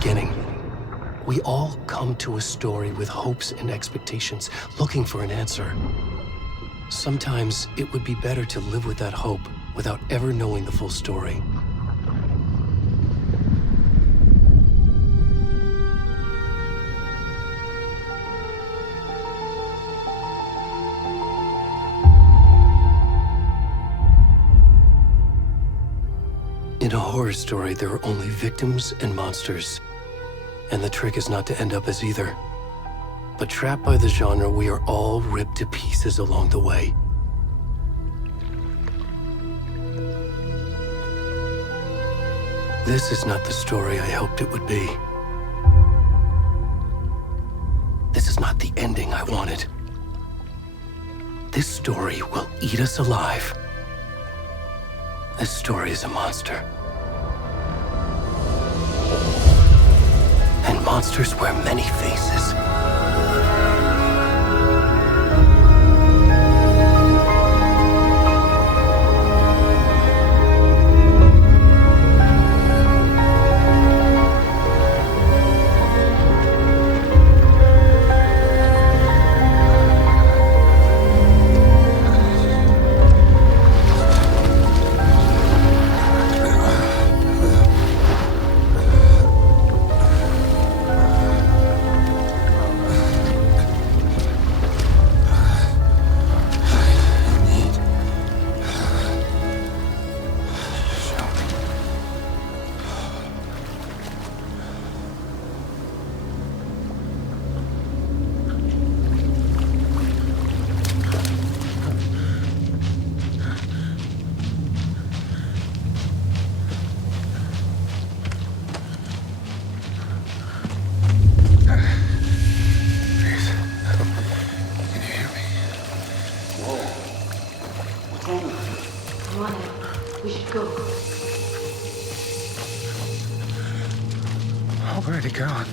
beginning. We all come to a story with hopes and expectations, looking for an answer. Sometimes it would be better to live with that hope without ever knowing the full story. In a horror story, there are only victims and monsters. And the trick is not to end up as either. But trapped by the genre, we are all ripped to pieces along the way. This is not the story I hoped it would be. This is not the ending I wanted. This story will eat us alive. This story is a monster. And monsters wear many faces. We should go. Already gone.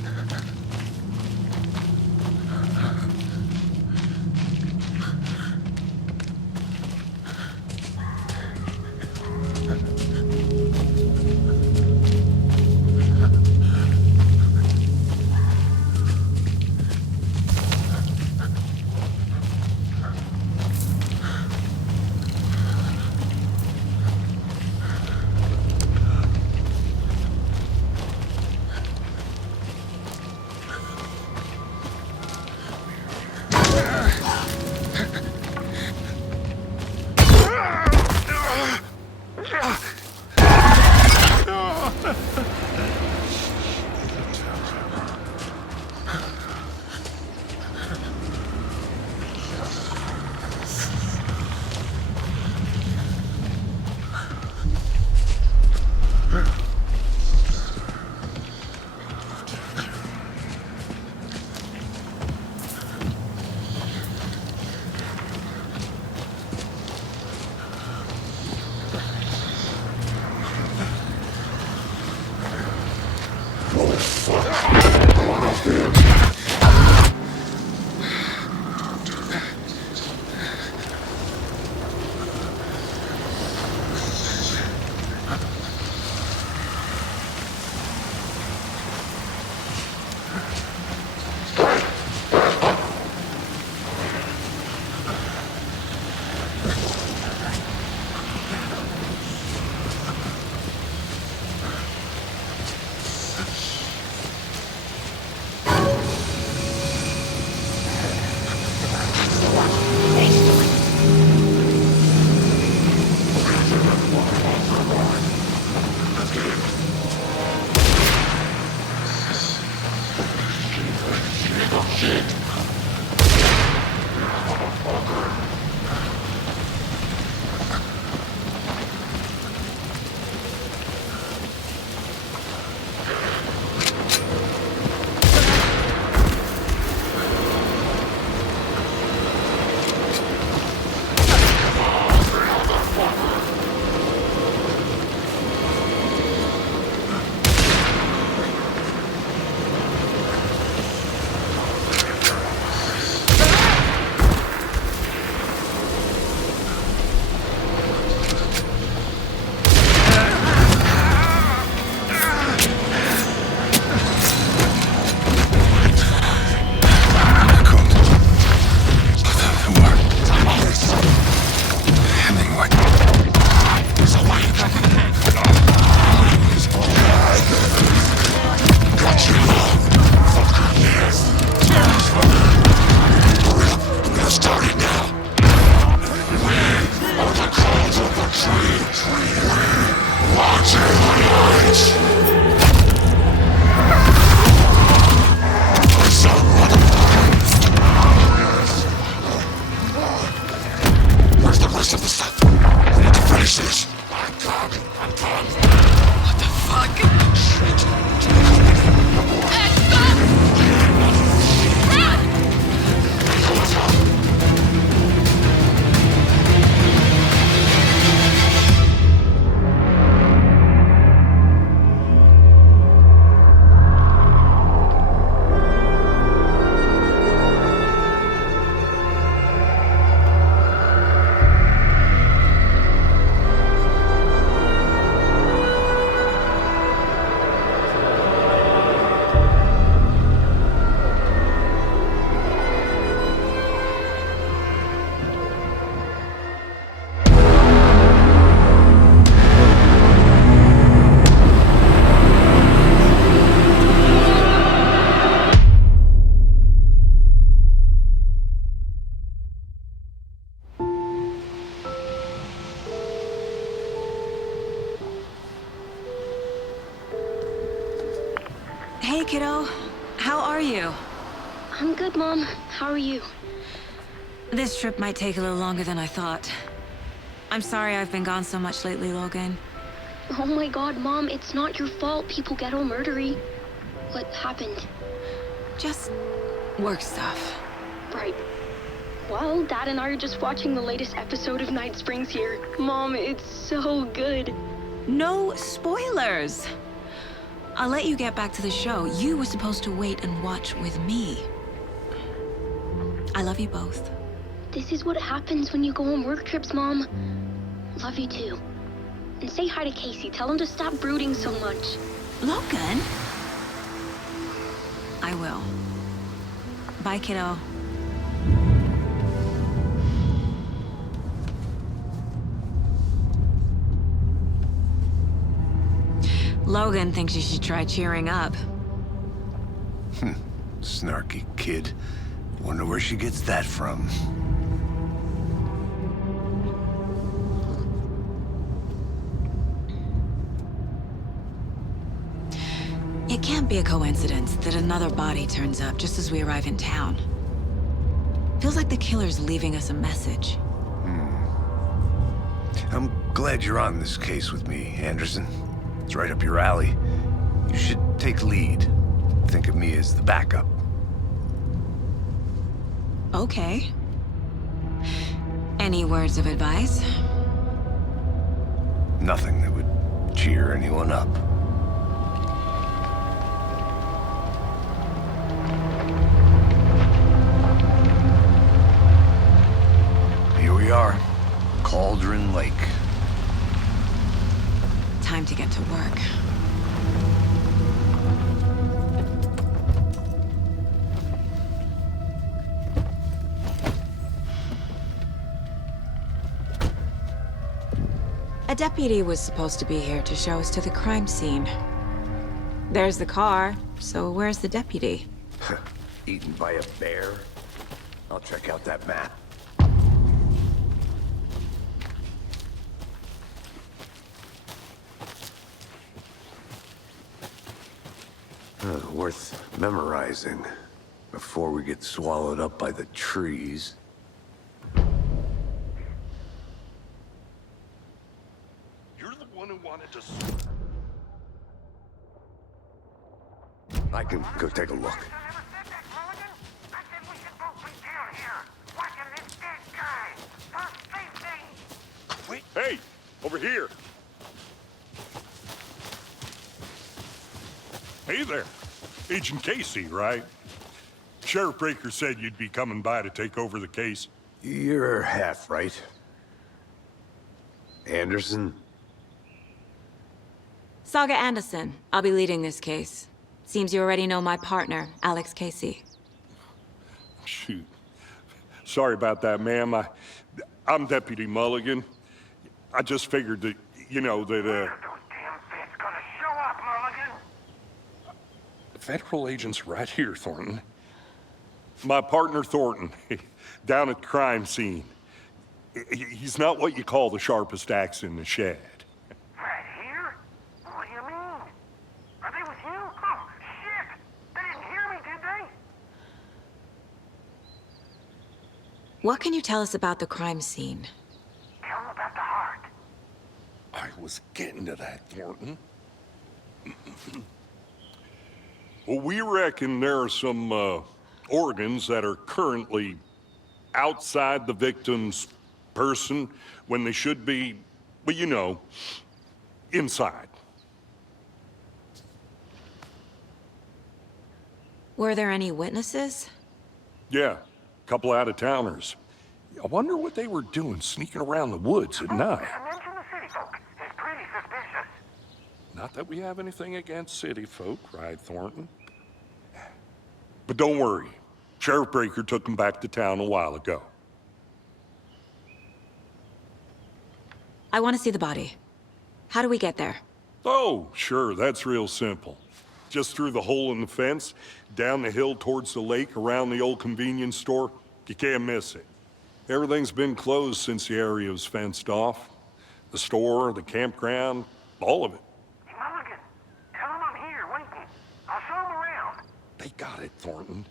Where's the rest of the stuff? We need to finish this. I'm done. What the fuck? Stop! Run! Hey, kiddo. How are you? I'm good, Mom. How are you? This trip might take a little longer than I thought. I'm sorry I've been gone so much lately, Logan. Oh my god, Mom, it's not your fault people get all murdery. What happened? Just work stuff. Right. Well, Dad and I are just watching the latest episode of Night Springs here. Mom, it's so good. No spoilers! I'll let you get back to the show. You were supposed to wait and watch with me. I love you both. This is what happens when you go on work trips, Mom. Love you too. And say hi to Casey. Tell him to stop brooding so much. Logan? I will. Bye, kiddo. Logan thinks you should try cheering up. Snarky kid. Wonder where she gets that from. It can't be a coincidence that another body turns up just as we arrive in town. Feels like the killer's leaving us a message. I'm glad you're on this case with me, Anderson. It's right up your alley. You should take lead. Think of me as the backup. Okay. Any words of advice? Nothing that would cheer anyone up. Here we are. Cauldron Lake. Time to get to work. A deputy was supposed to be here to show us to the crime scene. There's the car, so where's the deputy? Eaten by a bear? I'll check out that map. Worth memorizing before we get swallowed up by the trees. You're the one who wanted to... I can go take a look. Wait, hey! Over here! Hey there! Agent Casey, right? Sheriff Breaker said you'd be coming by to take over the case. You're half right. Anderson? Saga Anderson. I'll be leading this case. Seems you already know my partner, Alex Casey. Shoot. Sorry about that, ma'am. I'm Deputy Mulligan. I just figured that, you know, that, Those damn feds gonna show up, Mulligan. Federal agent's right here, Thornton. My partner, Thornton, down at the crime scene. He's not what you call the sharpest axe in the shed. Right here? What can you tell us about the crime scene? Tell him about the heart. I was getting to that, Thornton. Well, we reckon there are some organs that are currently outside the victim's person when they should be, well, you know, inside. Were there any witnesses? Yeah, a couple out-of-towners. I wonder what they were doing sneaking around the woods at night. Mention the city folk. It's pretty suspicious. Not that we have anything against city folk, right, Thornton? But don't worry. Sheriff Breaker took them back to town a while ago. I want to see the body. How do we get there? Oh, sure, that's real simple. Just through the hole in the fence, down the hill towards the lake, around the old convenience store. You can't miss it. Everything's been closed since the area was fenced off. The store, the campground, all of it. Mulligan, tell him I'm here waiting. I'll show him around. They got it, Thornton.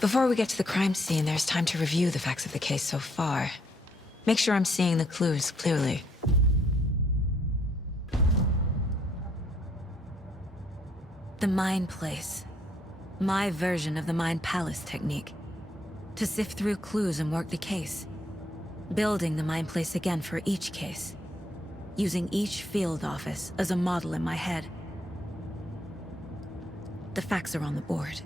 Before we get to the crime scene, there's time to review the facts of the case so far. Make sure I'm seeing the clues clearly. The Mind Place. My version of the Mind Palace technique. To sift through clues and work the case. Building the Mind Place again for each case. Using each field office as a model in my head. The facts are on the board.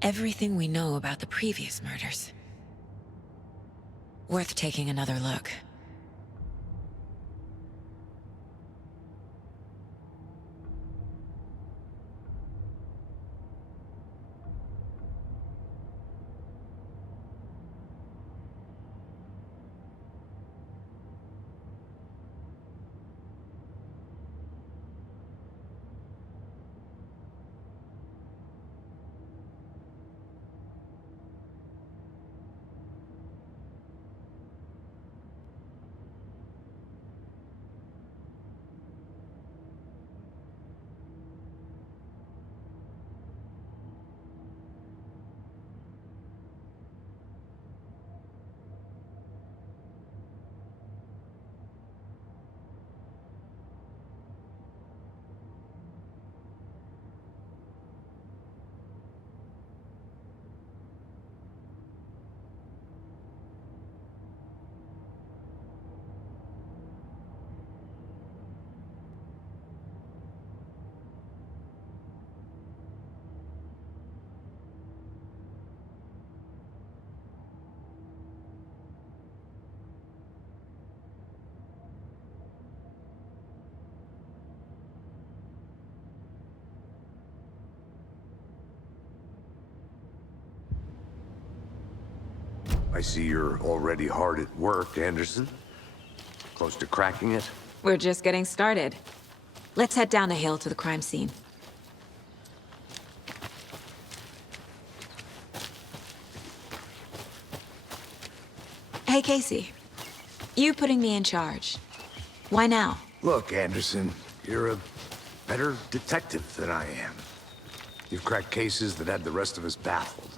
Everything we know about the previous murders. Worth taking another look. I see you're already hard at work, Anderson. Close to cracking it? We're just getting started. Let's head down the hill to the crime scene. Hey, Casey. You putting me in charge. Why now? Look, Anderson, you're a better detective than I am. You've cracked cases that had the rest of us baffled.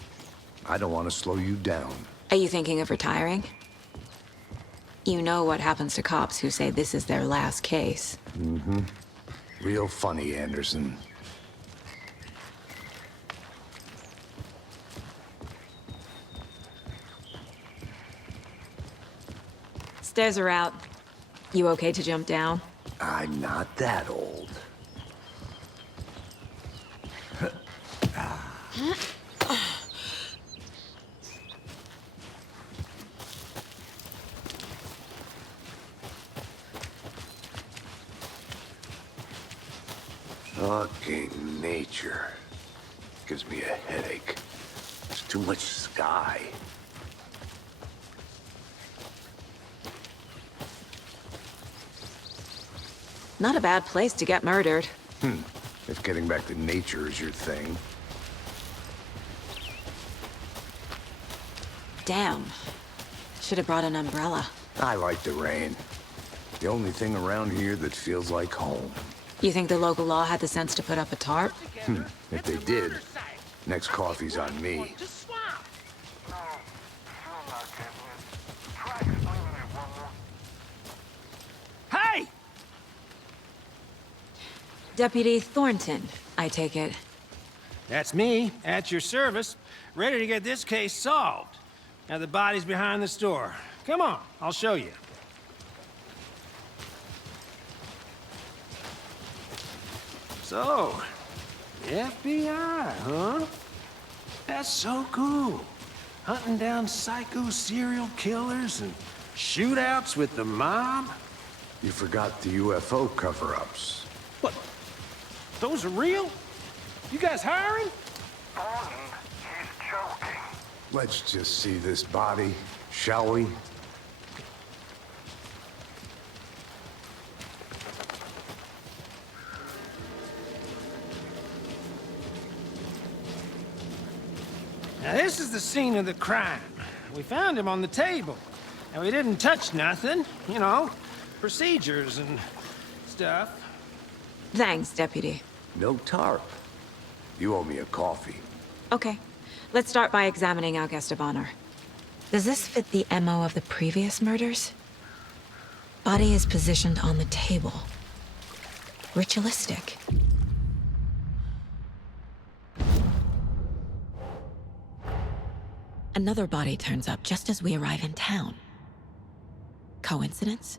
I don't want to slow you down. Are you thinking of retiring? You know what happens to cops who say this is their last case. Real funny, Anderson. Stairs are out. You okay to jump down? I'm not that old. Fucking nature. Gives me a headache. There's too much sky. Not a bad place to get murdered. If getting back to nature is your thing. Damn. Should have brought an umbrella. I like the rain. The only thing around here that feels like home. You think the local law had the sense to put up a tarp? If they did, next coffee's on me. Just swap. No, still not getting it. Try explaining it one more. Hey! Deputy Thornton, I take it. That's me, at your service, ready to get this case solved. Now the body's behind the store. Come on, I'll show you. So, the FBI, huh? That's so cool. Hunting down psycho serial killers and shootouts with the mob. You forgot the UFO cover-ups. What? Those are real? You guys hiring? Thornton, he's joking. Let's just see this body, shall we? Now this is the scene of the crime. We found him on the table. And we didn't touch nothing, you know, procedures and stuff. Thanks, Deputy. No tarp. You owe me a coffee. Okay, let's start by examining our guest of honor. Does this fit the MO of the previous murders? Body is positioned on the table. Ritualistic. Another body turns up just as we arrive in town. Coincidence?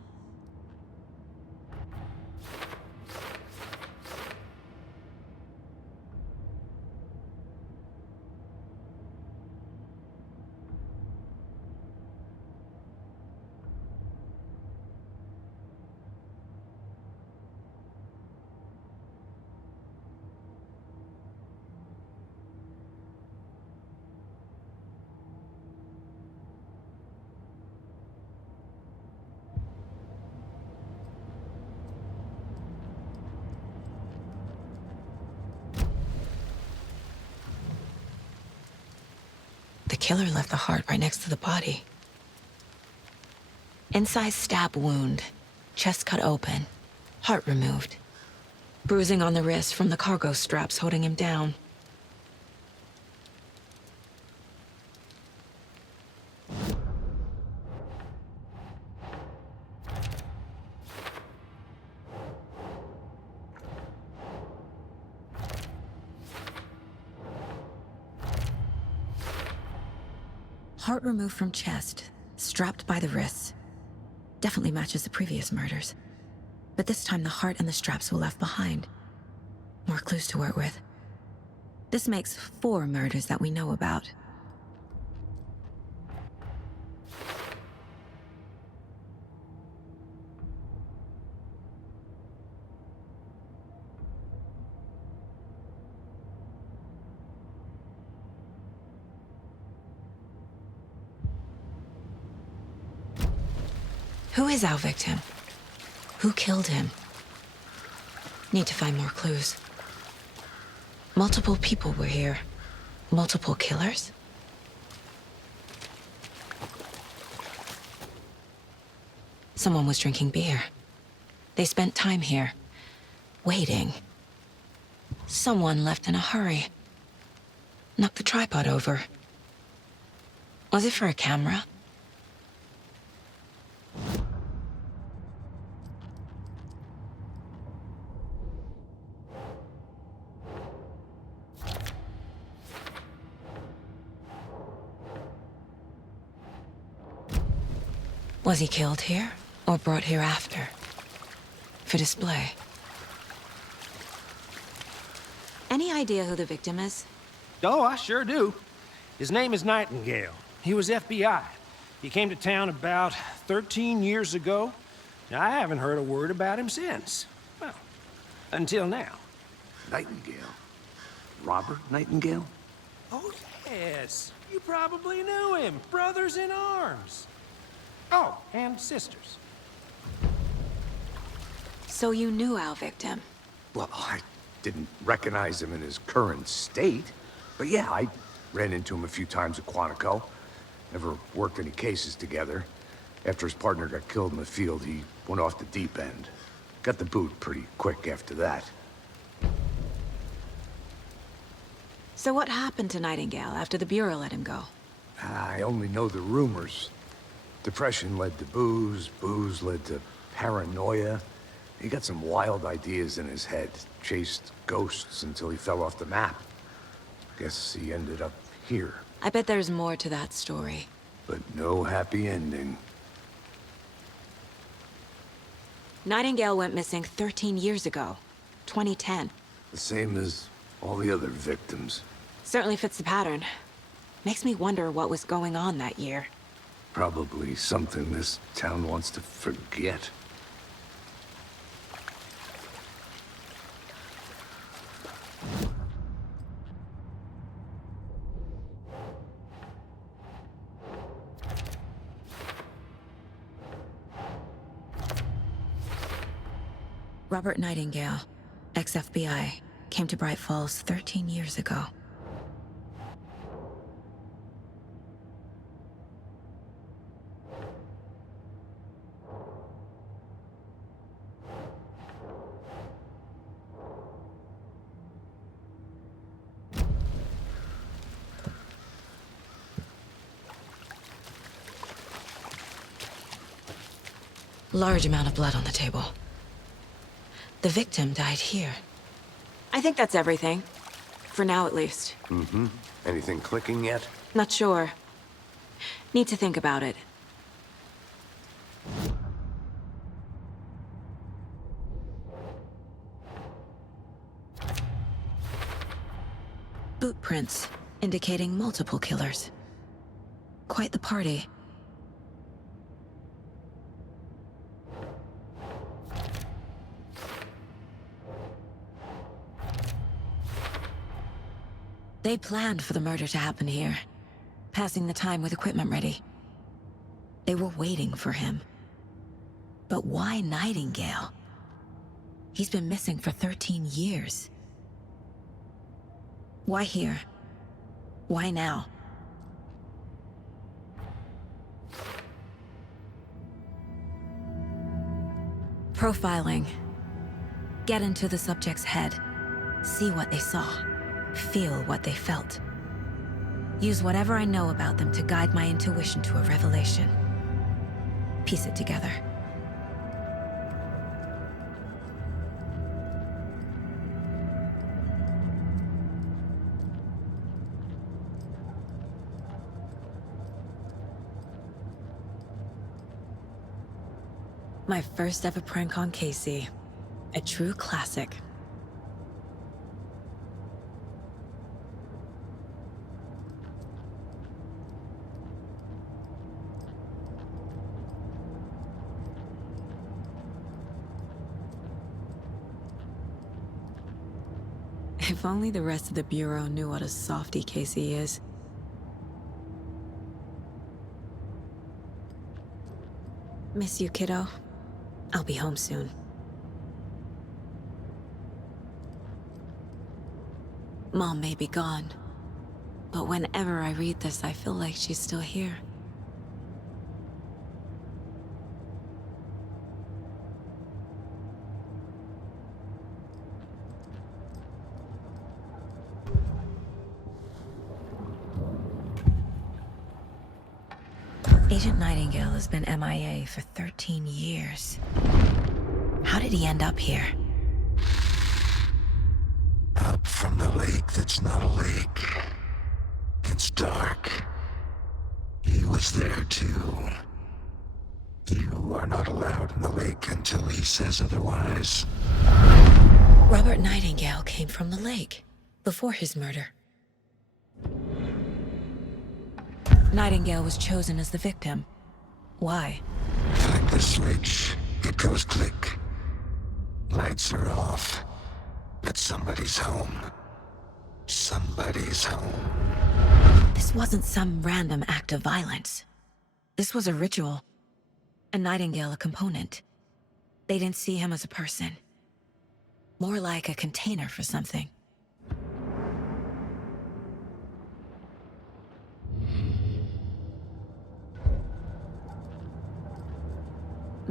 The killer left the heart right next to the body. Incised stab wound, chest cut open, heart removed. Bruising on the wrist from the cargo straps holding him down. Heart removed from chest, strapped by the wrists. Definitely matches the previous murders. But this time the heart and the straps were left behind. More clues to work with. This makes 4 murders that we know about. Who is our victim? Who killed him? Need to find more clues. Multiple people were here. Multiple killers? Someone was drinking beer. They spent time here, waiting. Someone left in a hurry. Knocked the tripod over. Was it for a camera? Was he killed here, or brought here after? For display? Any idea who the victim is? Oh, I sure do. His name is Nightingale. He was FBI. He came to town about 13 years ago. Now, I haven't heard a word about him since. Well, until now. Nightingale? Robert Nightingale? Oh, yes. You probably knew him. Brothers in arms. Oh, and sisters. So you knew our victim? Well, I didn't recognize him in his current state. But yeah, I ran into him a few times at Quantico. Never worked any cases together. After his partner got killed in the field, he went off the deep end. Got the boot pretty quick after that. So what happened to Nightingale after the Bureau let him go? I only know the rumors. Depression led to booze, booze led to paranoia. He got some wild ideas in his head, chased ghosts until he fell off the map. Guess he ended up here, I bet there's more to that story. but no happy ending. Nightingale went missing 13 years ago, 2010. The same as all the other victims. Certainly fits the pattern. Makes me wonder what was going on that year. Probably something this town wants to forget. Robert Nightingale, ex-FBI, came to Bright Falls 13 years ago. Large amount of blood on the table. The victim died here. I think that's everything. For now, at least. Mm-hmm. Anything clicking yet? Not sure. Need to think about it. Boot prints, indicating multiple killers. Quite the party. They planned for the murder to happen here, passing the time with equipment ready. They were waiting for him. But why Nightingale? He's been missing for 13 years. Why here? Why now? Profiling. Get into the subject's head. See what they saw. Feel what they felt. Use whatever I know about them to guide my intuition to a revelation. Piece it together. My first ever prank on Casey. A true classic. If only the rest of the Bureau knew what a softy Casey is. Miss you, kiddo. I'll be home soon. Mom may be gone, but whenever I read this, I feel like she's still here. Agent Nightingale has been MIA for 13 years. How did he end up here? Up from the lake that's not a lake. It's dark. He was there too. You are not allowed in the lake until he says otherwise. Robert Nightingale came from the lake, before his murder. Nightingale was chosen as the victim. Why? Flick the switch, it goes click. Lights are off. But somebody's home. Somebody's home. This wasn't some random act of violence. This was a ritual. And Nightingale a component. They didn't see him as a person. More like a container for something.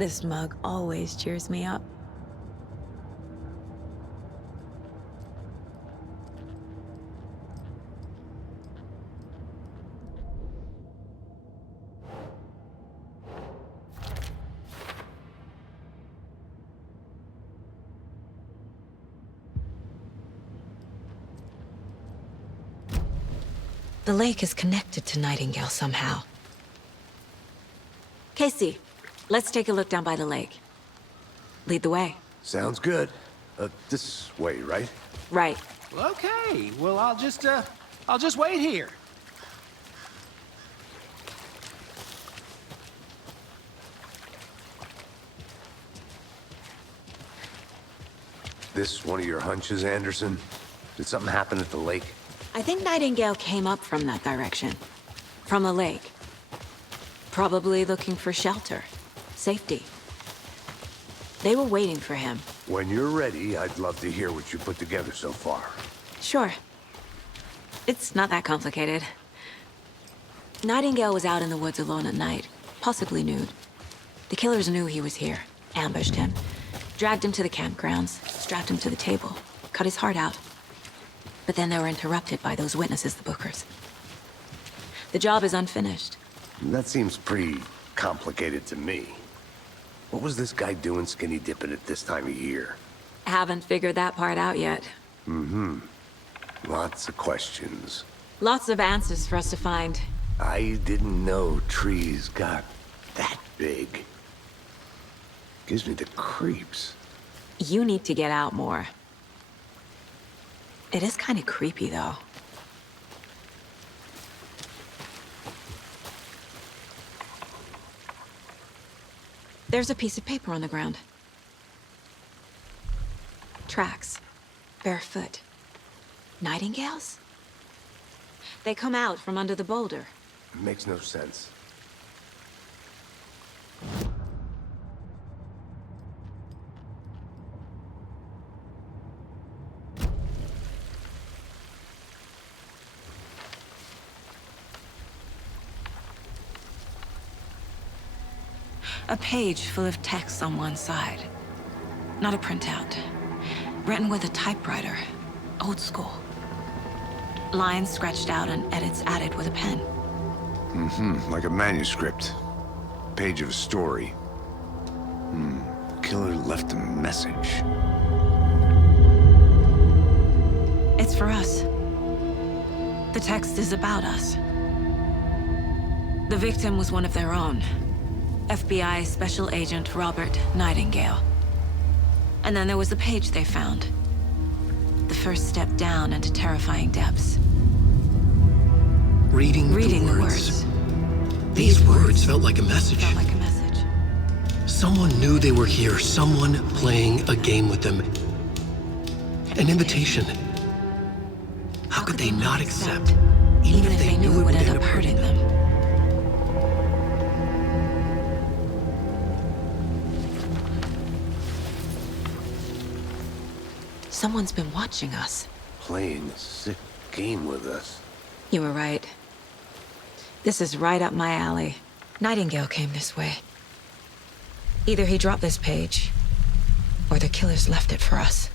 This mug always cheers me up. The lake is connected to Nightingale somehow. Casey, let's take a look down by the lake. Lead the way. Sounds good. This way, right? Right. Okay, well, I'll just wait here. This one of your hunches, Anderson? Did something happen at the lake? I think Nightingale came up from that direction. From the lake. Probably looking for shelter. Safety. They were waiting for him. When you're ready, I'd love to hear what you put together so far. Sure. It's not that complicated. Nightingale was out in the woods alone at night, possibly nude. The killers knew he was here, ambushed him, dragged him to the campgrounds, strapped him to the table, cut his heart out. But then they were interrupted by those witnesses, the Bookers. The job is unfinished. That seems pretty complicated to me. What was this guy doing skinny dipping at this time of year? Haven't figured that part out yet. Lots of questions. Lots of answers for us to find. I didn't know trees got that big. Gives me the creeps. You need to get out more. It is kind of creepy, though. There's a piece of paper on the ground. Tracks. Barefoot. Nightingales? They come out from under the boulder. Makes no sense. A page full of text on one side. Not a printout. Written with a typewriter. Old school. Lines scratched out and edits added with a pen. Like a manuscript. Page of a story. Killer left a message. It's for us. The text is about us. The victim was one of their own. FBI Special Agent Robert Nightingale. And then there was the page they found. The first step down into terrifying depths. Reading The the words. These words felt like a message. Felt like a message. Someone knew they were here, someone playing a game with them. An invitation. How could they not accept, even if they knew it would end up hurting them? Someone's been watching us. Playing a sick game with us. You were right. This is right up my alley. Nightingale came this way. Either he dropped this page, or the killers left it for us.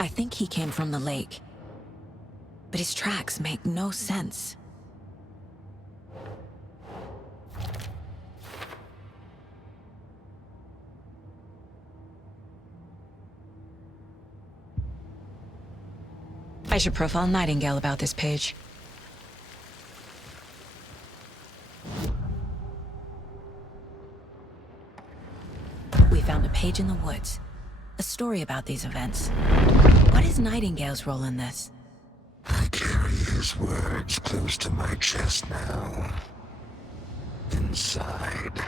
I think he came from the lake. But his tracks make no sense. I should profile Nightingale about this page. We found a page in the woods. A story about these events. What is Nightingale's role in this? I carry his words close to my chest now. Inside,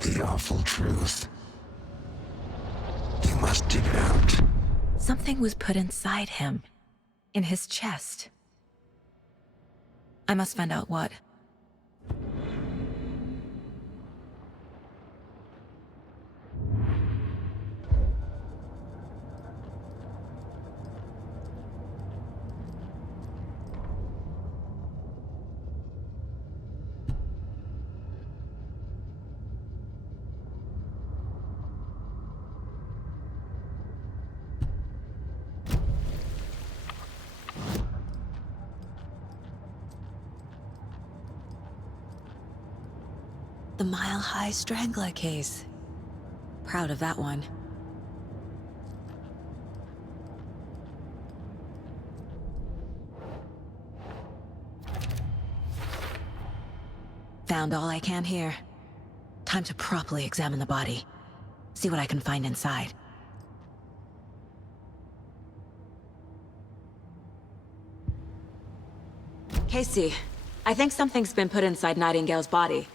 the awful truth. You must dig it out. Something was put inside him. In his chest. I must find out what. The Mile High Strangler case. Proud of that one. Found all I can here. Time to properly examine the body. See what I can find inside. Casey, I think something's been put inside Nightingale's body.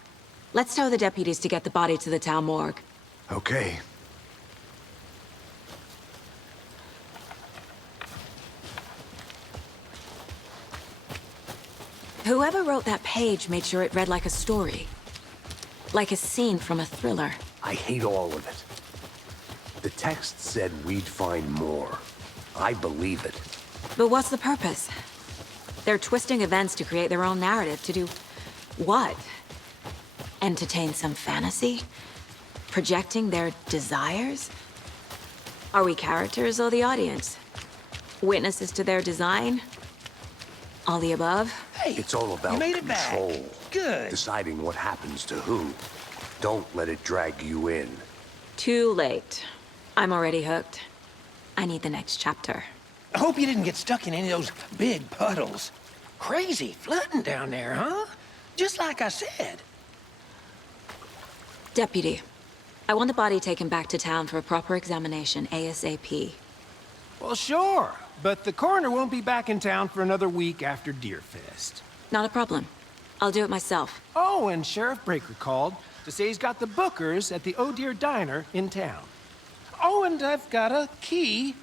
Let's tell the deputies to get the body to the town morgue. Okay. Whoever wrote that page made sure it read like a story. Like a scene from a thriller. I hate all of it. The text said we'd find more. I believe it. But what's the purpose? They're twisting events to create their own narrative. To do what? Entertain some fantasy? Projecting their desires? Are we characters or the audience? Witnesses to their design? All the above? Hey, It's all about you made it back. control. Good. Deciding what happens to who. Don't let it drag you in. Too late. I'm already hooked. I need the next chapter. I hope you didn't get stuck in any of those big puddles. Crazy flooding down there, huh? Just like I said. Deputy, I want the body taken back to town for a proper examination ASAP. Well, sure. But the coroner won't be back in town for another week after Deerfest. Not a problem. I'll do it myself. Oh, and Sheriff Breaker called to say he's got the Bookers at the Oh Dear Diner in town. Oh, and I've got a key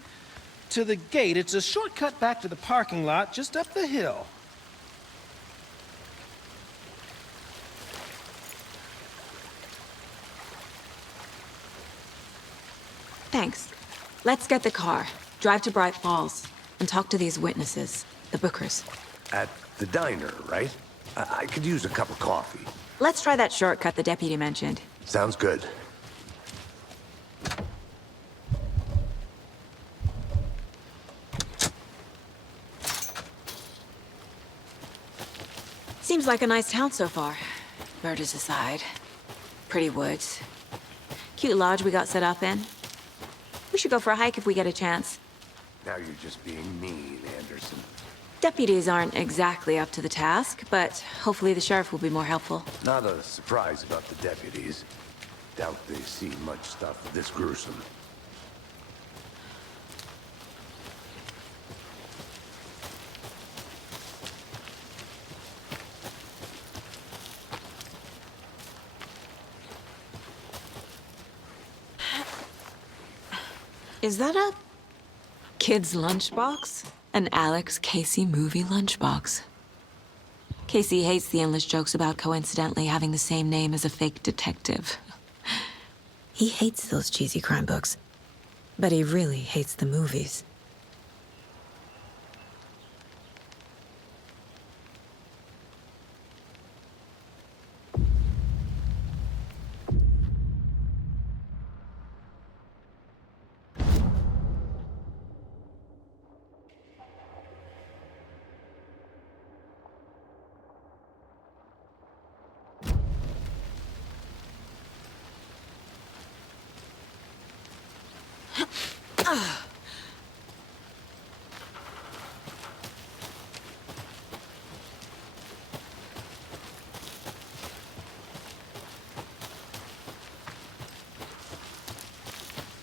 to the gate. It's a shortcut back to the parking lot just up the hill. Thanks. Let's get the car, drive to Bright Falls, and talk to these witnesses, the Bookers. At the diner, right? I could use a cup of coffee. Let's try that shortcut the deputy mentioned. Sounds good. Seems like a nice town so far. Murders aside. Pretty woods. Cute lodge we got set up in. We should go for a hike if we get a chance. Now you're just being mean, Anderson. Deputies aren't exactly up to the task, but hopefully the sheriff will be more helpful. Not a surprise about the deputies. Doubt they see much stuff this gruesome. Is that a kid's lunchbox? An Alex Casey movie lunchbox. Casey hates the endless jokes about coincidentally having the same name as a fake detective. He hates those cheesy crime books, but he really hates the movies.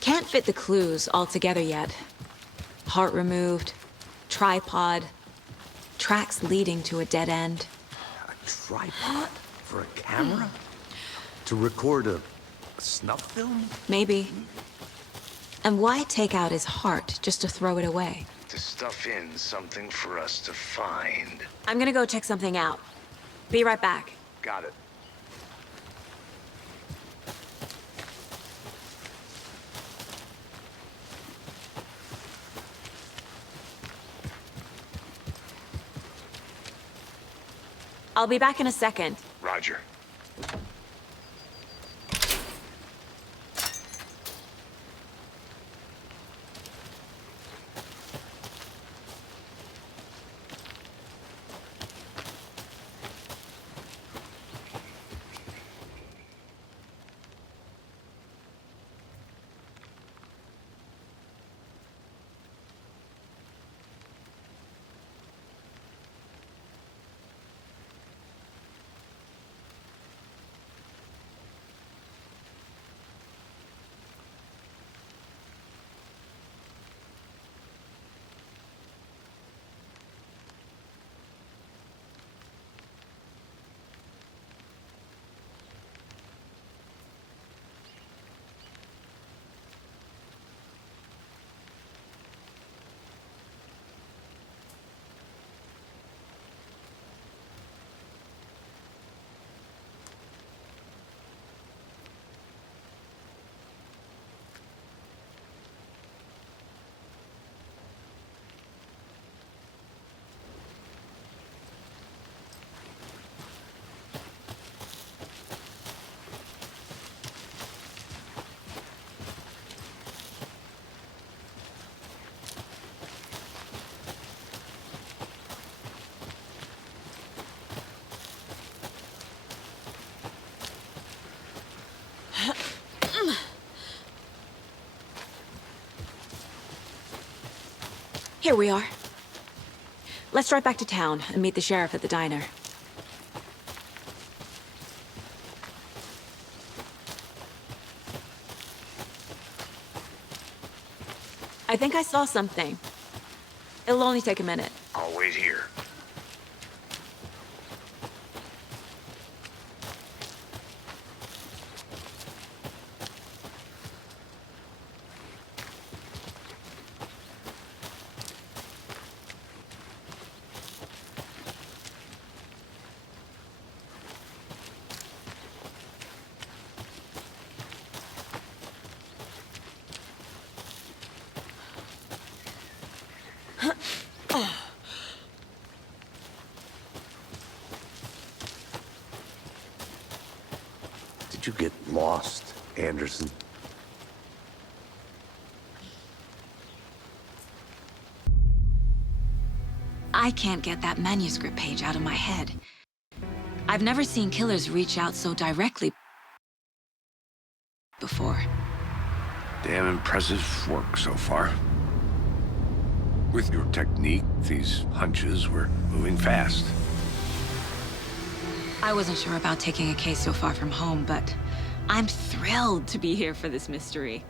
Can't fit the clues all together yet. Heart removed, tripod, tracks leading to a dead end. A tripod? For a camera? To record a snuff film? Maybe. And why take out his heart just to throw it away? To stuff in something for us to find. I'm gonna go check something out. Be right back. Got it. I'll be back in a second. Roger. Here we are. Let's drive back to town and meet the sheriff at the diner. I think I saw something. It'll only take a minute. I'll wait here. Did you get lost, Anderson? I can't get that manuscript page out of my head. I've never seen killers reach out so directly before. Damn impressive work so far. With your technique, these hunches were moving fast. I wasn't sure about taking a case so far from home, but I'm thrilled to be here for this mystery.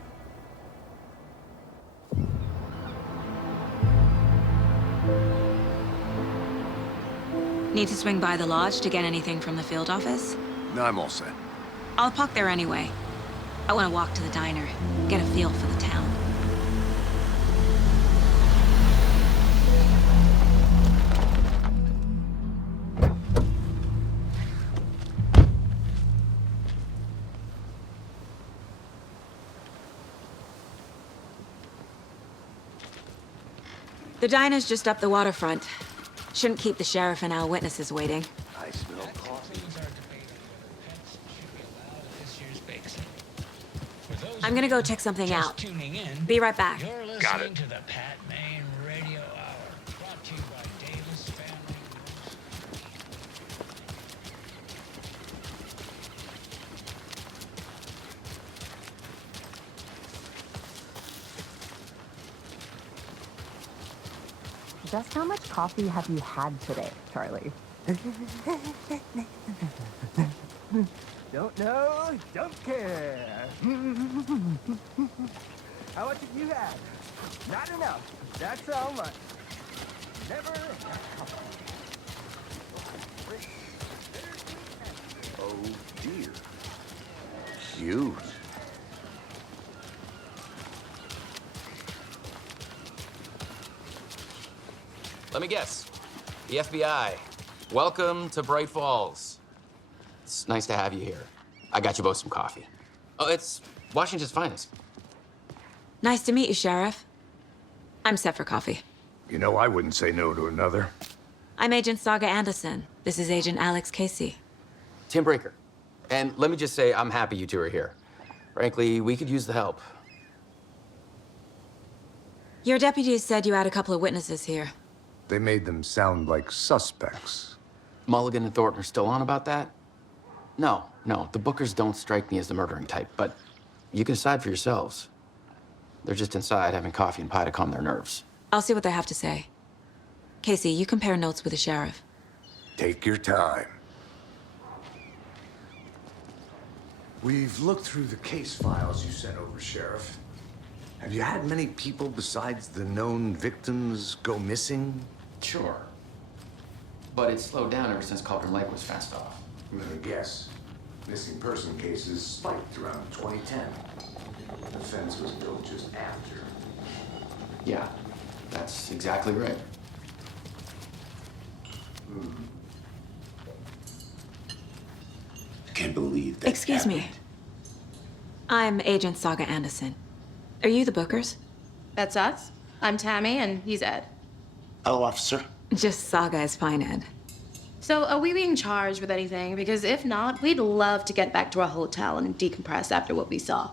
Need to swing by the lodge to get anything from the field office? No, I'm all set. I'll park there anyway. I want to walk to the diner, get a feel for the town. The diner's just up the waterfront. Shouldn't keep the sheriff and our witnesses waiting. I smell coffee. I'm gonna go check something out. Be right back. You're listening Got it. to the Pat Maine Radio Hour, brought to you by Davis Family. Just how much coffee have you had today, Charlie? Don't know, don't care. How much have you had? Not enough. That's how much. Never. Oh, dear. Cute. Let me guess. The FBI. Welcome to Bright Falls. It's nice to have you here. I got you both some coffee. Oh, it's Washington's finest. Nice to meet you, Sheriff. I'm set for coffee. You know, I wouldn't say no to another. I'm Agent Saga Anderson. This is Agent Alex Casey. Tim Breaker. And let me just say, I'm happy you two are here. Frankly, we could use the help. Your deputies said you had a couple of witnesses here. They made them sound like suspects. Mulligan and Thornton are still on about that? No, the Bookers don't strike me as the murdering type, but you can decide for yourselves. They're just inside having coffee and pie to calm their nerves. I'll see what they have to say. Casey, you compare notes with the sheriff. Take your time. We've looked through the case files you sent over, Sheriff. Have you had many people besides the known victims go missing? Sure. But it's slowed down ever since Cauldron Lake was fenced off. I'm gonna guess. Missing person cases spiked around 2010. The fence was built just after. Yeah, that's exactly right. I can't believe that. Excuse me. I'm Agent Saga Anderson. Are you the Bookers? That's us. I'm Tammy, and he's Ed. Hello, officer. Just Saga is fine, Ed. So, are we being charged with anything? Because if not, we'd love to get back to our hotel and decompress after what we saw.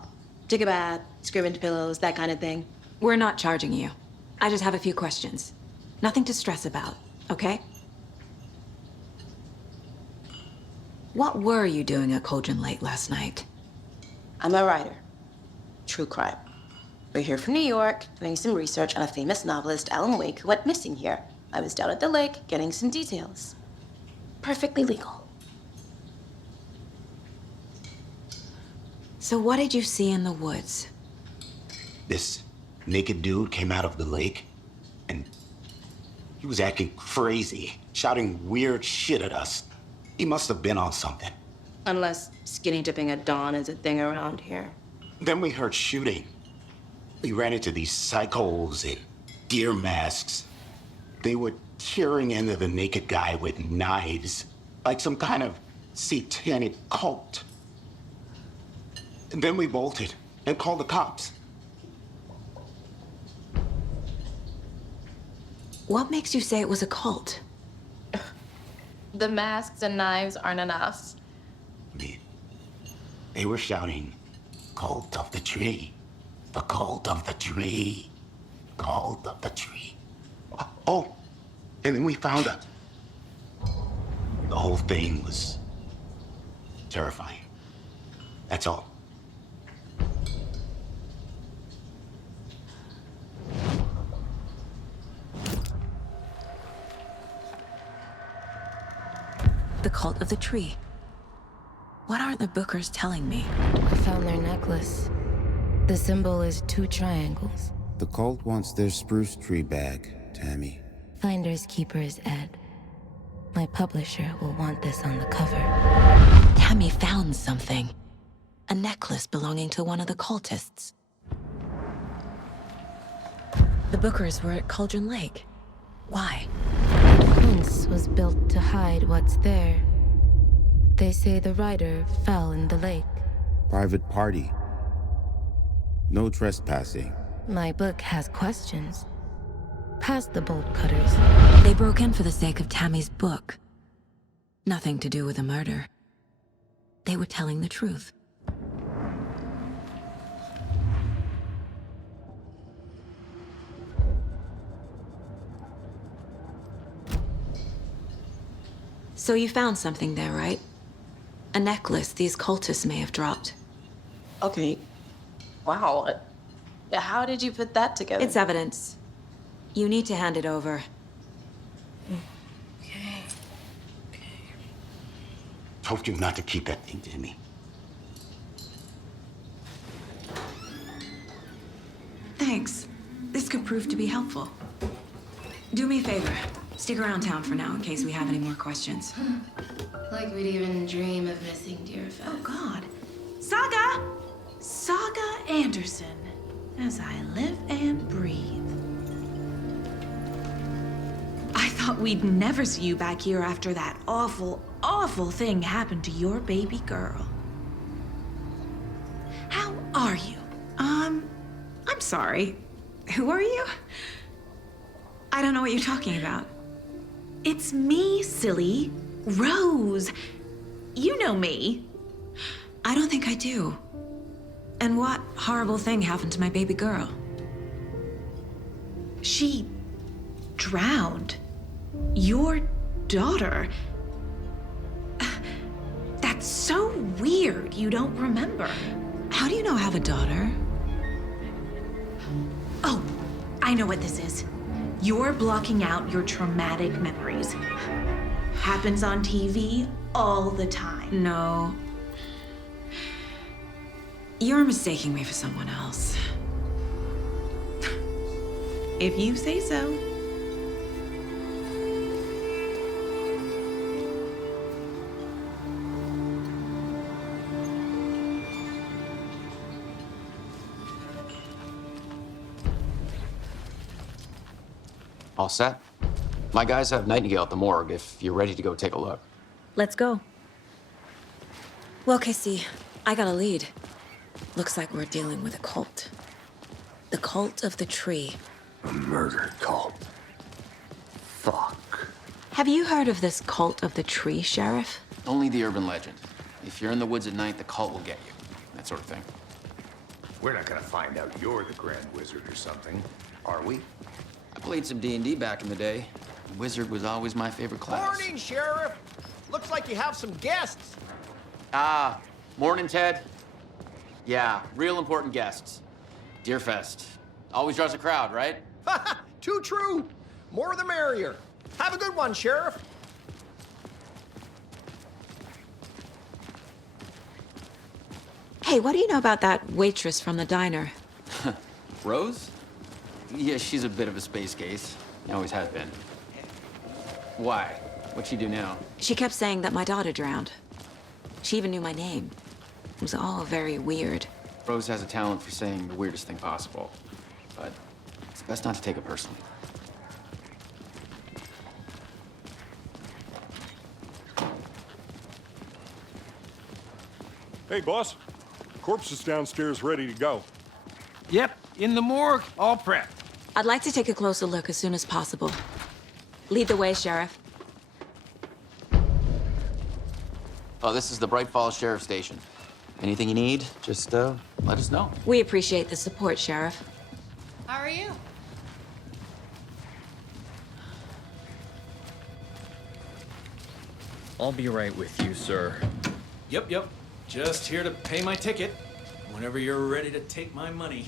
Take a bath, scream into pillows, that kind of thing. We're not charging you. I just have a few questions. Nothing to stress about, okay? What were you doing at Cauldron Lake last night? I'm a writer. True crime. We're here from New York, doing some research on a famous novelist, Alan Wake, who went missing here. I was down at the lake getting some details. Perfectly legal. So what did you see in the woods? This naked dude came out of the lake, and he was acting crazy, shouting weird shit at us. He must have been on something. Unless skinny dipping at dawn is a thing around here. Then we heard shooting. We ran into these psychos in deer masks. They were tearing into the naked guy with knives, like some kind of satanic cult. And then we bolted and called the cops. What makes you say it was a cult? The masks and knives aren't enough. They were shouting, "Cult of the tree, the cult of the tree, cult of the tree." Oh, and then we found out. The whole thing was terrifying. That's all. The cult of the tree. What aren't the Bookers telling me? I found their necklace. The symbol is 2 triangles. The cult wants their spruce tree back, Tammy. Finders keepers, Ed. My publisher will want this on the cover. Tammy found something. A necklace belonging to one of the cultists. The Bookers were at Cauldron Lake. Why? The fence was built to hide what's there. They say the rider fell in the lake. Private party. No trespassing. My book has questions. Past the bolt cutters. They broke in for the sake of Tammy's book. Nothing to do with the murder. They were telling the truth. So you found something there, right? A necklace these cultists may have dropped. Okay. Wow. How did you put that together? It's evidence. You need to hand it over. Okay. Told you not to keep that thing to me. Thanks. This could prove to be helpful. Do me a favor. Stick around town for now in case we have any more questions. Like we'd even dream of missing Deerfest. Oh, God. Saga! Saga Anderson. As I live and breathe. I thought we'd never see you back here after that awful, awful thing happened to your baby girl. How are you? I'm sorry. Who are you? I don't know what you're talking about. It's me, silly. Rose. You know me. I don't think I do. And what horrible thing happened to my baby girl? She drowned. Your daughter. That's so weird you don't remember. How do you know I have a daughter? Oh, I know what this is. You're blocking out your traumatic memories. Happens on TV all the time. No. You're mistaking me for someone else. If you say so. All set? My guys have Nightingale at the morgue if you're ready to go take a look. Let's go. Well, Casey, I got a lead. Looks like we're dealing with a cult. The cult of the tree. A murder cult. Fuck. Have you heard of this cult of the tree, Sheriff? Only the urban legend. If you're in the woods at night, the cult will get you. That sort of thing. We're not gonna find out you're the Grand Wizard or something, are we? I played some D&D back in the day. Wizard was always my favorite class. Morning, Sheriff. Looks like you have some guests. Morning, Ted. Yeah, real important guests. Deerfest. Always draws a crowd, right? Too true. More the merrier. Have a good one, Sheriff. Hey, what do you know about that waitress from the diner? Rose? Yeah, she's a bit of a space case. Always has been. Why? What'd she do now? She kept saying that my daughter drowned. She even knew my name. It was all very weird. Rose has a talent for saying the weirdest thing possible. But it's best not to take it personally. Hey, boss. Corpse is downstairs ready to go. Yep, in the morgue, all prepped. I'd like to take a closer look as soon as possible. Lead the way, Sheriff. Oh, this is the Bright Falls Sheriff Station. Anything you need, just let us know. We appreciate the support, Sheriff. How are you? I'll be right with you, sir. Yep. Just here to pay my ticket. Whenever you're ready to take my money.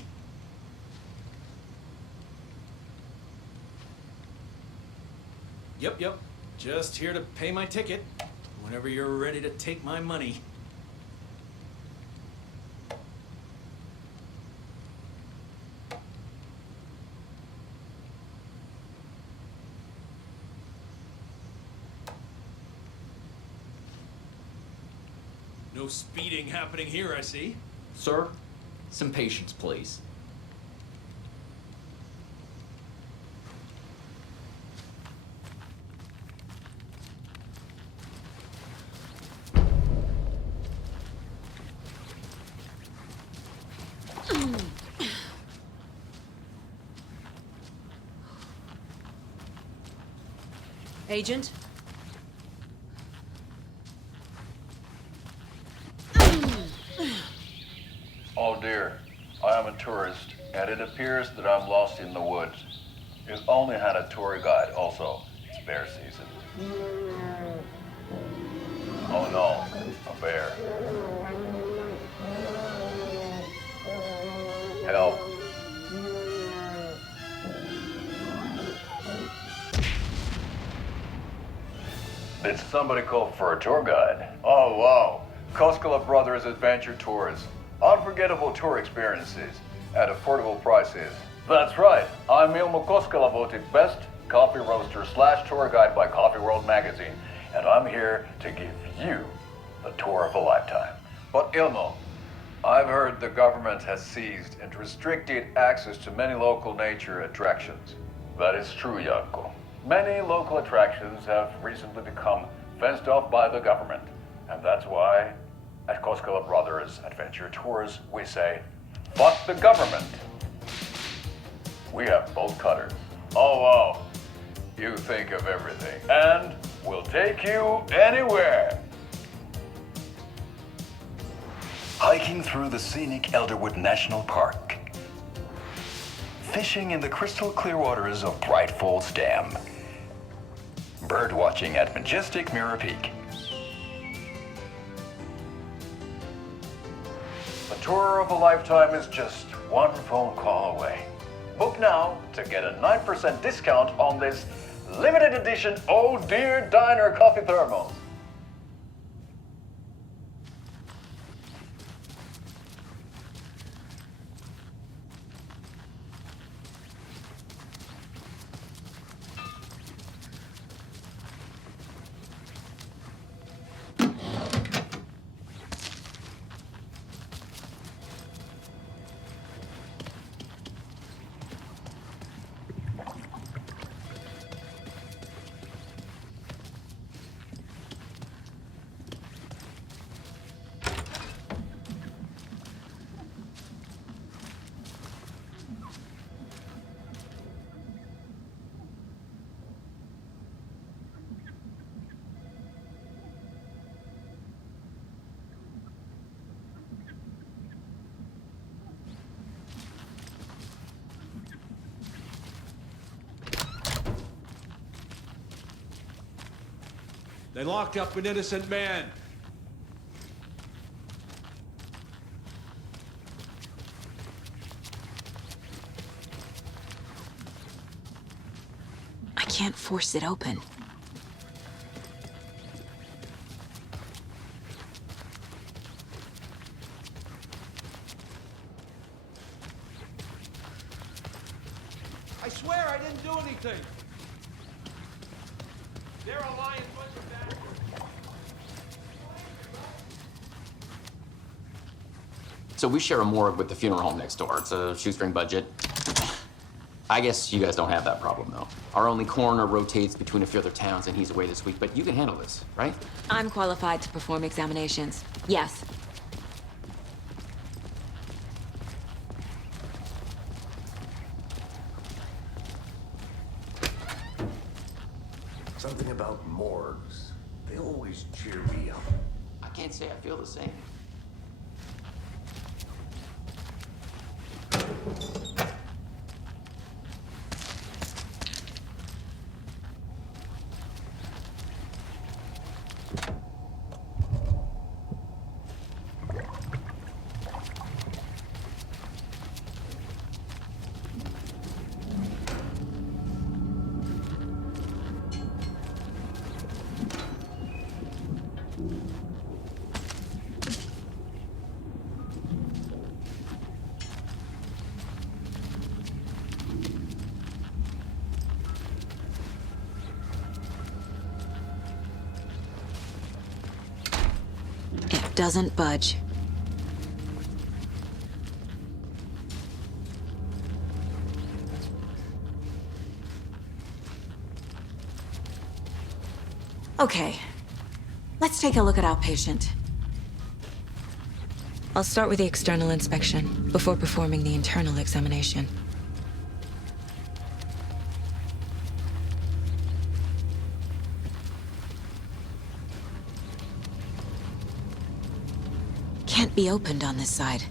Yep. Just here to pay my ticket. Whenever you're ready to take my money. No speeding happening here, I see. Sir, some patience, please. Agent? Oh dear, I am a tourist, and it appears that I'm lost in the woods. You've only had a tour guide, also. It's bear season. Oh no, a bear. Help. Did somebody call for a tour guide? Oh wow, Koskela Brothers Adventure Tours. Unforgettable tour experiences at affordable prices. That's right, I'm Ilmo Koskela, voted best coffee roaster / tour guide by Coffee World magazine, and I'm here to give you the tour of a lifetime. But Ilmo, I've heard the government has seized and restricted access to many local nature attractions. That is true, Janko. Many local attractions have recently become fenced off by the government, and that's why at Koskela Brothers Adventure Tours, we say, fuck the government. We have bolt cutters. Oh, wow. You think of everything. And we'll take you anywhere. Hiking through the scenic Elderwood National Park. Fishing in the crystal clear waters of Bright Falls Dam. Bird watching at majestic Mirror Peak. A tour of a lifetime is just one phone call away. Book now to get a 9% discount on this limited edition Oh Dear Diner coffee thermos. They locked up an innocent man. can't force it open. I swear I didn't do anything. They're a lying bunch of bastards. So we share a morgue with the funeral home next door. It's a shoestring budget. I guess you guys don't have that problem, though. Our only coroner rotates between a few other towns, and he's away this week, but you can handle this, right? I'm qualified to perform examinations. Yes. Something about morgues. They always cheer me up. I can't say I feel the same. It doesn't budge. Okay, let's take a look at our patient. I'll start with the external inspection before performing the internal examination. Can't be opened on this side.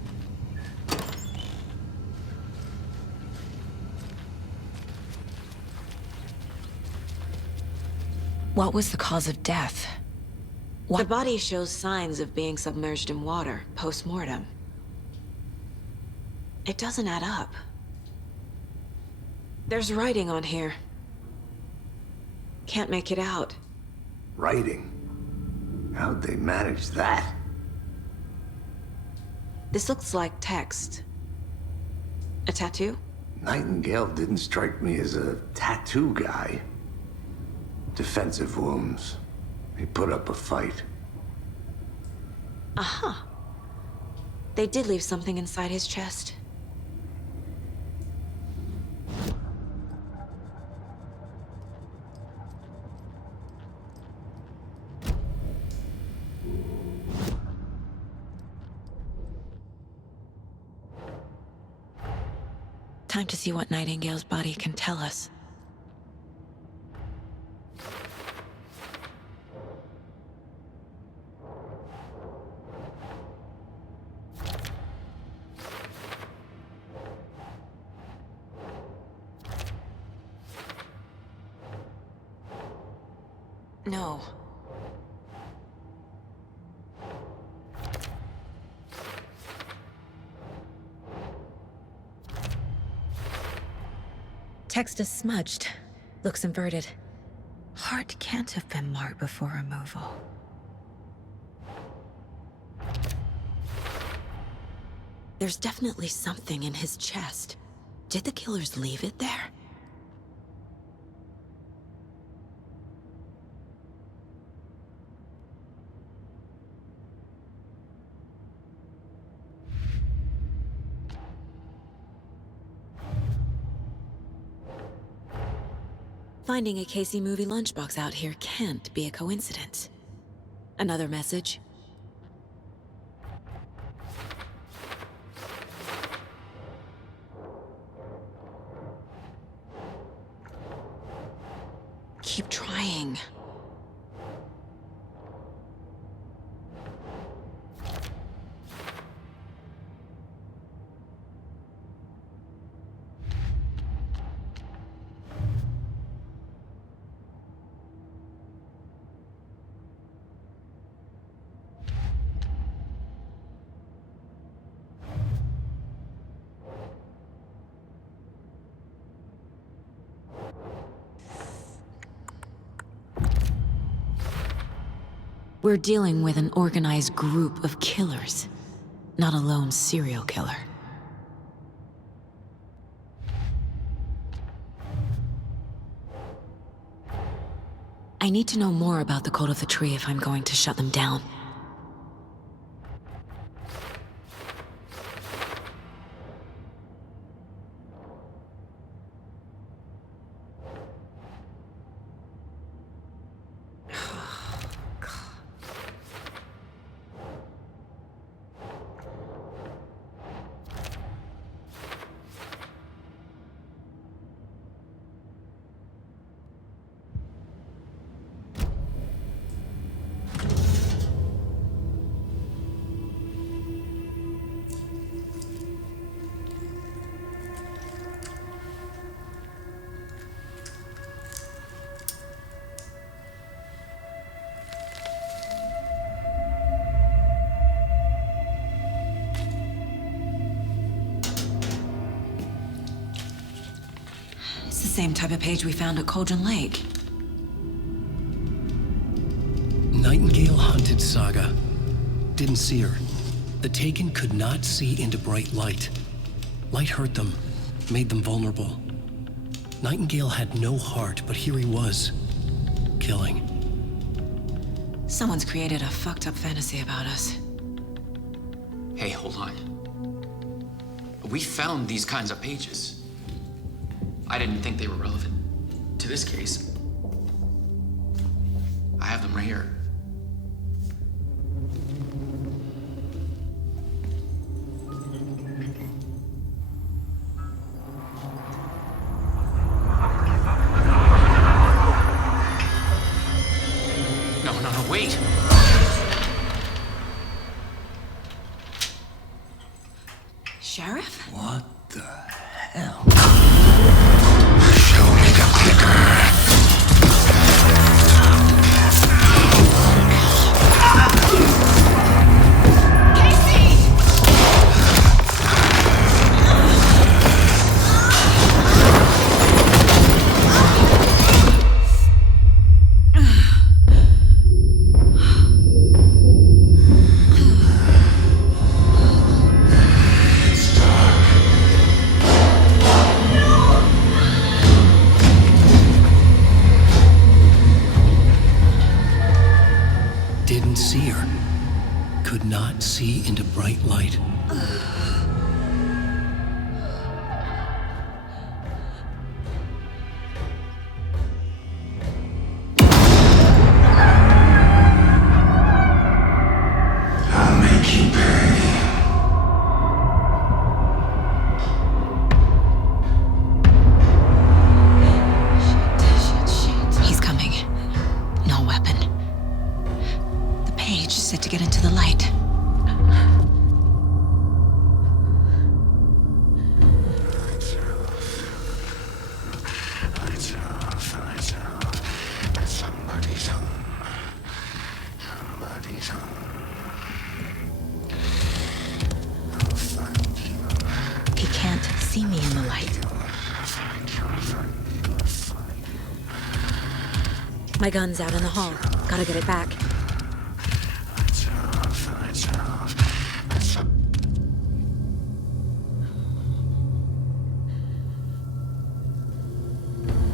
What was the cause of death? The body shows signs of being submerged in water post-mortem. It doesn't add up. There's writing on here. Can't make it out. Writing? How'd they manage that? This looks like text. A tattoo? Nightingale didn't strike me as a tattoo guy. Defensive wounds. He put up a fight. Aha. They did leave something inside his chest. Time to see what Nightingale's body can tell us. No. Text is smudged. Looks inverted. Heart can't have been marked before removal. There's definitely something in his chest. Did the killers leave it there? Finding a Casey movie lunchbox out here can't be a coincidence. Another message? Keep trying. We're dealing with an organized group of killers, not a lone serial killer. I need to know more about the Cult of the Tree if I'm going to shut them down. Same type of page we found at Cauldron Lake. Nightingale hunted Saga. Didn't see her. The Taken could not see into bright light. Light hurt them, made them vulnerable. Nightingale had no heart, but here he was, killing. Someone's created a fucked up fantasy about us. Hey, hold on. We found these kinds of pages. I didn't think they were relevant to this case. I have them right here. No, wait! Sheriff? What the hell? Show me the clicker. Didn't see her. Could not see into bright light. I'll make you pay. He's coming. No weapon. The page is set to get into the light. Somebody's home. Somebody's home. I'll find you. He can't see me in the light. My gun's out in the hall. Gotta get it back.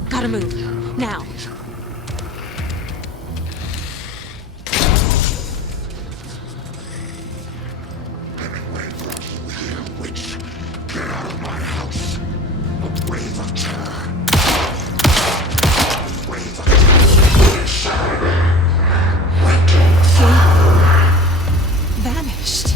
Gotta move. Now. Witch, get out of my house. A wave of terror. A wave of terror. Vanished.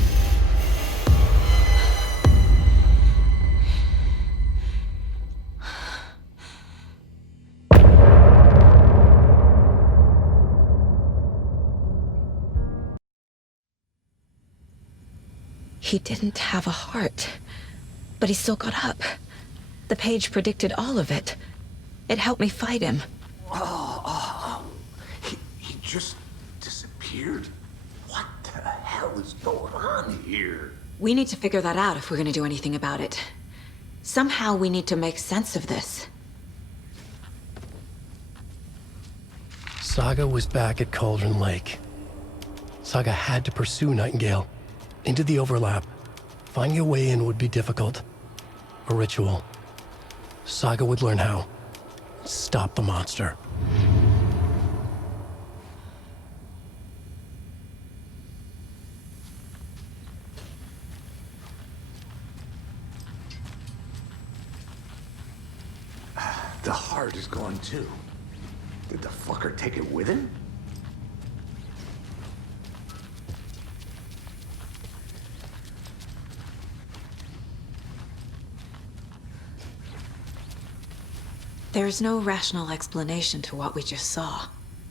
He didn't have a heart, but he still got up. The page predicted all of it. It helped me fight him. He just disappeared? What the hell is going on here? We need to figure that out if we're gonna do anything about it. Somehow we need to make sense of this. Saga was back at Cauldron Lake. Saga had to pursue Nightingale into the overlap. Finding a way in would be difficult. A ritual. Saga would learn how. Stop the monster. The heart is gone too. Did the fucker take it with him? There's no rational explanation to what we just saw.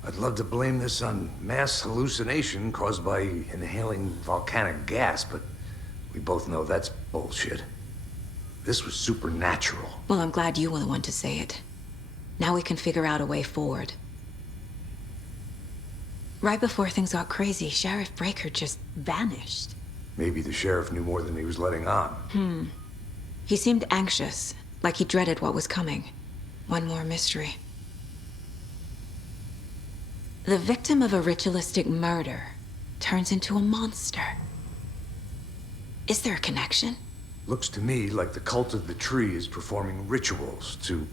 I'd love to blame this on mass hallucination caused by inhaling volcanic gas, but we both know that's bullshit. This was supernatural. Well, I'm glad you were the one to say it. Now we can figure out a way forward. Right before things got crazy, Sheriff Breaker just vanished. Maybe the sheriff knew more than he was letting on. He seemed anxious, like he dreaded what was coming. One more mystery. The victim of a ritualistic murder turns into a monster. Is there a connection? Looks to me like the cult of the tree is performing rituals to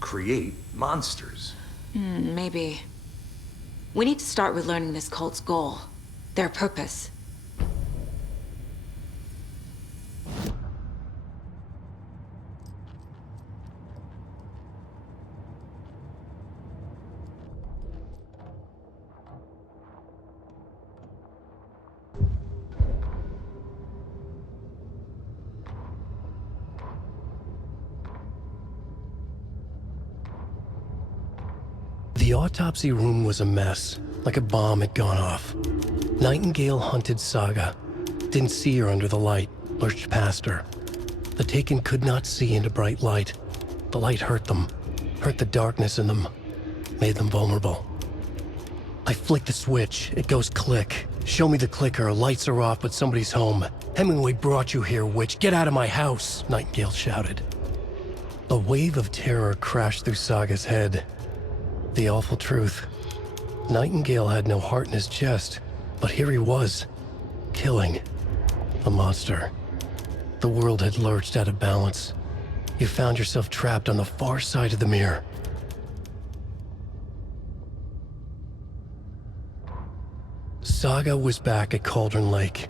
create monsters. Maybe. We need to start with learning this cult's goal, their purpose. The autopsy room was a mess, like a bomb had gone off. Nightingale hunted Saga. Didn't see her under the light, lurched past her. The Taken could not see into bright light. The light hurt them, hurt the darkness in them, made them vulnerable. I flick the switch, it goes click. Show me the clicker, lights are off, but somebody's home. Hemingway brought you here, witch. Get out of my house, Nightingale shouted. A wave of terror crashed through Saga's head. The awful truth. Nightingale had no heart in his chest, but here he was, killing a monster. The world had lurched out of balance. You found yourself trapped on the far side of the mirror. Saga was back at Cauldron Lake.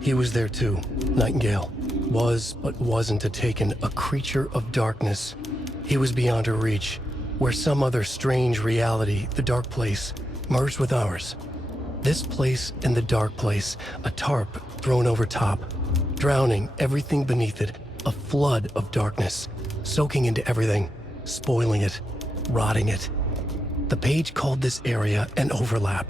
He was there too. Nightingale was, but wasn't a Taken, a creature of darkness. He was beyond her reach, where some other strange reality, the dark place, merged with ours. This place and the dark place, a tarp thrown over top, drowning everything beneath it, a flood of darkness, soaking into everything, spoiling it, rotting it. The page called this area an overlap.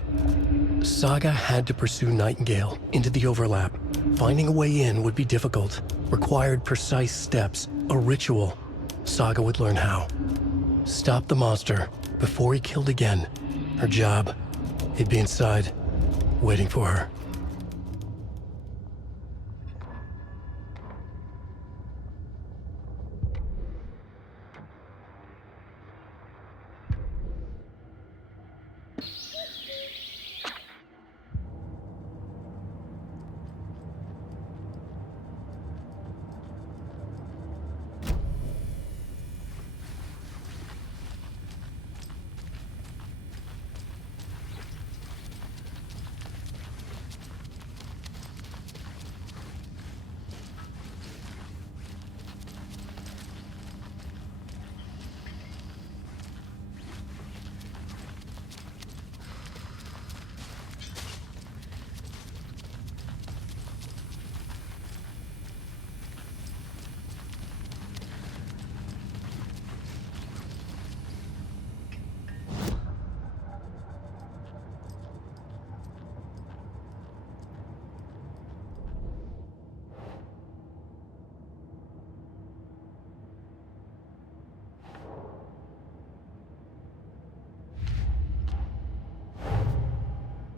Saga had to pursue Nightingale into the overlap. Finding a way in would be difficult, required precise steps, a ritual. Saga would learn how. Stop the monster before he killed again. Her job, he'd be inside, waiting for her.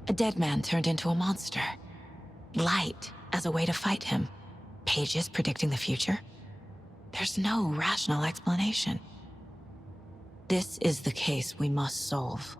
A dead man turned into a monster. Light as a way to fight him. Pages predicting the future. There's no rational explanation. This is the case we must solve.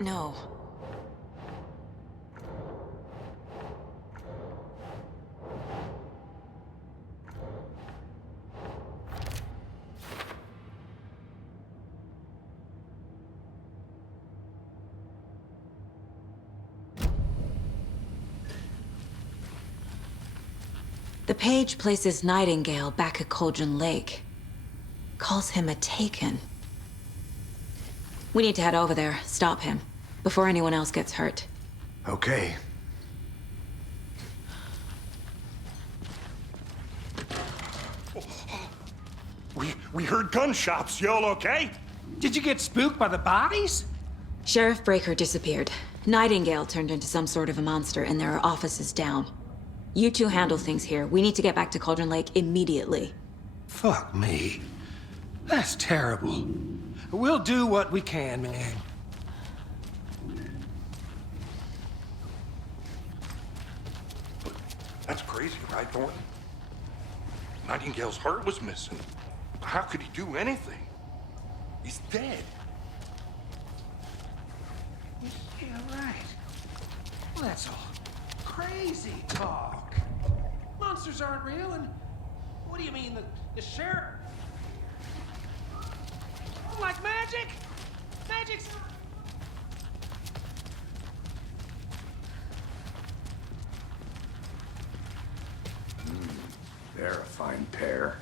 No. The page places Nightingale back at Cauldron Lake. Calls him a Taken. We need to head over there, stop him, before anyone else gets hurt. Okay. We heard gunshots. Y'all okay? Did you get spooked by the bodies? Sheriff Breaker disappeared. Nightingale turned into some sort of a monster, and there are offices down. You two handle things here. We need to get back to Cauldron Lake immediately. Fuck me. That's terrible. We'll do what we can, man. That's crazy, right, Thornton? Nightingale's heart was missing. How could he do anything? He's dead. Yeah, right. Well, that's all crazy talk. Monsters aren't real, and what do you mean, the sheriff? Like magic? Magic's... They're a fine pair.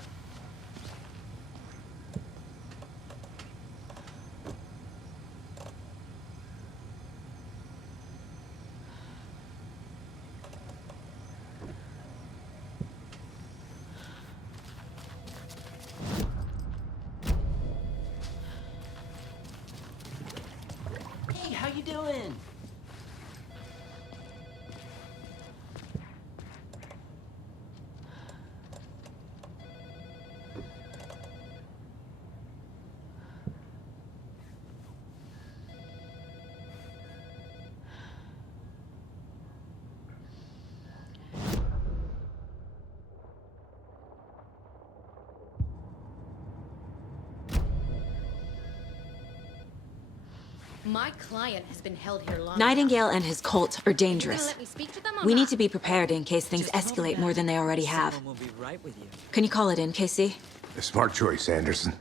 Hey, how you doing? My client has been held here long Nightingale enough. and his cult are dangerous. Let me speak to them or We need not? to be prepared in case things escalate more than they already have. Someone will be right with you. Can you call it in, Casey? A smart choice, Anderson.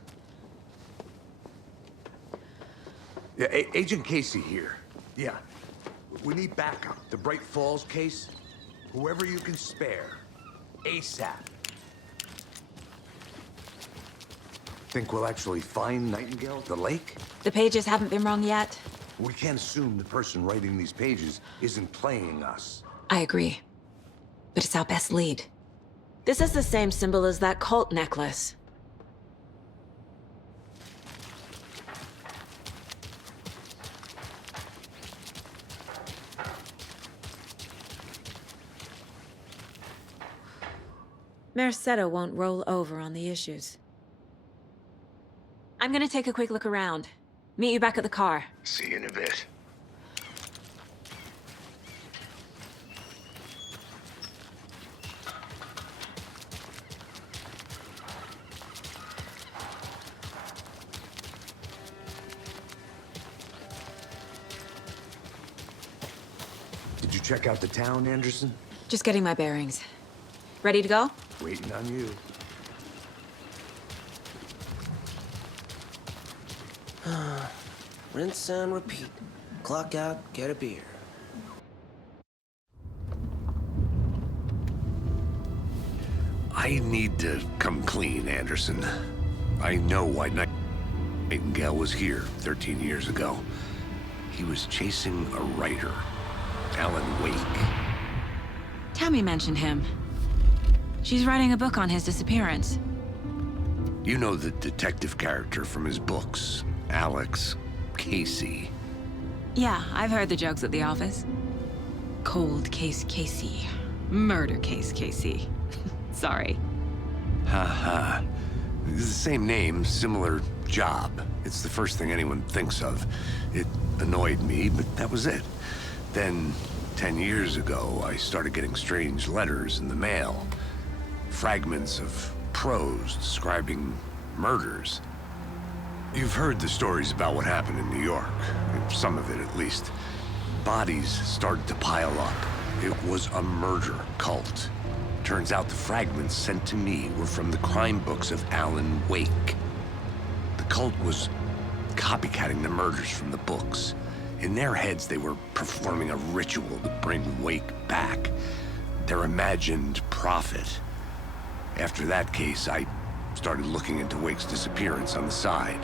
Yeah, Agent Casey here. Yeah. We need backup. The Bright Falls case. Whoever you can spare. ASAP. Think we'll actually find Nightingale at the lake? The pages haven't been wrong yet. We can't assume the person writing these pages isn't playing us. I agree. But it's our best lead. This is the same symbol as that cult necklace. Mercado won't roll over on the issues. I'm gonna take a quick look around. Meet you back at the car. See you in a bit. Did you check out the town, Anderson? Just getting my bearings. Ready to go? Waiting on you. Rinse and repeat. Clock out, get a beer. I need to come clean, Anderson. I know why Nightingale was here 13 years ago. He was chasing a writer, Alan Wake. Tammy mentioned him. She's writing a book on his disappearance. You know the detective character from his books, Alex Casey. Yeah, I've heard the jokes at the office. Cold case Casey. Murder case Casey. Sorry. Ha. It's the same name, similar job. It's the first thing anyone thinks of. It annoyed me, but that was it. Then, 10 years ago, I started getting strange letters in the mail. Fragments of prose describing murders. You've heard the stories about what happened in New York. Some of it, at least. Bodies started to pile up. It was a murder cult. Turns out the fragments sent to me were from the crime books of Alan Wake. The cult was copycatting the murders from the books. In their heads, they were performing a ritual to bring Wake back. Their imagined prophet. After that case, I started looking into Wake's disappearance on the side.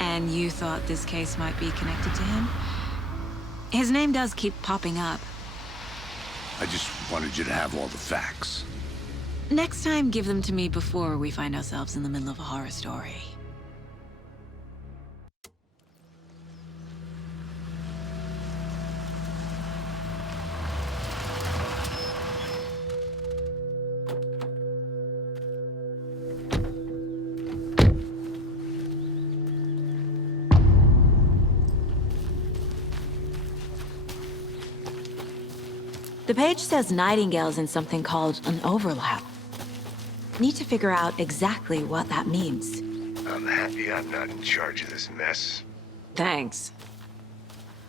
And you thought this case might be connected to him? His name does keep popping up. I just wanted you to have all the facts. Next time, give them to me before we find ourselves in the middle of a horror story. The page says Nightingale's in something called an overlap. Need to figure out exactly what that means. I'm happy I'm not in charge of this mess. Thanks.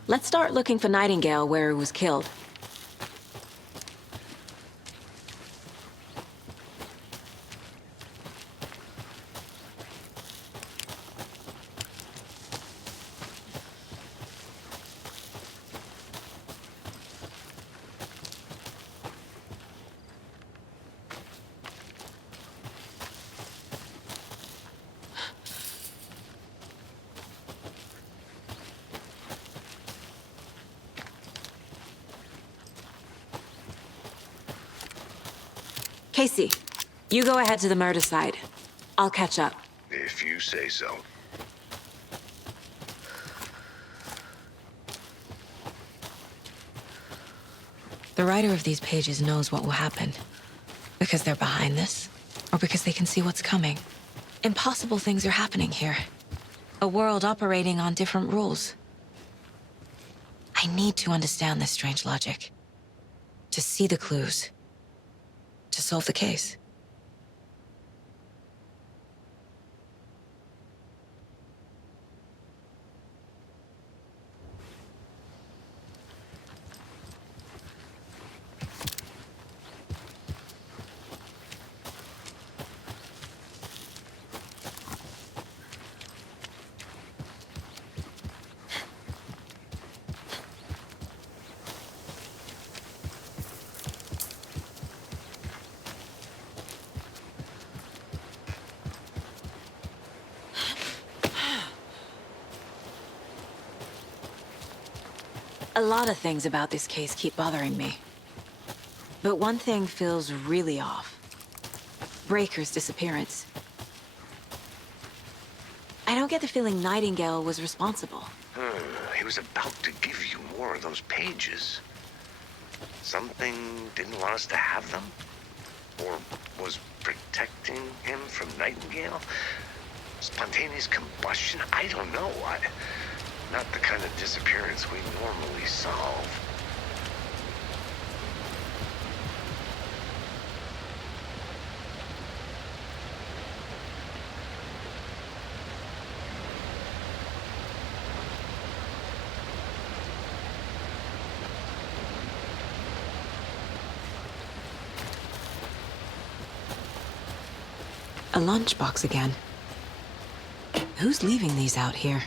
Let's start looking for Nightingale where he was killed. Casey, you go ahead to the murder site. I'll catch up. If you say so. The writer of these pages knows what will happen. Because they're behind this, or because they can see what's coming. Impossible things are happening here. A world operating on different rules. I need to understand this strange logic. To see the clues. To solve the case. A lot of things about this case keep bothering me. But one thing feels really off. Breaker's disappearance. I don't get the feeling Nightingale was responsible. He was about to give you more of those pages. Something didn't want us to have them? Or was protecting him from Nightingale? Spontaneous combustion? I don't know. Not the kind of disappearance we normally solve. A lunchbox again. Who's leaving these out here?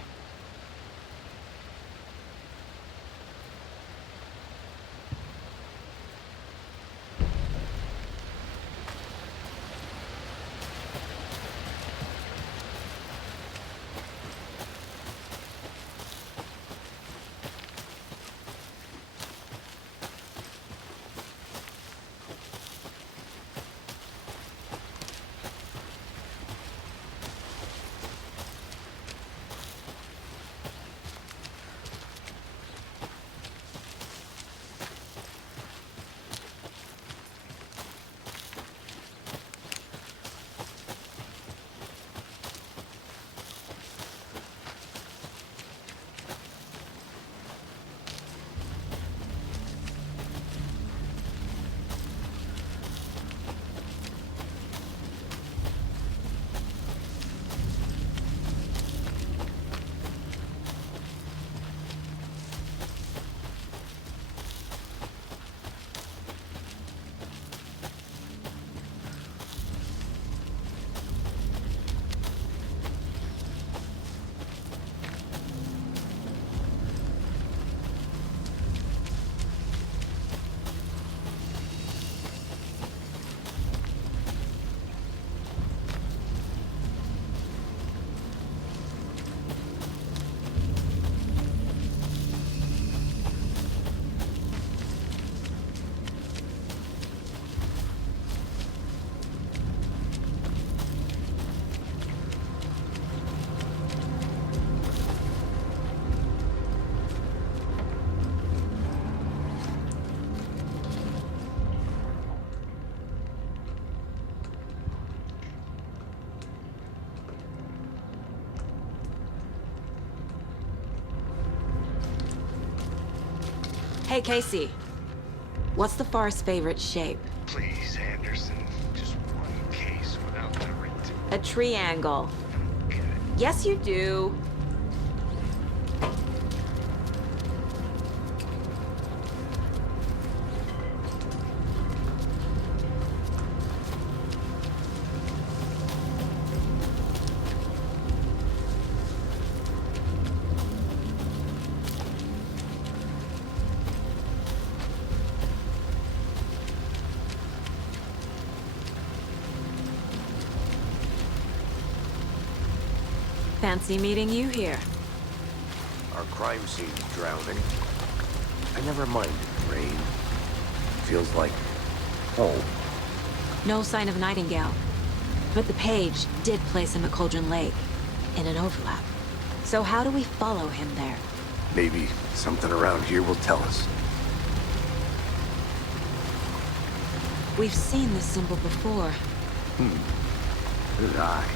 Hey, Casey. What's the far's favorite shape? Please, Anderson. Just one case without the written. A triangle. Yes, you do. Fancy meeting you here. Our crime scene's drowning. I never minded rain. Feels like home. No sign of Nightingale. But the page did place him at Cauldron Lake, in an overlap. So how do we follow him there? Maybe something around here will tell us. We've seen this symbol before. Good eye.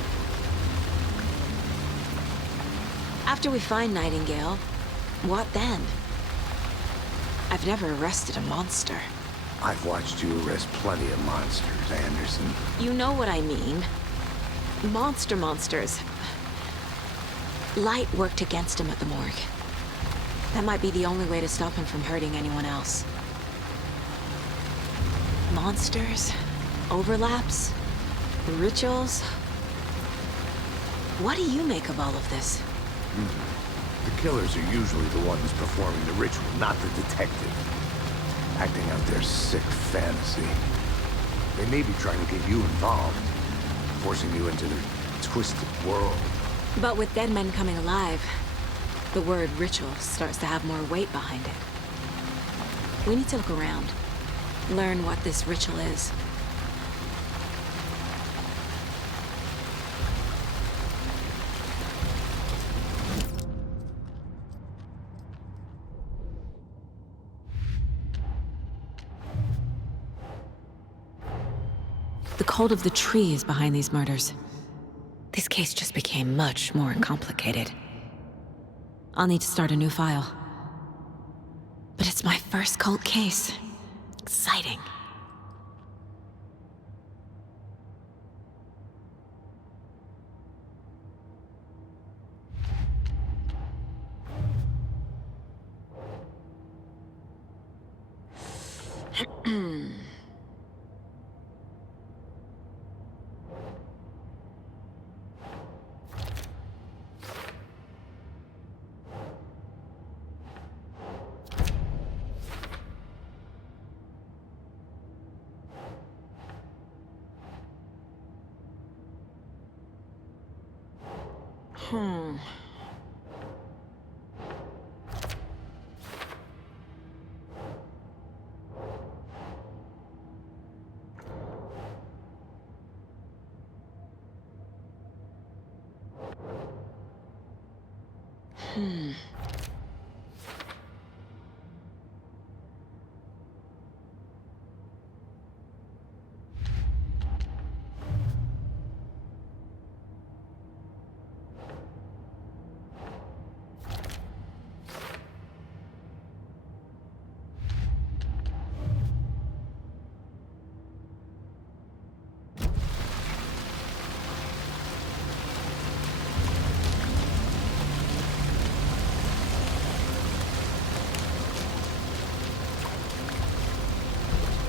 After we find Nightingale, what then? I've never arrested a monster. I've watched you arrest plenty of monsters, Anderson. You know what I mean. Monsters. Light worked against him at the morgue. That might be the only way to stop him from hurting anyone else. Monsters? Overlaps? Rituals? What do you make of all of this? The killers are usually the ones performing the ritual, not the detective. Acting out their sick fantasy. They may be trying to get you involved, forcing you into their twisted world. But with dead men coming alive, the word ritual starts to have more weight behind it. We need to look around, learn what this ritual is. The cult of the tree is behind these murders. This case just became much more complicated. I'll need to start a new file. But it's my first cult case. Exciting.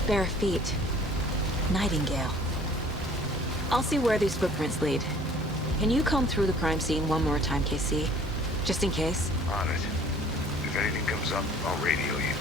Bare feet. Nightingale. I'll see where these footprints lead. Can you comb through the crime scene one more time, KC? Just in case? On it. If anything comes up, I'll radio you.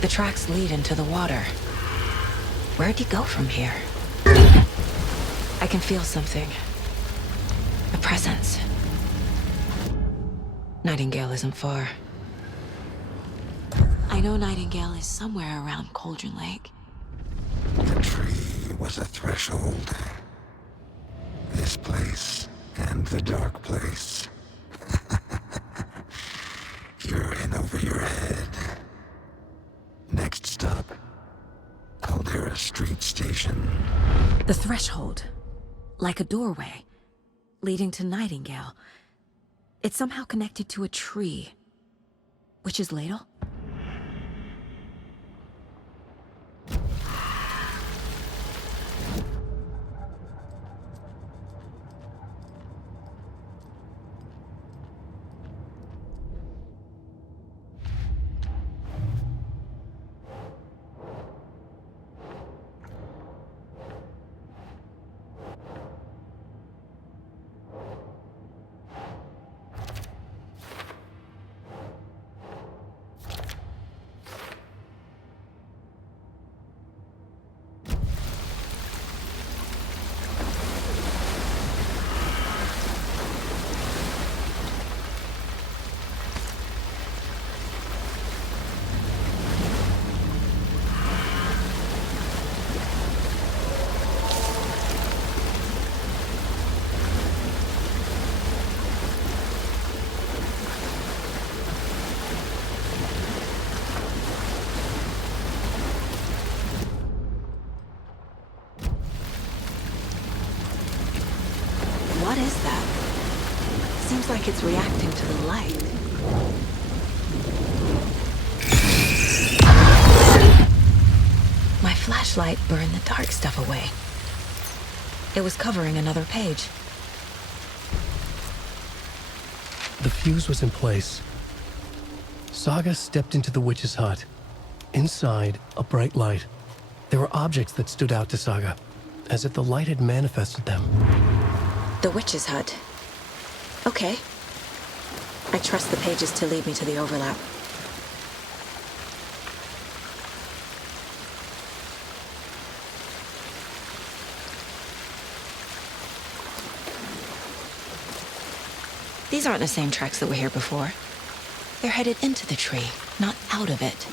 The tracks lead into the water. Where'd you go from here? I can feel something. A presence. Nightingale isn't far. I know Nightingale is somewhere around Cauldron Lake. The tree was a threshold. This place and the dark place. You're in over your head. Next stop, Caldera Street Station. The threshold. Like a doorway. Leading to Nightingale. It's somehow connected to a tree. Witch's Ladle? What is that? Seems like it's reacting to the light. My flashlight burned the dark stuff away. It was covering another page. The fuse was in place. Saga stepped into the witch's hut. Inside, a bright light. There were objects that stood out to Saga, as if the light had manifested them. The witch's hut. Okay. I trust the pages to lead me to the overlap. These aren't the same tracks that were here before. They're headed into the tree, not out of it.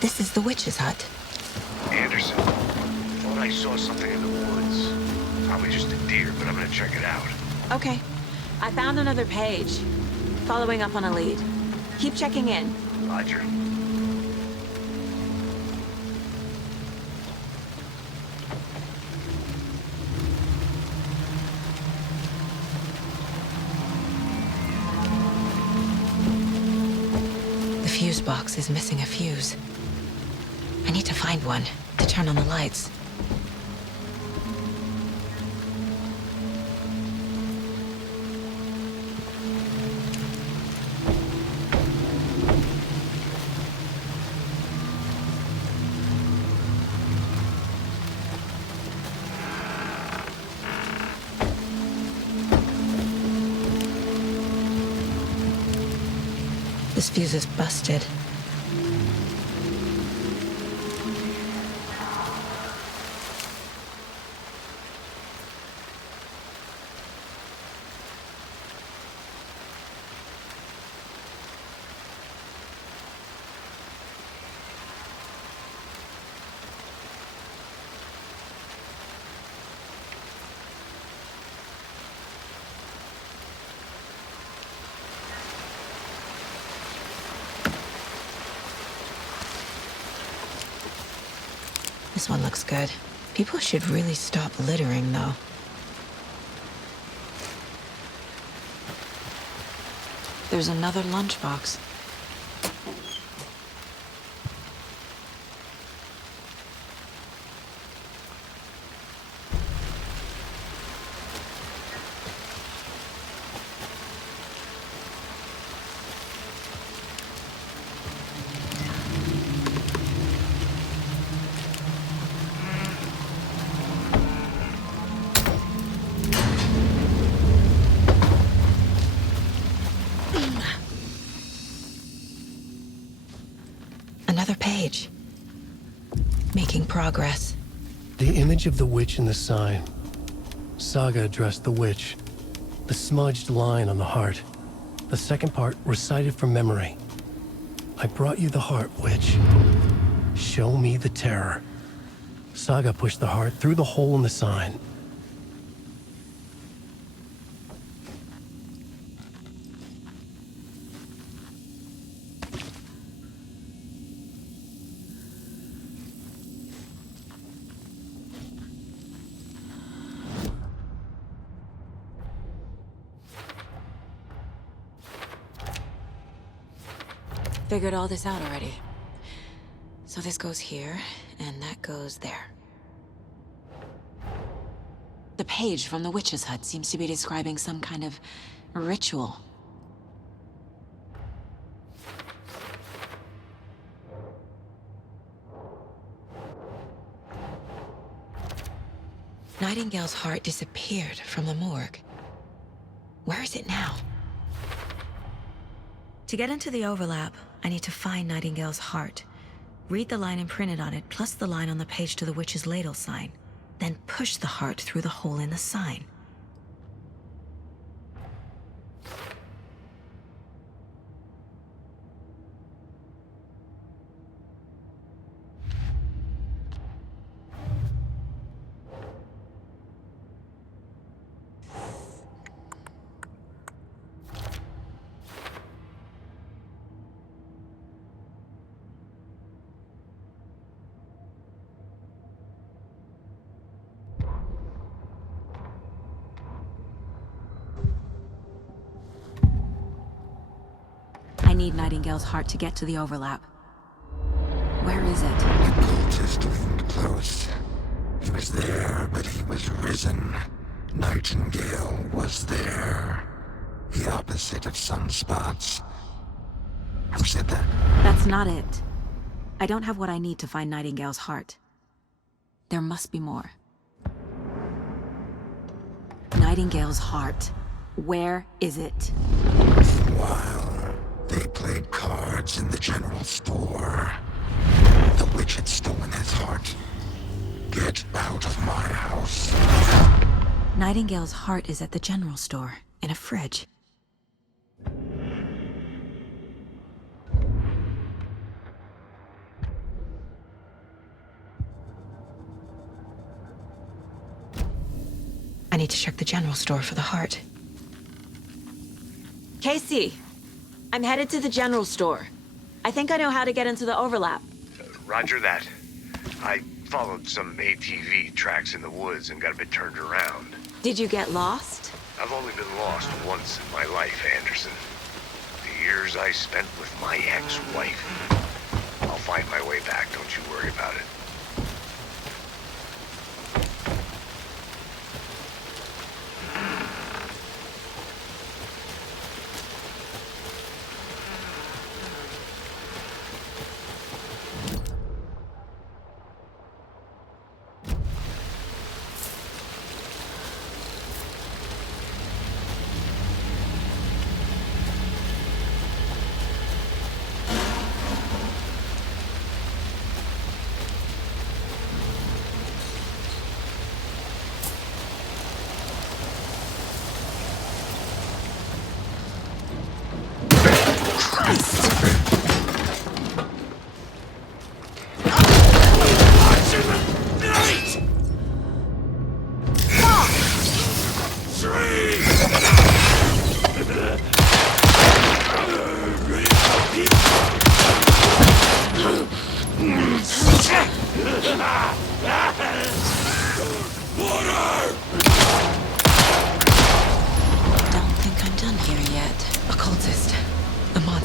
This is the witch's hut. Anderson, thought I saw something in the woods. Probably just a deer, but I'm gonna check it out. Okay. I found another page. Following up on a lead. Keep checking in. Roger. The fuse box is missing a fuse. I need to find one to turn on the lights. This fuse is busted. This one looks good. People should really stop littering, though. There's another lunchbox. Another page. Making progress. The image of the witch in the sign. Saga addressed the witch. The smudged line on the heart. The second part recited from memory. I brought you the heart, witch. Show me the terror. Saga pushed the heart through the hole in the sign. Figured all this out already. So this goes here, and that goes there. The page from the witch's hut seems to be describing some kind of ritual. Nightingale's heart disappeared from the morgue. Where is it now? To get into the overlap, I need to find Nightingale's heart. Read the line imprinted on it, plus the line on the page to the witch's ladle sign. Then push the heart through the hole in the sign. I need Nightingale's heart to get to the overlap. Where is it? The cultist leaned close. He was there, but he was risen. Nightingale was there. The opposite of sunspots. Who said that? That's not it. I don't have what I need to find Nightingale's heart. There must be more. Nightingale's heart. Where is it? Meanwhile, they played cards in the general store. The witch had stolen his heart. Get out of my house. Nightingale's heart is at the general store, in a fridge. I need to check the general store for the heart. Casey! I'm headed to the general store. I think I know how to get into the overlap. Roger that. I followed some ATV tracks in the woods and got a bit turned around. Did you get lost? I've only been lost once in my life, Anderson. The years I spent with my ex-wife. I'll find my way back, don't you worry about it.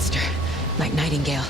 monster, like Nightingale.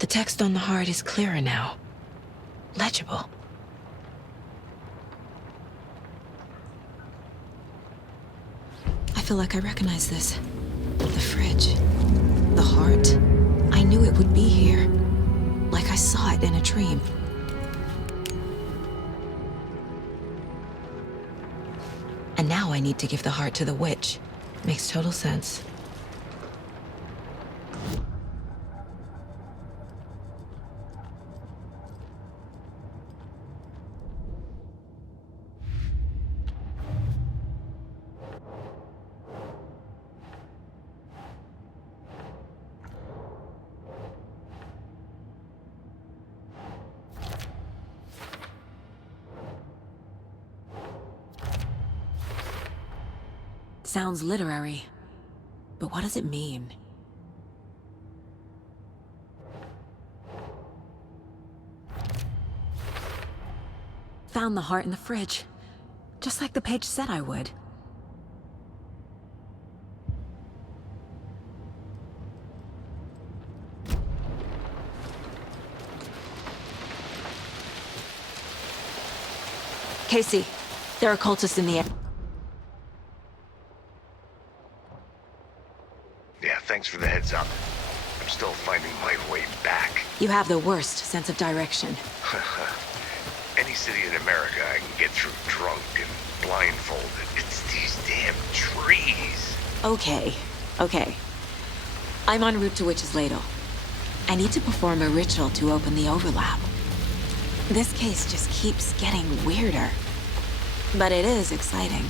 The text on the heart is clearer now. Legible. I feel like I recognize this. The fridge. The heart. I knew it would be here. Like I saw it in a dream. And now I need to give the heart to the witch. Makes total sense. Sounds literary. But what does it mean? Found the heart in the fridge. Just like the page said I would. Casey, there are cultists in the air. Yeah, thanks for the heads up. I'm still finding my way back. You have the worst sense of direction. Any city in America I can get through drunk and blindfolded. It's these damn trees. Okay. I'm en route to Witch's Ladle. I need to perform a ritual to open the overlap. This case just keeps getting weirder. But it is exciting.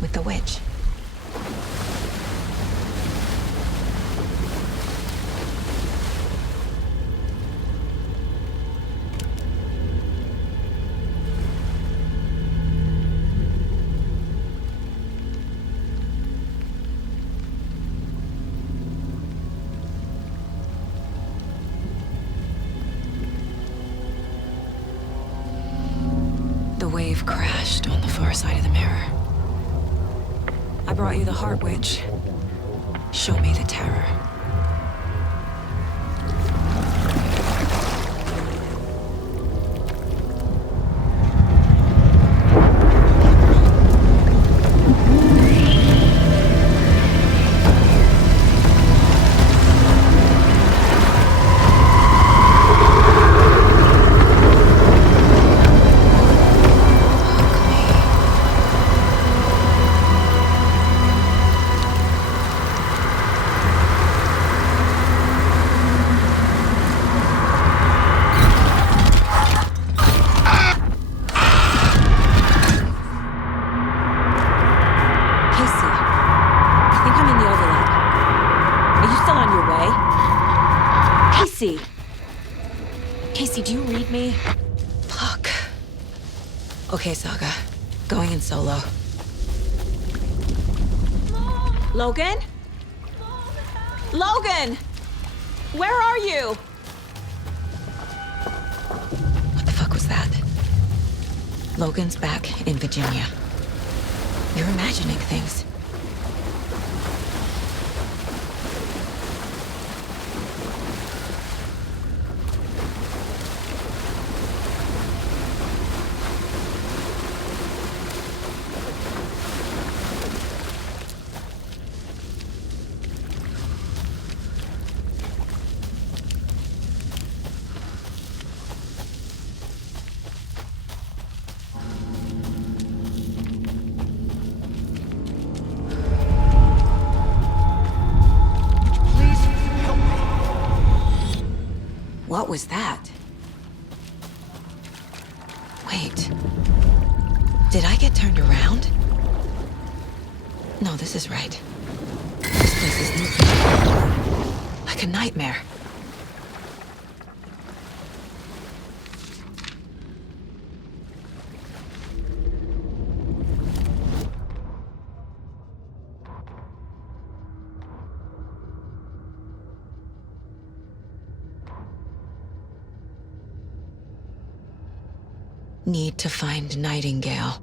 With the witch. The wave crashed on the far side of the mirror. I brought you the Heart Witch. Show me the terror. Casey! Casey, do you read me? Fuck. Okay, Saga. Going in solo. Logan? Logan! Where are you? What the fuck was that? Logan's back in Virginia. You're imagining things. What was that? Wait. Did I get turned around? No, this is right. This place is moving. Like a nightmare. Need to find Nightingale.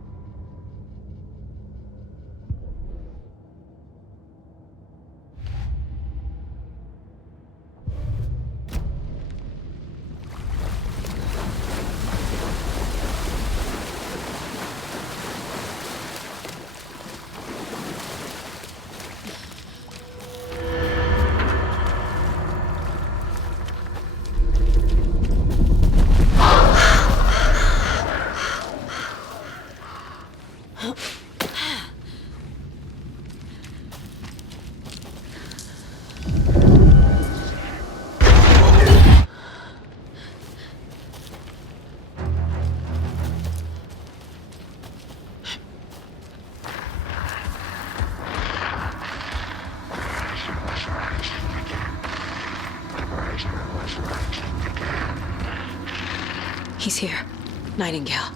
He's here. Nightingale.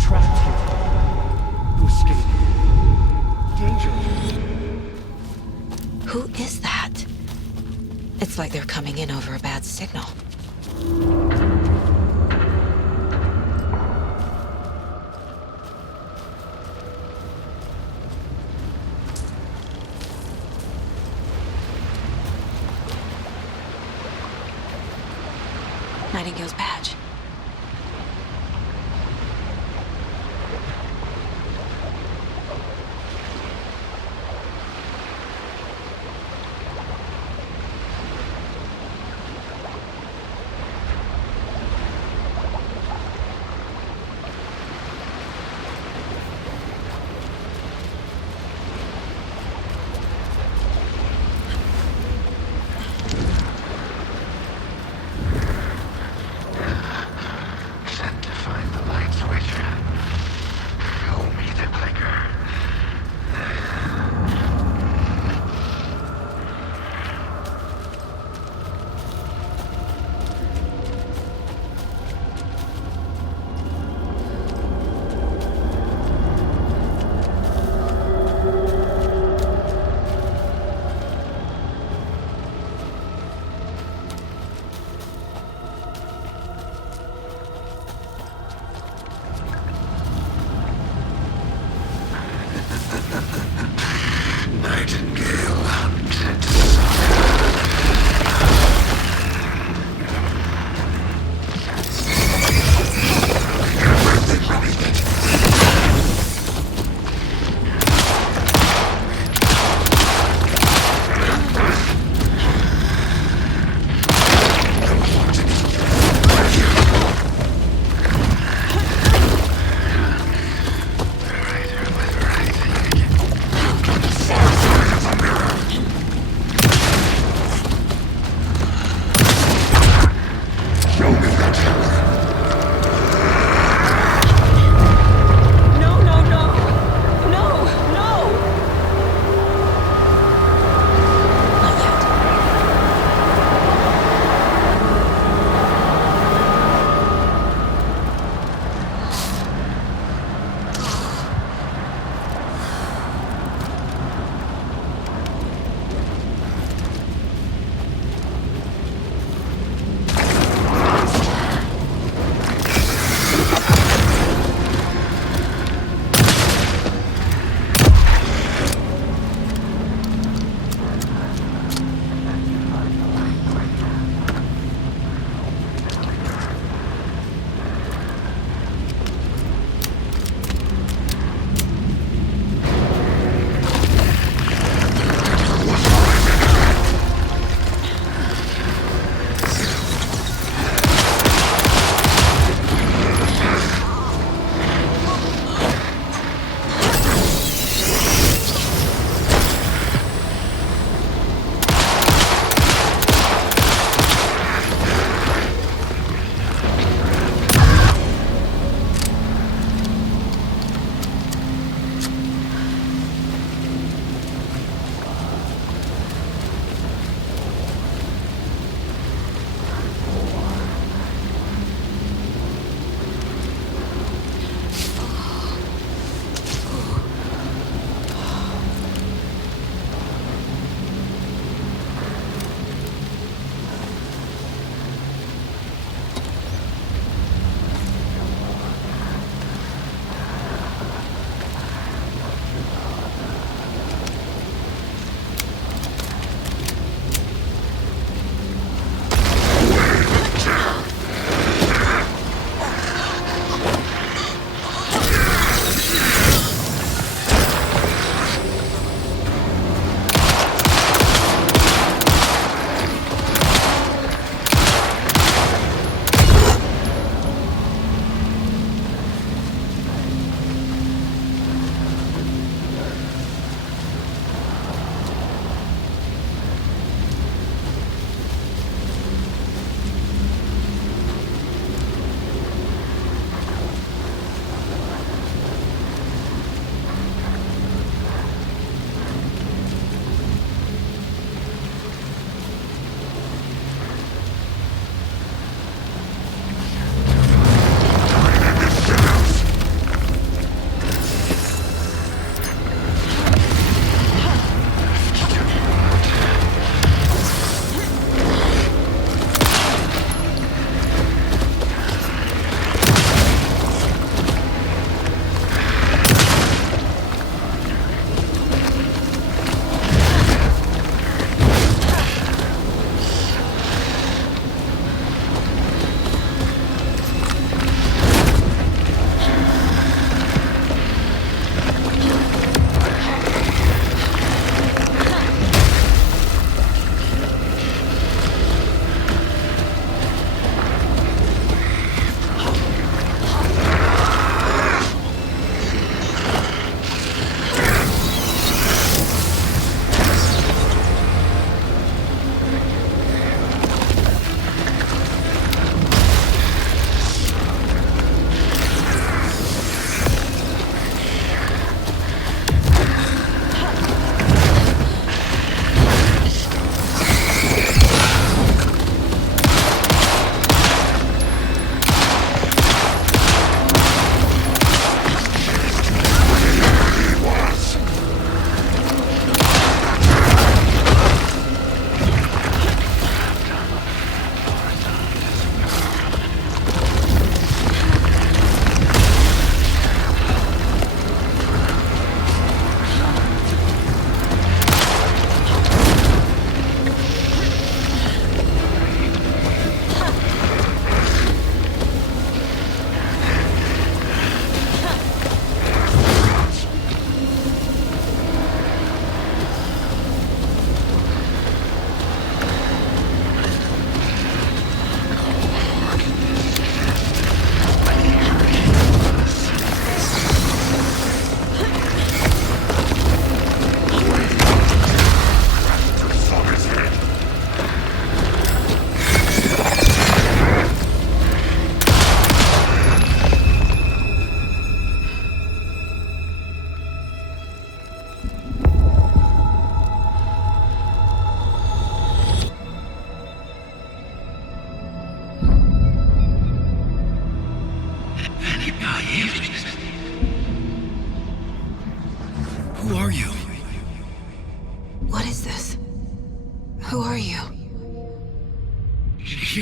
Trapped here. To escape. Danger. Who is that? It's like they're coming in over a bad signal. Nightingale's badge.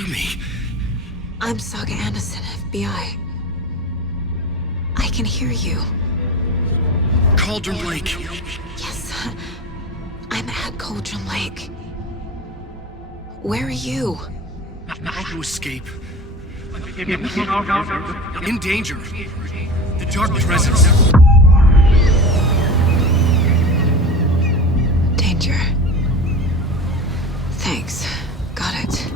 hear me? I'm Saga Anderson, FBI. I can hear you. Cauldron Lake. Yes, I'm at Cauldron Lake. Where are you? How to escape. In danger. The Dark Presence. Danger. Thanks. Got it.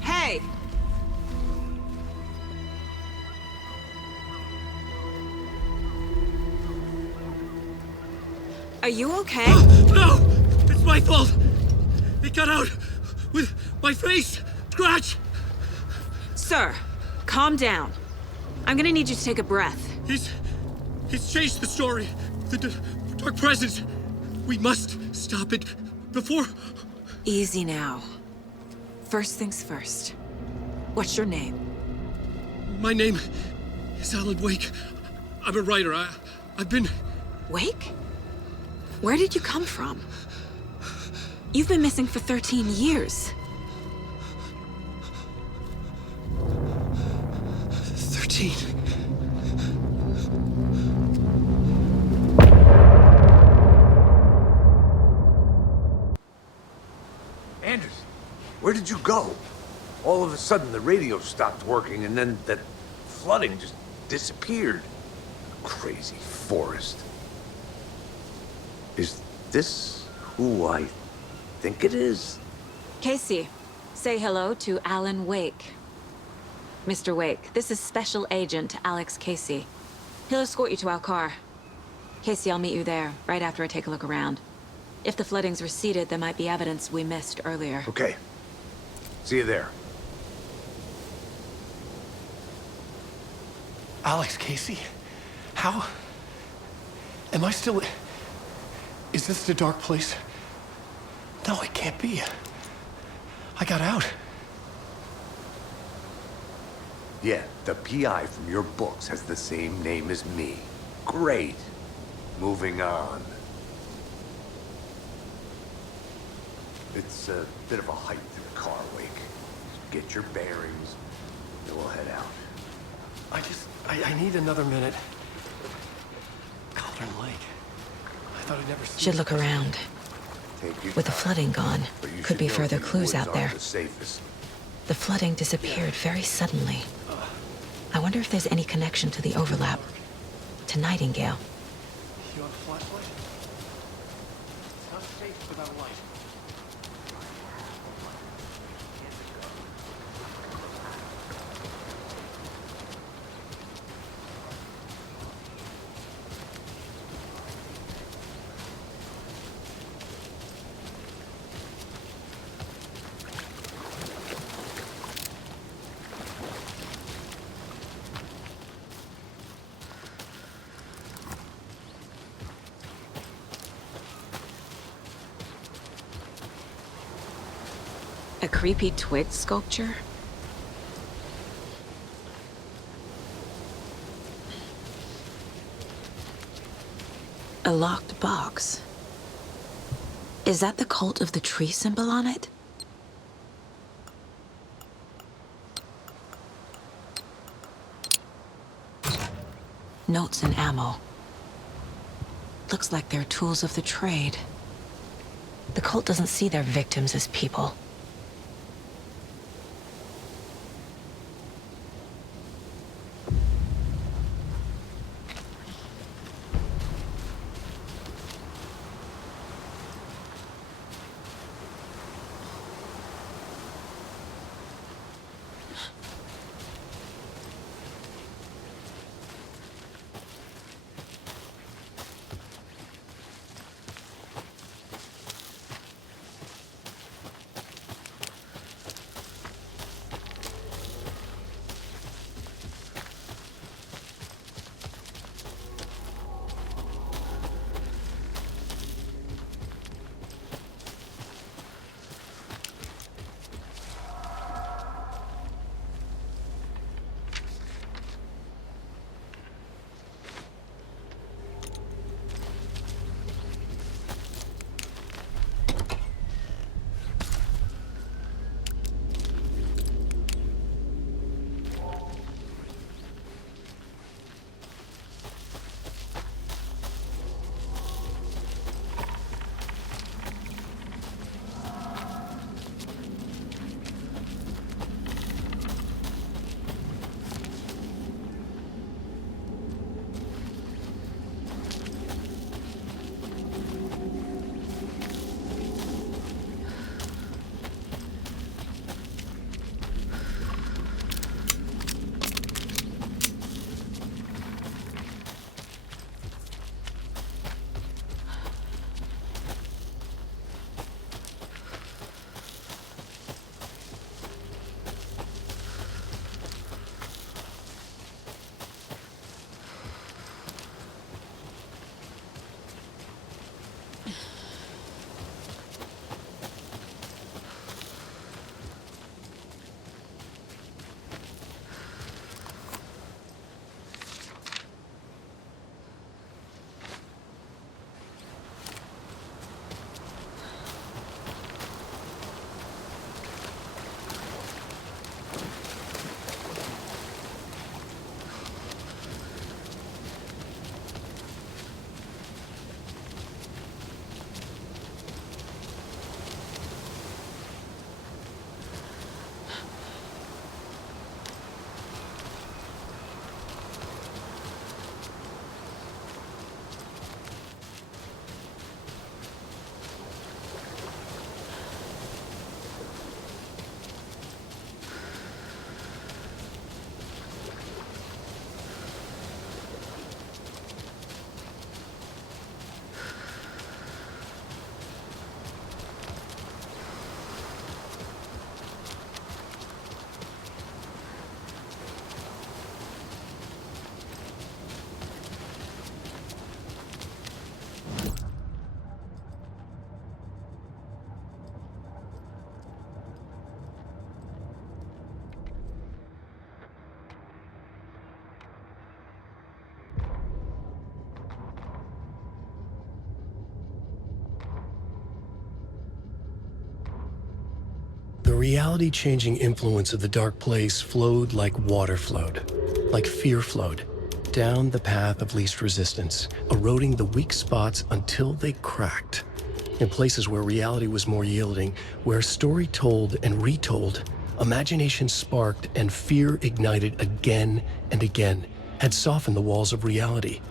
Hey! Are you okay? No! It's my fault! It got out with my face! Scratch! Sir, calm down. I'm gonna need you to take a breath. He's changed the story. The Dark Presence. We must stop it before... Easy now. First things first. What's your name? My name is Alan Wake. I'm a writer. I've been... Wake? Where did you come from? You've been missing for 13 years. 13. Anderson, where did you go? All of a sudden, the radio stopped working, and then that flooding just disappeared. Crazy forest. Is this who I think it is? Casey, say hello to Alan Wake. Mr. Wake, this is Special Agent Alex Casey. He'll escort you to our car. Casey, I'll meet you there, right after I take a look around. If the flooding's receded, there might be evidence we missed earlier. Okay. See you there. Alex Casey? How? Am I still... Is this the dark place? No, it can't be. I got out. Yeah, the PI from your books has the same name as me. Great. Moving on. It's a bit of a hike to the car, Wake. Get your bearings, then we'll head out. I need another minute. Cauldron Lake. I thought I'd never seen... Should look around. With the flooding gone, could be further clues out there. The flooding disappeared very suddenly. I wonder if there's any connection to the overlap. To Nightingale. You want a flashlight? It's not safe without a light. A creepy twig sculpture? A locked box. Is that the cult of the tree symbol on it? Notes and ammo. Looks like they're tools of the trade. The cult doesn't see their victims as people. reality-changing influence of the Dark Place flowed like water flowed, like fear flowed, down the path of least resistance, eroding the weak spots until they cracked. In places where reality was more yielding, where story told and retold, imagination sparked and fear ignited again and again, had softened the walls of reality.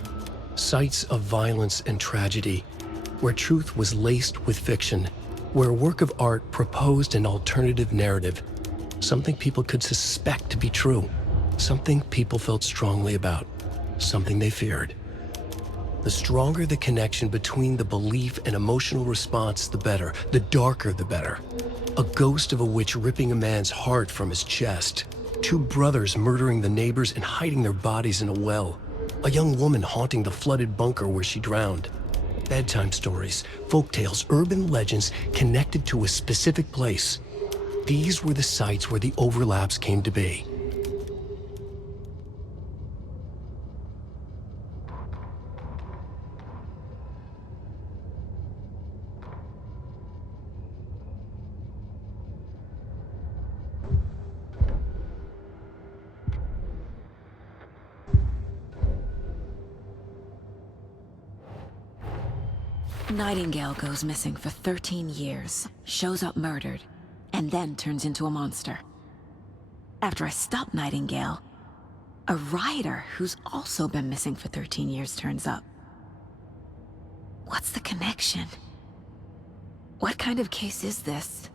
Sites of violence and tragedy, where truth was laced with fiction, where a work of art proposed an alternative narrative, something people could suspect to be true, something people felt strongly about, something they feared. The stronger the connection between the belief and emotional response, the better. The darker, the better. A ghost of a witch ripping a man's heart from his chest. Two brothers murdering the neighbors and hiding their bodies in a well. A young woman haunting the flooded bunker where she drowned. Bedtime stories, folktales, urban legends connected to a specific place. These were the sites where the overlaps came to be. Nightingale goes missing for 13 years, shows up murdered, and then turns into a monster. After I stop Nightingale, a rider who's also been missing for 13 years turns up. What's the connection? What kind of case is this?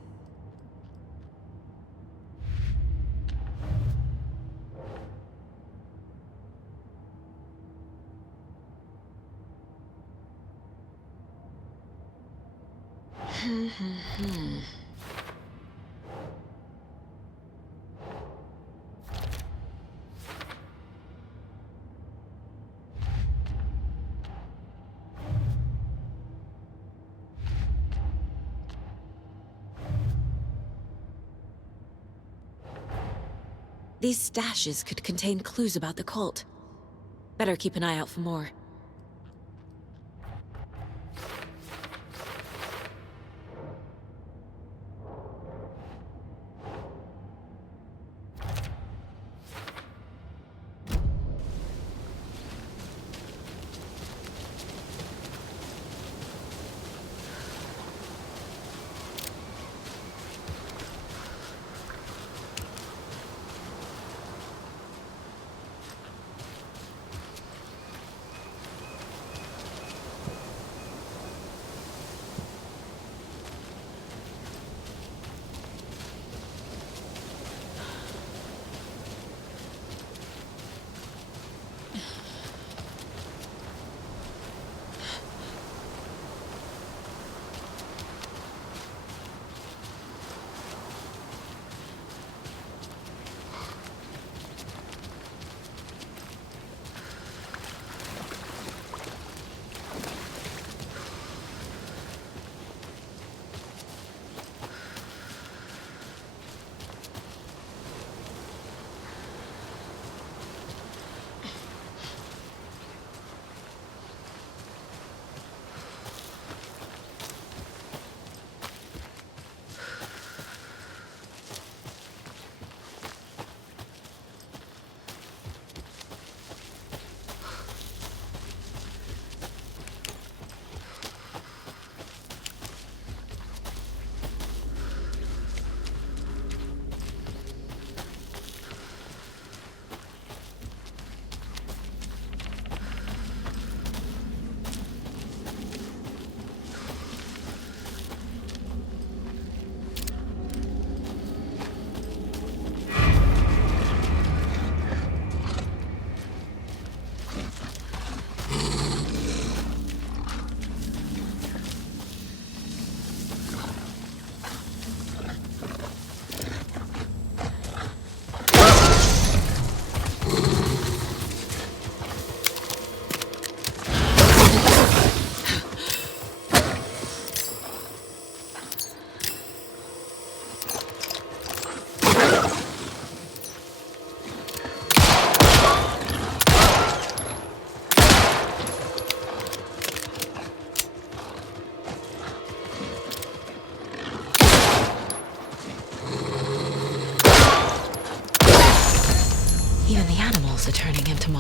These stashes could contain clues about the cult. Better keep an eye out for more.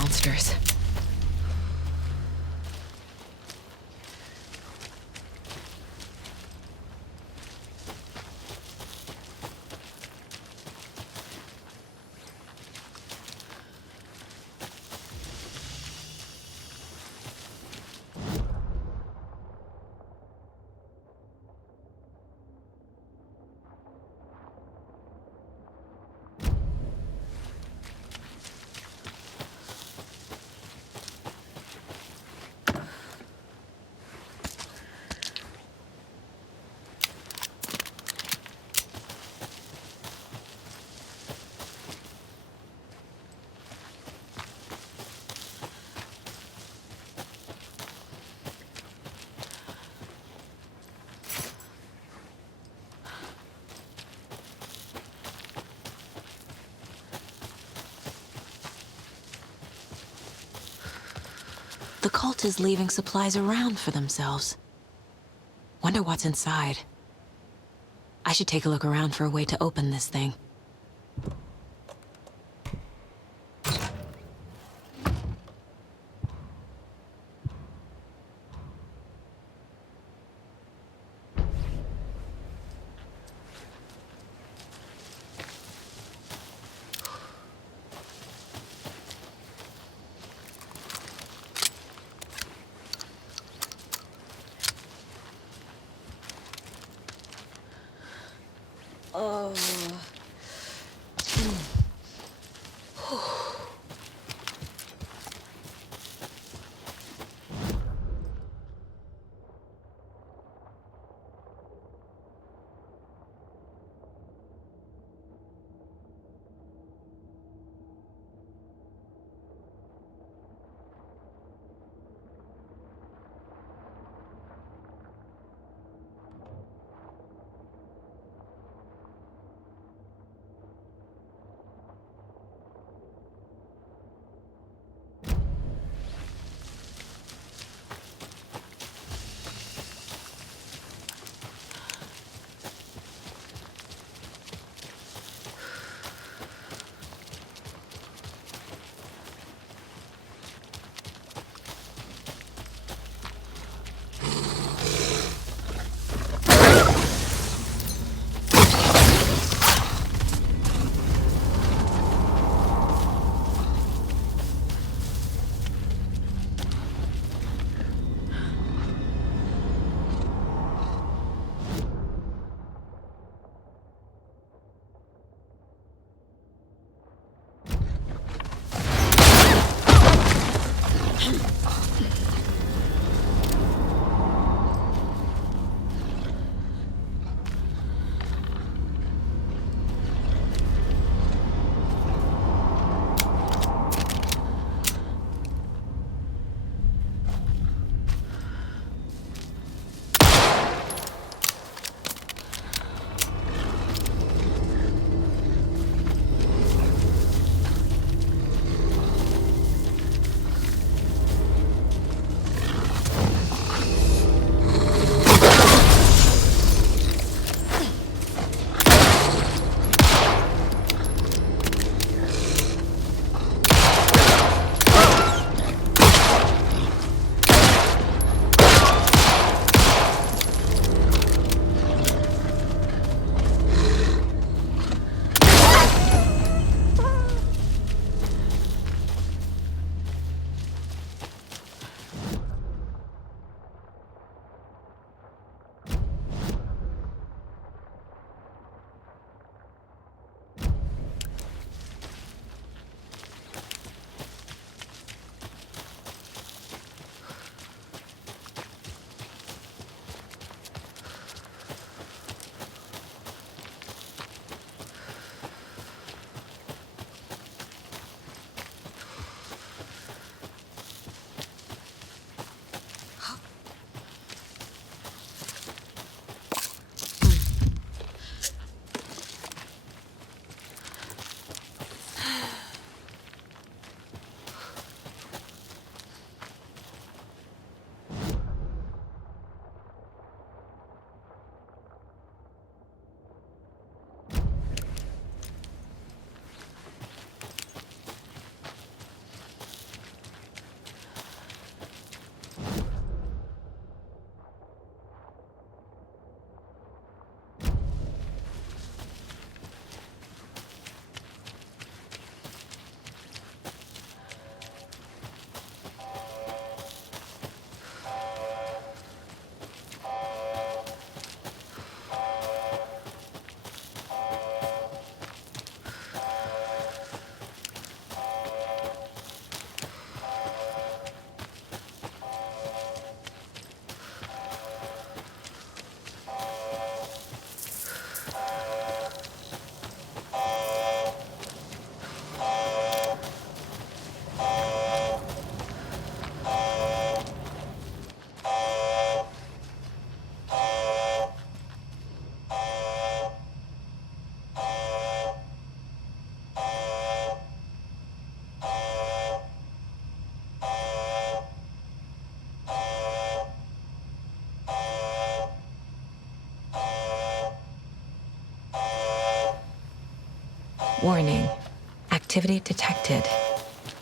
monsters. The cult is leaving supplies around for themselves. Wonder what's inside. I should take a look around for a way to open this thing. Oh, Warning. Activity detected.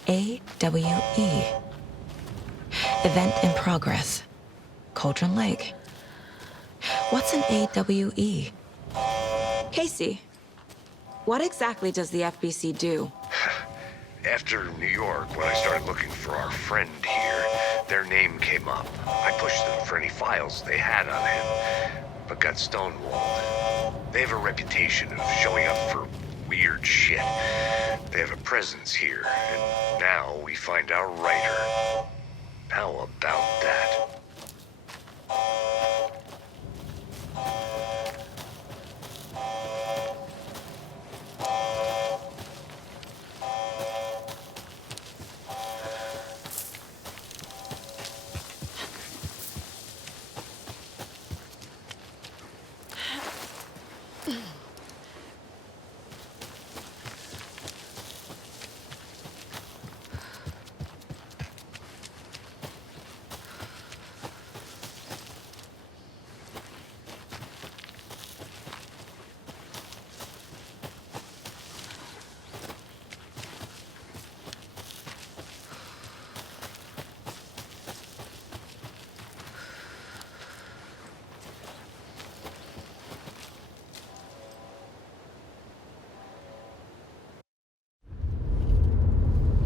AWE. Event in progress. Cauldron Lake. What's an AWE? Casey, what exactly does the FBC do? After New York, when I started looking for our friend here, their name came up. I pushed them for any files they had on him, but got stonewalled. They have a reputation of showing up for weird shit. They have a presence here, and now we find our writer. How about that?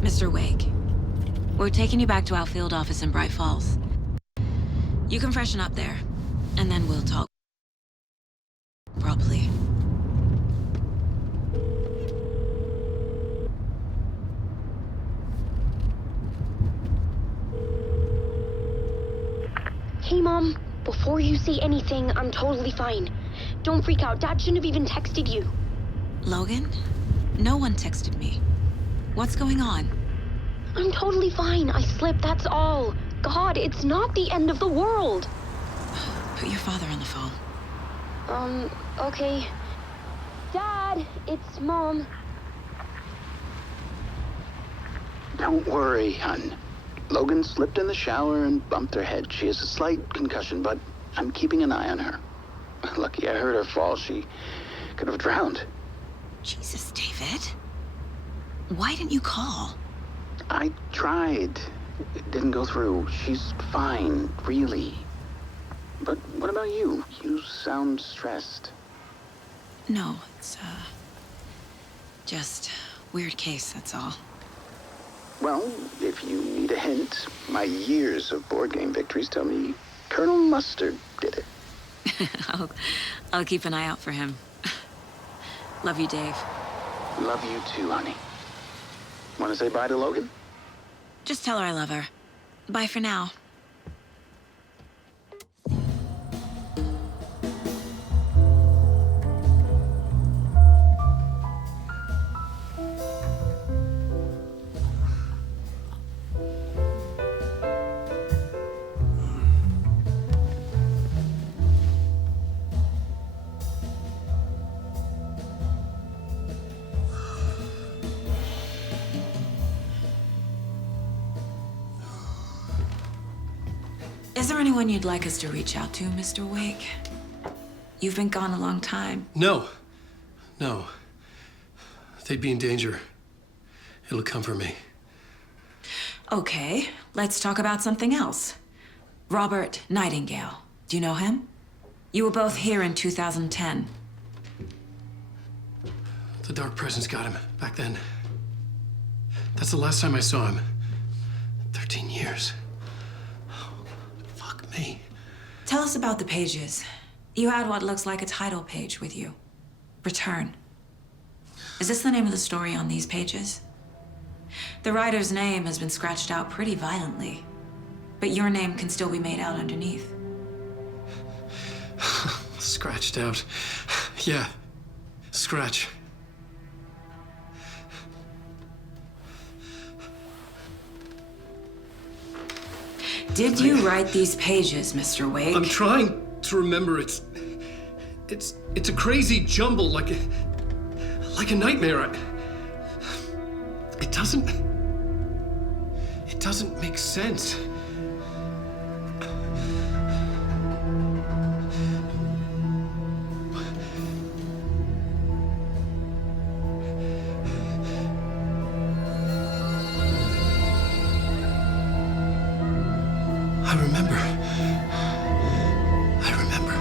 Mr. Wake, we're taking you back to our field office in Bright Falls. You can freshen up there, and then we'll talk properly. Hey, Mom. Before you say anything, I'm totally fine. Don't freak out. Dad shouldn't have even texted you. Logan? No one texted me. What's going on? I'm totally fine. I slipped, that's all. God, it's not the end of the world. Put your father on the phone. Okay. Dad, it's Mom. Don't worry, hon. Logan slipped in the shower and bumped her head. She has a slight concussion, but I'm keeping an eye on her. Lucky I heard her fall. She could have drowned. Jesus, David. Why didn't you call? I tried. It didn't go through. She's fine, really. But what about you? You sound stressed. No, it's, just weird case, that's all. Well, if you need a hint, my years of board game victories tell me Colonel Mustard did it. I'll keep an eye out for him. Love you, Dave. Love you too, honey. Want to say bye to Logan? Just tell her I love her. Bye for now. Is there anyone you'd like us to reach out to, Mr. Wake? You've been gone a long time. No. They'd be in danger. It'll come for me. Okay, let's talk about something else. Robert Nightingale. Do you know him? You were both here in 2010. The Dark Presence got him back then. That's the last time I saw him. 13 years. Fuck me. Tell us about the pages. You had what looks like a title page with you. Return. Is this the name of the story on these pages? The writer's name has been scratched out pretty violently, but your name can still be made out underneath. Scratched out. Yeah. Scratch. Did you write these pages, Mr. Wake? I'm trying to remember. It's a crazy jumble, like a nightmare. It doesn't make sense. I remember. I remember.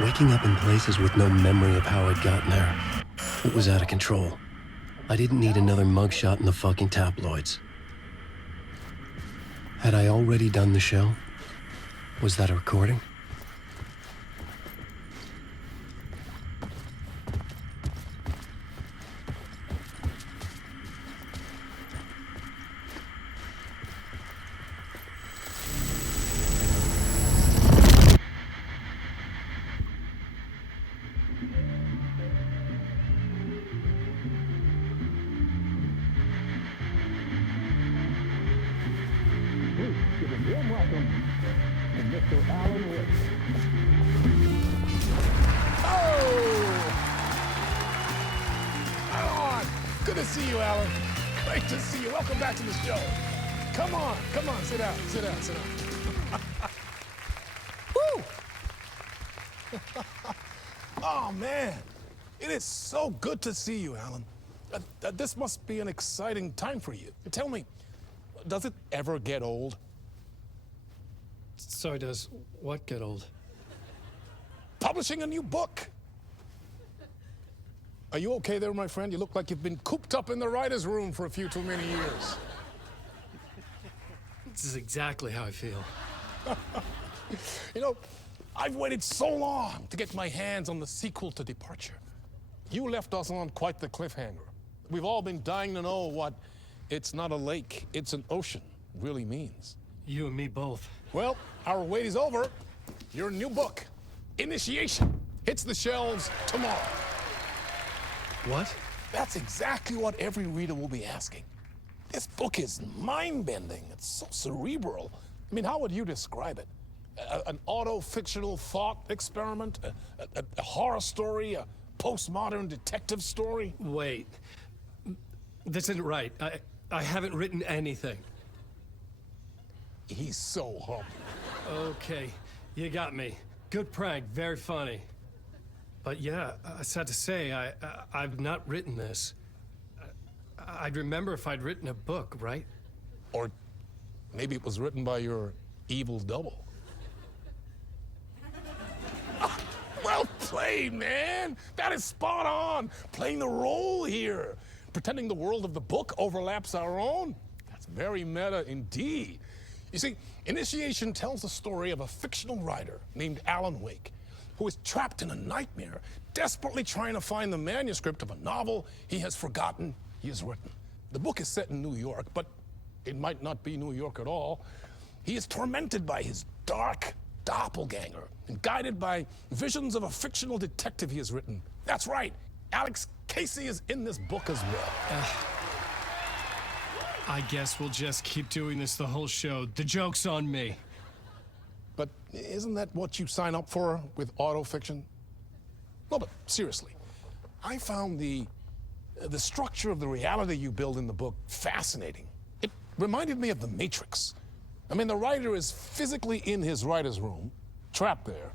Waking up in places with no memory of how I'd gotten there. It was out of control. I didn't need another mugshot in the fucking tabloids. Had I already done the show? Was that a recording? Good to see you, Alan. Great to see you. Welcome back to the show. Come on, sit down, sit down. Woo! Oh, man. It is so good to see you, Alan. This must be an exciting time for you. Tell me, does it ever get old? Sorry, does what get old? Publishing a new book. Are you okay there, my friend? You look like you've been cooped up in the writer's room for a few too many years. This is exactly how I feel. You know, I've waited so long to get my hands on the sequel to Departure. You left us on quite the cliffhanger. We've all been dying to know what "it's not a lake, it's an ocean" really means. You and me both. Well, our wait is over. Your new book, Initiation, hits the shelves tomorrow. What? That's exactly what every reader will be asking. This book is mind-bending. It's so cerebral. I mean, how would you describe it? An auto-fictional thought experiment? A horror story? A postmodern detective story? Wait. This isn't right. I haven't written anything. He's so humble. Okay, you got me. Good prank, very funny. But yeah, sad to say, I've not written this. I'd remember if I'd written a book, right? Or maybe it was written by your evil double. Well played, man! That is spot on! Playing the role here. Pretending the world of the book overlaps our own. That's very meta indeed. You see, Initiation tells the story of a fictional writer named Alan Wake, who is trapped in a nightmare, desperately trying to find the manuscript of a novel he has forgotten he has written. The book is set in New York, but it might not be New York at all. He is tormented by his dark doppelganger and guided by visions of a fictional detective he has written. That's right, Alex Casey is in this book as well. I guess we'll just keep doing this the whole show. The joke's on me. But isn't that what you sign up for with autofiction? No, but seriously, I found the structure of the reality you build in the book fascinating. It reminded me of The Matrix. I mean, the writer is physically in his writer's room, trapped there,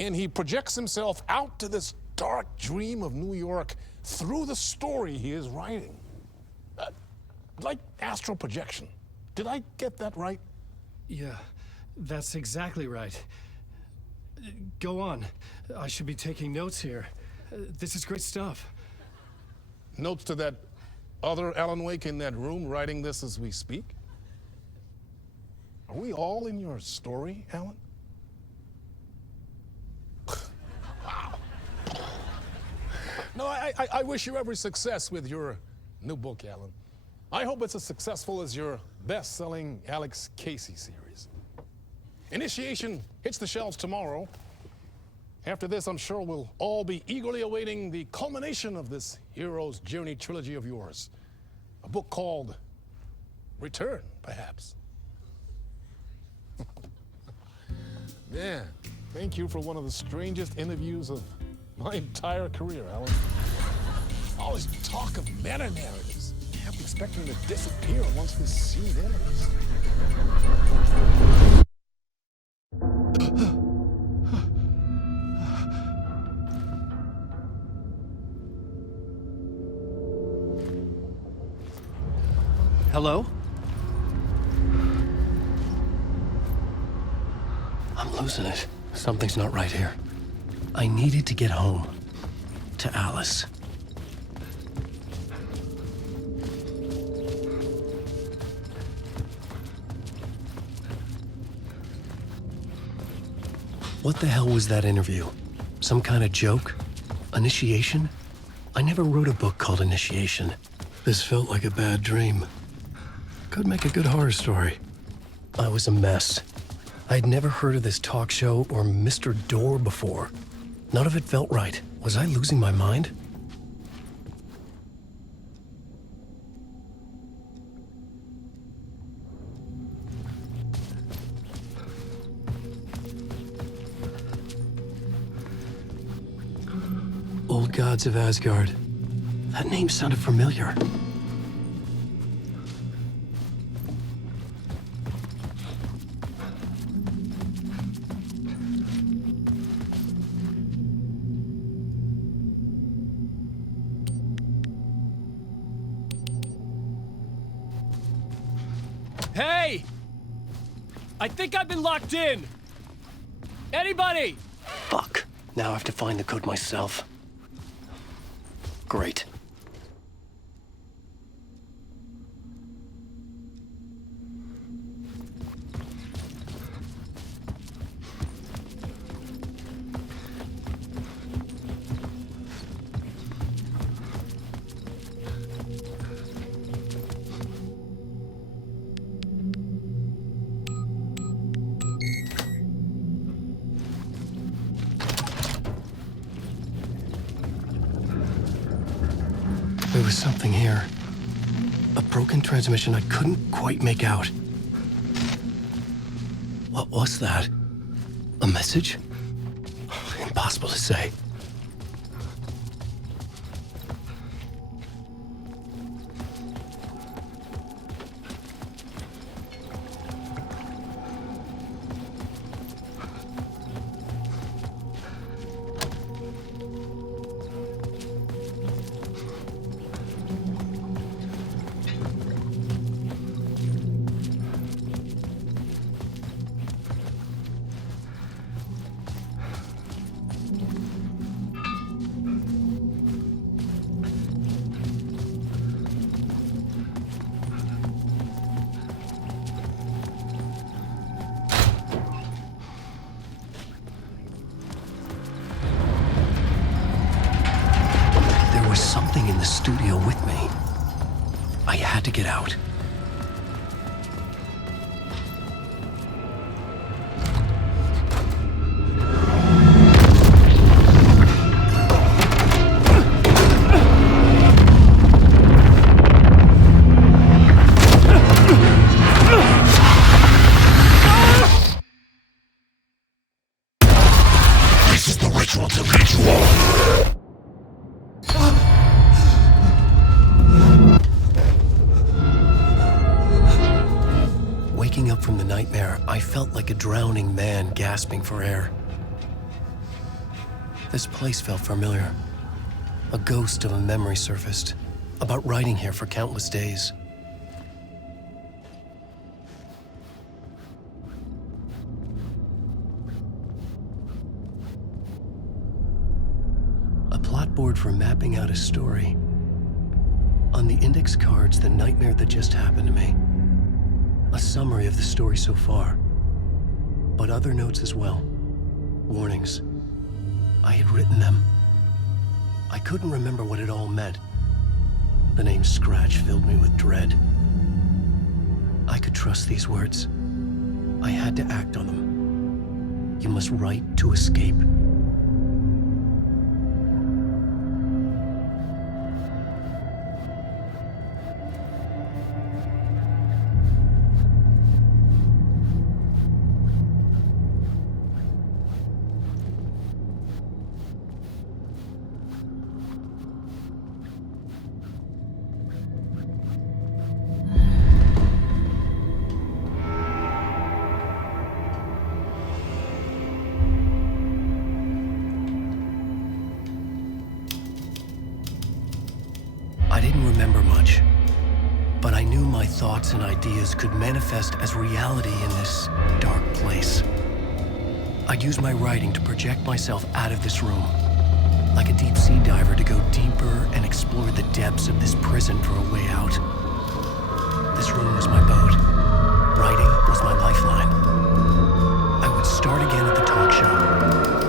and he projects himself out to this dark dream of New York through the story he is writing. Like astral projection. Did I get that right? Yeah, that's exactly right. Go on. I should be taking notes here. This is great stuff. Notes to that other Alan Wake in that room writing this as we speak? Are we all in your story, Alan? Wow. No, I wish you every success with your new book, Alan. I hope it's as successful as your best-selling Alex Casey series. Initiation hits the shelves tomorrow. After this, I'm sure we'll all be eagerly awaiting the culmination of this hero's journey trilogy of yours. A book called Return, perhaps. Man, thank you for one of the strangest interviews of my entire career, Alan. All this talk of meta-narratives. I'm expecting to disappear once this scene ends. Hello? I'm losing it. Something's not right here. I needed to get home. To Alice. What the hell was that interview? Some kind of joke? Initiation? I never wrote a book called Initiation. This felt like a bad dream. Could make a good horror story. I was a mess. I'd never heard of this talk show or Mr. Door before. None of it felt right. Was I losing my mind? Old Gods of Asgard. That name sounded familiar. Hey! I think I've been locked in! Anybody? Fuck. Now I have to find the code myself. Great. There was something here. A broken transmission I couldn't quite make out. What was that? A message? Impossible to say. Something in the studio with me. I had to get out. This is the ritual to lead you on. Waking up from the nightmare, I felt like a drowning man gasping for air. This place felt familiar. A ghost of a memory surfaced, about riding here for countless days. A plot board for mapping out a story. On the index cards, the nightmare that just happened to me. A summary of the story so far. But other notes as well. Warnings. I had written them. I couldn't remember what it all meant. The name Scratch filled me with dread. I could trust these words. I had to act on them. You must write to escape. I didn't remember much, but I knew my thoughts and ideas could manifest as reality in this dark place. I'd use my writing to project myself out of this room, like a deep sea diver to go deeper and explore the depths of this prison for a way out. This room was my boat. Writing was my lifeline. I would start again at the talk show.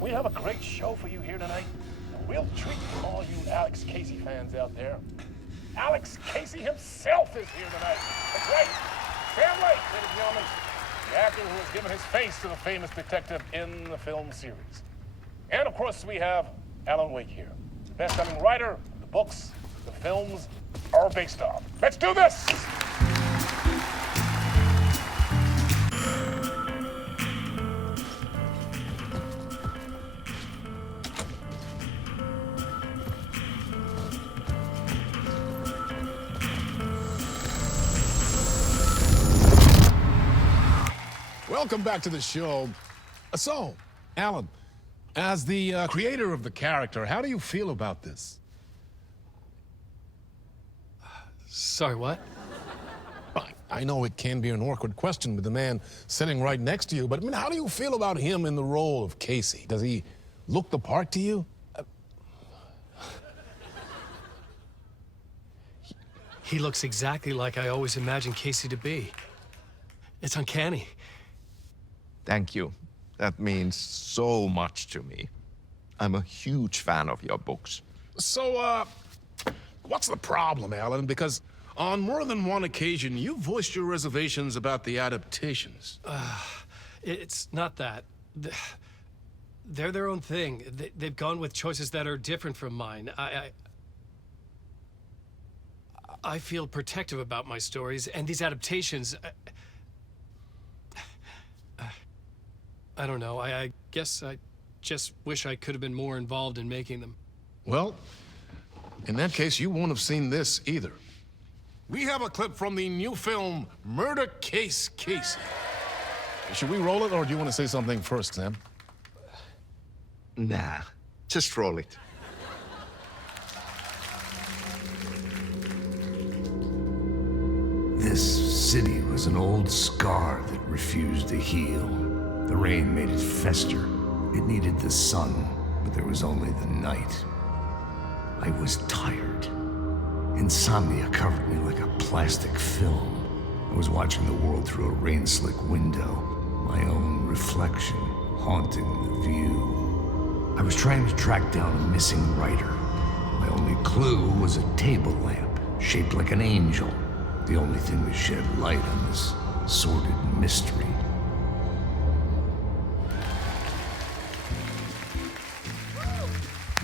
We have a great show for you here tonight. A real treat for all you Alex Casey fans out there. Alex Casey himself is here tonight. That's right. Sam Lake, ladies and gentlemen. The actor who has given his face to the famous detective in the film series. And of course, we have Alan Wake here. The best-selling writer, the books, the films are based on. Let's do this! Welcome back to the show. So, Alan, as the creator of the character, how do you feel about this? Sorry, what? I know it can be an awkward question with the man sitting right next to you, but I mean, how do you feel about him in the role of Casey? Does he look the part to you? He looks exactly like I always imagined Casey to be. It's uncanny. Thank you. That means so much to me. I'm a huge fan of your books. So, what's the problem, Alan? Because on more than one occasion, you voiced your reservations about the adaptations. It's not that. They're their own thing. They've gone with choices that are different from mine. I feel protective about my stories, and these adaptations... I don't know. I guess I just wish I could have been more involved in making them. Well, in that case, you won't have seen this either. We have a clip from the new film, Murder Case Casey. Should we roll it, or do you want to say something first, Sam? Nah, just roll it. This city was an old scar that refused to heal. The rain made it fester. It needed the sun, but there was only the night. I was tired. Insomnia covered me like a plastic film. I was watching the world through a rain-slick window, my own reflection haunting the view. I was trying to track down a missing writer. My only clue was a table lamp, shaped like an angel, the only thing that shed light on this sordid mystery.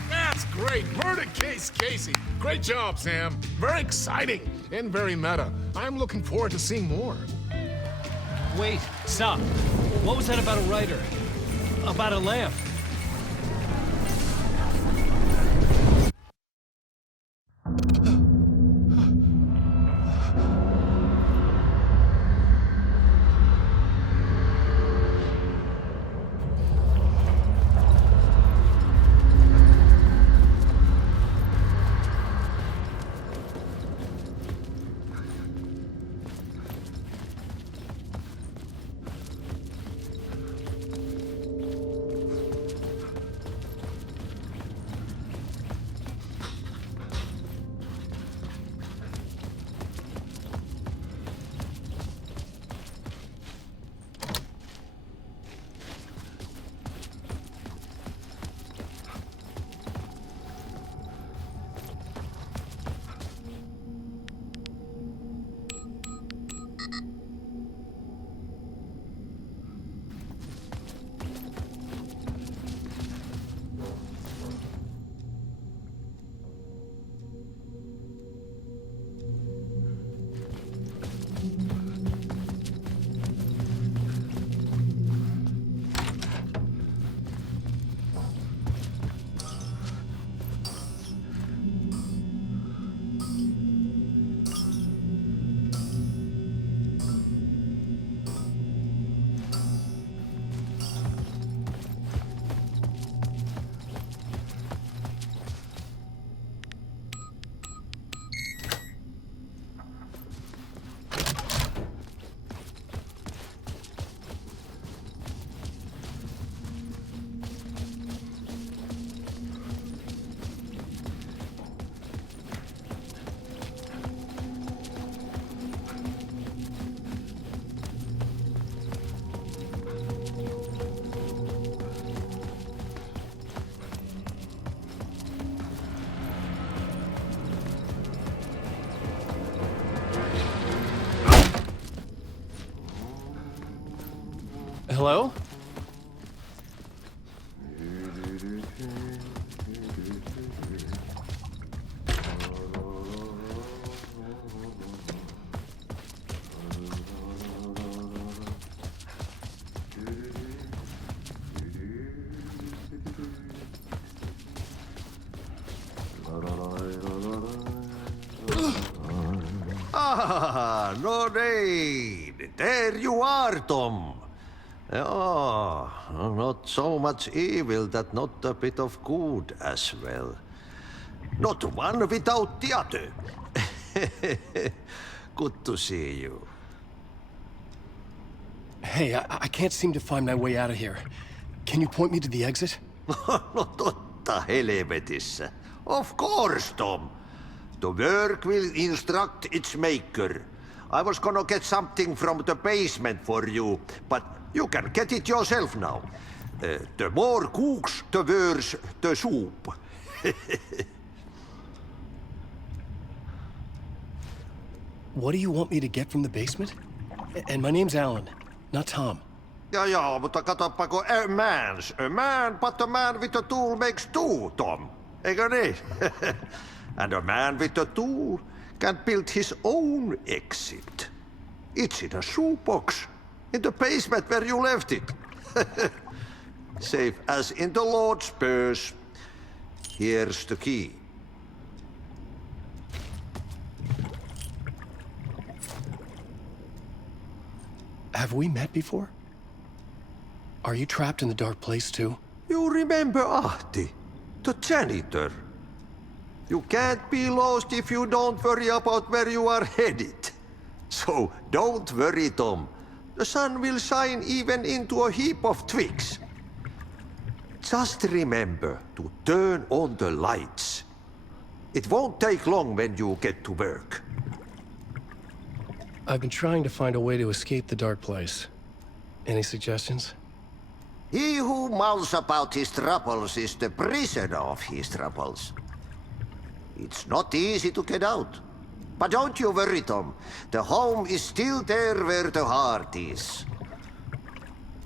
That's great! Murder Case Casey! Great job, Sam. Very exciting and very meta. I'm looking forward to seeing more. Wait, stop. What was that about a writer? About a lamp? Hello? Ah, Noreen! There you are, Tom. Oh, not so much evil that not a bit of good as well. Not one without the other. Good to see you. Hey, I can't seem to find my way out of here. Can you point me to the exit? No totta helvetissä. Of course, Tom. The work will instruct its maker. I was gonna get something from the basement for you, but you can get it yourself now. The more cooks, the worse the soup. What do you want me to get from the basement? And my name's Alan, not Tom. Ja, mutta katoppa, a man, but a man with a tool makes two, Tom. Eikö niin? And a man with a tool can build his own exit. It's in a shoebox, in the basement where you left it. Safe as in the Lord's purse. Here's the key. Have we met before? Are you trapped in the dark place too? You remember Ahti, the janitor. You can't be lost if you don't worry about where you are headed. So don't worry, Tom. The sun will shine even into a heap of twigs. Just remember to turn on the lights. It won't take long when you get to work. I've been trying to find a way to escape the dark place. Any suggestions? He who mulls about his troubles is the prisoner of his troubles. It's not easy to get out. But don't you worry, Tom. The home is still there where the heart is.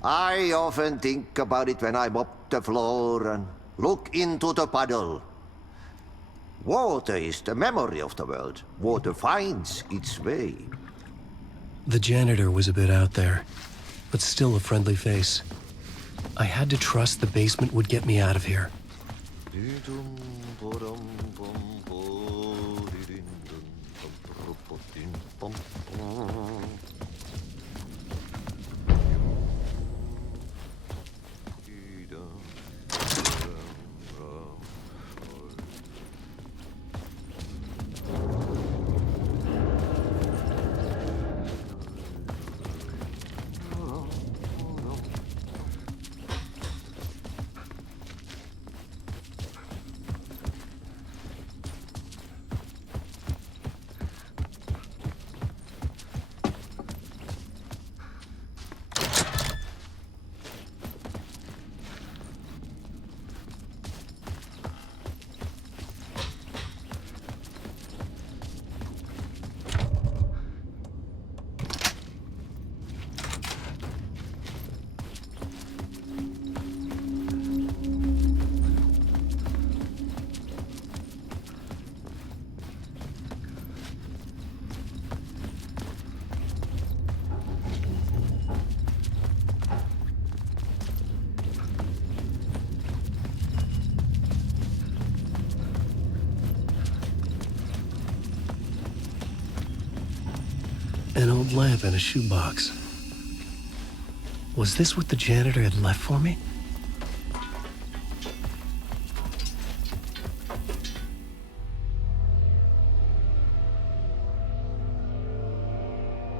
I often think about it when I mop the floor and look into the puddle. Water is the memory of the world. Water finds its way. The janitor was a bit out there, but still a friendly face. I had to trust the basement would get me out of here. An old lamp in a shoebox. Was this what the janitor had left for me?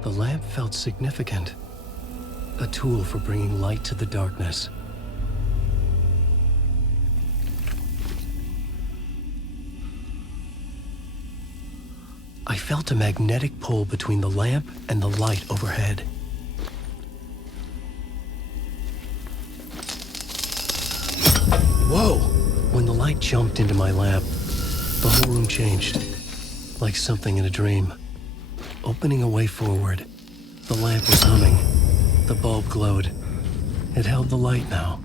The lamp felt significant. A tool for bringing light to the darkness. I felt a magnetic pull between the lamp and the light overhead. Whoa! When the light jumped into my lamp, the whole room changed, like something in a dream. Opening a way forward, the lamp was humming, the bulb glowed, It held the light now.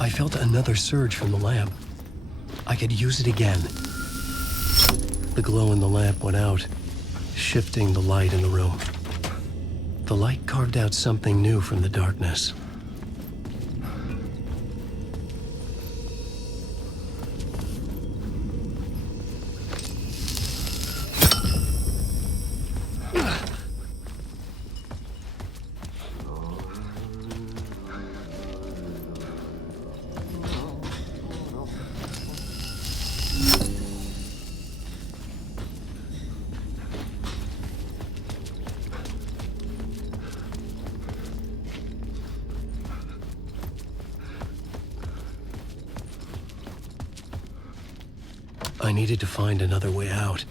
I felt another surge from the lamp. I could use it again. The glow in the lamp went out, shifting the light in the room. The light carved out something new from the darkness. I needed to find another way out.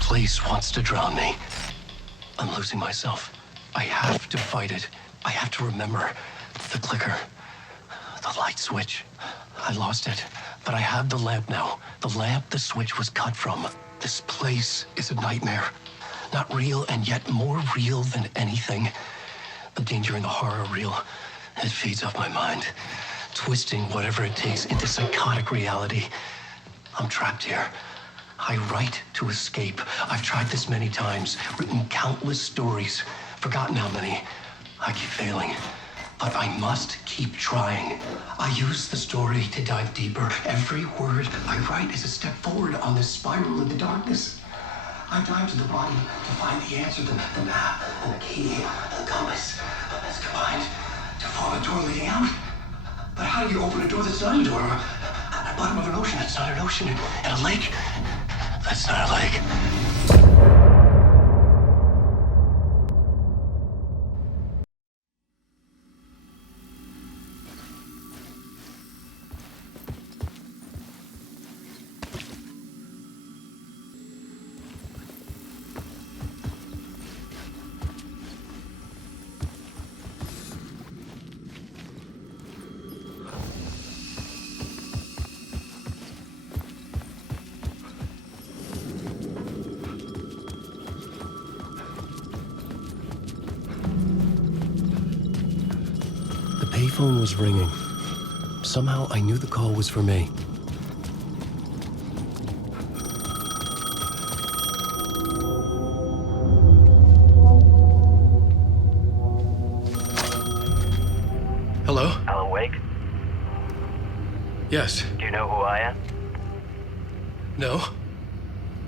Place wants to drown me. I'm losing myself. I have to fight it. I have to remember the clicker, the light switch. I lost it, but I have the lamp now. The lamp the switch was cut from. This place is a nightmare. Not real, and yet more real than anything. The danger and the horror real. It feeds off my mind, twisting whatever it takes into psychotic reality. I'm trapped here. I write to escape. I've tried this many times, written countless stories, forgotten how many. I keep failing, but I must keep trying. I use the story to dive deeper. Every word I write is a step forward on this spiral in the darkness. I dive to the bottom to find the answer, the map, and the key, and the compass. It's combined to form a door leading out. But how do you open a door that's not a door? At the bottom of an ocean, it's not an ocean. And a lake, that's not a lake. payphone was ringing. Somehow I knew the call was for me. Hello? Alan Wake? Yes. Do you know who I am? No?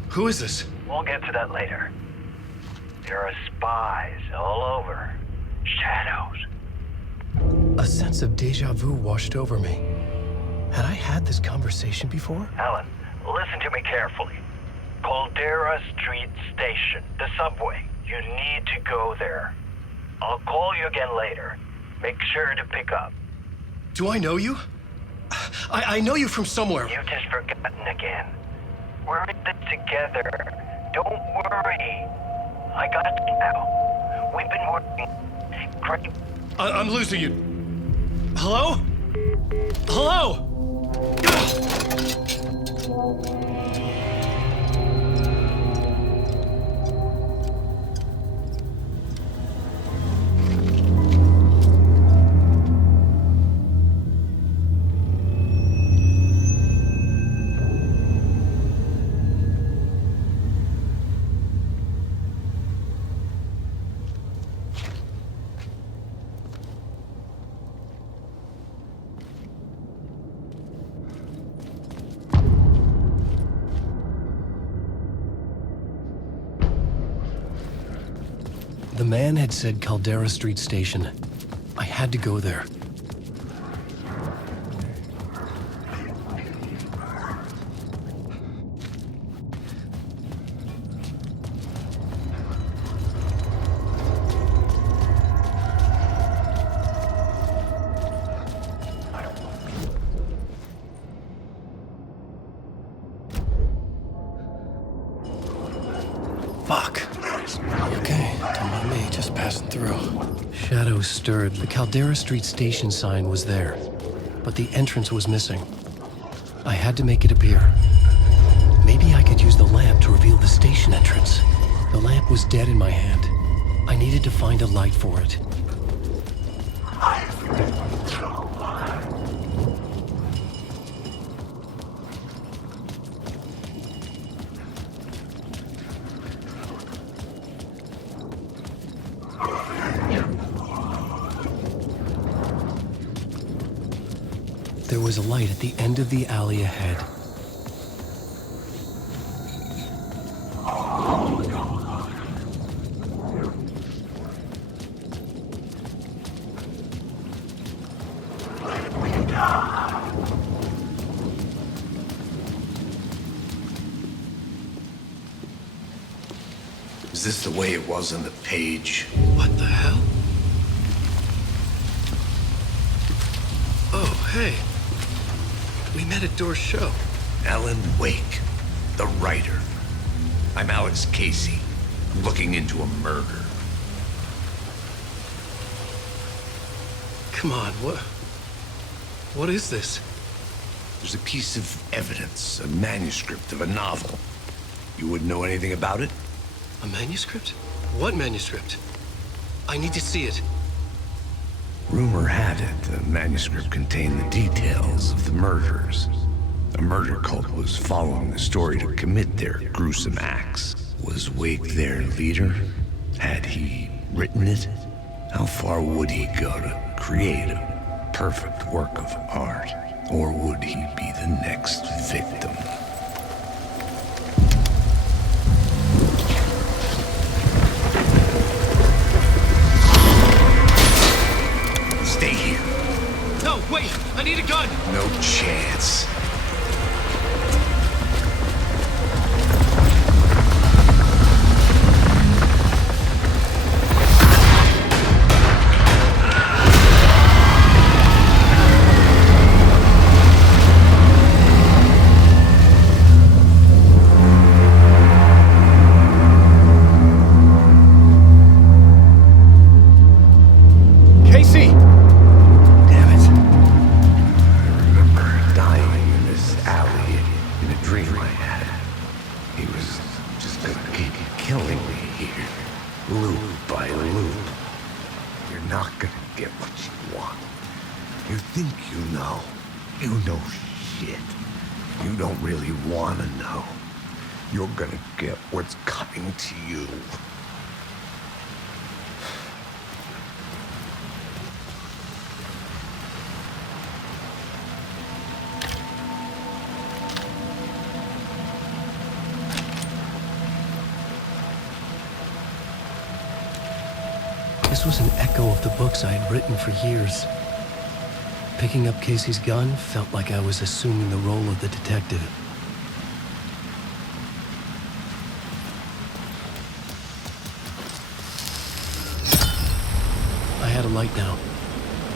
Who is this? We'll get to that later. There are spies all over. Shadows. A sense of deja vu washed over me. Had I had this conversation before? Alan, listen to me carefully. Caldera Street Station, the subway. You need to go there. I'll call you again later. Make sure to pick up. Do I know you? I know you from somewhere. You've just forgotten again. We're in this together. Don't worry. I got you now. We've been working. Great. I'm losing you. Hello? Hello? The man had said Caldera Street Station. I had to go there. Fuck. Okay, don't mind me, just passing through. Shadows stirred. The Caldera Street Station sign was there, but the entrance was missing. I had to make it appear. Maybe I could use the lamp to reveal the station entrance. The lamp was dead in my hand. I needed to find a light for it. There was a light at the end of the alley ahead. Is this the way it was on the page? What the hell? Oh, hey. We met at Door's show. Alan Wake, the writer. I'm Alex Casey. I'm looking into a murder. Come on, what is this? There's a piece of evidence, a manuscript of a novel. You wouldn't know anything about it? A manuscript? What manuscript? I need to see it. Rumor had it the manuscript contained the details of the murders. A murder cult was following the story to commit their gruesome acts. Was Wake their leader? Had he written it? How far would he go to create a perfect work of art? Or would he be the next victim? Stay here. No, wait! I need a gun! No chance. Casey! Killing me here, loop by loop. You're not gonna get what you want. You think you know. You know shit. You don't really want to know. You're gonna get what's coming to you. This was an echo of the books I had written for years. Picking up Casey's gun felt like I was assuming the role of the detective. I had a light now.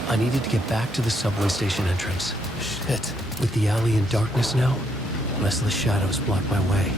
I needed to get back to the subway station entrance. Shit. With the alley in darkness now, restless shadows block my way.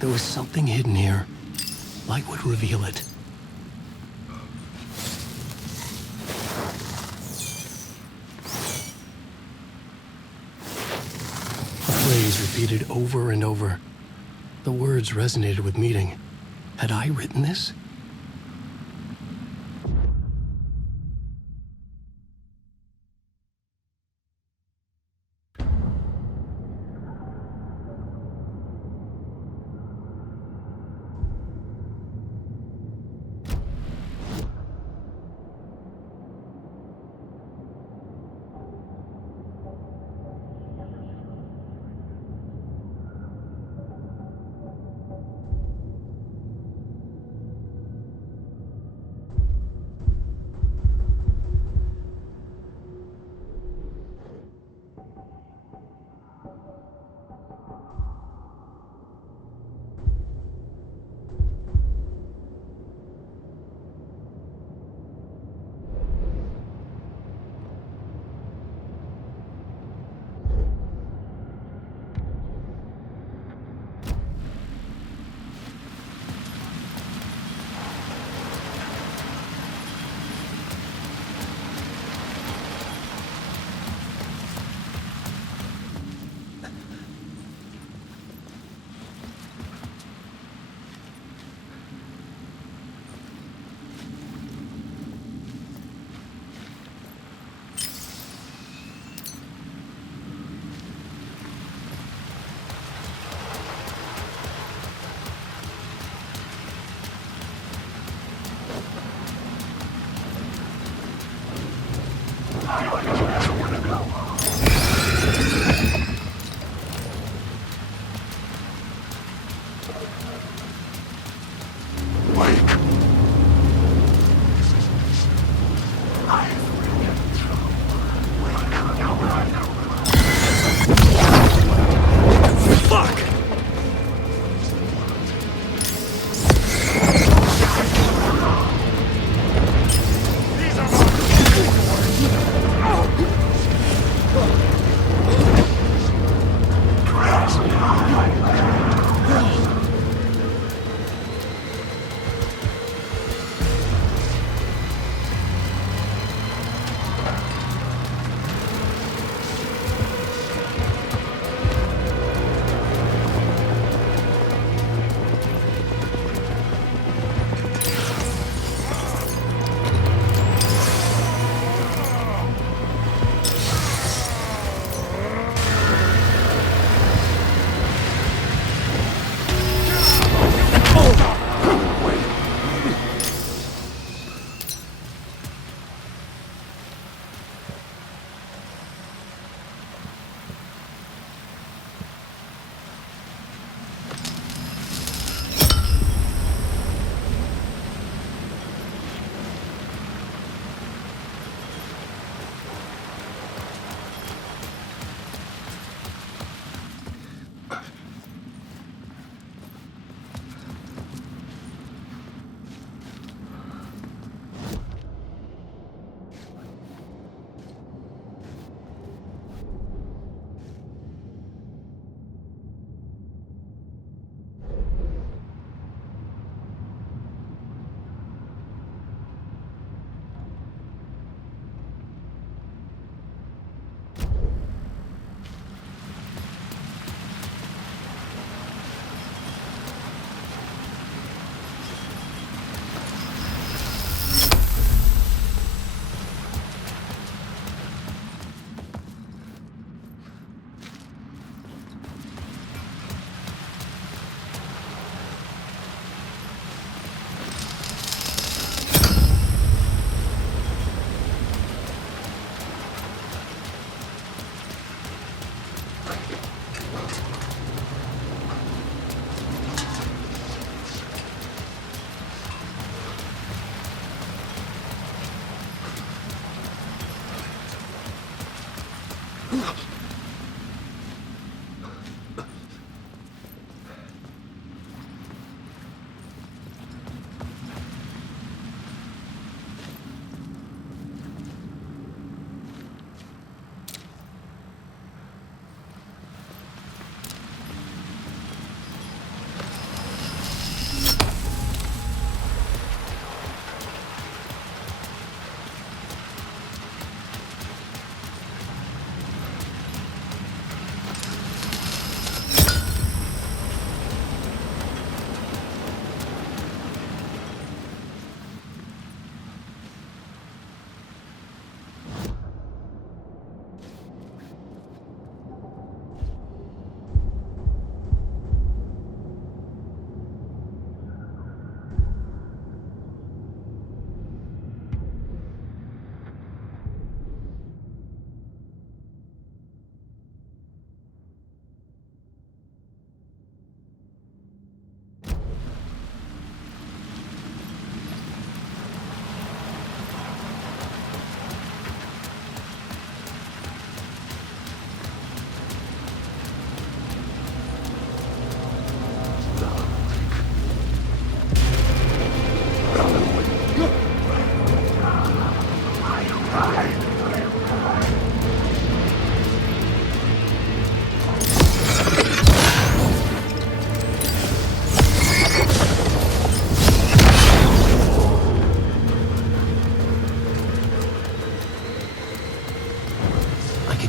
There was something hidden here. Light would reveal it. A phrase repeated over and over. The words resonated with meaning. Had I written this? Fuck!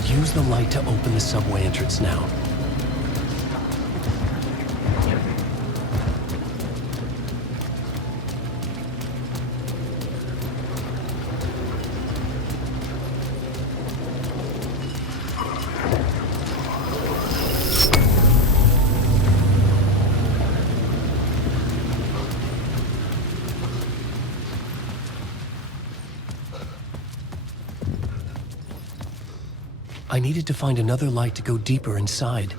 Use the light to open the subway entrance now. I needed to find another light to go deeper inside.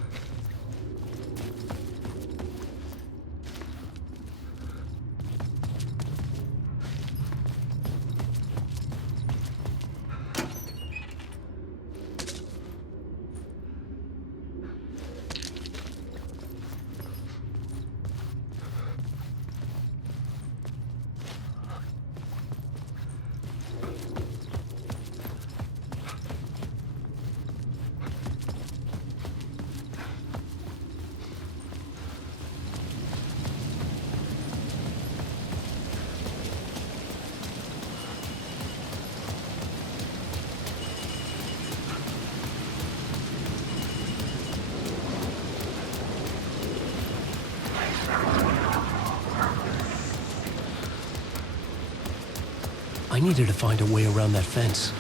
I needed to find a way around that fence.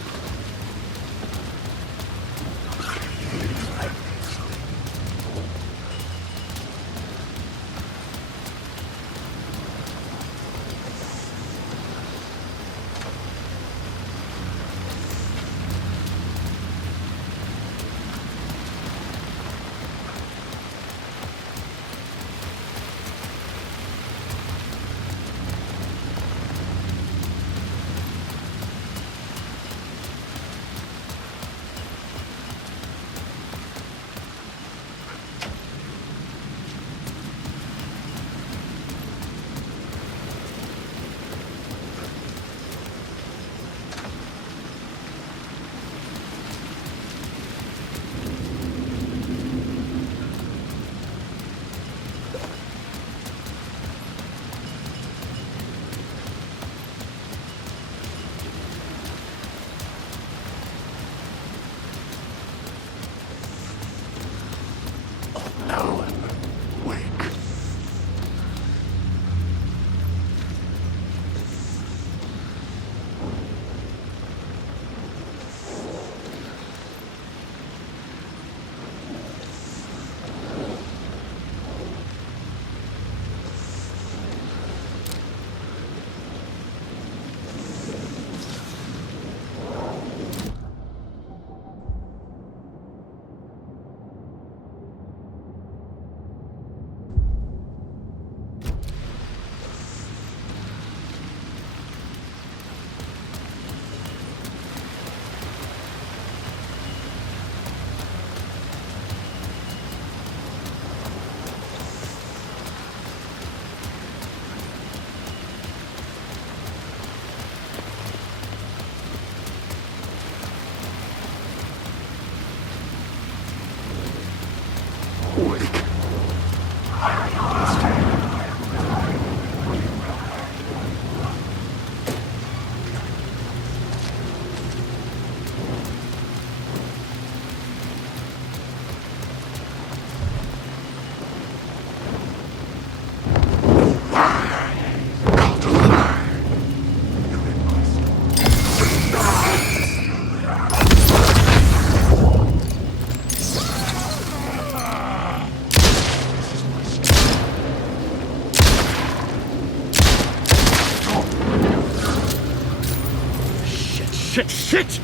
Alan, wake. Wake. Shit!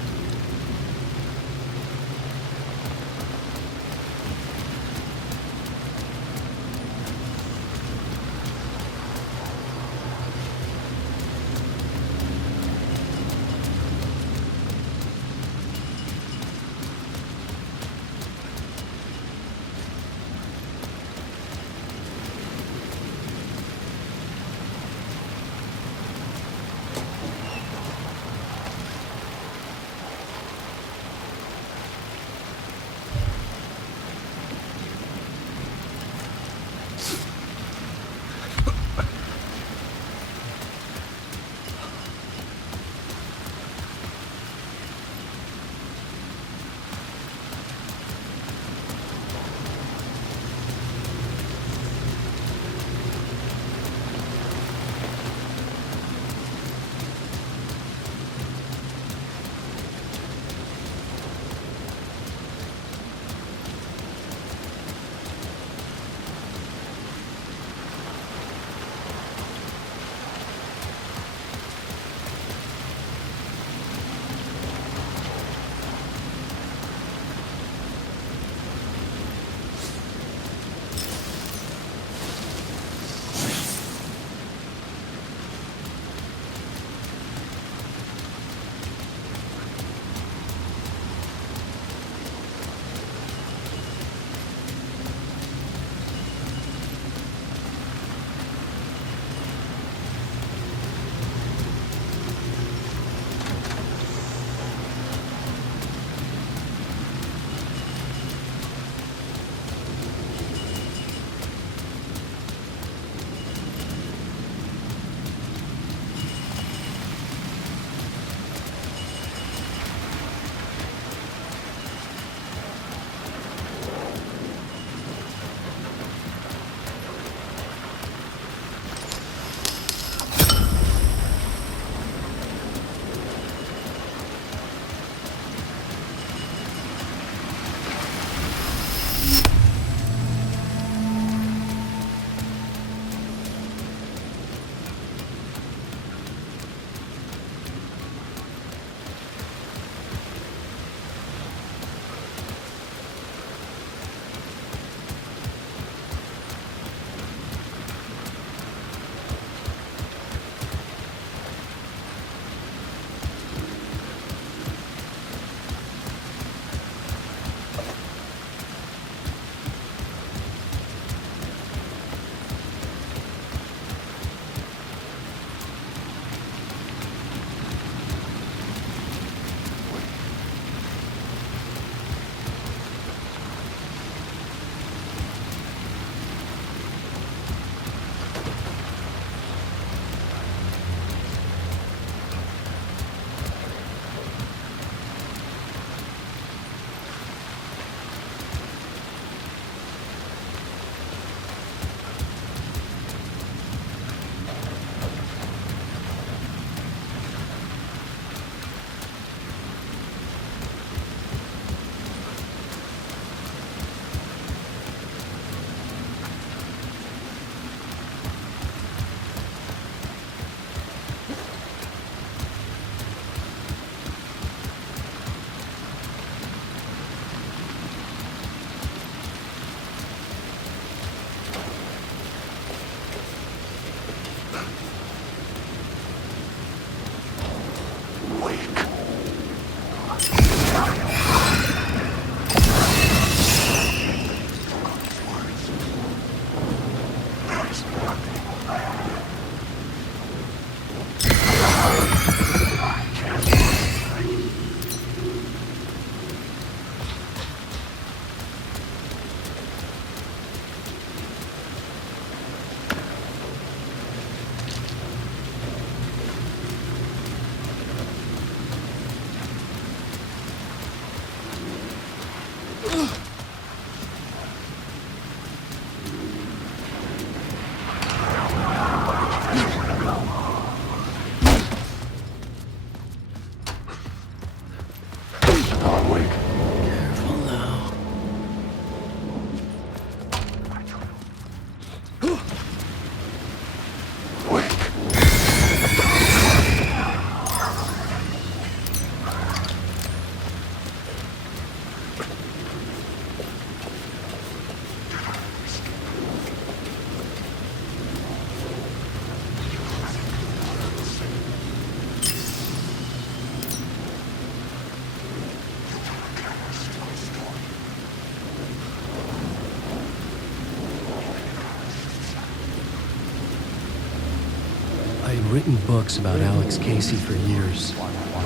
I'd written books about Alex Casey for years.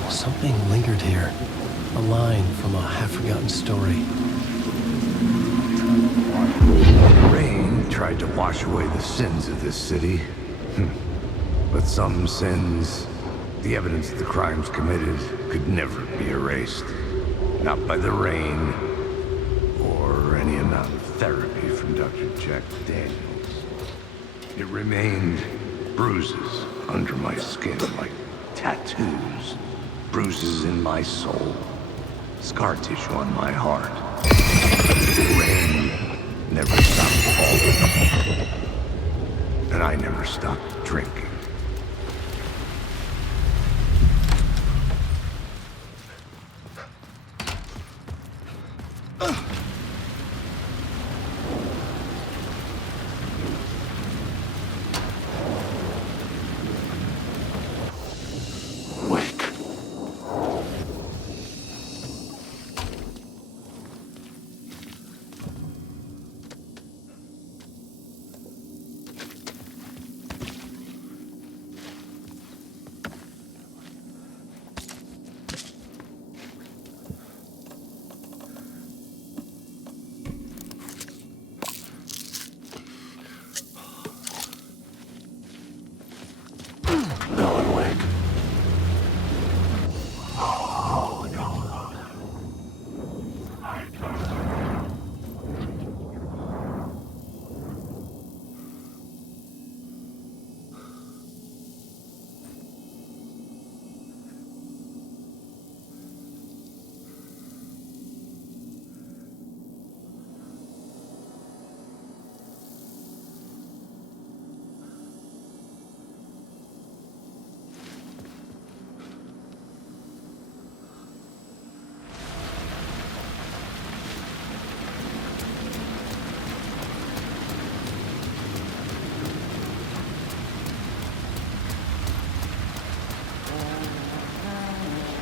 Something lingered here. A line from a half-forgotten story. The rain tried to wash away the sins of this city. But some sins, the evidence of the crimes committed, could never be erased. Not by the rain, or any amount of therapy from Dr. Jack Daniels. It remained bruises under my skin, like tattoos. Bruises in my soul. Scar tissue on my heart. The rain never stopped falling. And I never stopped drinking.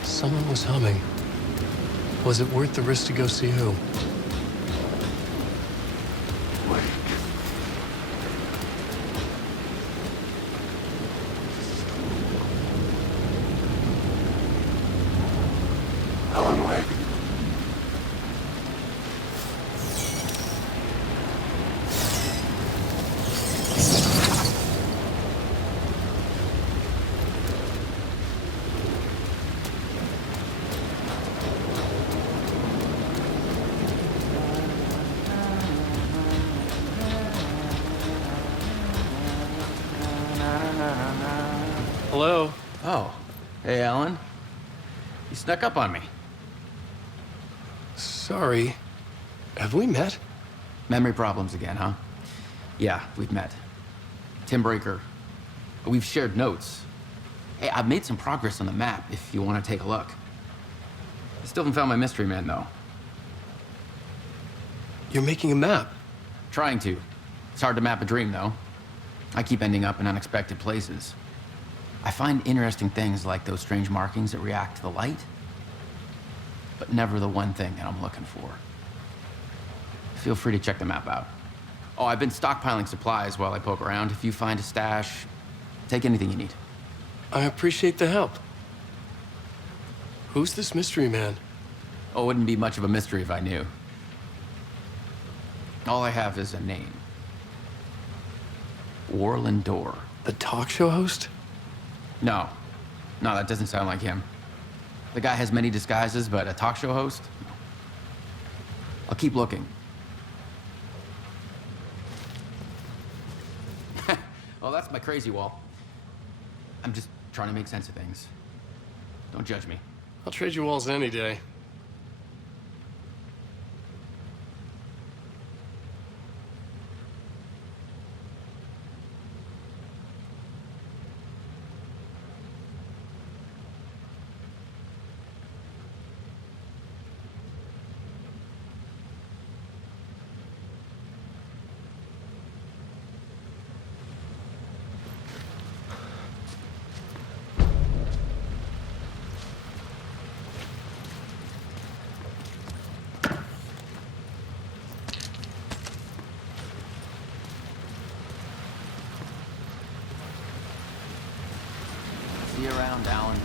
Someone was humming. Was it worth the risk to go see who? Hello? Oh. Hey, Alan. You snuck up on me. Sorry. Have we met? Memory problems again, huh? Yeah, we've met. Tim Breaker. We've shared notes. Hey, I've made some progress on the map if you want to take a look. I still haven't found my mystery man, though. You're making a map? Trying to. It's hard to map a dream, though. I keep ending up in unexpected places. I find interesting things like those strange markings that react to the light, but never the one thing that I'm looking for. Feel free to check the map out. Oh, I've been stockpiling supplies while I poke around. If you find a stash, take anything you need. I appreciate the help. Who's this mystery man? Oh, it wouldn't be much of a mystery if I knew. All I have is a name. Warlin Door. The talk show host? No. No, that doesn't sound like him. The guy has many disguises, but a talk show host? No. I'll keep looking. Oh, that's my crazy wall. I'm just trying to make sense of things. Don't judge me. I'll trade you walls any day. See you around, Alan.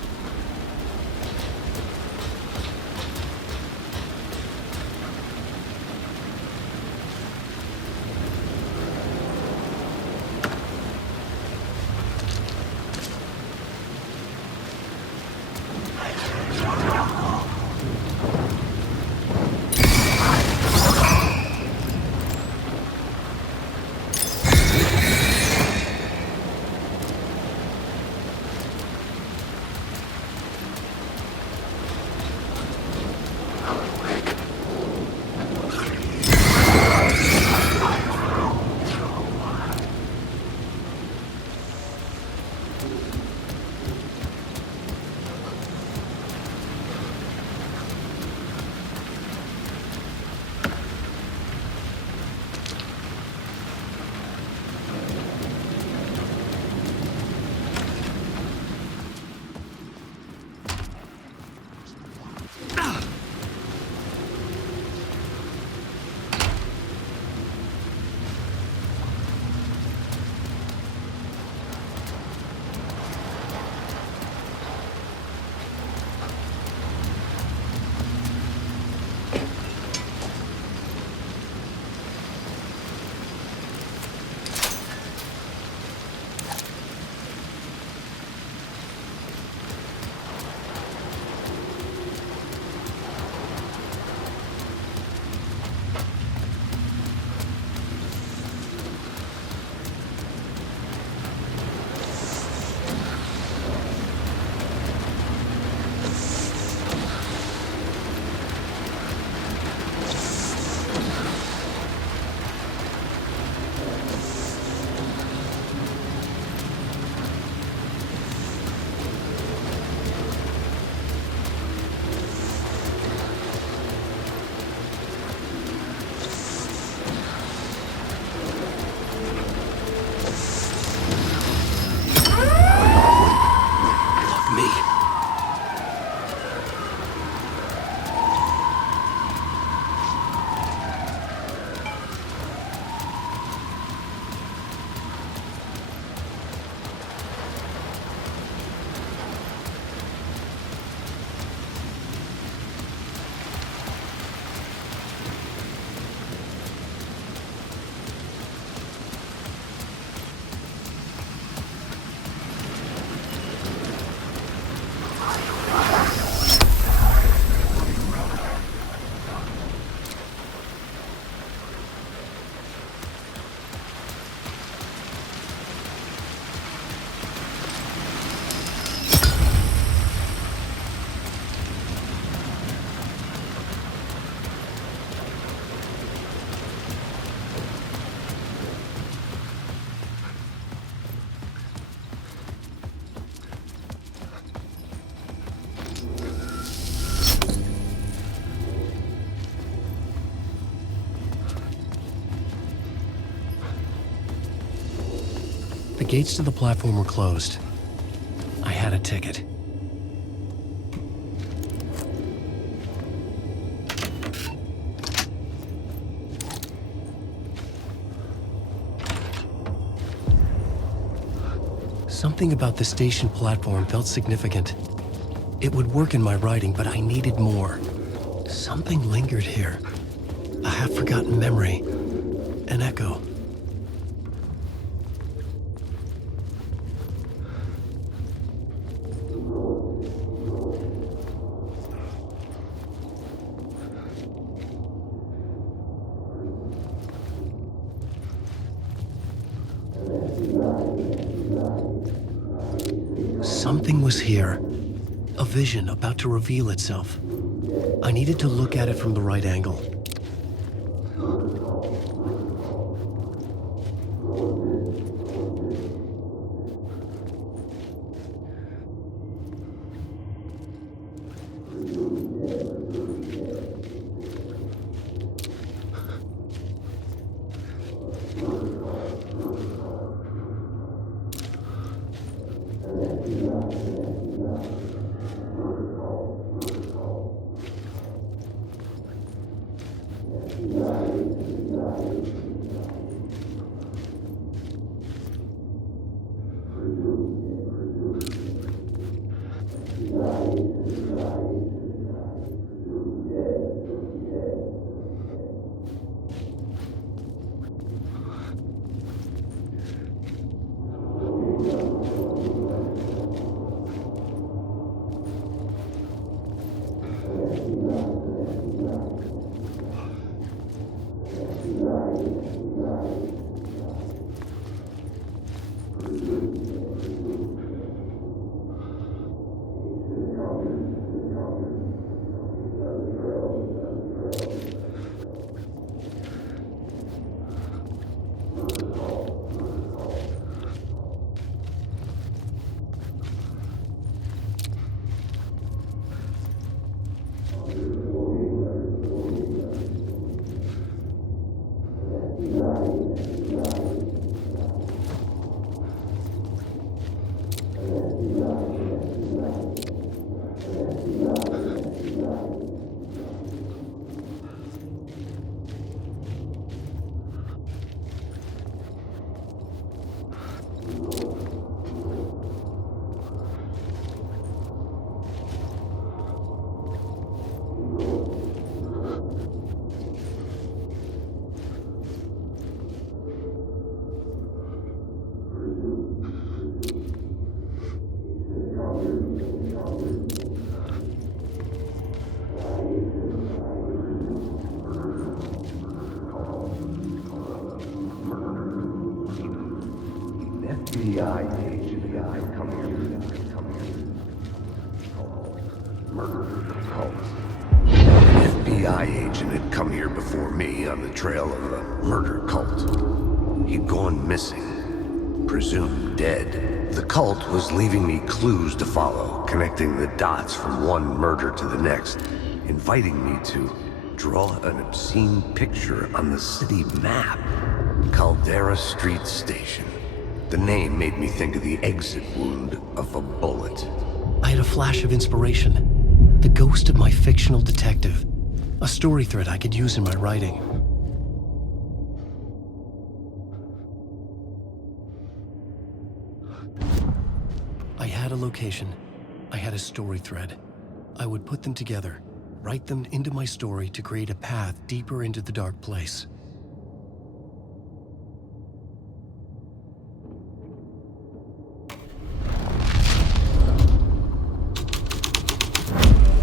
The gates to the platform were closed. I had a ticket. Something about the station platform felt significant. It would work in my writing, but I needed more. Something lingered here. A half-forgotten memory. An echo. Something was here. A vision about to reveal itself. I needed to look at it from the right angle. FBI agent come here. Murder cult. An FBI agent had come here before me on the trail of a murder cult. He'd gone missing, presumed dead. The cult was leaving me clues to follow, connecting the dots from one murder to the next, inviting me to draw an obscene picture on the city map. Caldera Street Station. The name made me think of the exit wound of a bullet. I had a flash of inspiration. The ghost of my fictional detective. A story thread I could use in my writing. I had a location. I had a story thread. I would put them together, write them into my story to create a path deeper into the dark place.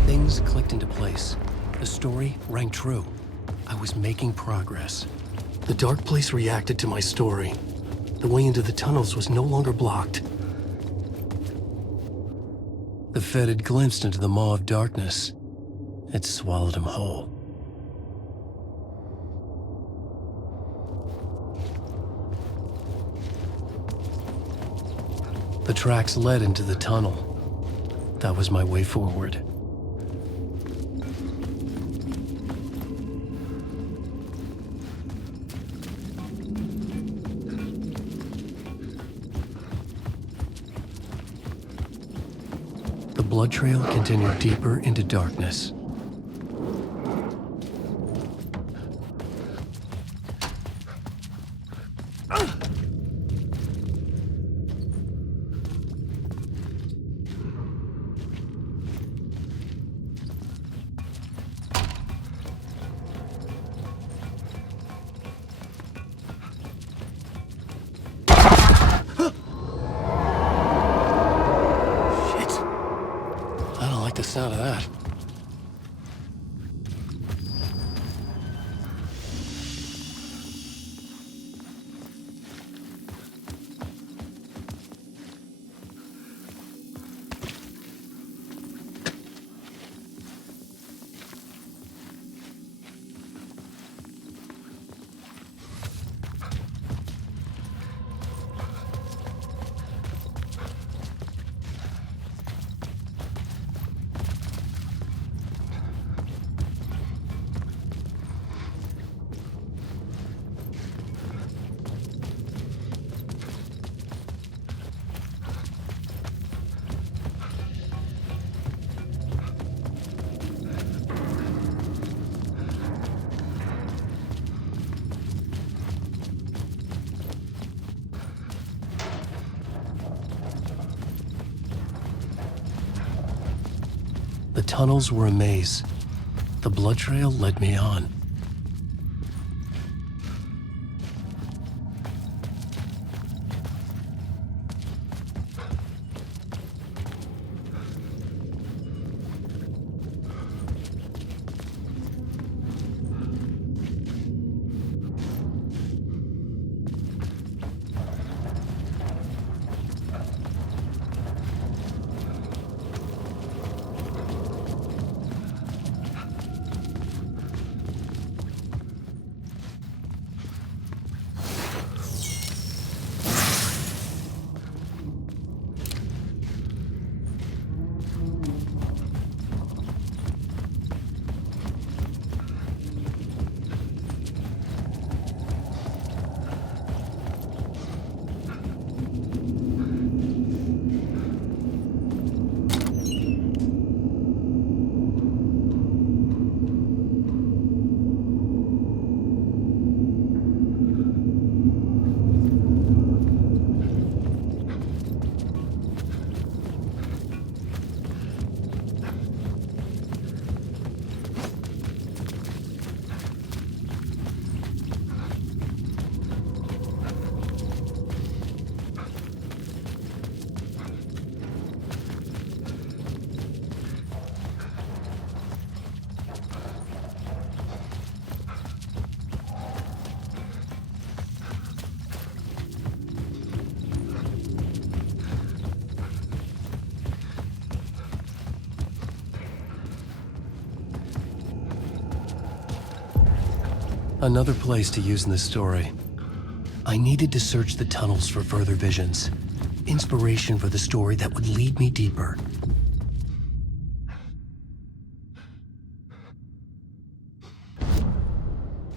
Things clicked into place. The story rang true. I was making progress. The dark place reacted to my story. The way into the tunnels was no longer blocked. The Fed had glimpsed into the maw of darkness. It swallowed him whole. The tracks led into the tunnel. That was my way forward. The blood trail continued deeper into darkness. The sound of that. The tunnels were a maze. The blood trail led me on. Another place to use in this story. I needed to search the tunnels for further visions. Inspiration for the story that would lead me deeper.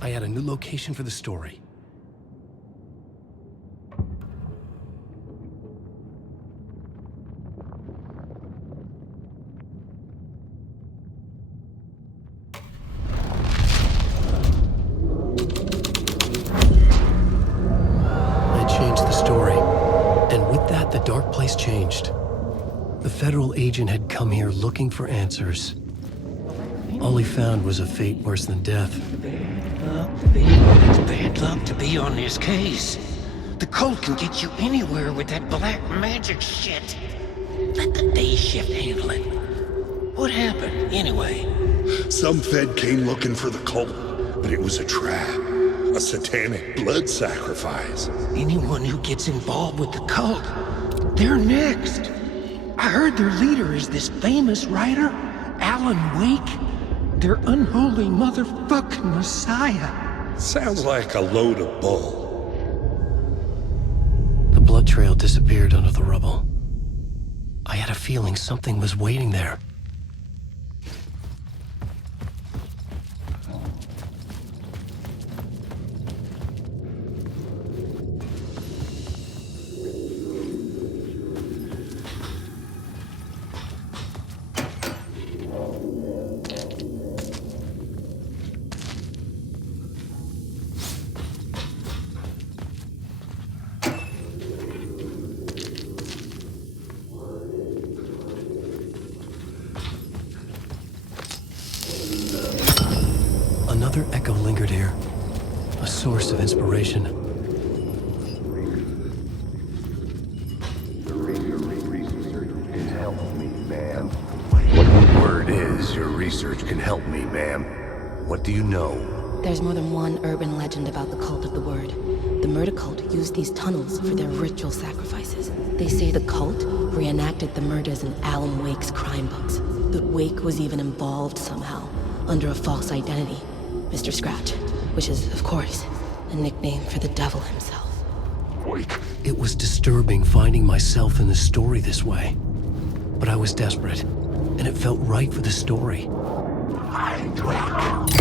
I had a new location for the story. The dark place changed. The federal agent had come here looking for answers. All he found was a fate worse than death. It's bad luck to be on this case. The cult can get you anywhere with that black magic shit. Let the day shift handle it. What happened, anyway? Some Fed came looking for the cult, but it was a trap. A satanic blood sacrifice. Anyone who gets involved with the cult, they're next. I heard their leader is this famous writer, Alan Wake. Their unholy motherfucking messiah. Sounds like a load of bull. The blood trail disappeared under the rubble. I had a feeling something was waiting there. Another echo lingered here, a source of inspiration. The research can help me, ma'am. What the word is, your research can help me, ma'am. What do you know? There's more than one urban legend about the Cult of the Word. The murder cult used these tunnels for their ritual sacrifices. They say the cult reenacted the murders in Alan Wake's crime books. That Wake was even involved somehow, under a false identity. Mr. Scratch, which is, of course, a nickname for the devil himself. Wake. It was disturbing finding myself in the story this way. But I was desperate, and it felt right for the story. Find Wake.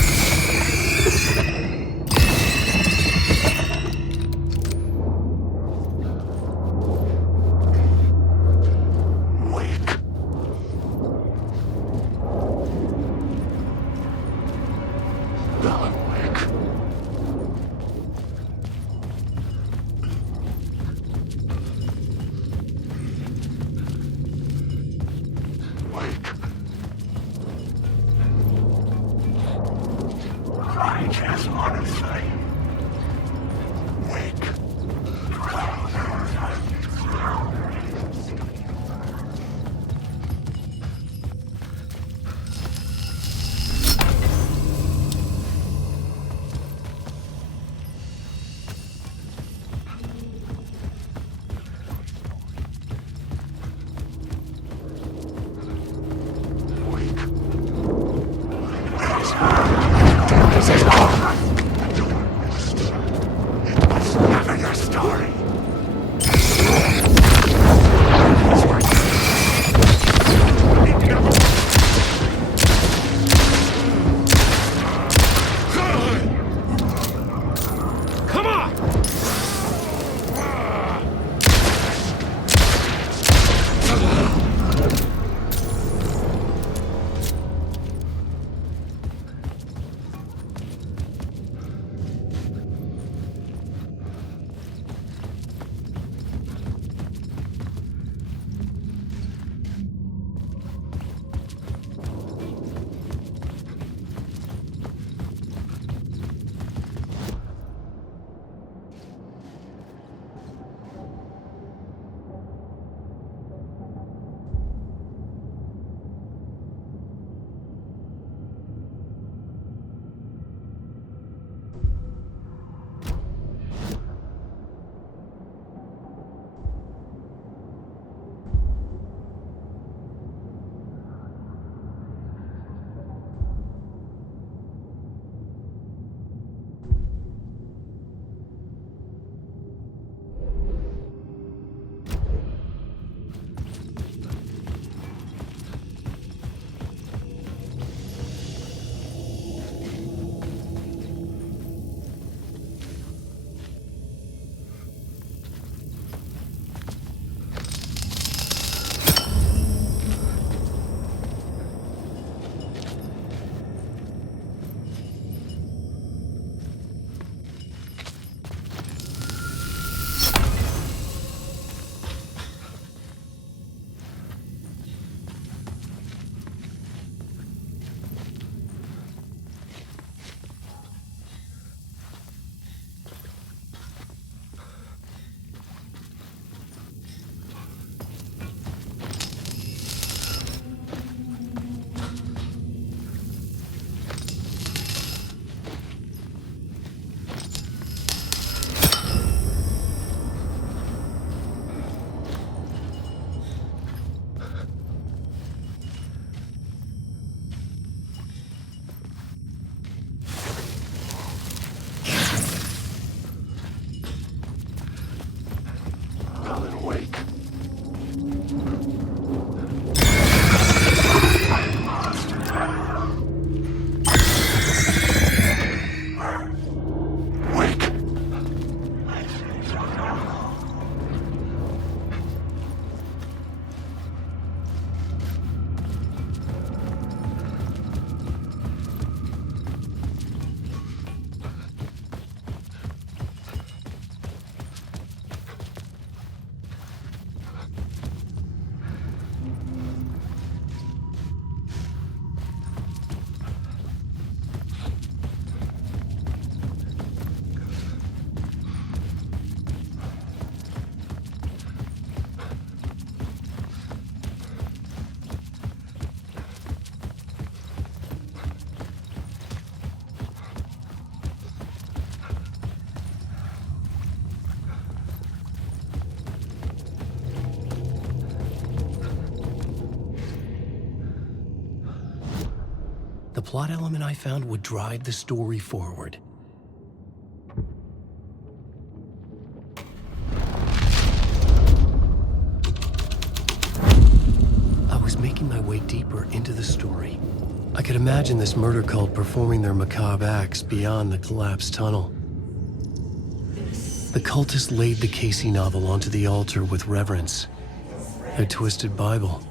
the plot element I found would drive the story forward. I was making my way deeper into the story. I could imagine this murder cult performing their macabre acts beyond the collapsed tunnel. The cultists laid the Casey novel onto the altar with reverence. Their twisted Bible.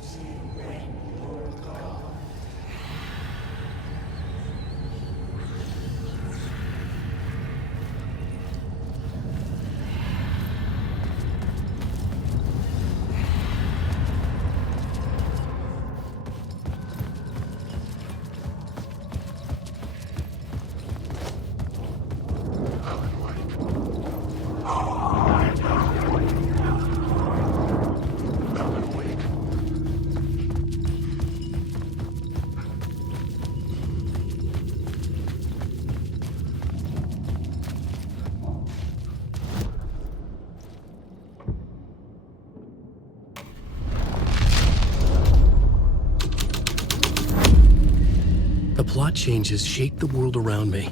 The plot changes shaped the world around me.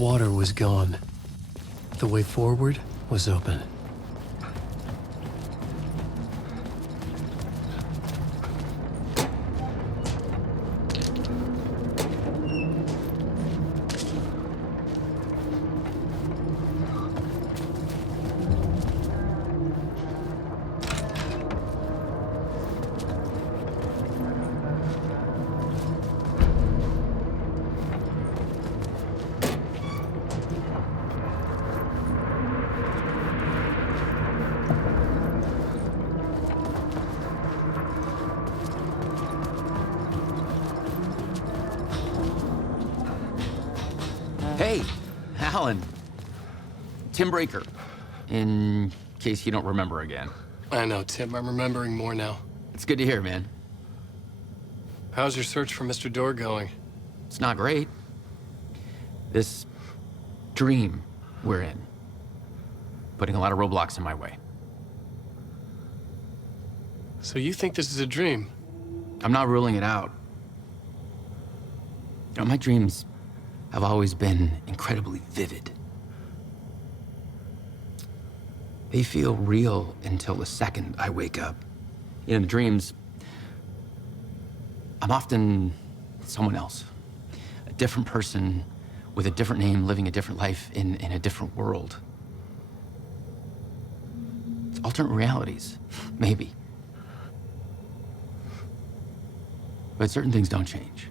water was gone. The way forward was open. Hey, Alan. Tim Breaker, in case you don't remember again. I know, Tim. I'm remembering more now. It's good to hear, man. How's your search for Mr. Door going? It's not great. This dream we're in, putting a lot of roadblocks in my way. So you think this is a dream? I'm not ruling it out. You know, my dreams have always been incredibly vivid. They feel real until the second I wake up. In dreams, I'm often someone else. A different person with a different name, living a different life in a different world. It's alternate realities, maybe. But certain things don't change.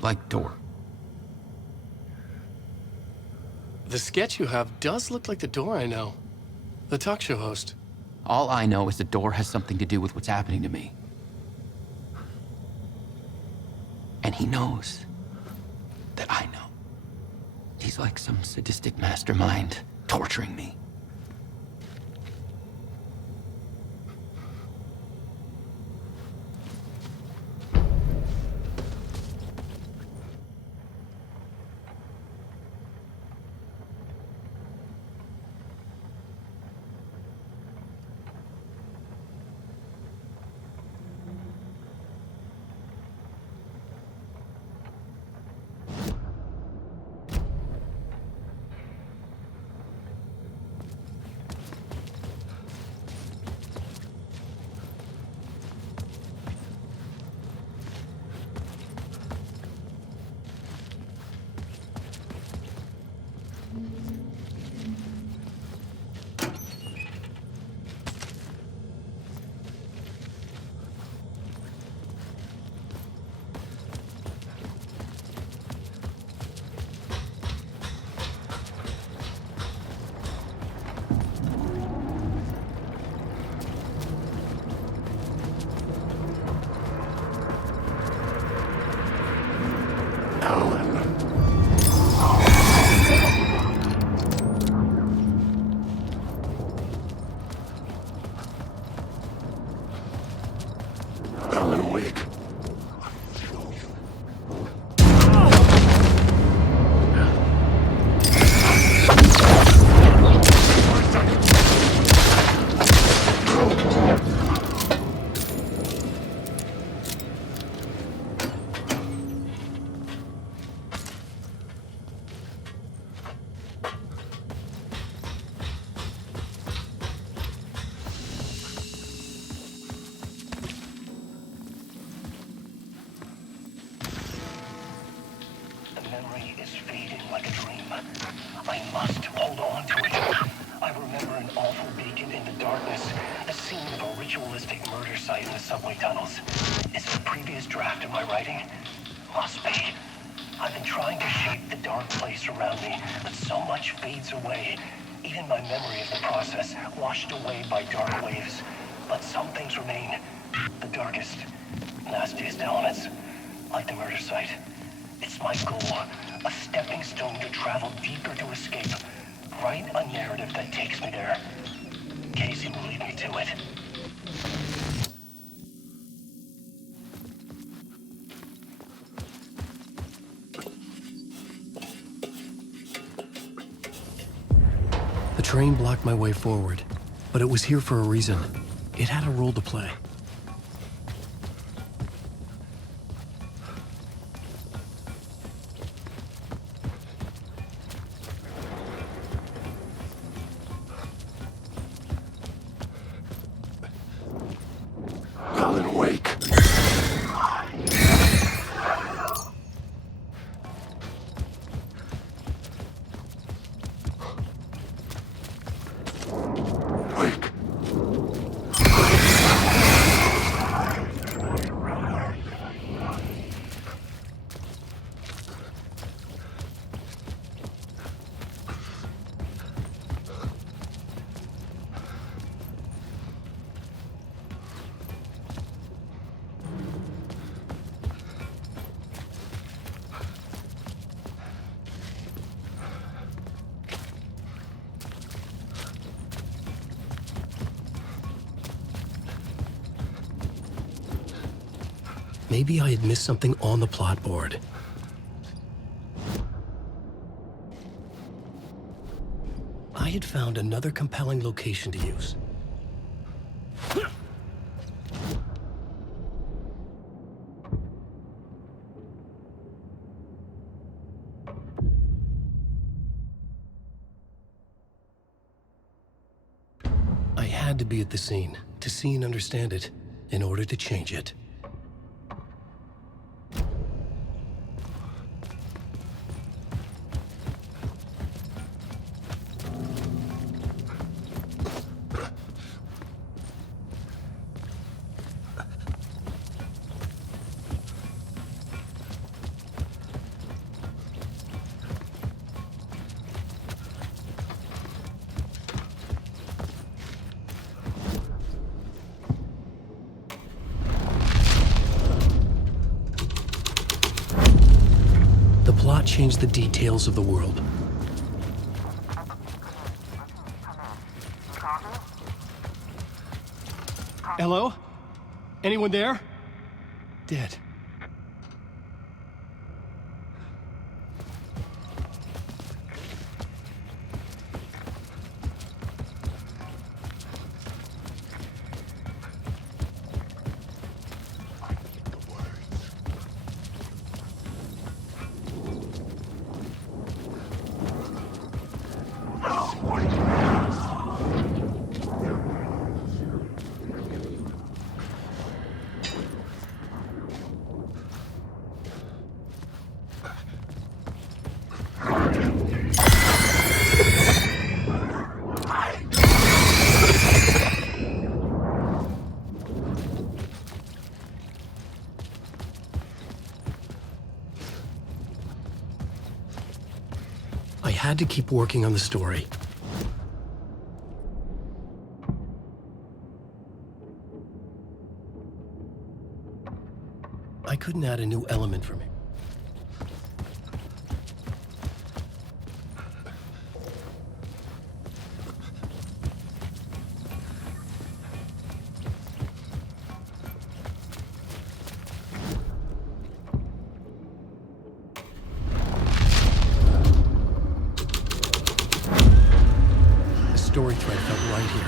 Like Door. The sketch you have does look like the Door I know. The talk show host. All I know is the Door has something to do with what's happening to me. And he knows that I know. He's like some sadistic mastermind torturing me. Alan Wake. Washed away by dark waves, but some things remain. The darkest, nastiest elements, like the murder site. It's my goal, a stepping stone to travel deeper to escape. Write a narrative that takes me there. Casey will lead me to it. The train blocked my way forward, but it was here for a reason. It had a role to play. Maybe I had missed something on the plot board. I had found another compelling location to use. I had to be at the scene, to see and understand it, in order to change it. The plot changed the details of the world. Hello? Anyone there? Dead. I had to keep working on the story. I couldn't add a new element for me. Story thread felt right here.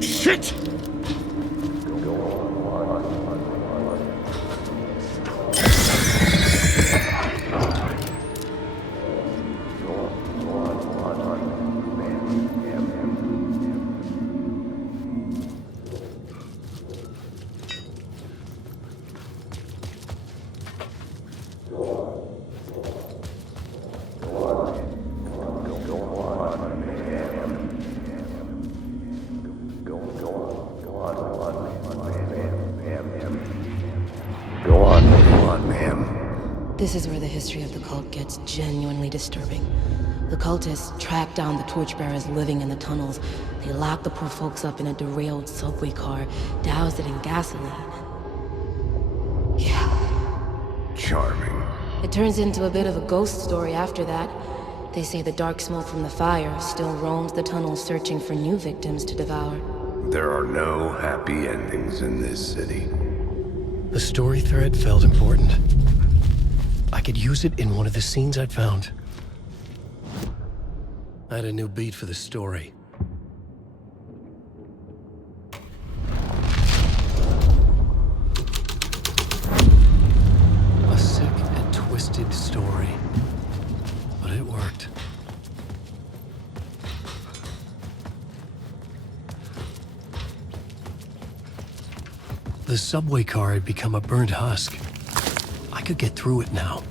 Shit! This is where the history of the cult gets genuinely disturbing. The cultists tracked down the torchbearers living in the tunnels. They locked the poor folks up in a derailed subway car, doused it in gasoline. Yeah. Charming. It turns into a bit of a ghost story after that. They say the dark smoke from the fire still roams the tunnels searching for new victims to devour. There are no happy endings in this city. The story thread felt important. I could use it in one of the scenes I'd found. I had a new beat for the story. A sick and twisted story. But it worked. The subway car had become a burnt husk. I could get through it now.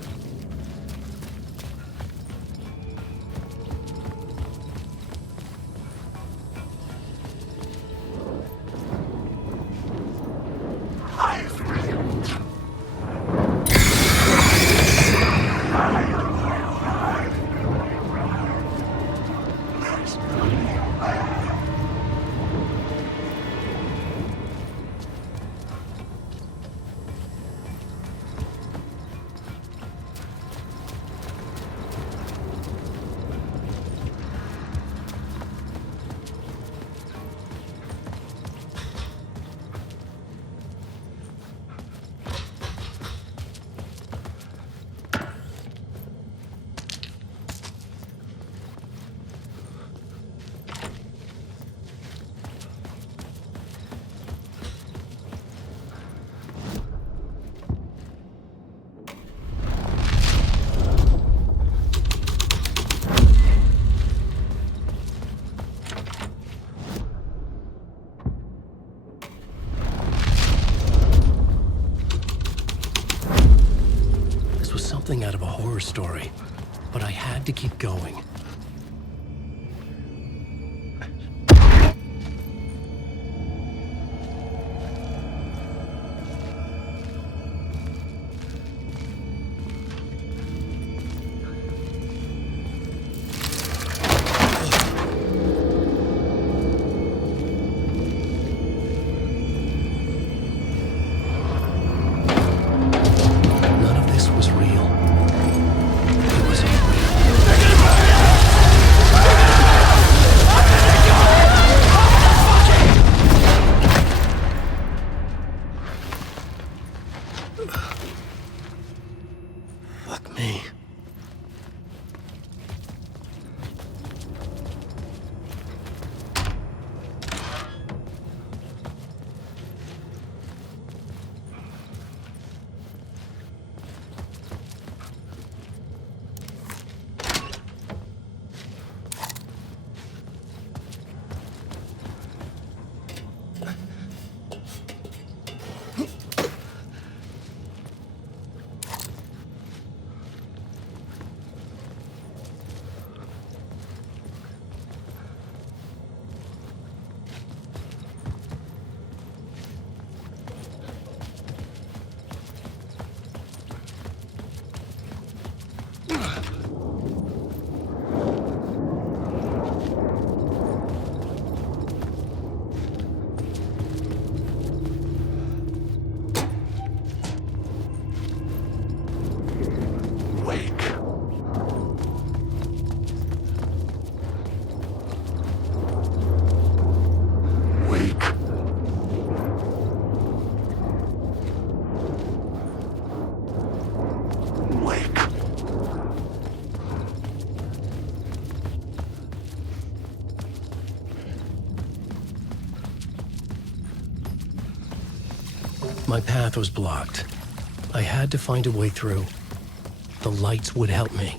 story, but I had to keep going. None of this was real. It was Fuck me. My path was blocked. I had to find a way through. The lights would help me.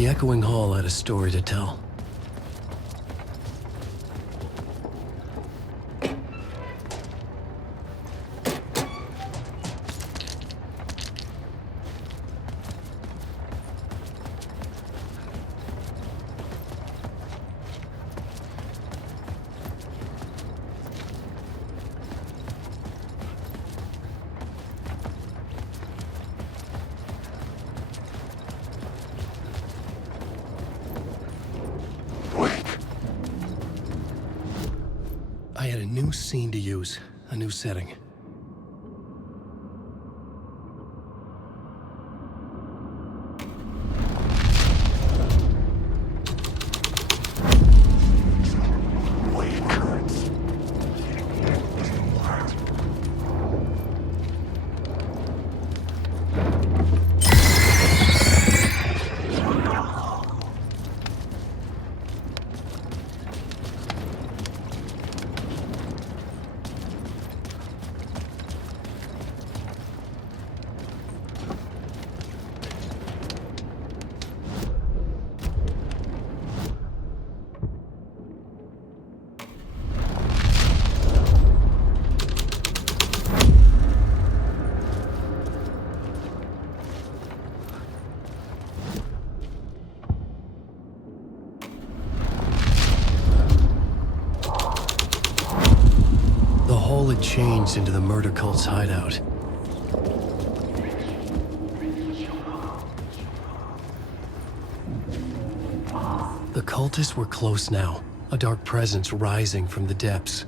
The echoing hall had a story to tell. I had a new scene to use, a new setting. Had changed into the murder cult's hideout. The cultists were close now, a dark presence rising from the depths.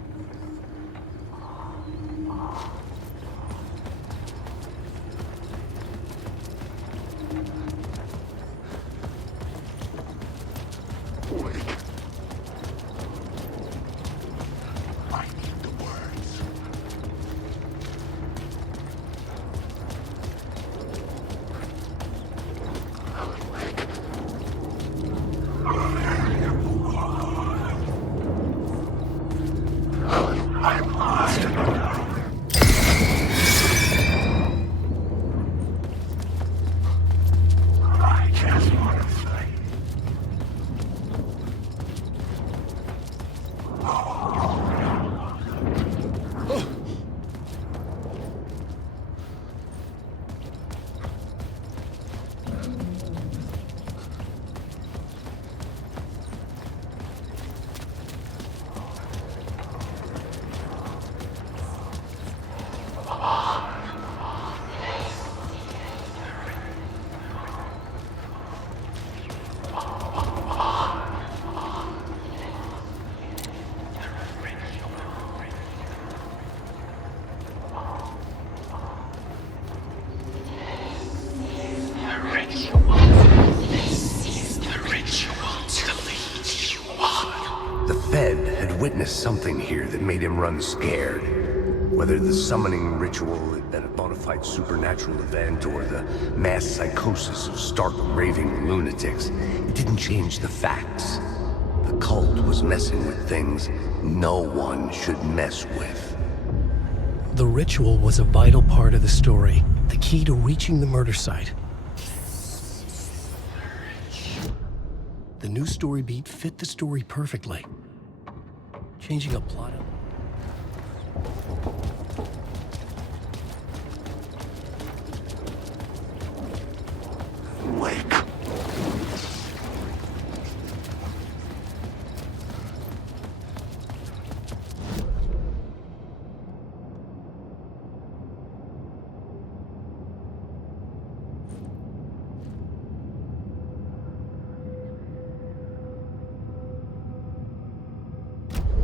Witnessed something here that made him run scared. Whether the summoning ritual had been a bona fide supernatural event or the mass psychosis of stark raving lunatics, it didn't change the facts. The cult was messing with things no one should mess with. The ritual was a vital part of the story, the key to reaching the murder site. The new story beat fit the story perfectly. Changing a plot up. Wake.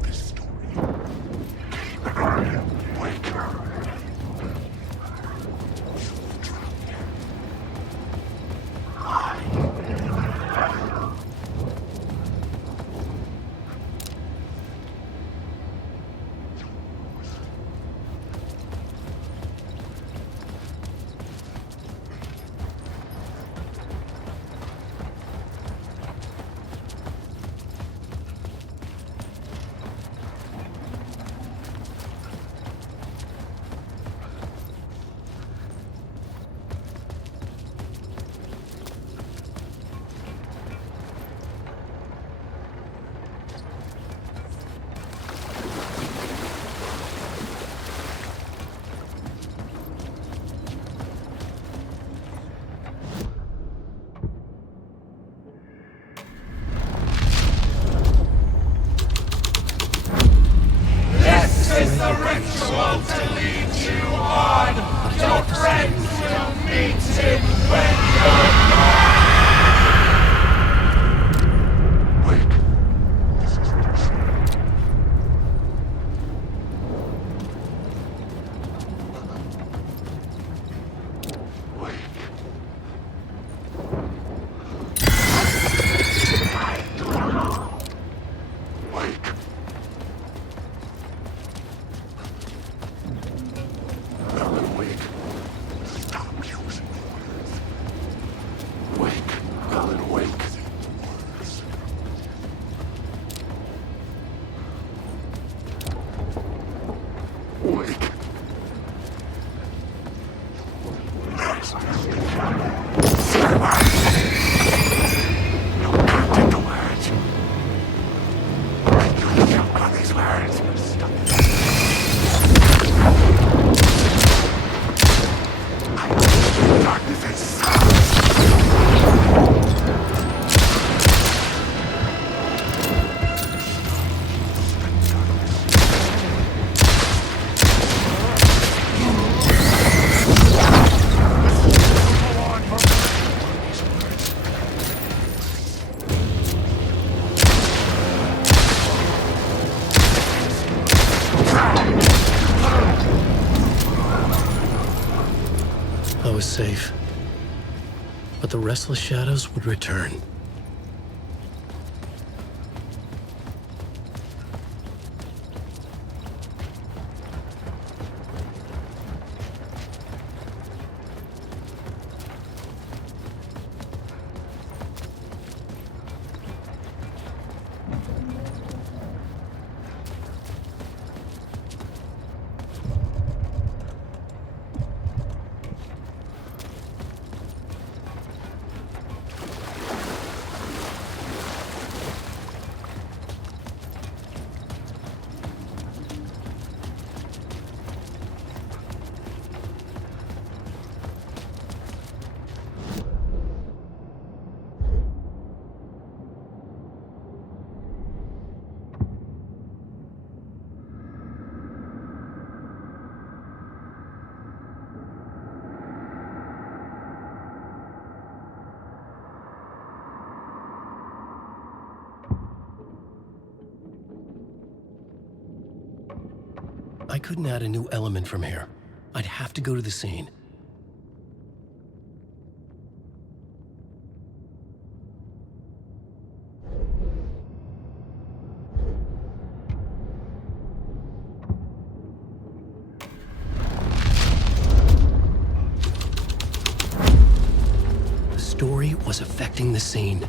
This story I was safe. But the restless shadows would return. I couldn't add a new element from here. I'd have to go to the scene. The story was affecting the scene.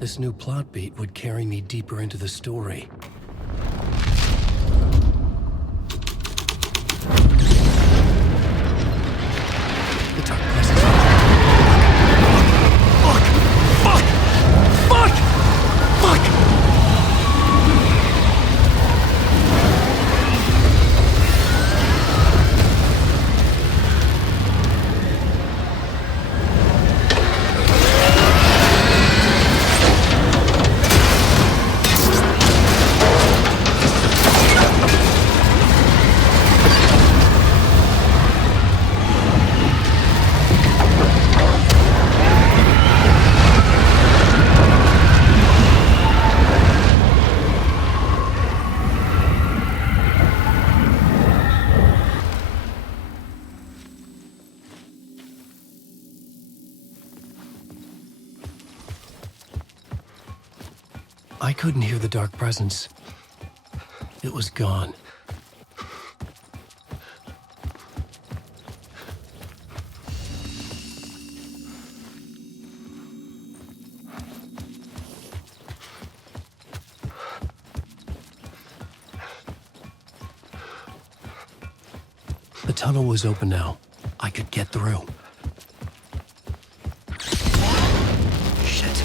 This new plot beat would carry me deeper into the story. The Dark Presence. Fuck! I couldn't hear the dark presence. It was gone. The tunnel was open now. I could get through. Shit.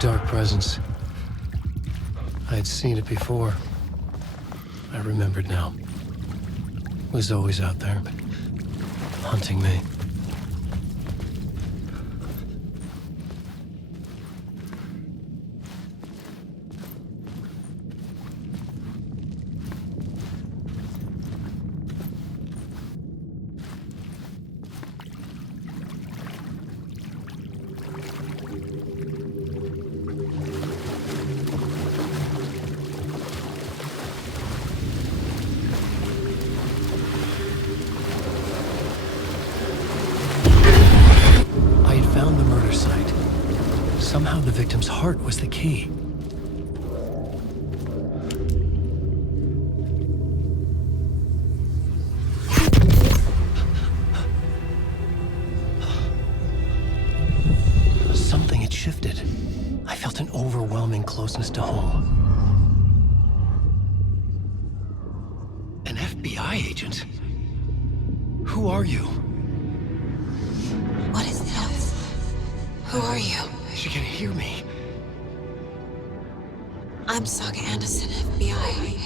Dark presence. I had seen it before. I remembered now. It was always out there, hunting me. Somehow the victim's heart was the key. Something had shifted. I felt an overwhelming closeness to home. An FBI agent? Who are you? What is this? Who are you? She can hear me. I'm Saga Anderson, FBI.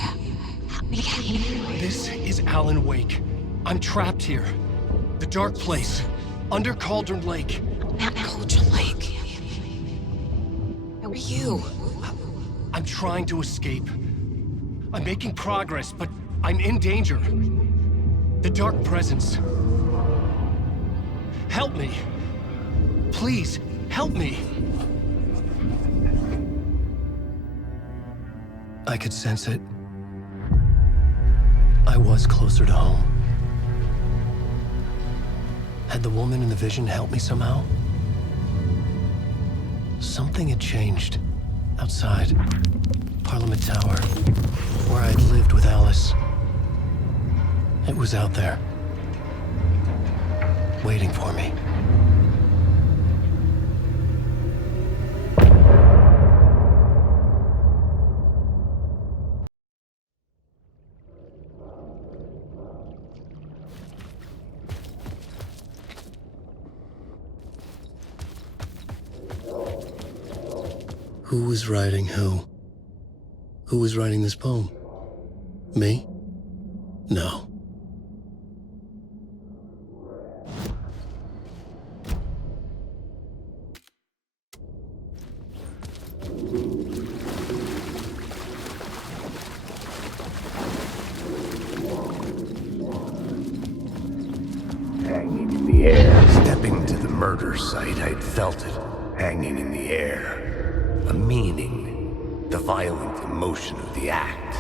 This is Alan Wake. I'm trapped here. The dark place. Under Cauldron Lake. At Cauldron Lake. Who are you? I'm trying to escape. I'm making progress, but I'm in danger. The dark presence. Help me. Please, help me. I could sense it. I was closer to home. Had the woman in the vision helped me somehow? Something had changed. Outside. Parliament Tower. Where I'd lived with Alice. It was out there. Waiting for me. Who was writing who? Who was writing this poem? Me? No. Hanging in the air. Stepping to the murder site, I'd felt it. Hanging in the air. A meaning. The violent emotion of the act.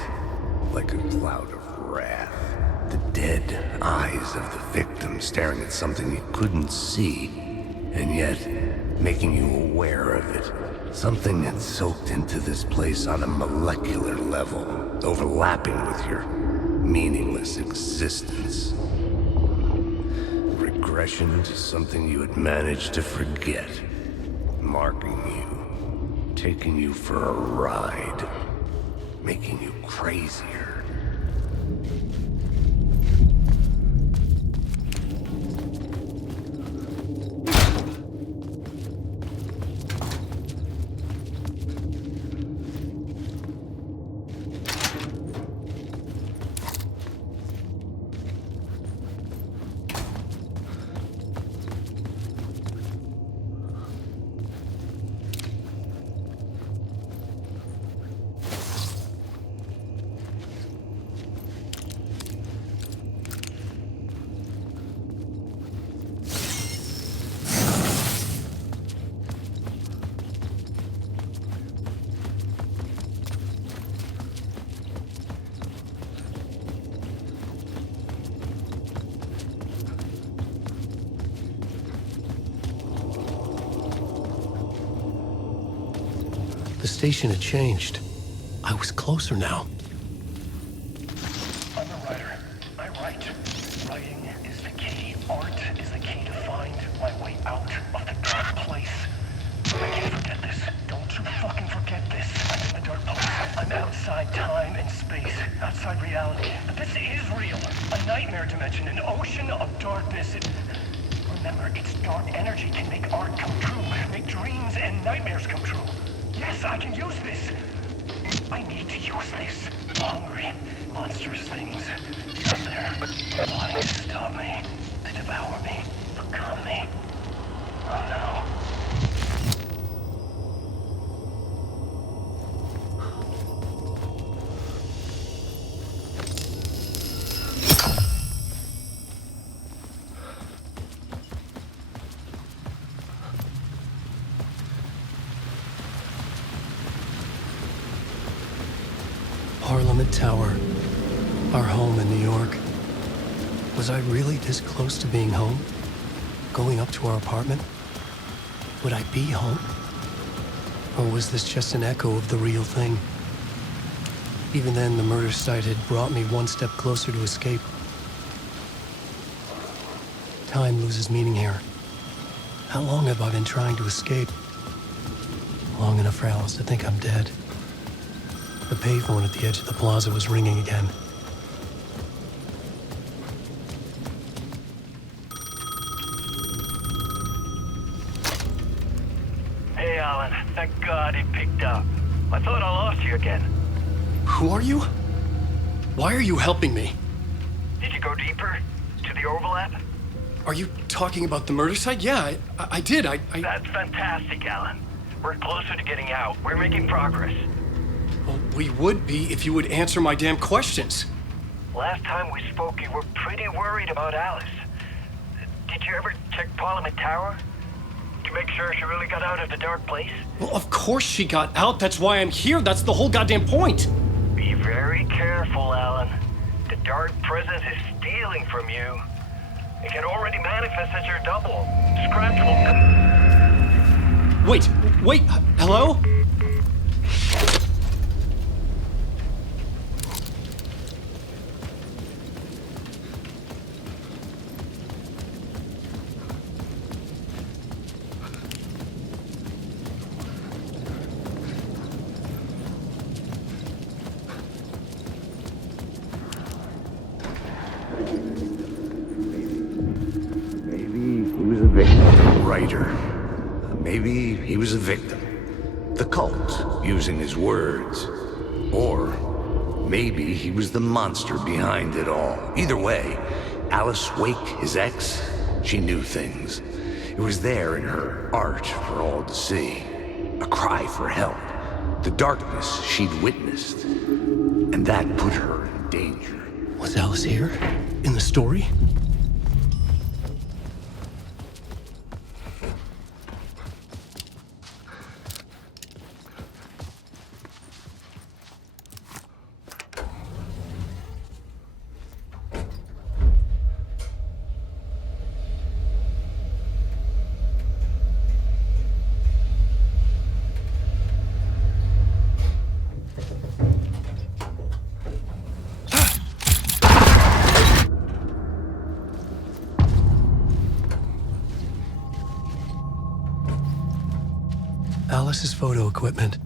Like a cloud of wrath. The dead eyes of the victim staring at something you couldn't see. And yet, making you aware of it. Something that soaked into this place on a molecular level. Overlapping with your meaningless existence. Regression to something you had managed to forget. Marking you. Taking you for a ride. Making you crazier. sensation had changed. I was closer now. I'm a writer. I write. Writing is the key. Art is the key to find my way out of the dark place. I can't forget this. Don't you fucking forget this. I'm in the dark place. I'm outside time and space. Outside reality. But this is real. A nightmare dimension. An ocean of darkness. Remember, its dark energy can make art come true. Make dreams and nightmares come true. Yes, I can use this. I need to use this. Hungry, monstrous things out there, plotting to stop me, to devour me, become me. Oh no. Parliament Tower, our home in New York. Was I really this close to being home? Going up to our apartment? Would I be home? Or was this just an echo of the real thing? Even then, the murder site had brought me one step closer to escape. Time loses meaning here. How long have I been trying to escape? Long enough for Alice to think I'm dead. The payphone at the edge of the plaza was ringing again. Hey, Alan. Thank God it picked up. I thought I lost you again. Who are you? Why are you helping me? Did you go deeper? To the overlap? Are you talking about the murder site? Yeah, I did. That's fantastic, Alan. We're closer to getting out. We're making progress. Well, we would be if you would answer my damn questions. Last time we spoke, you were pretty worried about Alice. Did you ever check Parliament Tower? To make sure she really got out of the dark place? Well, of course she got out. That's why I'm here. That's the whole goddamn point. Be very careful, Alan. The dark presence is stealing from you. It can already manifest as your double. Scratch will... Wait, hello? Maybe he was a victim. The cult, using his words. Or maybe he was the monster behind it all. Either way, Alice Wake, his ex, she knew things. It was there in her art for all to see. A cry for help. The darkness she'd witnessed. And that put her in danger. Was Alice here? In the story? Alice's photo equipment,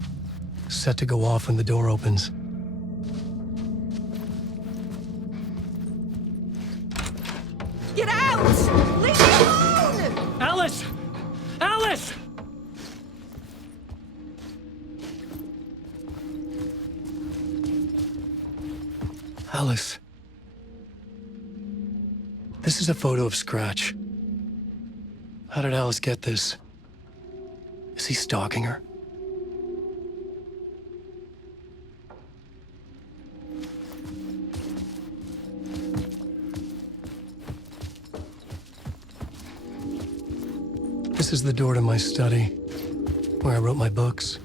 set to go off when the door opens. Get out! Leave me alone! Alice! Alice! Alice. This is a photo of Scratch. How did Alice get this? Is he stalking her? This is the door to my study, where I wrote my books.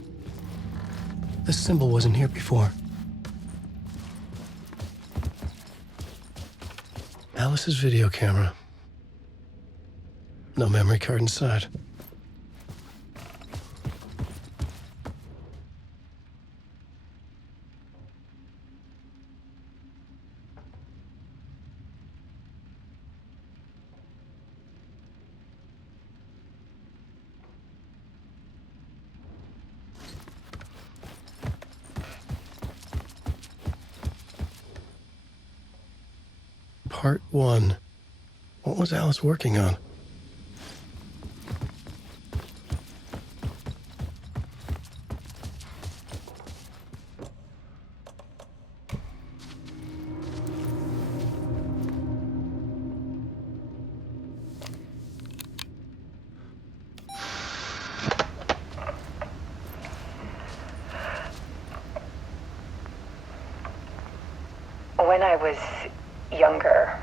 This symbol wasn't here before. Alice's video camera. No memory card inside. Part 1. What was Alice working on? When I was younger,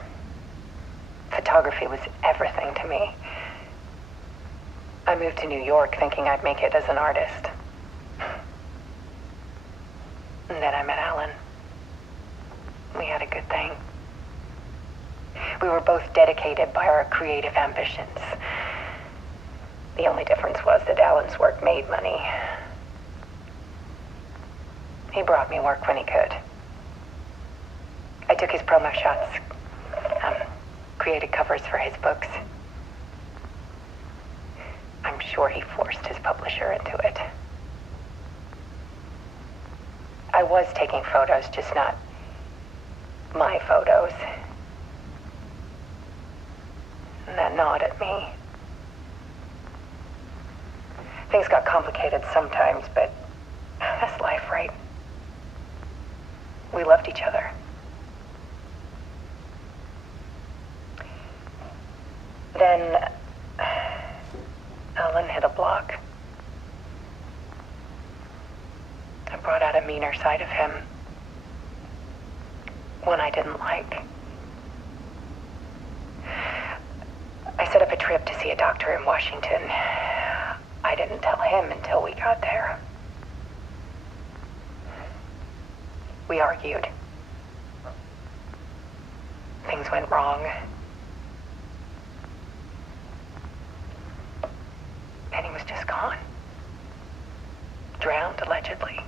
photography was everything to me. I moved to New York thinking I'd make it as an artist. And then I met Alan. We had a good thing. We were both dedicated by our creative ambitions. The only difference was that Alan's work made money. He brought me work when he could. I took his promo shots, created covers for his books. I'm sure he forced his publisher into it. I was taking photos, just not my photos. And that gnawed at me. Things got complicated sometimes, but that's life, right? We loved each other. Then Alan hit a block. I brought out a meaner side of him. One I didn't like. I set up a trip to see a doctor in Washington. I didn't tell him until we got there. We argued. Things went wrong. And he was just gone. Drowned, allegedly.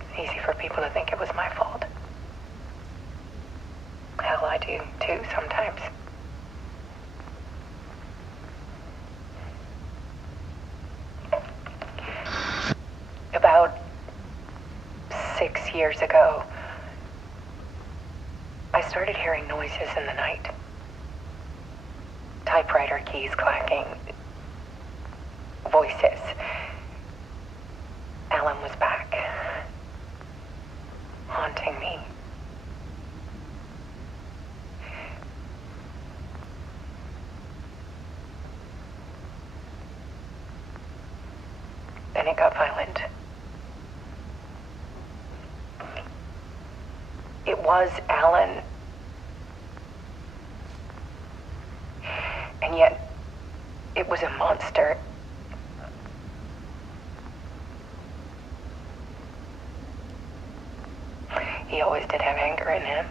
It's easy for people to think it was my fault. Hell, I do too sometimes. About 6 years ago, I started hearing noises in the night. Typewriter keys clacking. Voices. Alan was back. Haunting me. Then it got violent. It was Alan. And yet, it was a monster. He always did have anger in him.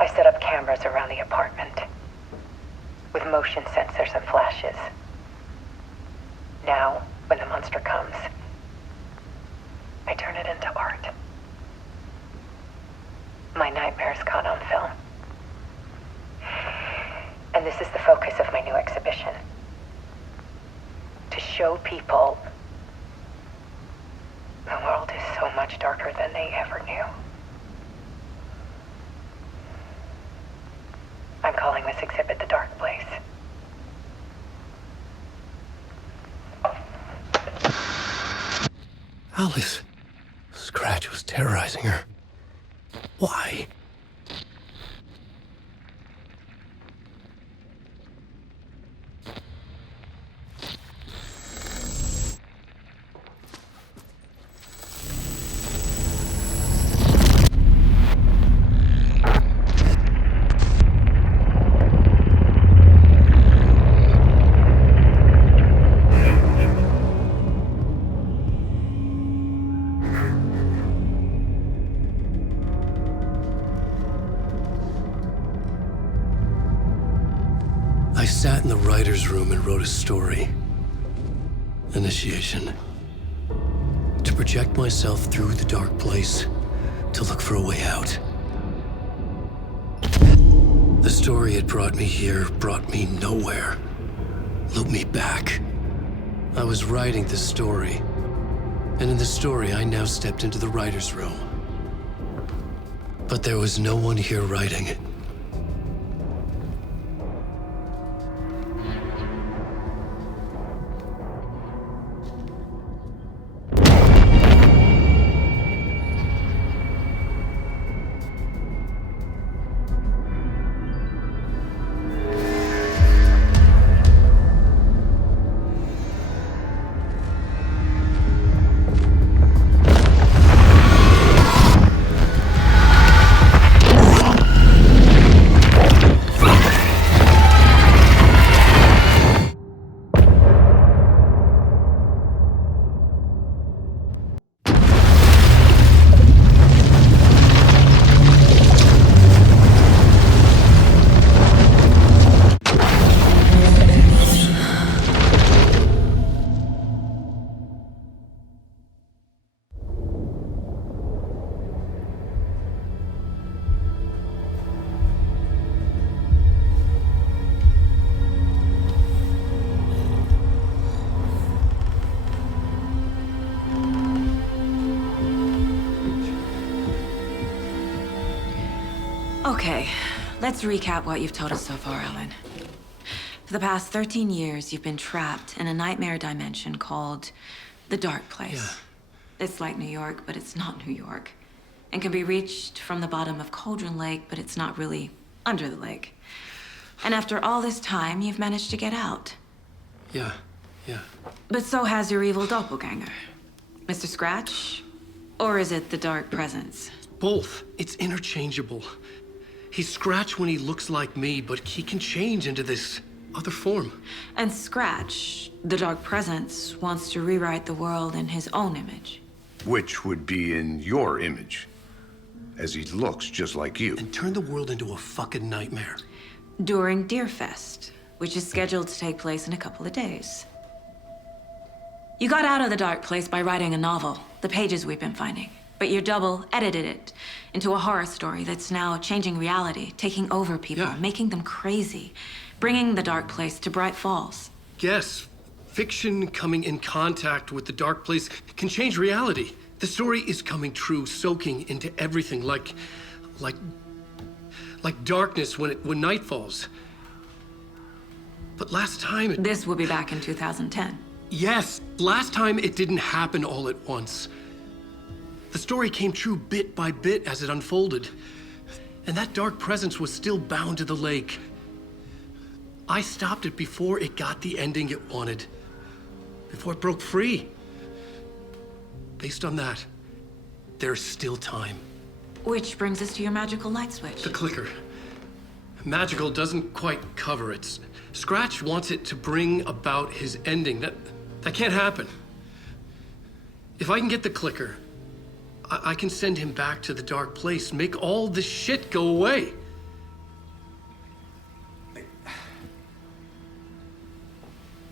I set up cameras around the apartment with motion sensors and flashes. Now, when the monster comes, I turn it into art. My nightmares caught on film. And this is the focus of my new exhibition. To show people the world is so much darker than they ever knew. I'm calling this exhibit The Dark Place. Alice. Scratch was terrorizing her. Why? I sat in the writer's room and wrote a story. Initiation. To project myself through the dark place, to look for a way out. The story had brought me here, brought me nowhere. Looped me back. I was writing the story. And in the story, I now stepped into the writer's room. But there was no one here writing it. Okay, let's recap what you've told us so far, Alan. For the past 13 years, you've been trapped in a nightmare dimension called the Dark Place. Yeah. It's like New York, but it's not New York. And can be reached from the bottom of Cauldron Lake, but it's not really under the lake. And after all this time, you've managed to get out. Yeah. But so has your evil doppelganger. Mr. Scratch? Or is it the Dark Presence? Both. It's interchangeable. He's Scratch when he looks like me, but he can change into this other form. And Scratch, the Dark Presence, wants to rewrite the world in his own image. Which would be in your image, as he looks just like you. And turn the world into a fucking nightmare. During Deerfest, which is scheduled to take place in a couple of days. You got out of the Dark Place by writing a novel, the pages we've been finding. But your double edited it into a horror story that's now changing reality, taking over people, making them crazy, bringing the Dark Place to Bright Falls. Yes, fiction coming in contact with the Dark Place can change reality. The story is coming true, soaking into everything, like darkness when night falls. But last time This will be back in 2010. Yes, last time it didn't happen all at once. The story came true bit by bit as it unfolded. And that dark presence was still bound to the lake. I stopped it before it got the ending it wanted. Before it broke free. Based on that, there's still time. Which brings us to your magical light switch. The clicker. Magical doesn't quite cover it. Scratch wants it to bring about his ending. That can't happen. If I can get the clicker, I can send him back to the Dark Place, make all this shit go away.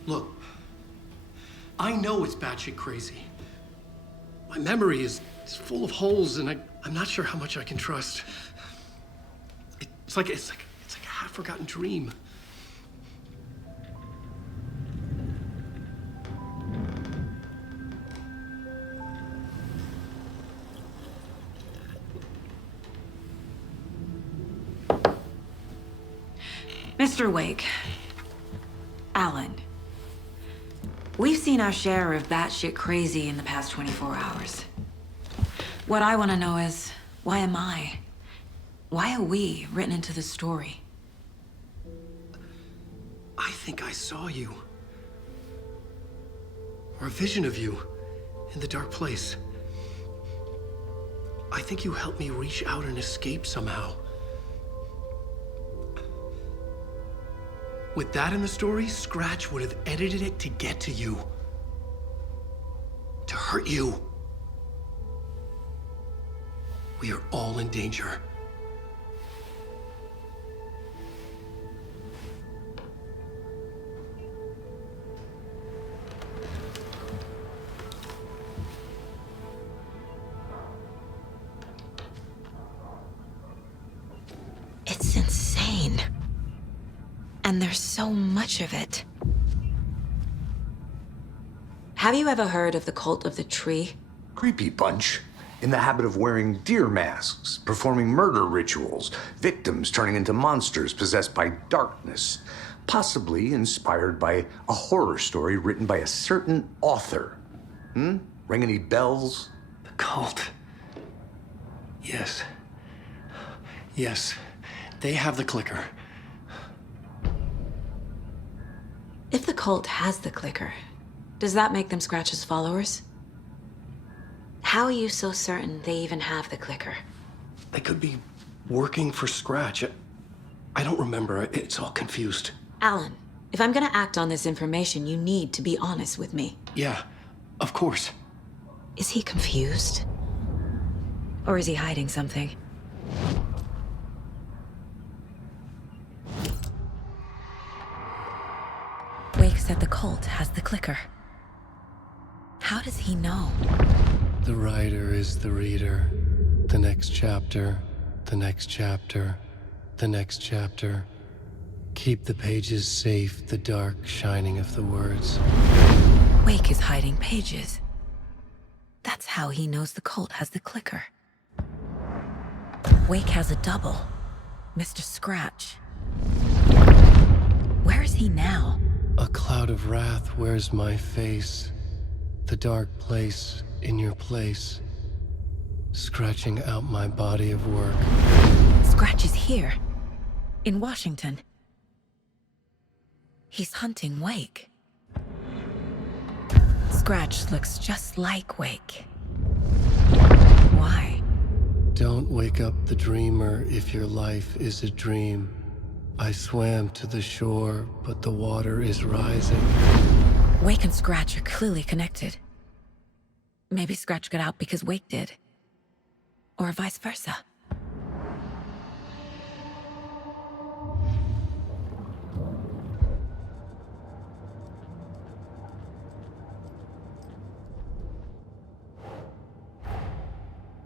Look, I know it's batshit crazy. My memory is full of holes, and I'm not sure how much I can trust. It's like a half-forgotten dream. Mr. Wake, Alan, we've seen our share of batshit crazy in the past 24 hours. What I want to know is, why am I? Why are we written into the story? I think I saw you. Or a vision of you in the Dark Place. I think you helped me reach out and escape somehow. With that in the story, Scratch would have edited it to get to you. To hurt you. We are all in danger. It's insane. And there's so much of it. Have you ever heard of the Cult of the Tree? Creepy bunch. In the habit of wearing deer masks, performing murder rituals, victims turning into monsters possessed by darkness, possibly inspired by a horror story written by a certain author. Ring any bells? The cult. Yes. Yes. They have the clicker. If the cult has the clicker, does that make them Scratch's followers? How are you so certain they even have the clicker? They could be working for Scratch. I don't remember. It's all confused. Alan, if I'm gonna act on this information, you need to be honest with me. Yeah, of course. Is he confused? Or is he hiding something? Wake said the cult has the clicker. How does he know? The writer is the reader. The next chapter, the next chapter, the next chapter. Keep the pages safe, the dark shining of the words. Wake is hiding pages. That's how he knows the cult has the clicker. Wake has a double. Mr. Scratch. Where is he now? A cloud of wrath wears my face. The dark place in your place. Scratching out my body of work. Scratch is here. In Washington. He's hunting Wake. Scratch looks just like Wake. Why? Don't wake up the dreamer if your life is a dream. I swam to the shore, but the water is rising. Wake and Scratch are clearly connected. Maybe Scratch got out because Wake did. Or vice versa.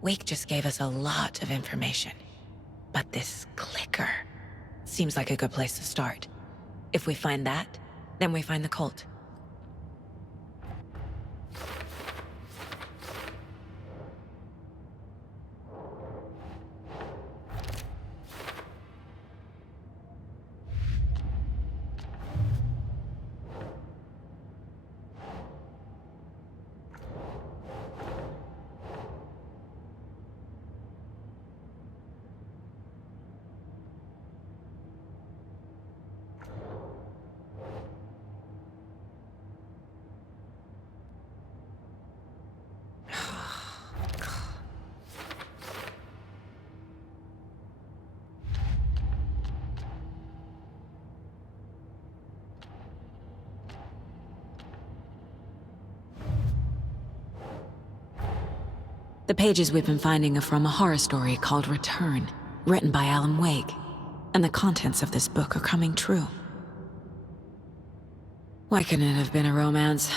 Wake just gave us a lot of information. But this clicker seems like a good place to start. If we find that, then we find the cult. The pages we've been finding are from a horror story called Return, written by Alan Wake, and the contents of this book are coming true. Why couldn't it have been a romance?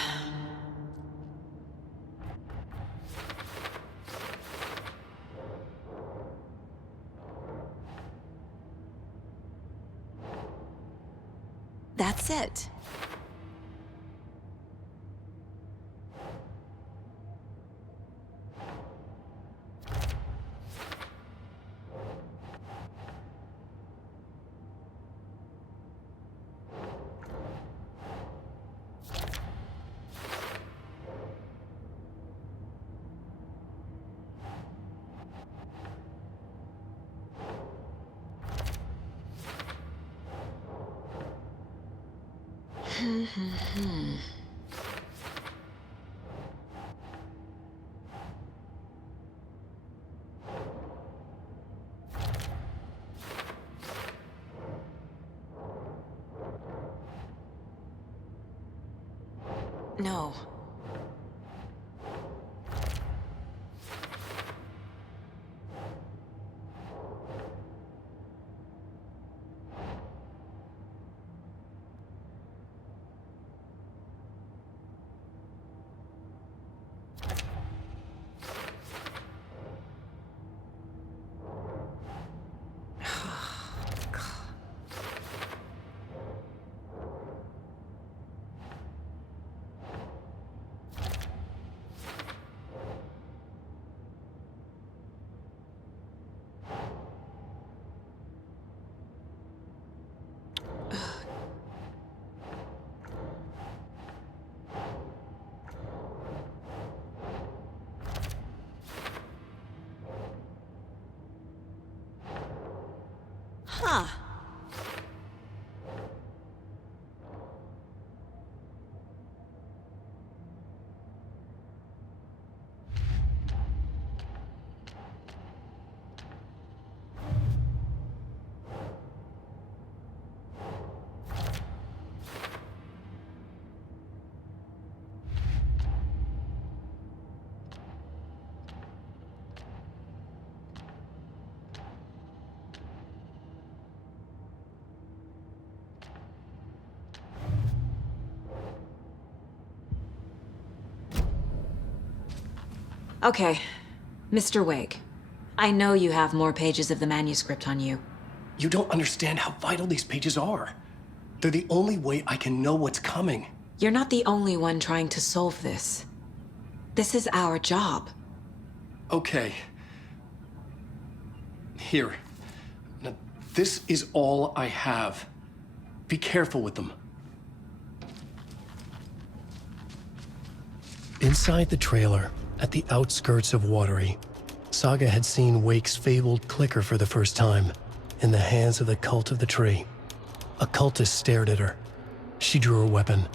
That's it. No. Huh. Okay, Mr. Wake. I know you have more pages of the manuscript on you. You don't understand how vital these pages are. They're the only way I can know what's coming. You're not the only one trying to solve this. This is our job. Okay. Here. Now, this is all I have. Be careful with them. Inside the trailer, at the outskirts of Watery, Saga had seen Wake's fabled clicker for the first time, in the hands of the Cult of the Tree. A cultist stared at her. She drew her weapon.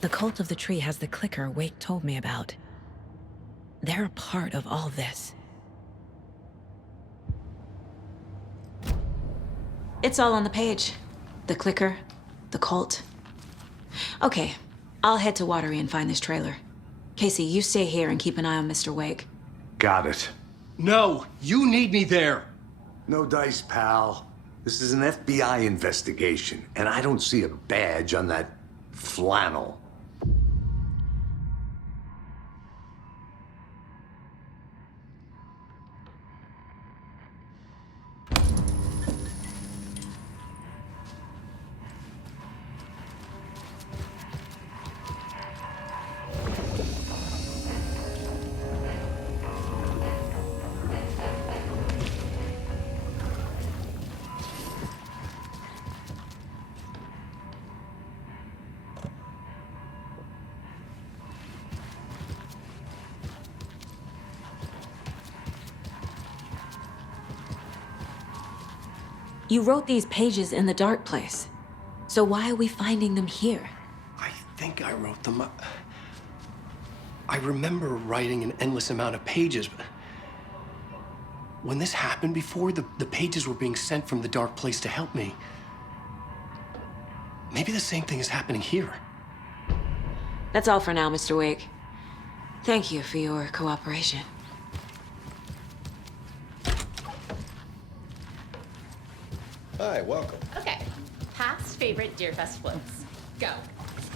The Cult of the Tree has the clicker Wake told me about. They're a part of all this. It's all on the page. The clicker, the cult. Okay, I'll head to Watery and find this trailer. Casey, you stay here and keep an eye on Mr. Wake. Got it. No, you need me there. No dice, pal. This is an FBI investigation, and I don't see a badge on that flannel. You wrote these pages in the dark place. So why are we finding them here? I think I wrote them. I remember writing an endless amount of pages, but when this happened before, the pages were being sent from the dark place to help me. Maybe the same thing is happening here. That's all for now, Mr. Wake. Thank you for your cooperation. Hi, welcome. Okay. Past favorite Deerfest floats. Go.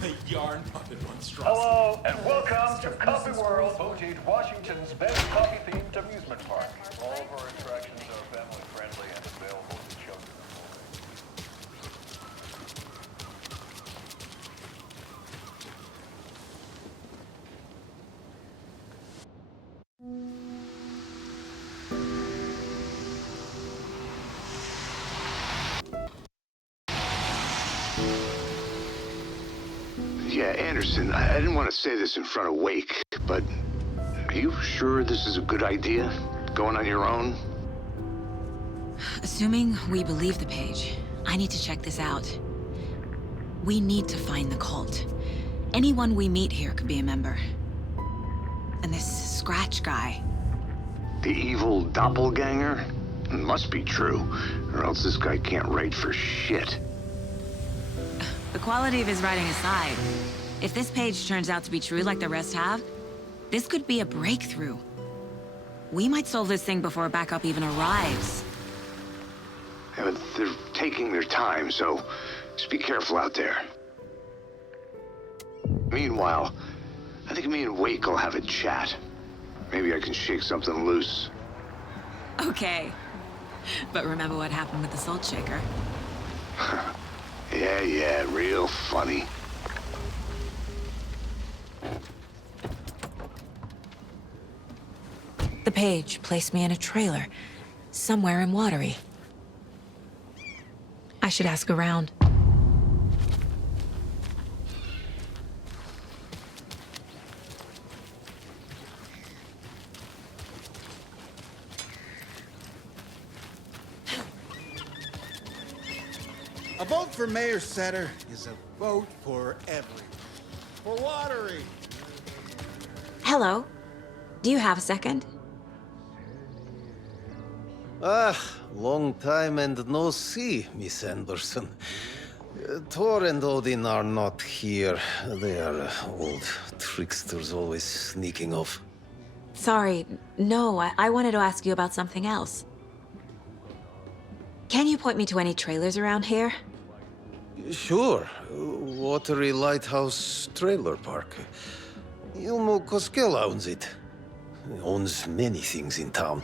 The yarn puppet monstrosity. Hello, and welcome to Coffee World, Boutique, Washington's best coffee-themed amusement park. All of our attractions are family-friendly and available to children. Yeah, Anderson, I didn't want to say this in front of Wake, but are you sure this is a good idea? Going on your own? Assuming we believe the page, I need to check this out. We need to find the cult. Anyone we meet here could be a member. And this Scratch guy. The evil doppelganger? It must be true, or else this guy can't write for shit. The quality of his writing aside, if this page turns out to be true like the rest have, this could be a breakthrough. We might solve this thing before backup even arrives. Yeah, but they're taking their time, so just be careful out there. Meanwhile, I think me and Wake will have a chat. Maybe I can shake something loose. Okay. But remember what happened with the Salt Shaker? Yeah, real funny. Paige placed me in a trailer, somewhere in Watery. I should ask around. A vote for Mayor Setter is a vote for everyone. For Watery. Hello. Do you have a second? Ah, long time and no see, Miss Anderson. Thor and Odin are not here. They are old tricksters always sneaking off. Sorry, no, I wanted to ask you about something else. Can you point me to any trailers around here? Sure. Watery Lighthouse Trailer Park. Ilmo Koskela owns it. He owns many things in town.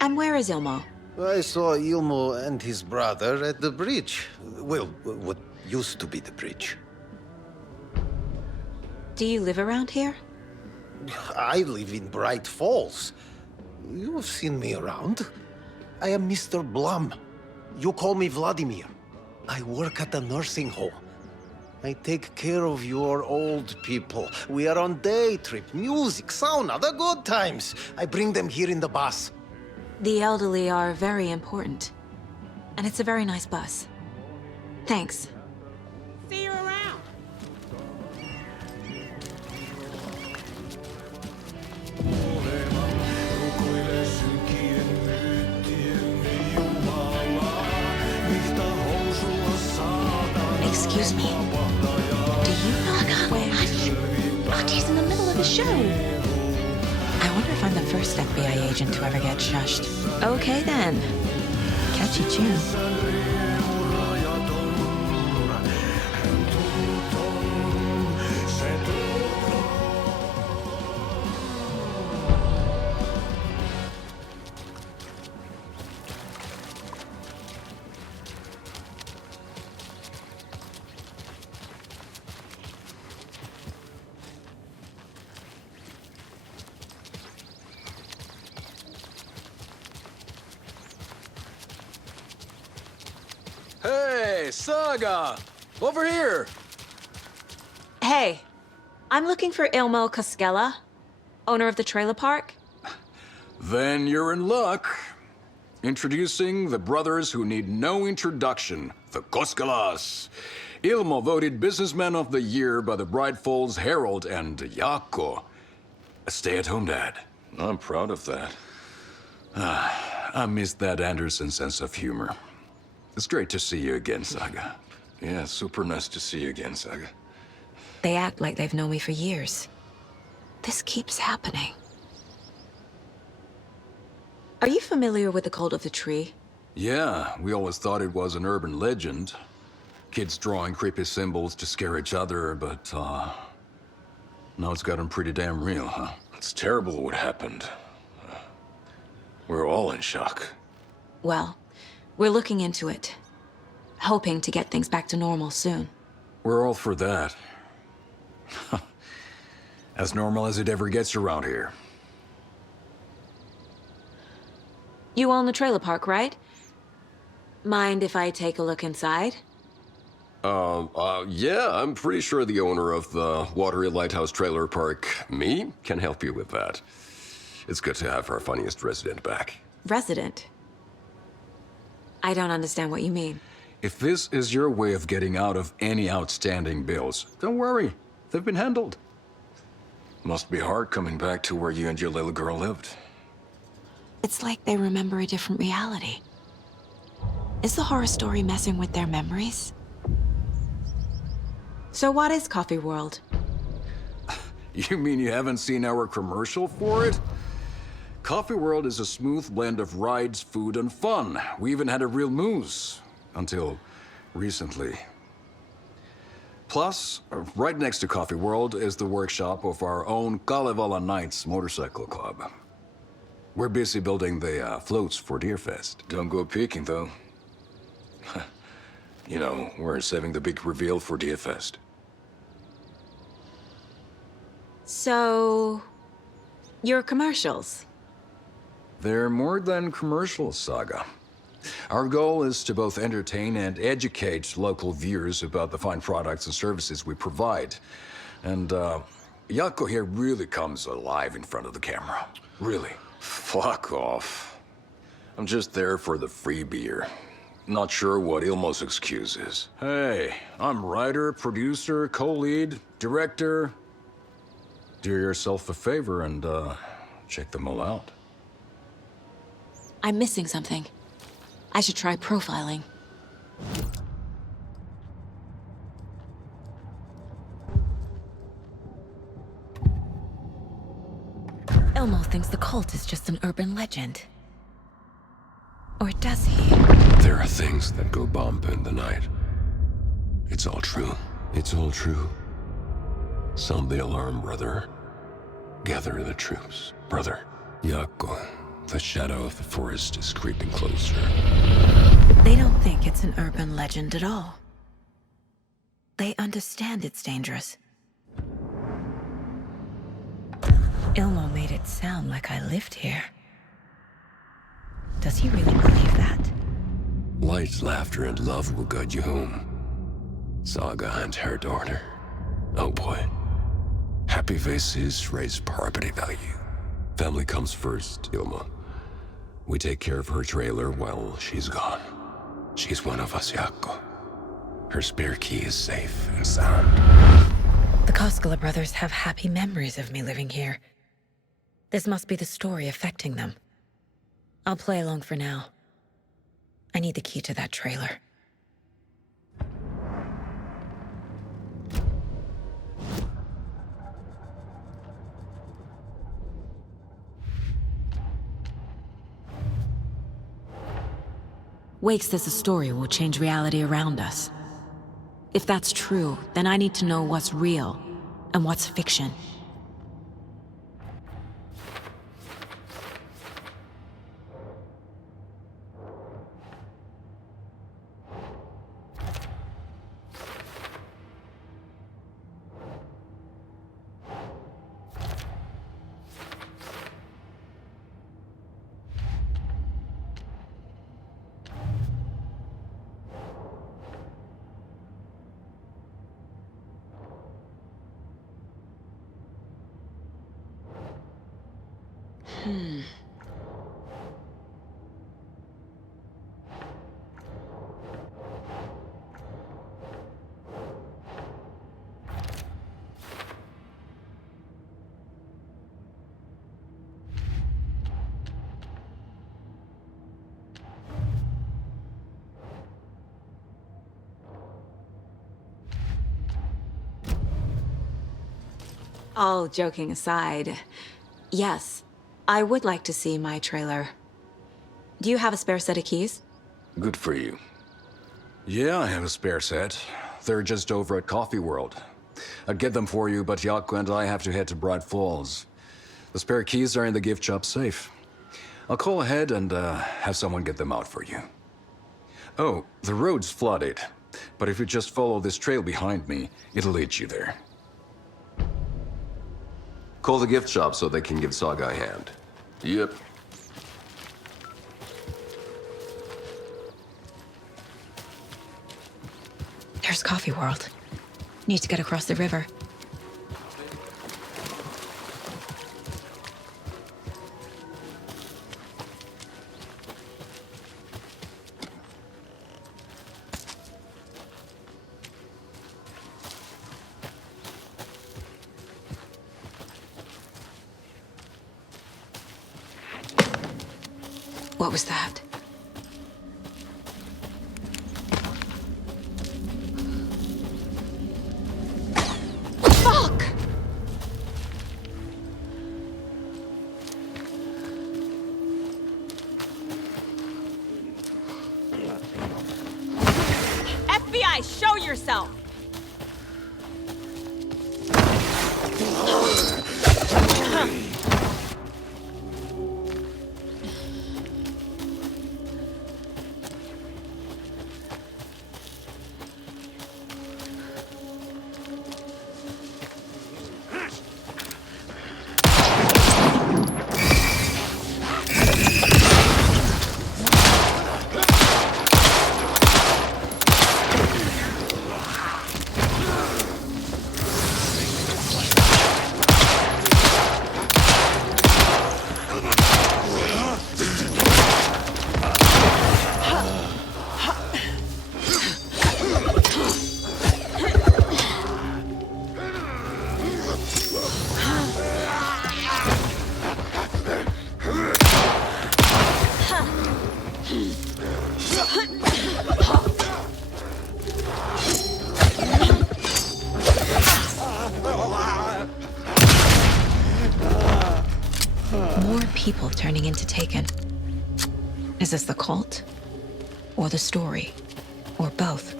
And where is Ilmo? I saw Ilmo and his brother at the bridge. Well, what used to be the bridge. Do you live around here? I live in Bright Falls. You have seen me around. I am Mr. Blum. You call me Vladimir. I work at a nursing home. I take care of your old people. We are on day trip, music, sauna, the good times. I bring them here in the bus. The elderly are very important. And it's a very nice bus. Thanks. See you around. Excuse me. Do you know where... Hush! Lottie's in the middle of the show. I wonder if I'm the first FBI agent to ever get shushed. Okay then. Catchy tune. Hey, Saga! Over here! Hey, I'm looking for Ilmo Koskela, owner of the trailer park. Then you're in luck. Introducing the brothers who need no introduction, the Koskelas. Ilmo voted Businessman of the Year by the Bright Falls Herald, and Jaakko, a stay-at-home dad. I'm proud of that. I missed that Anderson sense of humor. It's great to see you again, Saga. Yeah, super nice to see you again, Saga. They act like they've known me for years. This keeps happening. Are you familiar with the Cult of the Tree? Yeah, we always thought it was an urban legend. Kids drawing creepy symbols to scare each other, but, now it's gotten pretty damn real, huh? It's terrible what happened. We're all in shock. Well, we're looking into it. Hoping to get things back to normal soon. We're all for that. As normal as it ever gets around here. You own the trailer park, right? Mind if I take a look inside? Yeah, I'm pretty sure the owner of the Watery Lighthouse Trailer Park, me, can help you with that. It's good to have our funniest resident back. Resident? I don't understand what you mean. If this is your way of getting out of any outstanding bills, don't worry. They've been handled. Must be hard coming back to where you and your little girl lived. It's like they remember a different reality. Is the horror story messing with their memories? So what is Coffee World? You mean you haven't seen our commercial for it? Coffee World is a smooth blend of rides, food, and fun. We even had a real moose. Until recently. Plus, right next to Coffee World is the workshop of our own Kalevala Knights Motorcycle Club. We're busy building the floats for Deerfest. Don't go peeking, though. You know, we're saving the big reveal for Deerfest. So... your commercials? They're more than commercial, Saga. Our goal is to both entertain and educate local viewers about the fine products and services we provide. And, Jaakko here really comes alive in front of the camera. Really. Fuck off. I'm just there for the free beer. Not sure what Ilmo's excuse is. Hey, I'm writer, producer, co-lead, director. Do yourself a favor and, check them all out. I'm missing something. I should try profiling. Ilmo thinks the cult is just an urban legend. Or does he? There are things that go bump in the night. It's all true. It's all true. Sound the alarm, brother. Gather the troops, brother. Jaakko, the shadow of the forest is creeping closer. They don't think it's an urban legend at all. They understand it's dangerous. Ilmo made it sound like I lived here. Does he really believe that? Light, laughter, and love will guide you home. Saga and her daughter. Oh boy. Happy faces raise property value. Family comes first, Ilma. We take care of her trailer while she's gone. She's one of us, Jaakko. Her spare key is safe and sound. The Koskela brothers have happy memories of me living here. This must be the story affecting them. I'll play along for now. I need the key to that trailer. Wake says the story will change reality around us. If that's true, then I need to know what's real and what's fiction. All joking aside, yes, I would like to see my trailer. Do you have a spare set of keys? Good for you. Yeah, I have a spare set. They're just over at Coffee World. I'd get them for you, but Jaakko and I have to head to Bright Falls. The spare keys are in the gift shop safe. I'll call ahead and have someone get them out for you. Oh, the road's flooded, but if you just follow this trail behind me, it'll lead you there. Call the gift shop so they can give Saga a hand. Yep. There's Coffee World. Need to get across the river. What was that? Fuck! FBI, show yourself! people turning into Taken. Is this the cult? Or the story? Or both?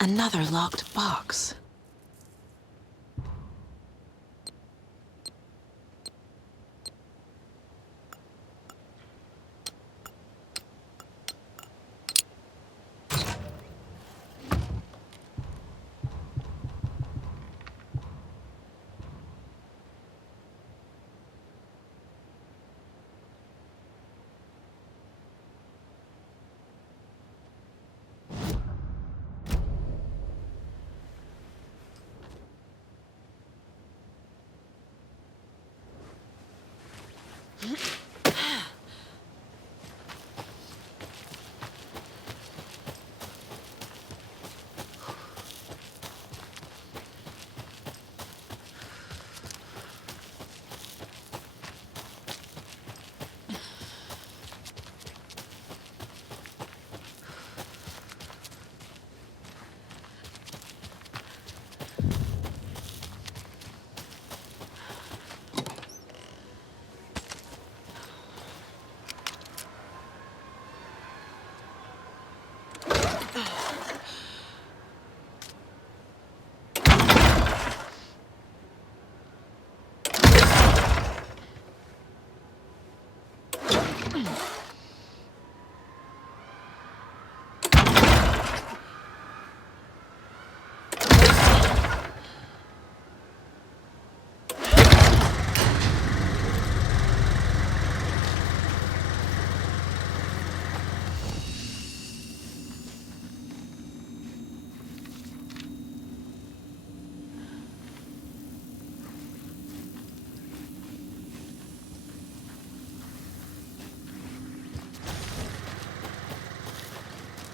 Another locked box.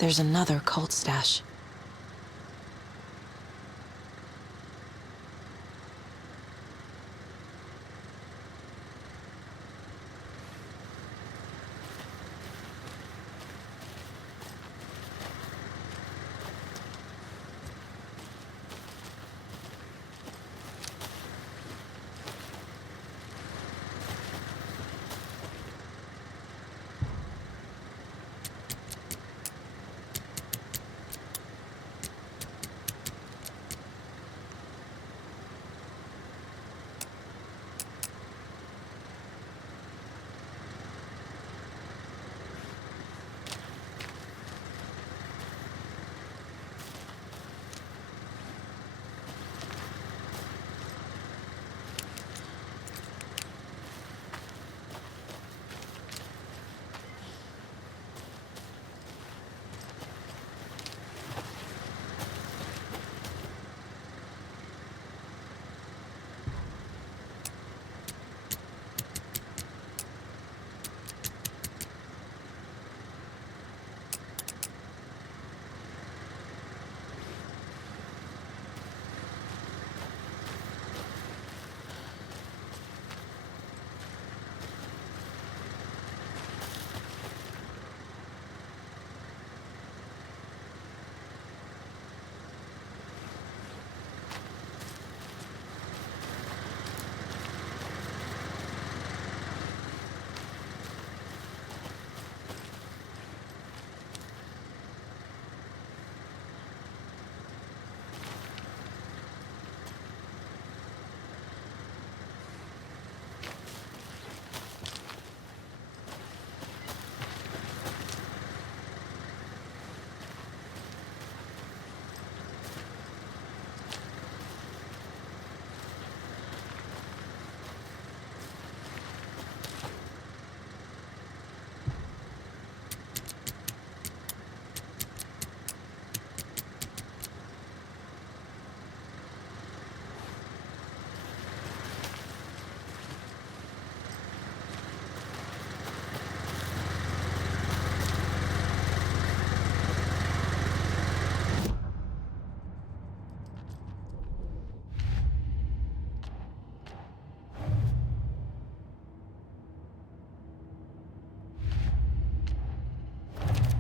There's another cult stash.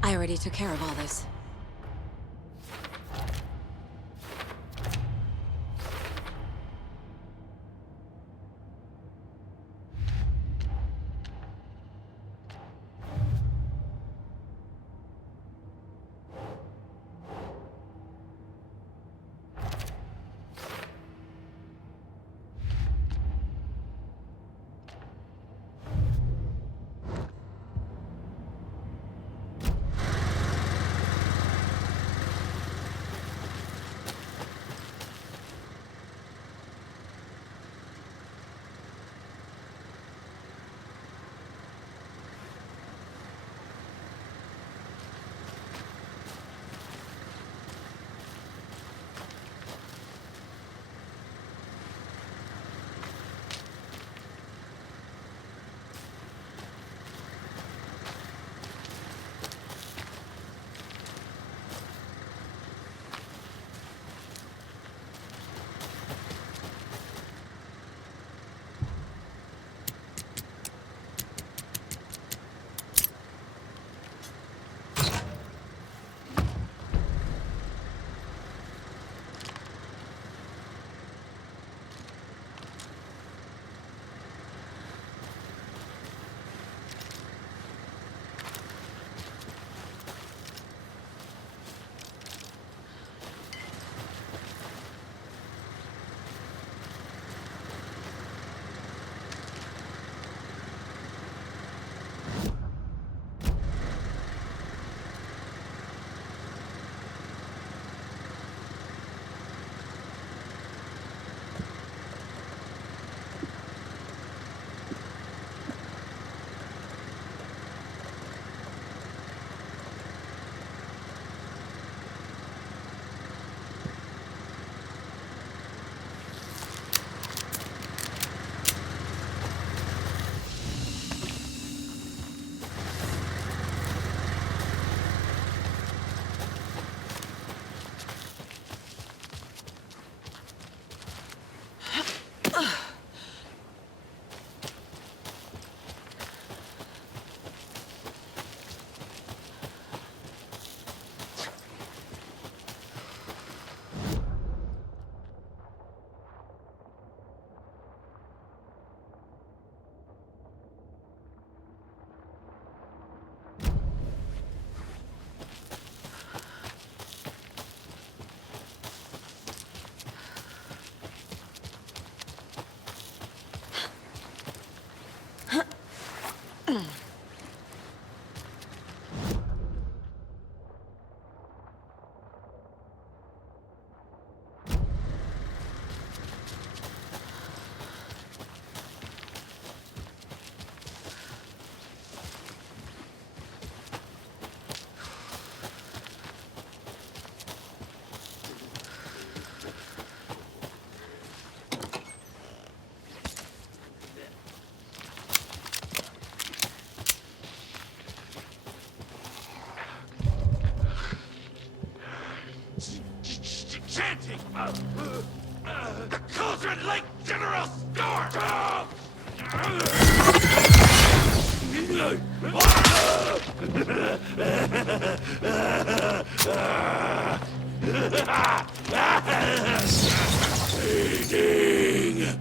I already took care of all this. Chanting! The Cauldron Lake General Store! Feeding!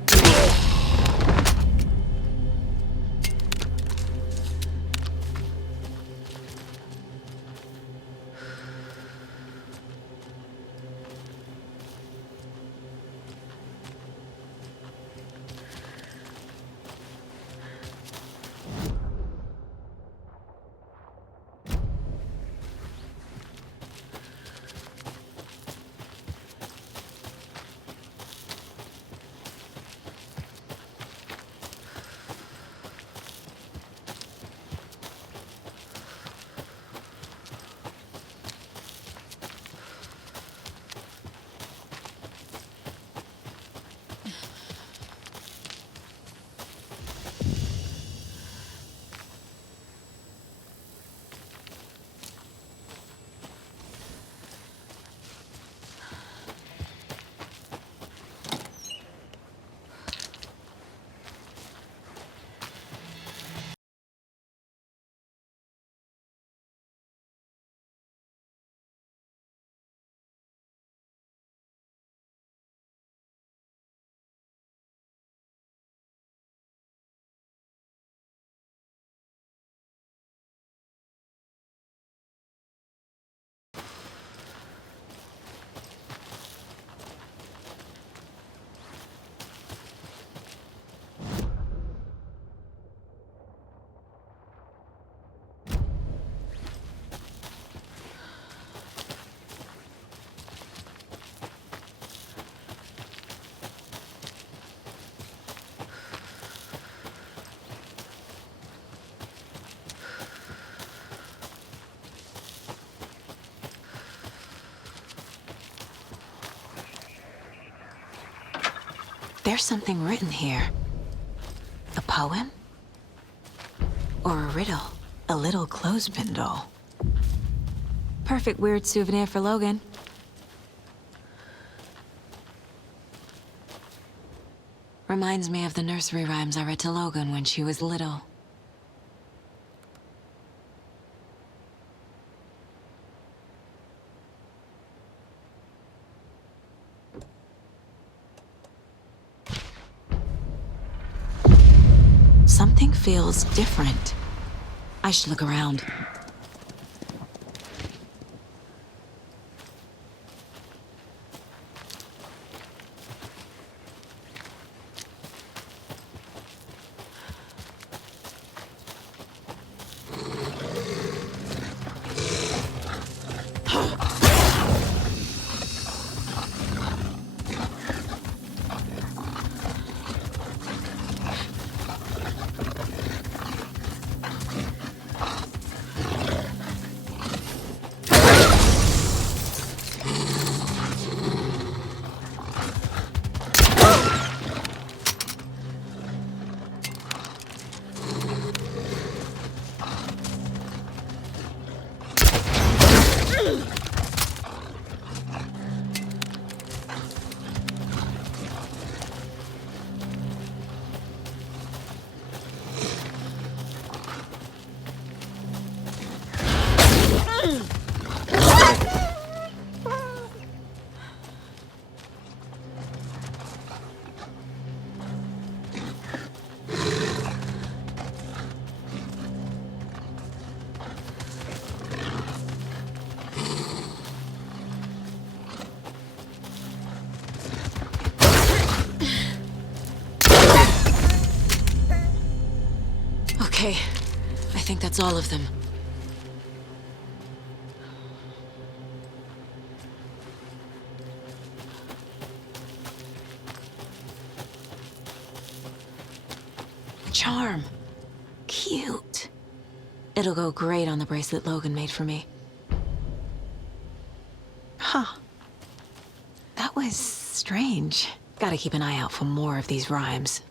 There's something written here. A poem? Or a riddle? A little clothespin doll. Perfect weird souvenir for Logan. Reminds me of the nursery rhymes I read to Logan when she was little. Something feels different. I should look around. Okay, I think that's all of them. Charm. Cute. It'll go great on the bracelet Logan made for me. Huh. That was strange. Gotta keep an eye out for more of these rhymes.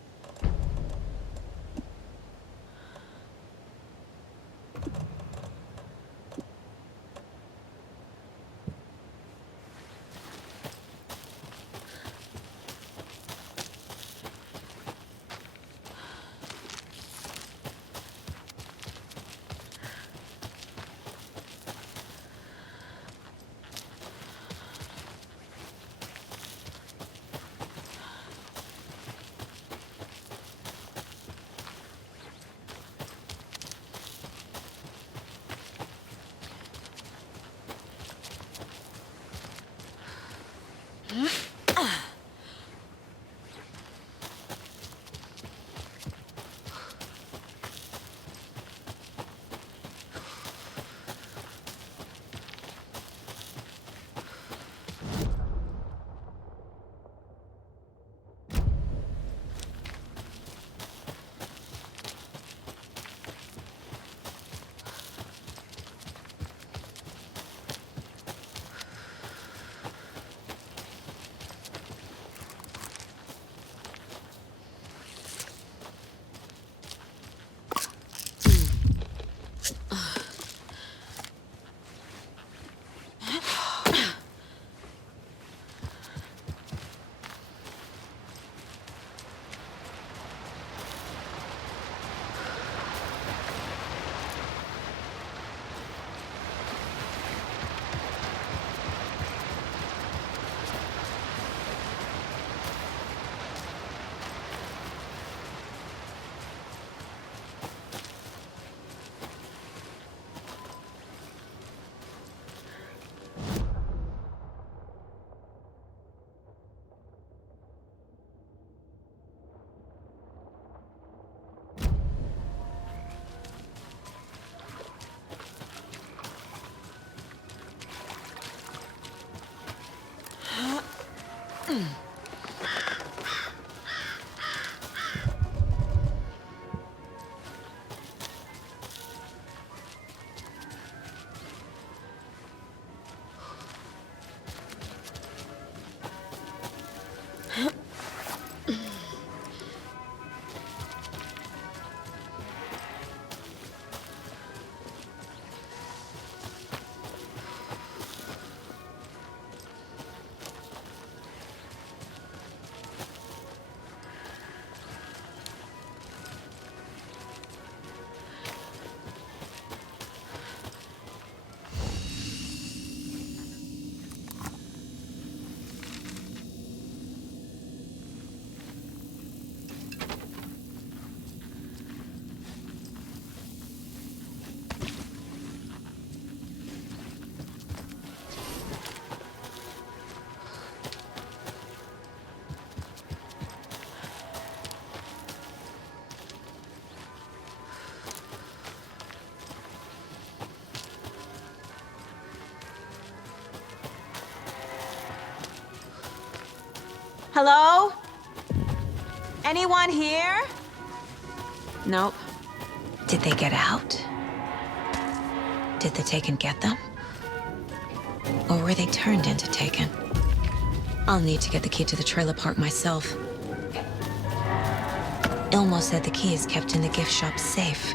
Hello? Anyone here? Nope. Did they get out? Did the Taken get them? Or were they turned into Taken? I'll need to get the key to the trailer park myself. Ilmo said the key is kept in the gift shop's safe.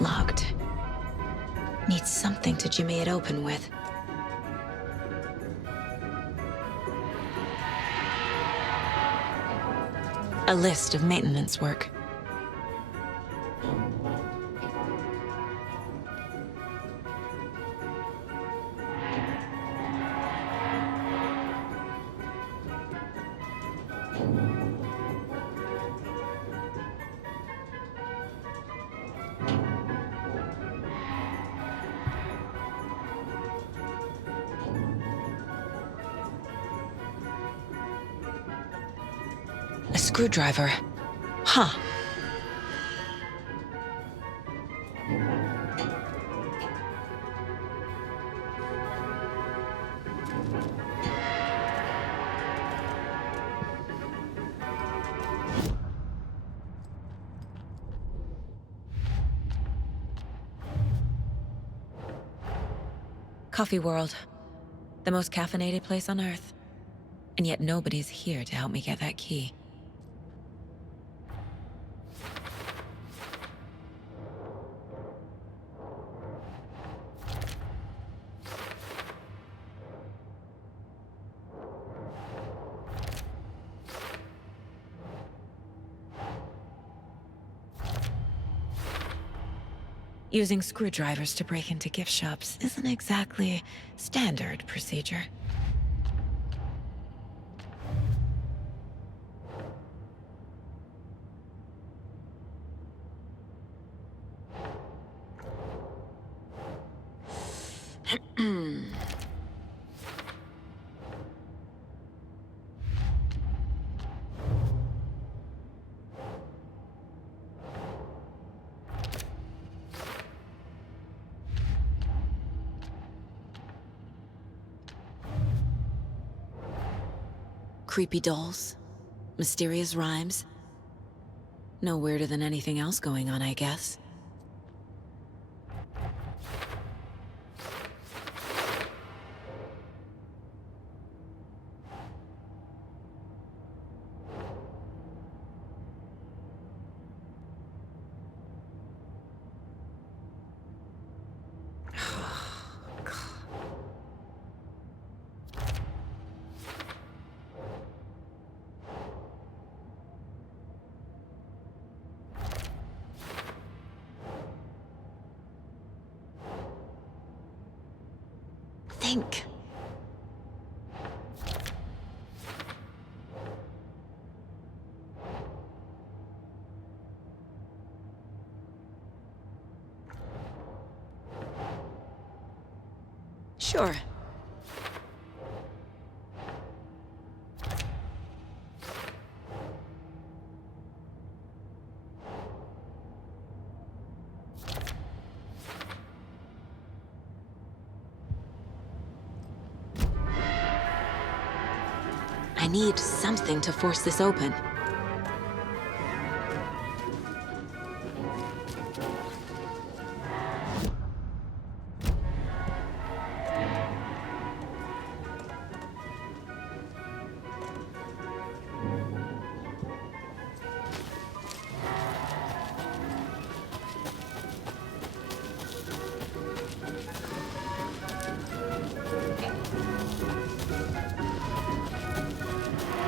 Locked. Needs something to jimmy it open with. A list of maintenance work. A screwdriver. Huh. Coffee World. The most caffeinated place on Earth. And yet nobody's here to help me get that key. Using screwdrivers to break into gift shops isn't exactly standard procedure. Creepy dolls, mysterious rhymes. No weirder than anything else going on, I guess. Think. Sure. I need something to force this open.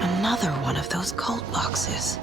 Another one of those cult boxes.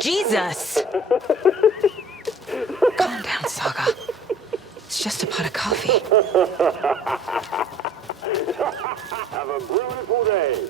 Jesus! Calm down, Saga. It's just a pot of coffee. Have a beautiful day.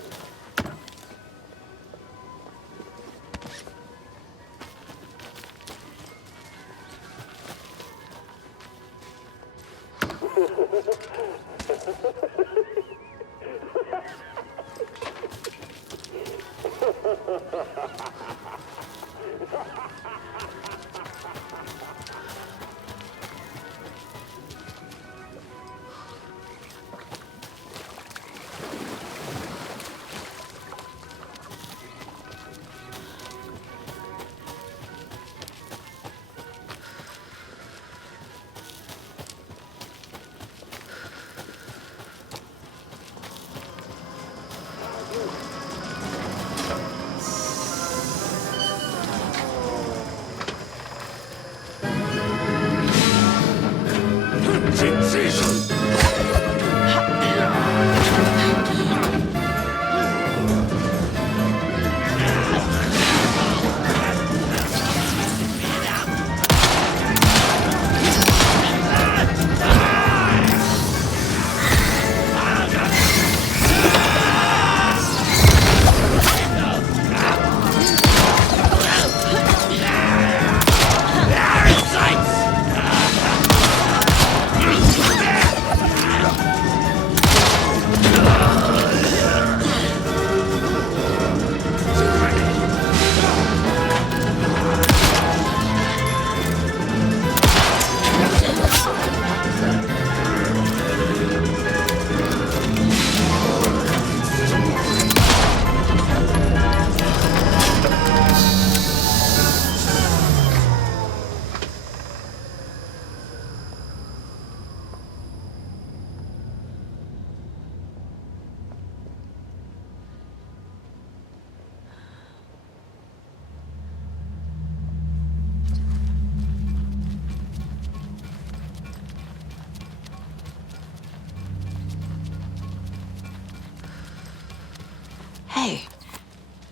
Hey,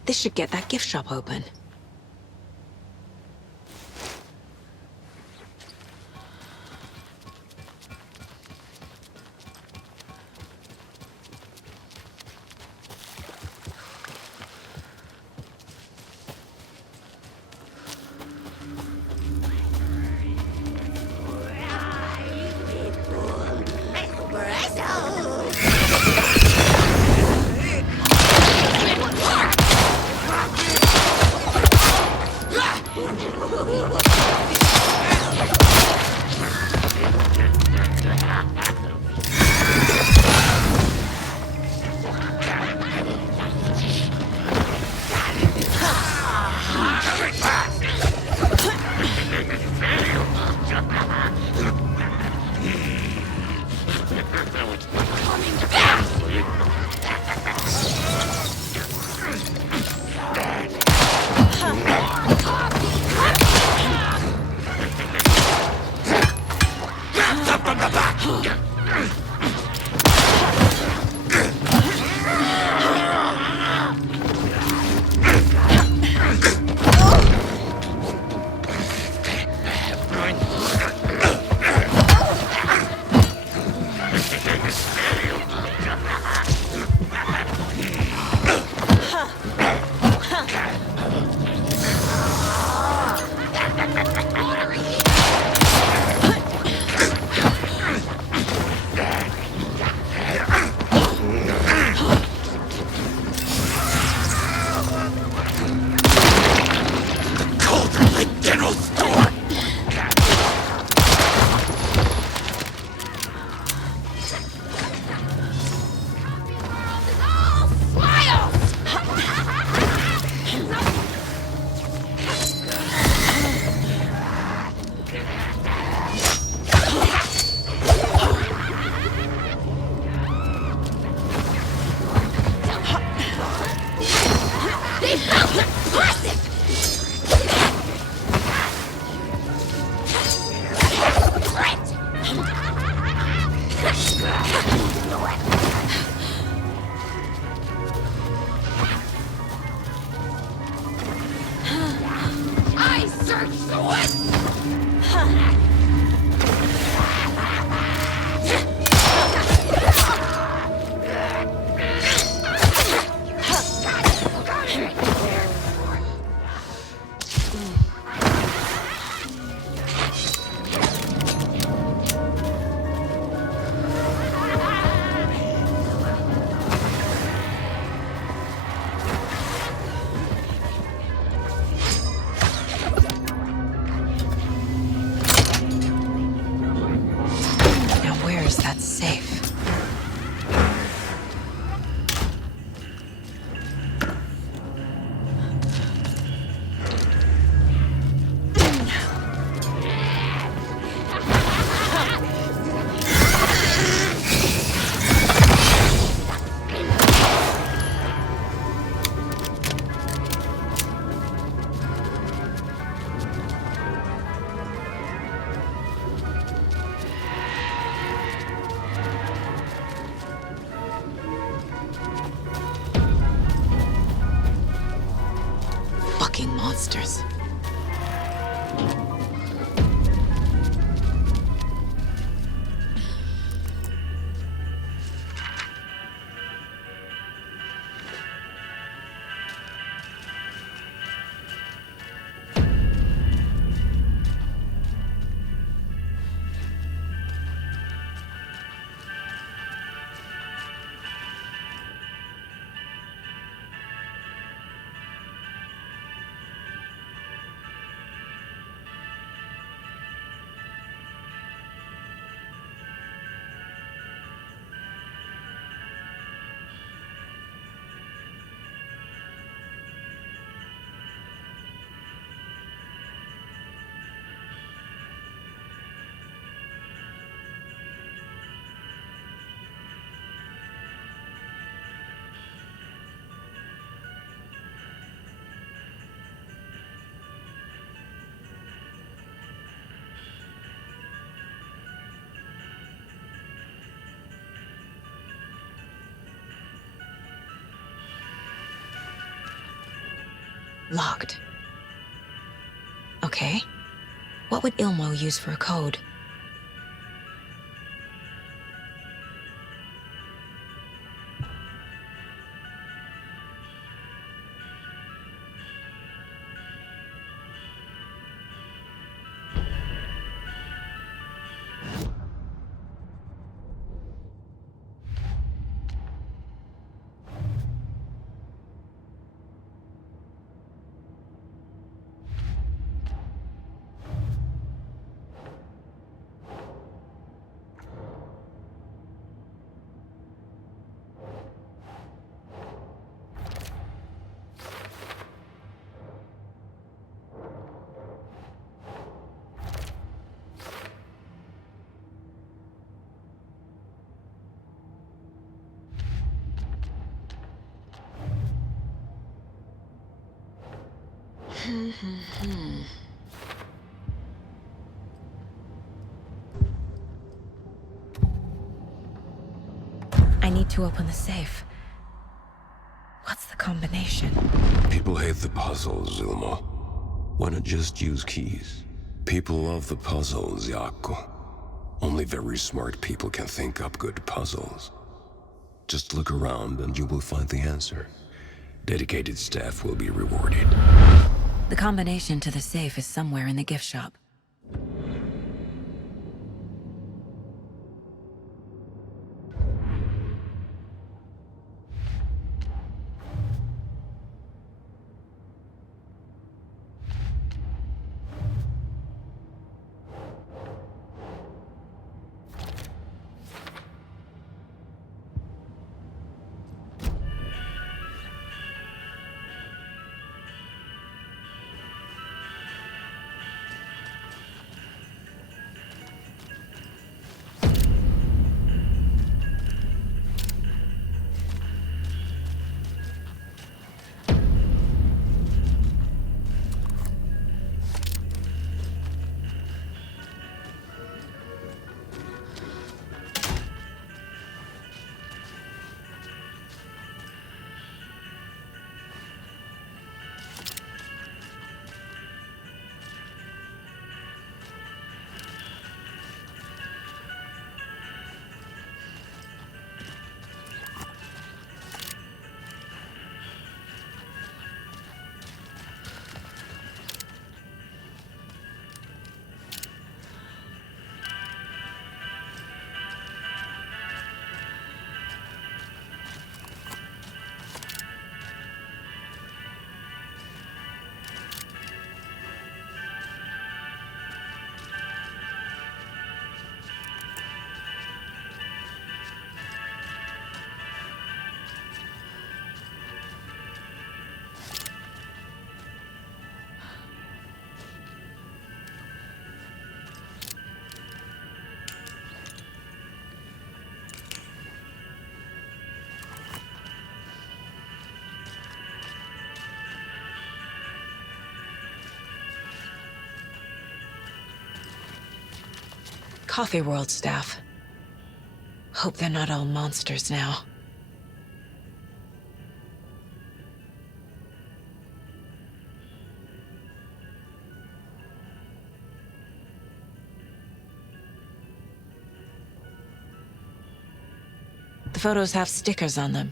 this should get that gift shop open. Where's that safe? Fucking monsters. Locked. Okay. What would Ilmo use for a code? I need to open the safe. What's the combination? People hate the puzzles, Ilmo. Why not just use keys? People love the puzzles, Jaakko. Only very smart people can think up good puzzles. Just look around and you will find the answer. Dedicated staff will be rewarded. The combination to the safe is somewhere in the gift shop. Coffee World staff. Hope they're not all monsters now. The photos have stickers on them.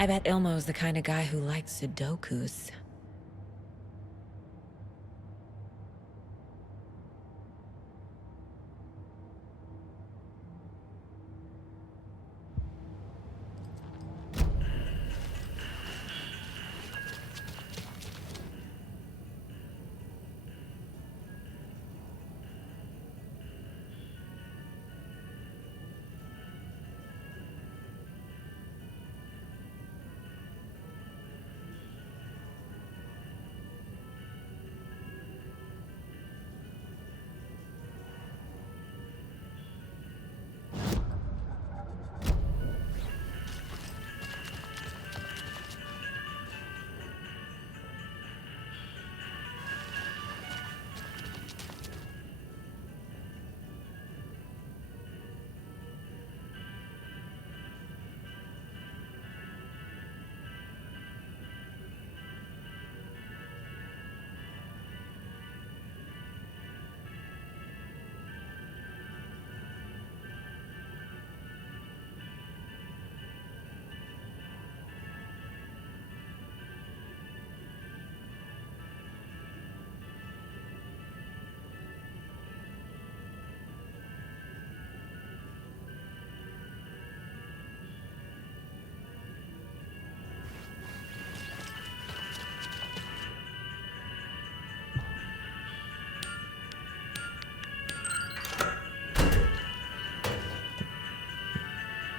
I bet Ilmo's the kind of guy who likes Sudokus.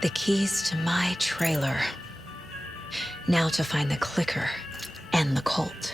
The keys to my trailer. Now to find the clicker and the cult.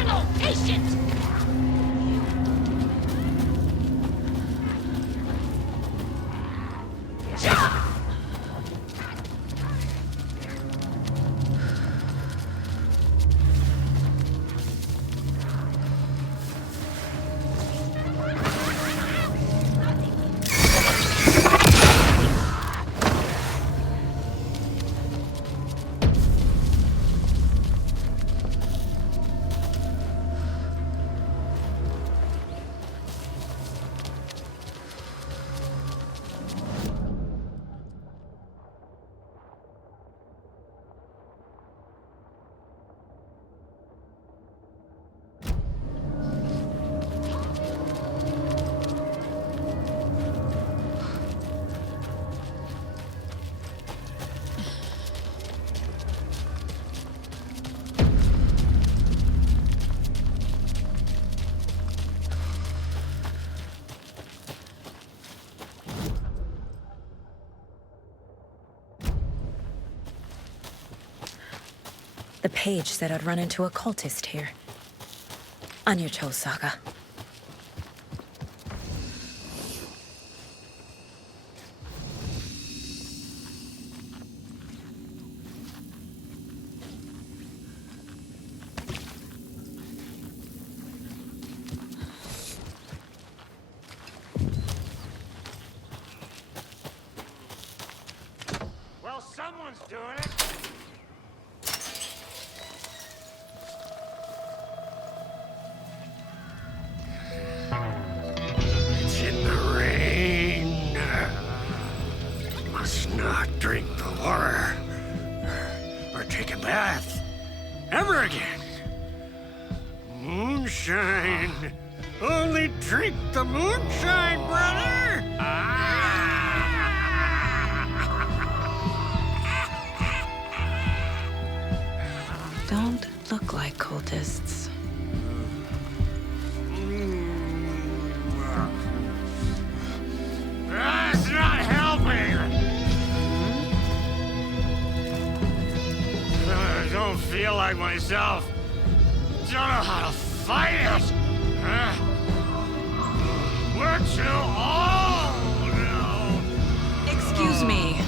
criminal patient! The page said I'd run into a cultist here. On your Cho Saga. Well, someone's doing it. It's in the rain. Must not drink the water or take a bath ever again. Moonshine. Only drink the moonshine, brother. Don't look like cultists. That's not helping. I don't feel like myself. Don't know how to fight it. We're too old now. Excuse me.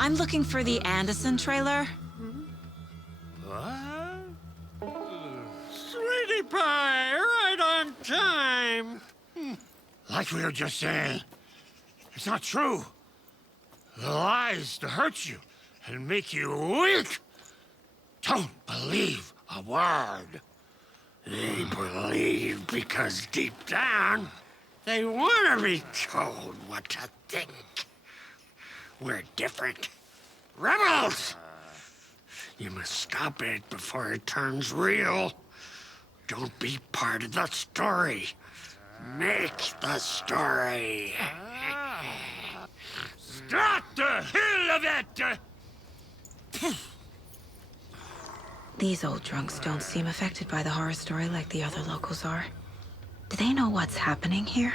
I'm looking for the Anderson trailer. What? Sweetie pie, right on time. Like we were just saying, it's not true. The lies to hurt you and make you weak. Don't believe a word. They believe because deep down, they want to be told what to think. We're different. Rebels! You must stop it before it turns real. Don't be part of the story. Make the story. Stop the hell of it! These old drunks don't seem affected by the horror story like the other locals are. Do they know what's happening here?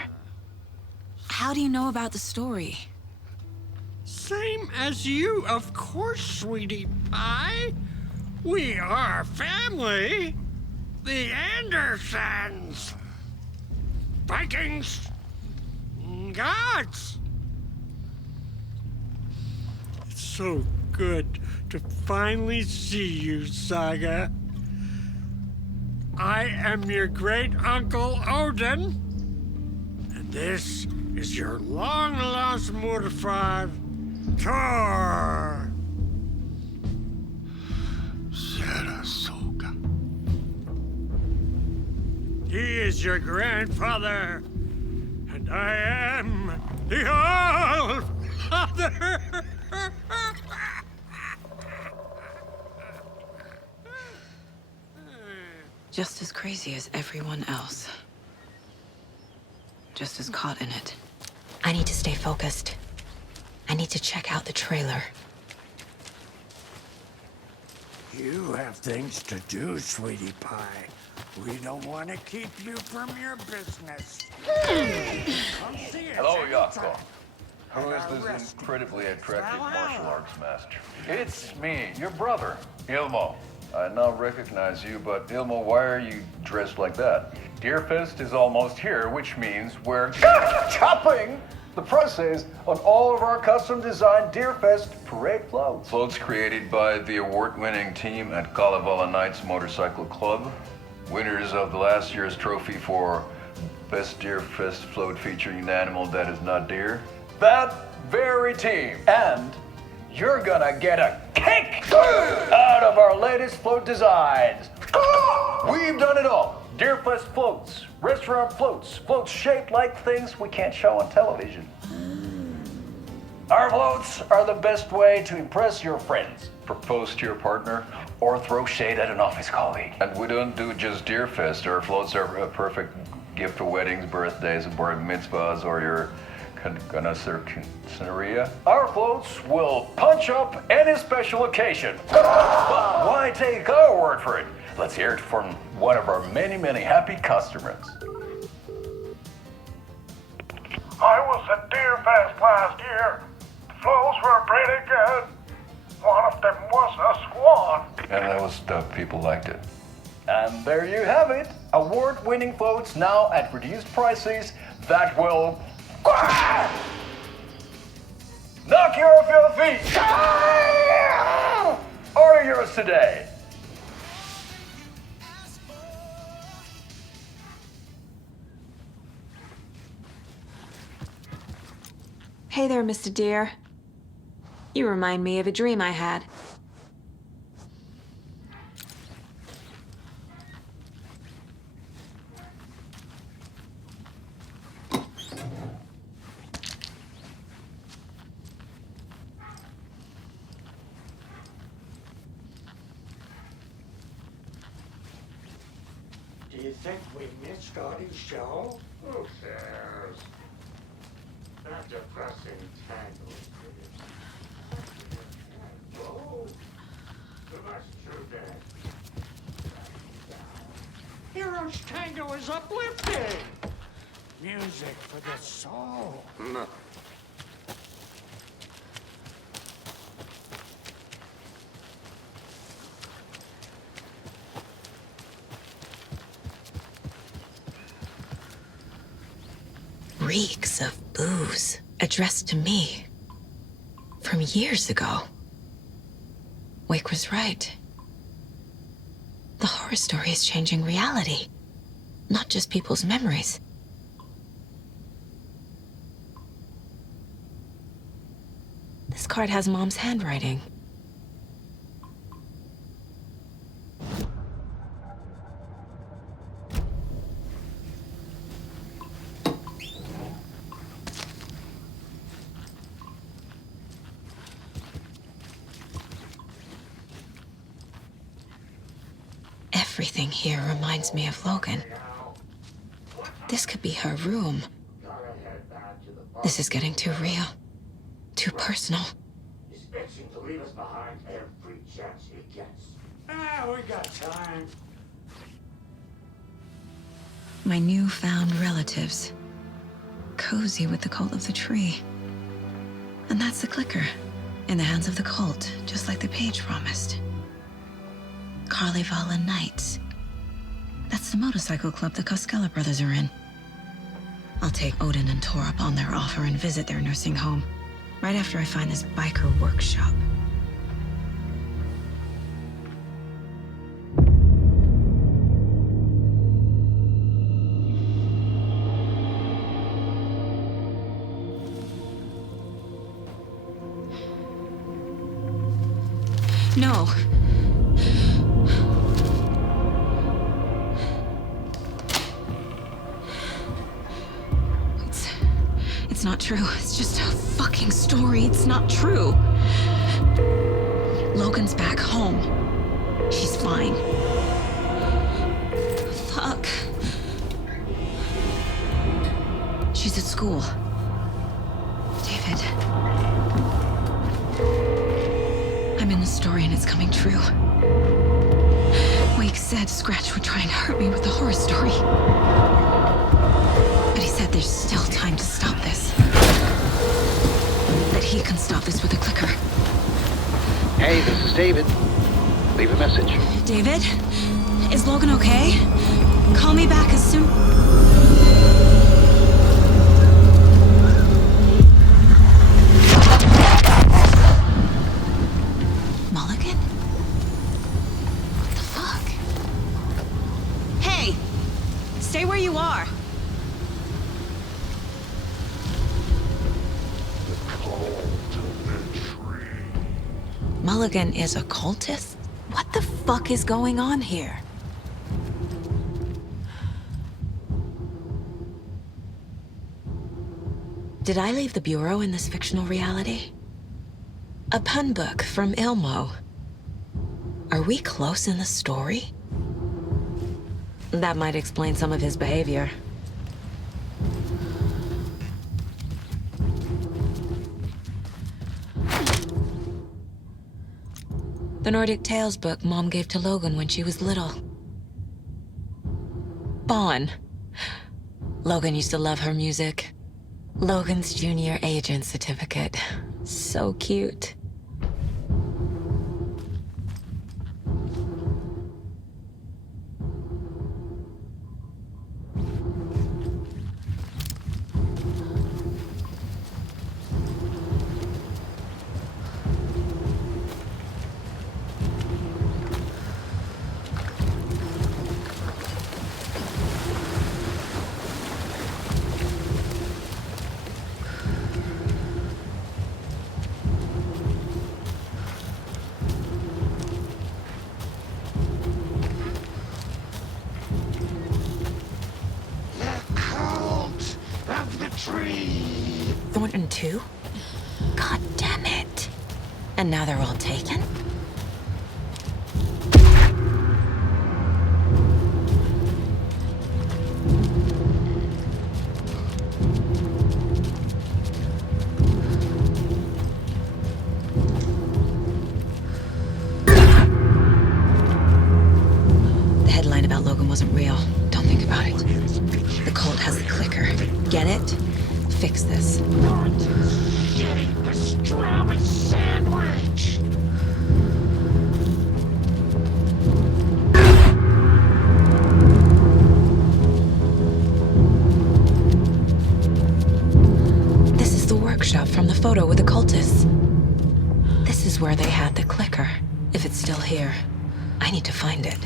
How do you know about the story? Same as you, of course, sweetie pie. We are family. The Andersons. Vikings. Gods. It's so good to finally see you, Saga. I am your great-uncle Odin. And this is your long-lost mortified Thor. Saratoga. He is your grandfather, and I am the All-Father. Just as crazy as everyone else. Just as caught in it. I need to stay focused. I need to check out the trailer. You have things to do, sweetie pie. We don't want to keep you from your business. Come see us Hello, anytime. Yako. Who is this incredibly attractive martial arts master? It's me, your brother, Ilmo. I now recognize you, but Ilmo, why are you dressed like that? Deerfest is almost here, which means we're chopping the prices on all of our custom-designed Deerfest parade floats. Floats created by the award-winning team at Kalevala Knights Motorcycle Club, winners of the last year's trophy for Best Deerfest float featuring an animal that is not deer. That very team. And you're gonna get a kick out of our latest float designs. We've done it all. Deerfest floats, restaurant floats, floats shaped like things we can't show on television. Our floats are the best way to impress your friends, propose to your partner, or throw shade at an office colleague. And we don't do just Deerfest. Our floats are a perfect gift for weddings, birthdays, bar mitzvahs, or your Scenaria. Our floats will punch up any special occasion. But why take our word for it? Let's hear it from one of our many, many happy customers. I was at Deerfest last year. The floats were pretty good. One of them was a swan. And that was the people liked it. And there you have it. Award-winning floats now at reduced prices that will knock you off your feet. Order yours today. Hey there, Mr. Deer. You remind me of a dream I had. Do you think we missed Scotty's show? Who cares? That depressing tangle. Whoa! That's true, Dad. Hero's Tango is uplifting! Music for the soul. No. Reeks of booze addressed to me from years ago. Wake was right. The horror story is changing reality, not just people's memories. This card has Mom's handwriting. Everything here reminds me of Logan. This could be her room. This is getting too real. Too personal. He's itching to leave us behind every chance he gets. We got time. My newfound relatives. Cozy with the cult of the tree. And that's the clicker. In the hands of the cult, just like the page promised. Kalevala Knights. That's the motorcycle club the Koskela brothers are in. I'll take Odin and Tor up on their offer and visit their nursing home. Right after I find this biker workshop. No. It's not true. It's just a fucking story. It's not true. Logan's back home. She's fine. Fuck. She's at school. David. I'm in the story and it's coming true. Wake said Scratch would try and hurt me with the horror story. But he said there's still time to stop this. That he can stop this with a clicker. Hey, this is David. Leave a message. David? Is Logan okay? Call me back as soon... Mulligan? What the fuck? Hey! Stay where you are! Mulligan is a cultist? What the fuck is going on here? Did I leave the Bureau in this fictional reality? A pun book from Ilmo. Are we close in the story? That might explain some of his behavior. The Nordic Tales book Mom gave to Logan when she was little. Bon. Logan used to love her music. Logan's junior agent certificate. So cute. Thornton too? God damn it. And now they're all taken? The headline about Logan wasn't real. Don't think about it. The cult has the clicker. Get it? Fix this. Getting pastrami sandwich! This is the workshop from the photo with the cultists. This is where they had the clicker. If it's still here, I need to find it.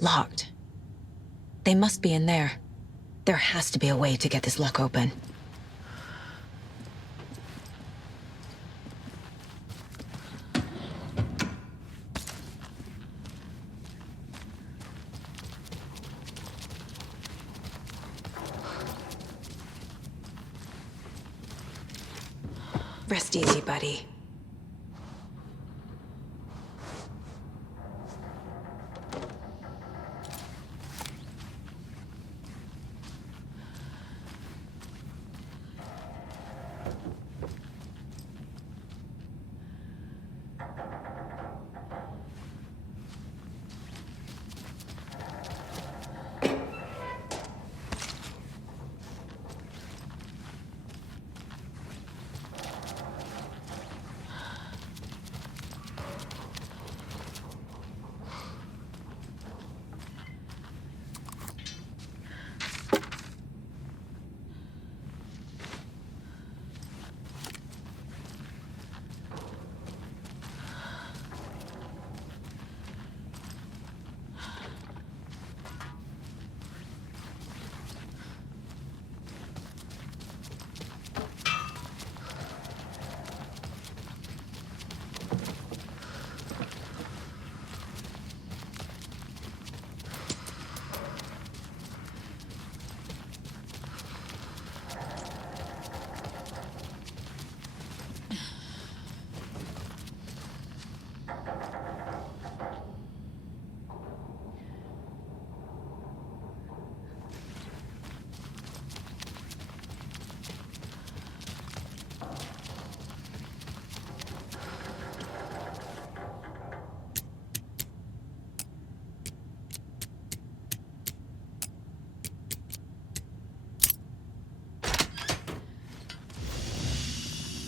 Locked. They must be in there. There has to be a way to get this lock open. Rest easy, buddy.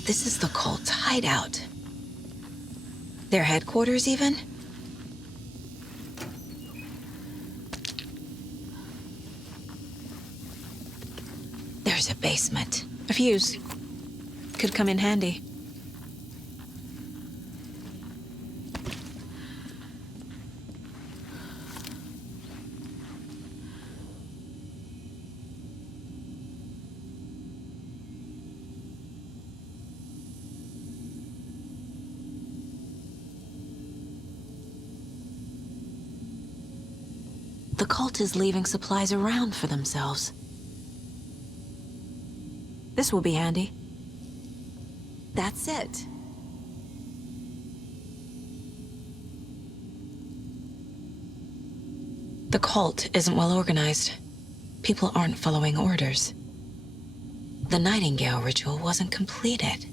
This is the cult's hideout. Their headquarters, even? There's a basement. A fuse. Could come in handy. The cult is leaving supplies around for themselves. This will be handy. That's it. The cult isn't well organized. People aren't following orders. The Nightingale ritual wasn't completed.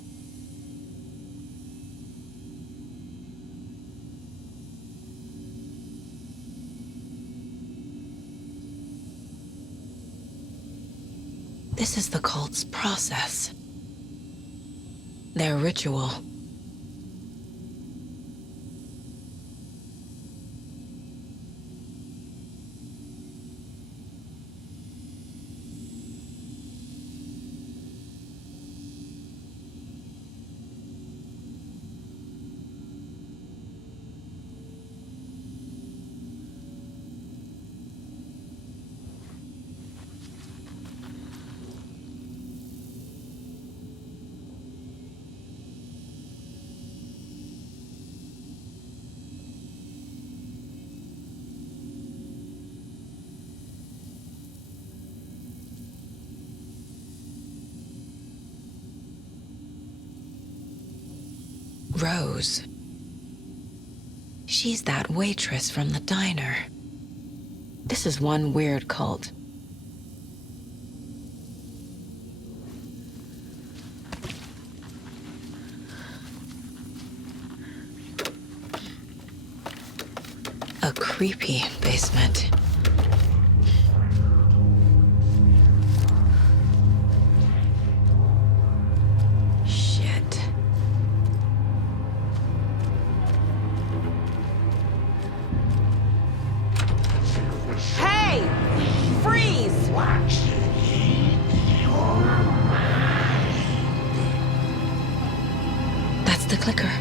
This is the cult's process. Their ritual. Rose. She's that waitress from the diner. This is one weird cult. A creepy basement. The clicker.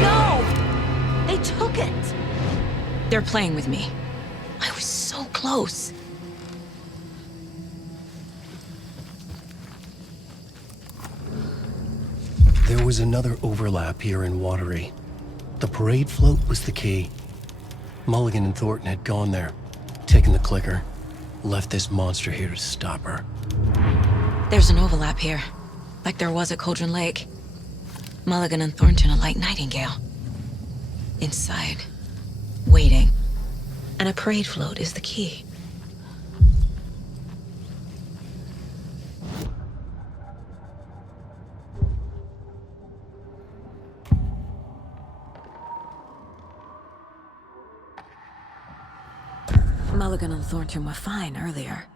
No! They took it! They're playing with me. I was so close. There was another overlap here in Watery. The parade float was the key. Mulligan and Thornton had gone there, taken the clicker, left this monster here to stop her. There's an overlap here, like there was at Cauldron Lake. Mulligan and Thornton are like Nightingale. Inside, waiting. And a parade float is the key. Mulligan and Thornton were fine earlier.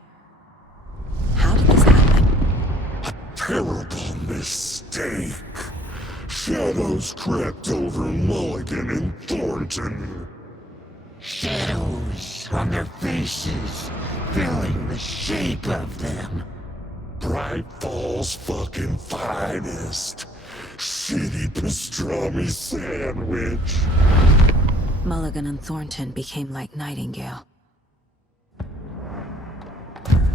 How did this happen? A terrible mistake. Shadows crept over Mulligan and Thornton. Shadows on their faces, filling the shape of them. Bright Falls fucking finest. Shitty pastrami sandwich. Mulligan and Thornton became like Nightingale.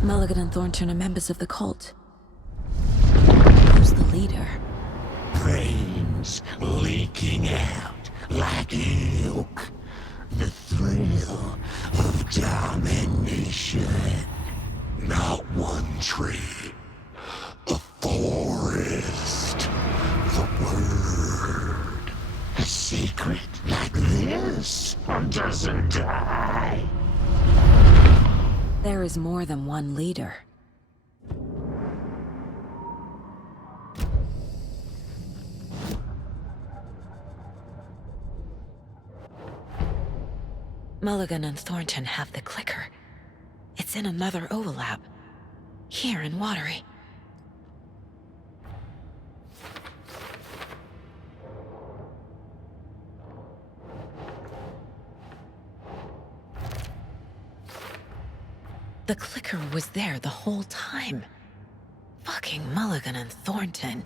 Mulligan and Thornton are members of the cult. Who's the leader? Brains leaking out like ilk. The thrill of domination. Not one tree. A forest. The word. A secret like this doesn't die. There is more than one leader. Mulligan and Thornton have the clicker. It's in another overlap. Here in Watery. The clicker was there the whole time. Fucking Mulligan and Thornton.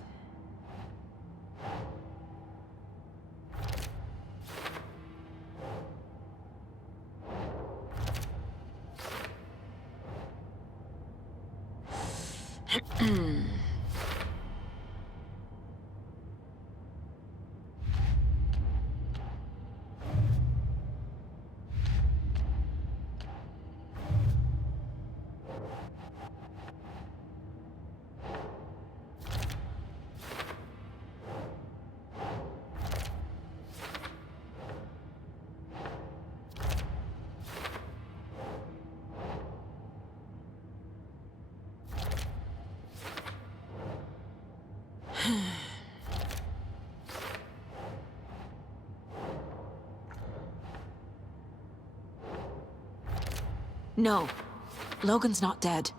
No. Logan's not dead.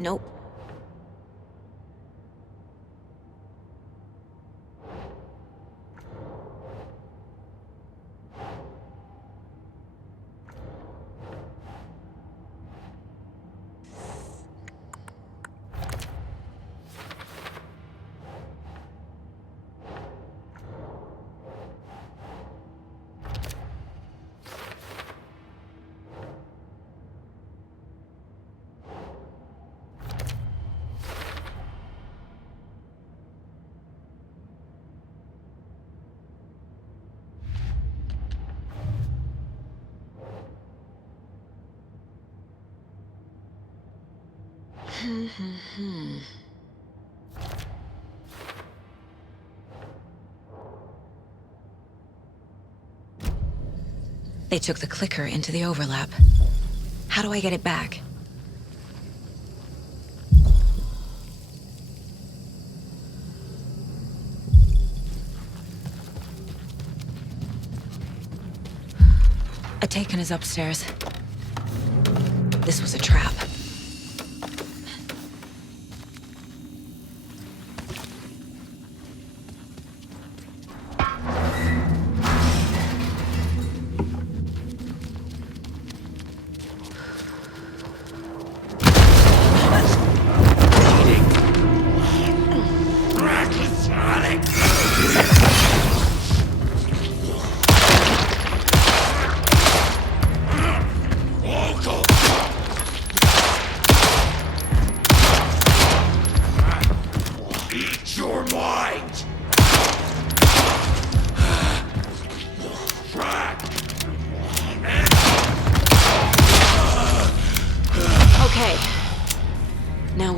Nope. They took the clicker into the overlap. How do I get it back? Atakan is upstairs. This was a trap.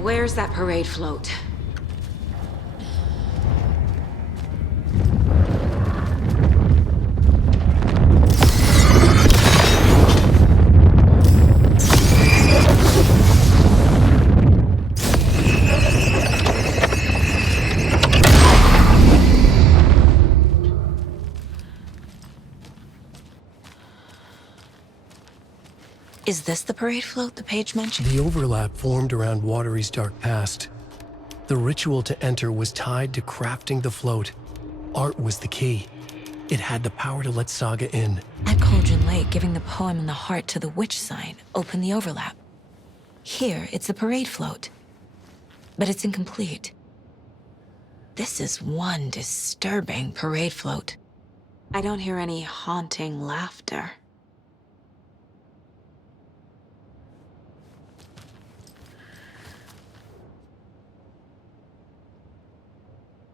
Where's that parade float? Is this the parade float the page mentioned? The overlap formed around Watery's dark past. The ritual to enter was tied to crafting the float. Art was the key. It had the power to let Saga in. At Cauldron Lake, giving the poem and the heart to the witch sign opened the overlap. Here, it's the parade float. But it's incomplete. This is one disturbing parade float. I don't hear any haunting laughter.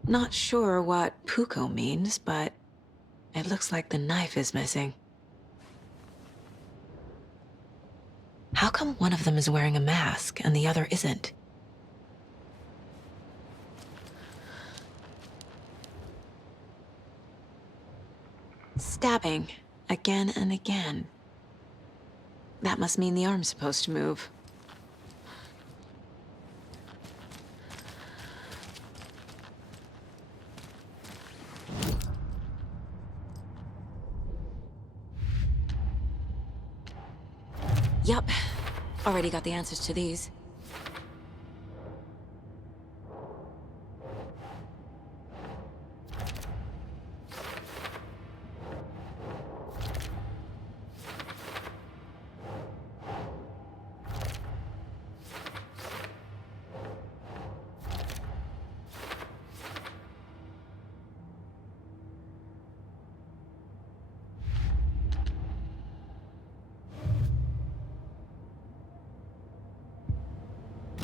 Not sure what Puko means, but it looks like the knife is missing. How come one of them is wearing a mask and the other isn't? Stabbing, again and again. That must mean the arm's supposed to move. Yup. Already got the answers to these.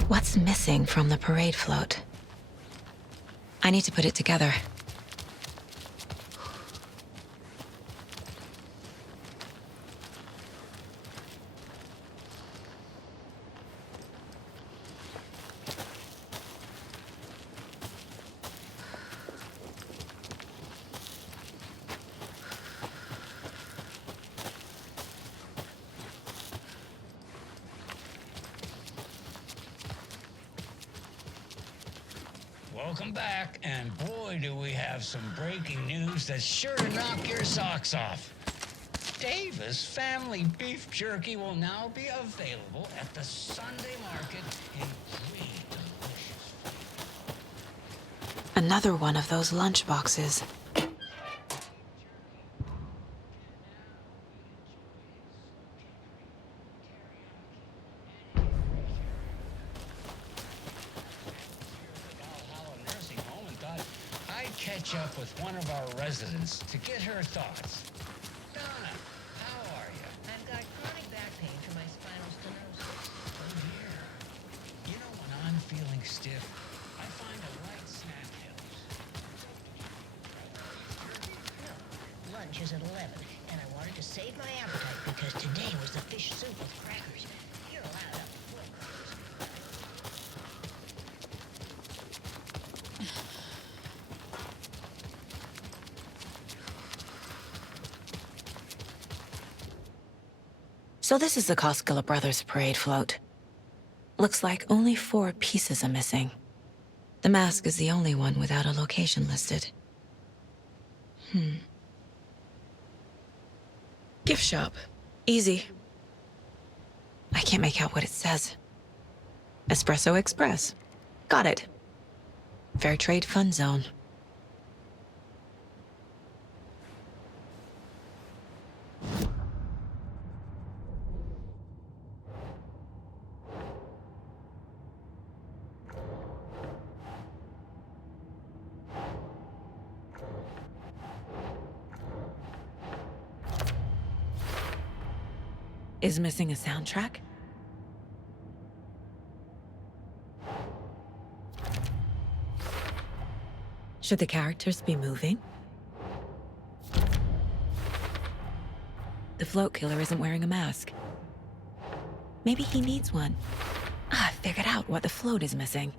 What's missing from the parade float? I need to put it together. Welcome back, and boy, do we have some breaking news that's sure to knock your socks off. Davis Family Beef Jerky will now be available at the Sunday market in 3 delicious. Another one of those lunch boxes. Catch up with one of our residents to get her thoughts. Donna, how are you? I've got chronic back pain from my spinal stenosis. Oh, dear. You know, when I'm feeling stiff, I find a light snack helps. Lunch is at 11, and I wanted to save my appetite because today was the fish soup with crackers. You're allowed up to 4 crackers. So this is the Koskela Brothers parade float. Looks like only 4 pieces are missing. The mask is the only one without a location listed. Gift shop. Easy. I can't make out what it says. Espresso Express. Got it. Fair Trade Fun Zone. Is missing a soundtrack? Should the characters be moving? The float killer isn't wearing a mask. Maybe he needs one. I figured out what the float is missing.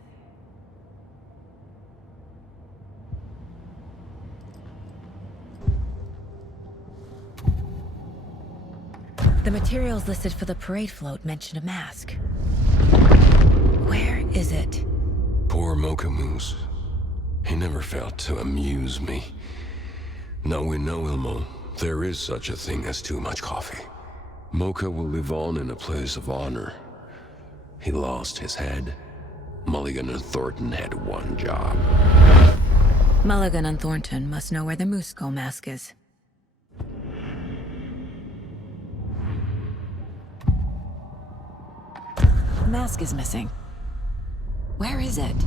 The materials listed for the parade float mention a mask. Where is it? Poor Mocha Moose. He never failed to amuse me. Now we know, Ilmo, there is such a thing as too much coffee. Mocha will live on in a place of honor. He lost his head. Mulligan and Thornton had one job. Mulligan and Thornton must know where the Moose Skull mask is. The mask is missing. Where is it?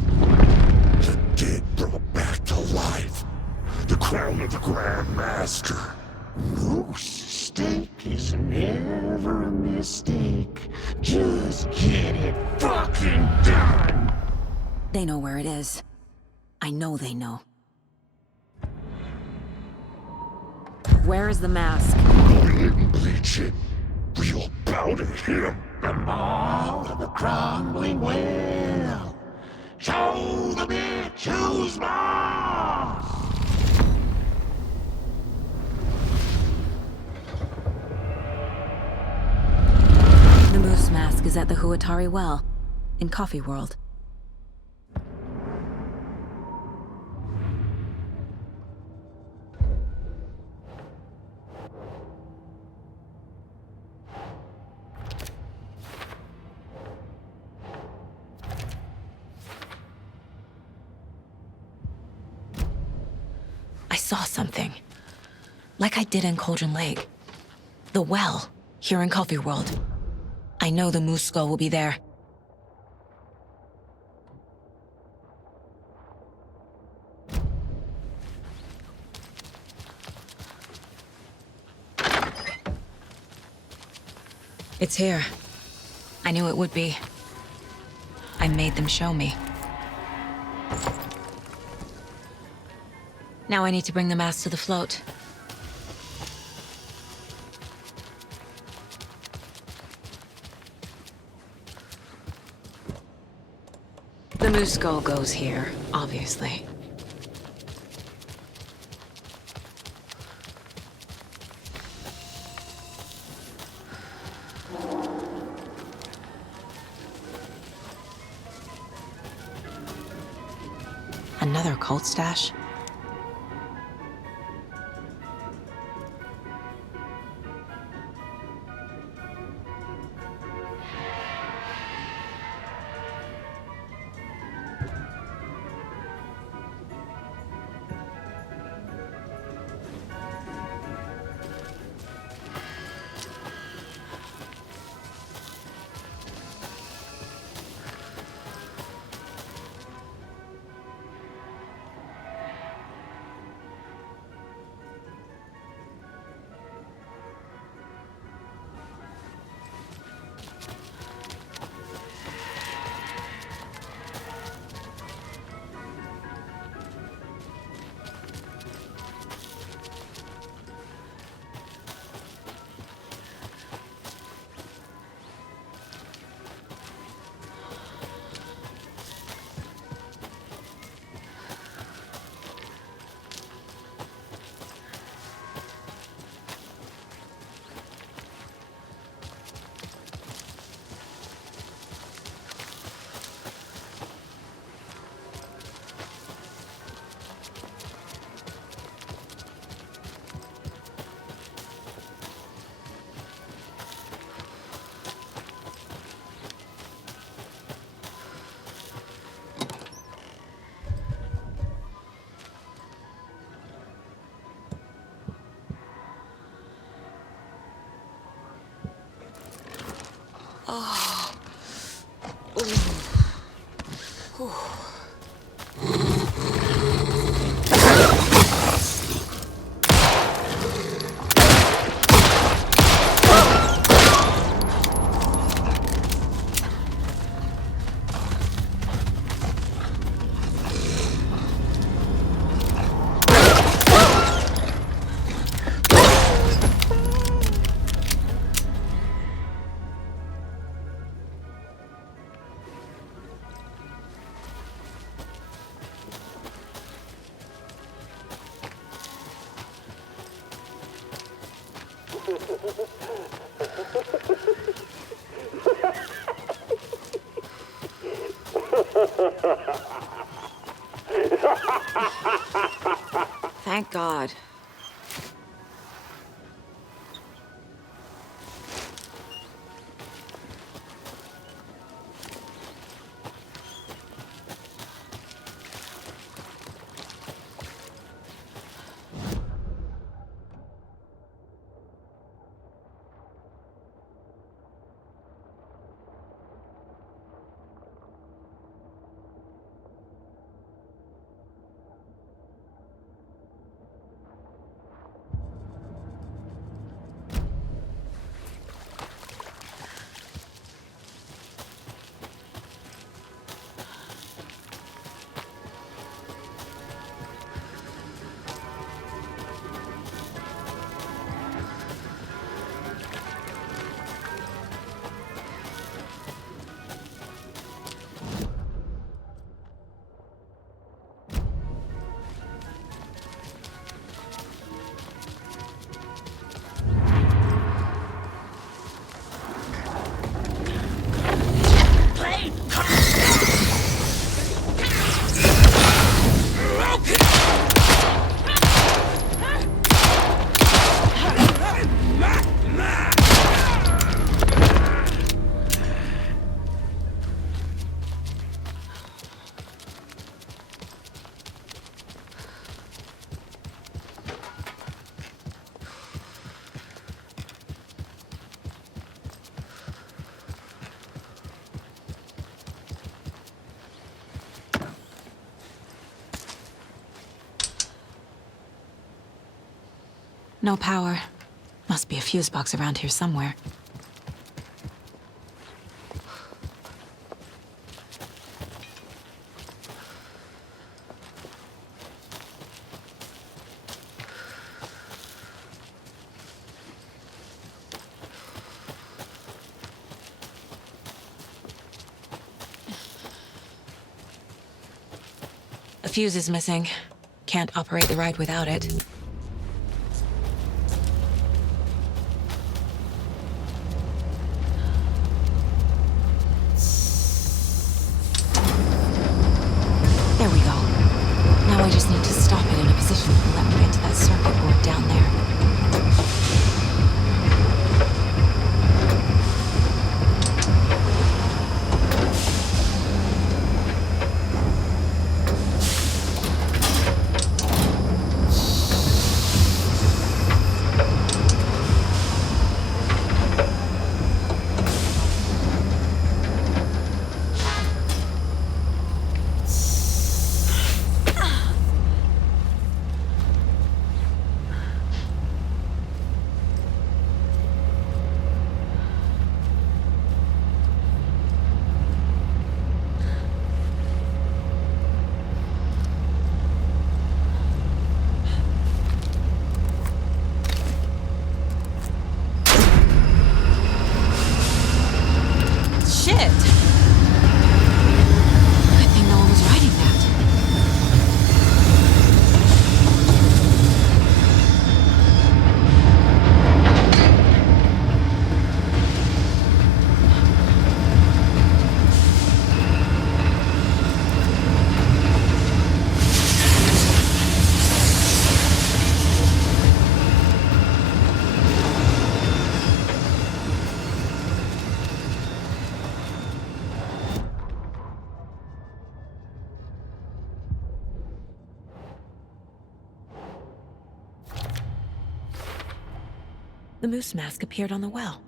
The dead brought back to life. The crown of the Grand Master. Moose steak is never a mistake. Just get it fucking done! They know where it is. I know they know. Where is the mask? Go ahead and bleach it. We'll powder him. The maw of the crumbling well. Show the bitch who's boss! The Moose mask is at the Huatari Well, in Coffee World. I saw something. Like I did in Cauldron Lake. The well, here in Coffee World. I know the Moose Skull will be there. It's here. I knew it would be. I made them show me. Now I need to bring the mask to the float. The Moose Skull goes here, obviously. Another cult stash? Oh. Ooh. Ooh. Thank God. No power. Must be a fuse box around here somewhere. A fuse is missing. Can't operate the ride without it. There we go. Now I just need to stop it in a position and let me get to that circuit board down there. Shit! Good thing no one was riding that. The moose mask appeared on the well.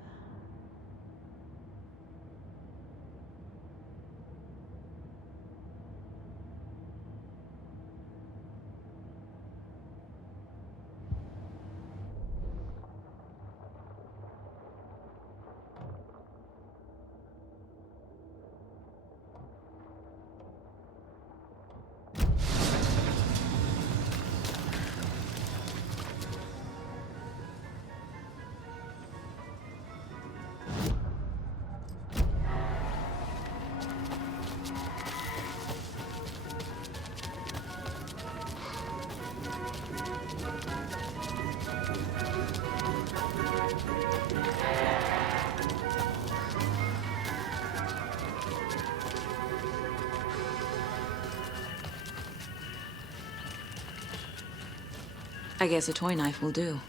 I guess a toy knife will do.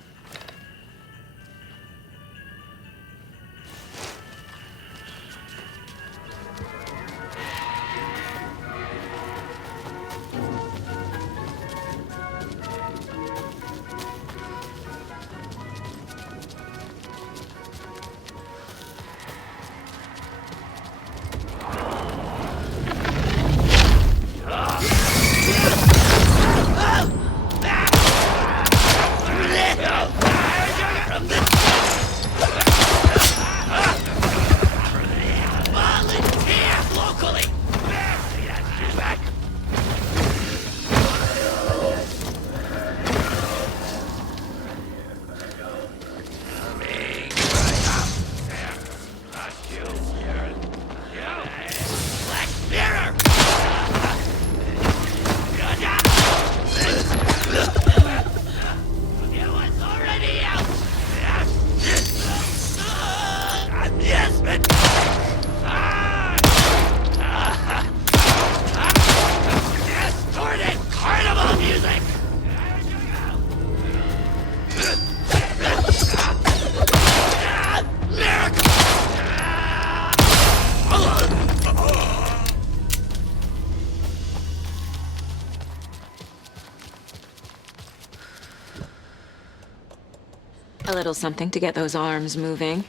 A little something to get those arms moving.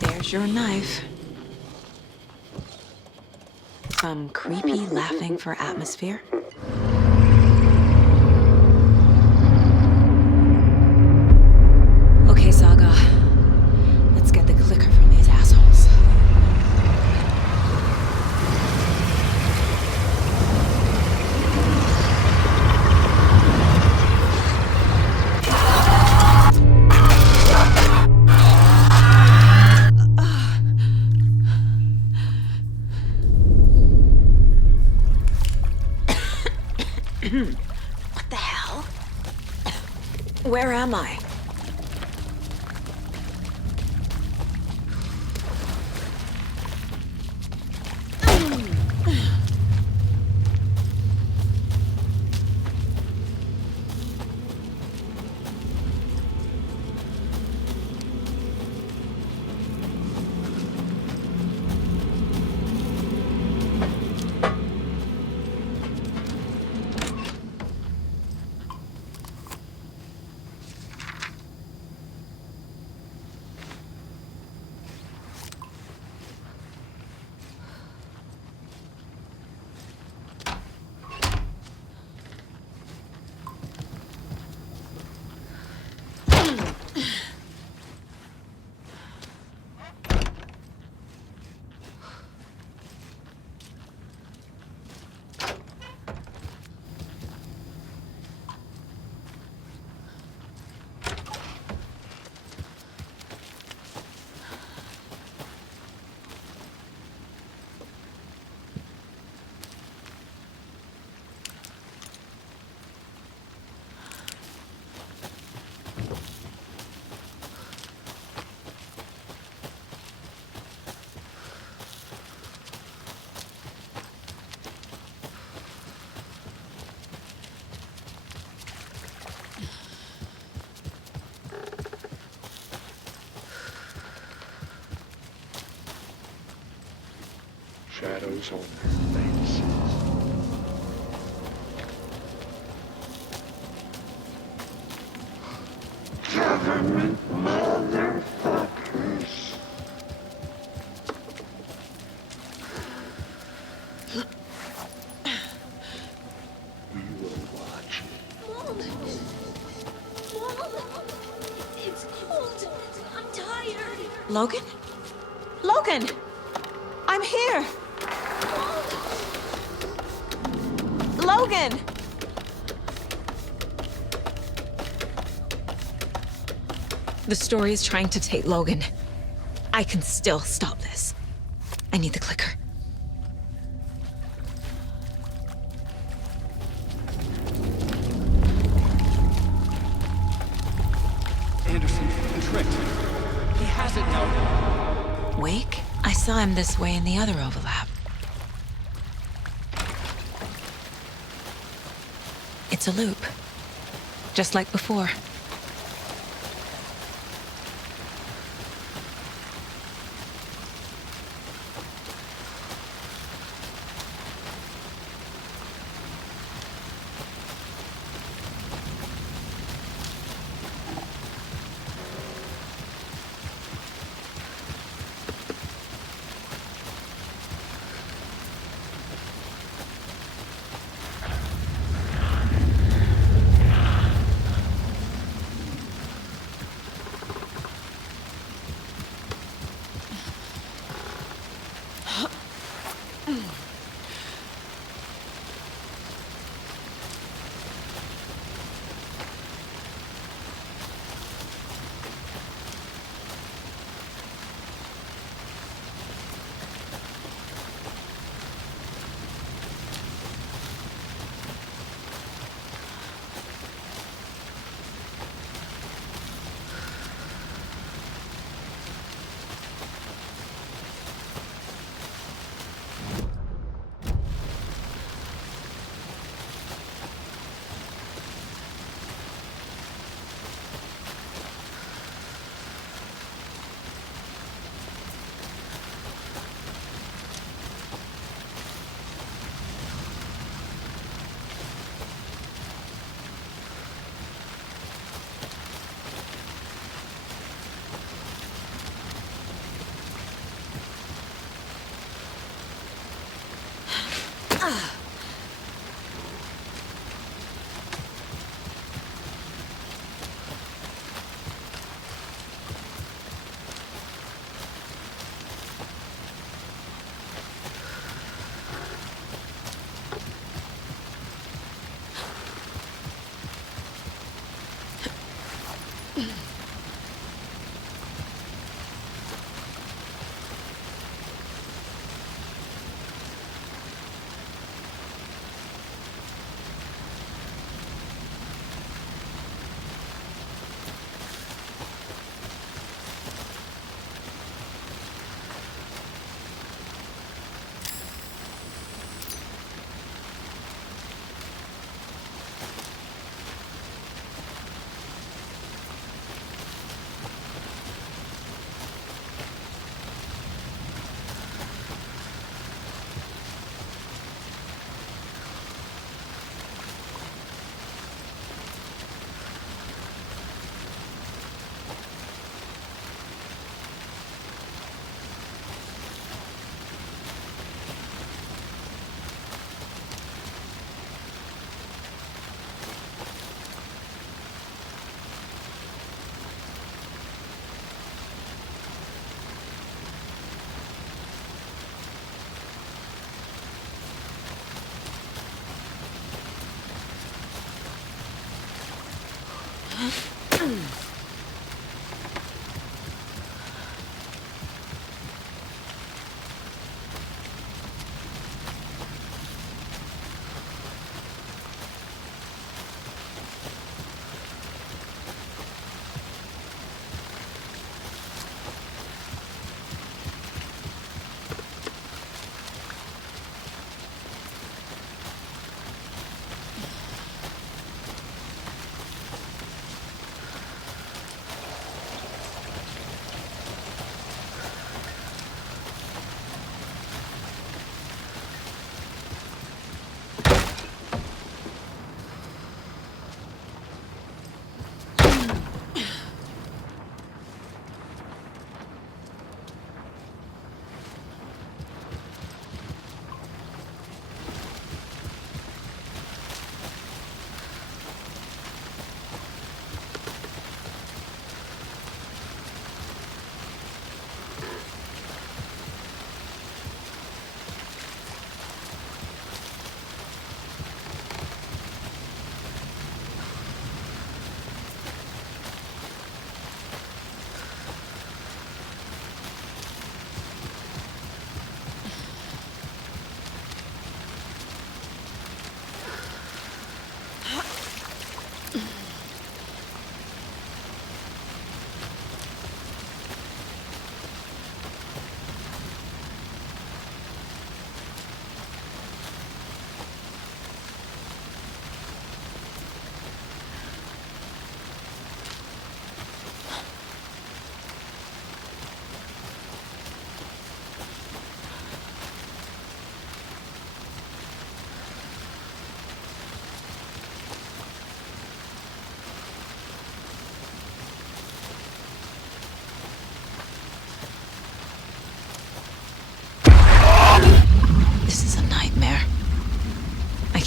There's your knife. Some creepy laughing for atmosphere. Where am I? Shadows on their faces. Government motherfuckers. We will watch it. Mom! Mom! It's cold. I'm tired. Logan? Logan! I'm here! Logan! The story is trying to take Logan. I can still stop this. I need the clicker. Anderson, been tricked. He has it now. Wake? I saw him this way in the other overlap. It's a loop. Just like before.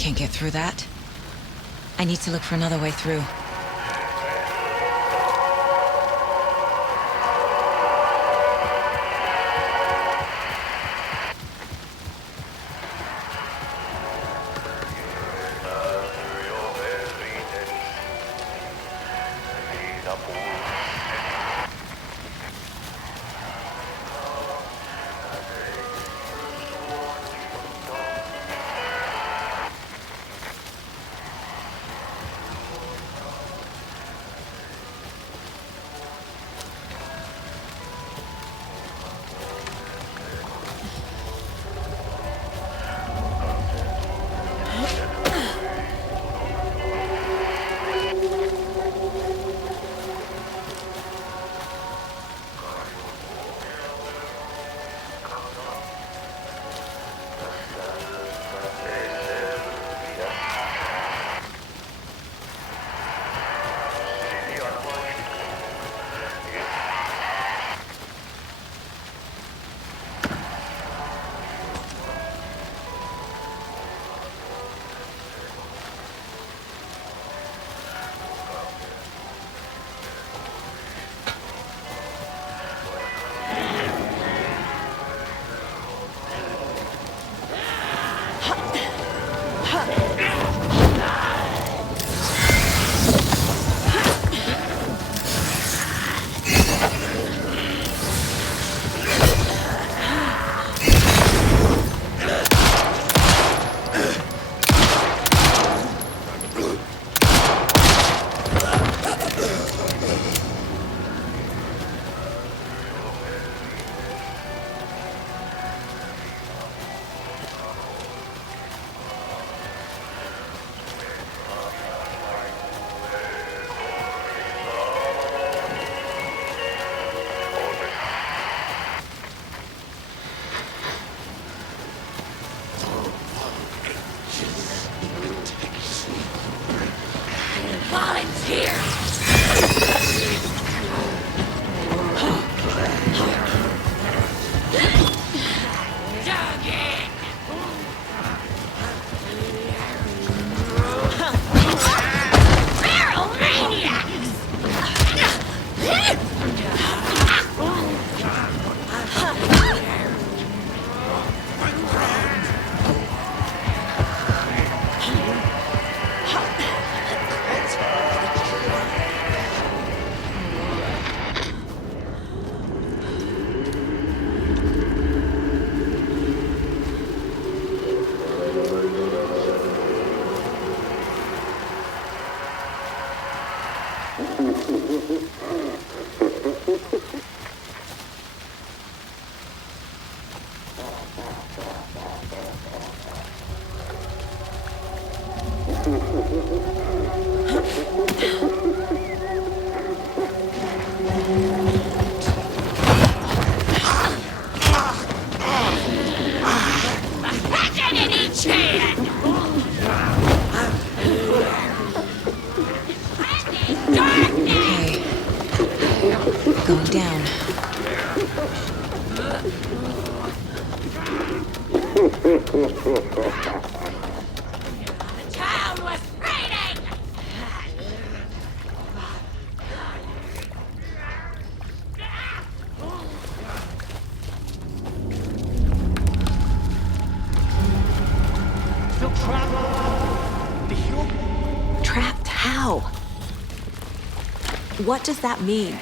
Can't get through that. I need to look for another way through. Going down. The town was raining! Still Trapped how? What does that mean?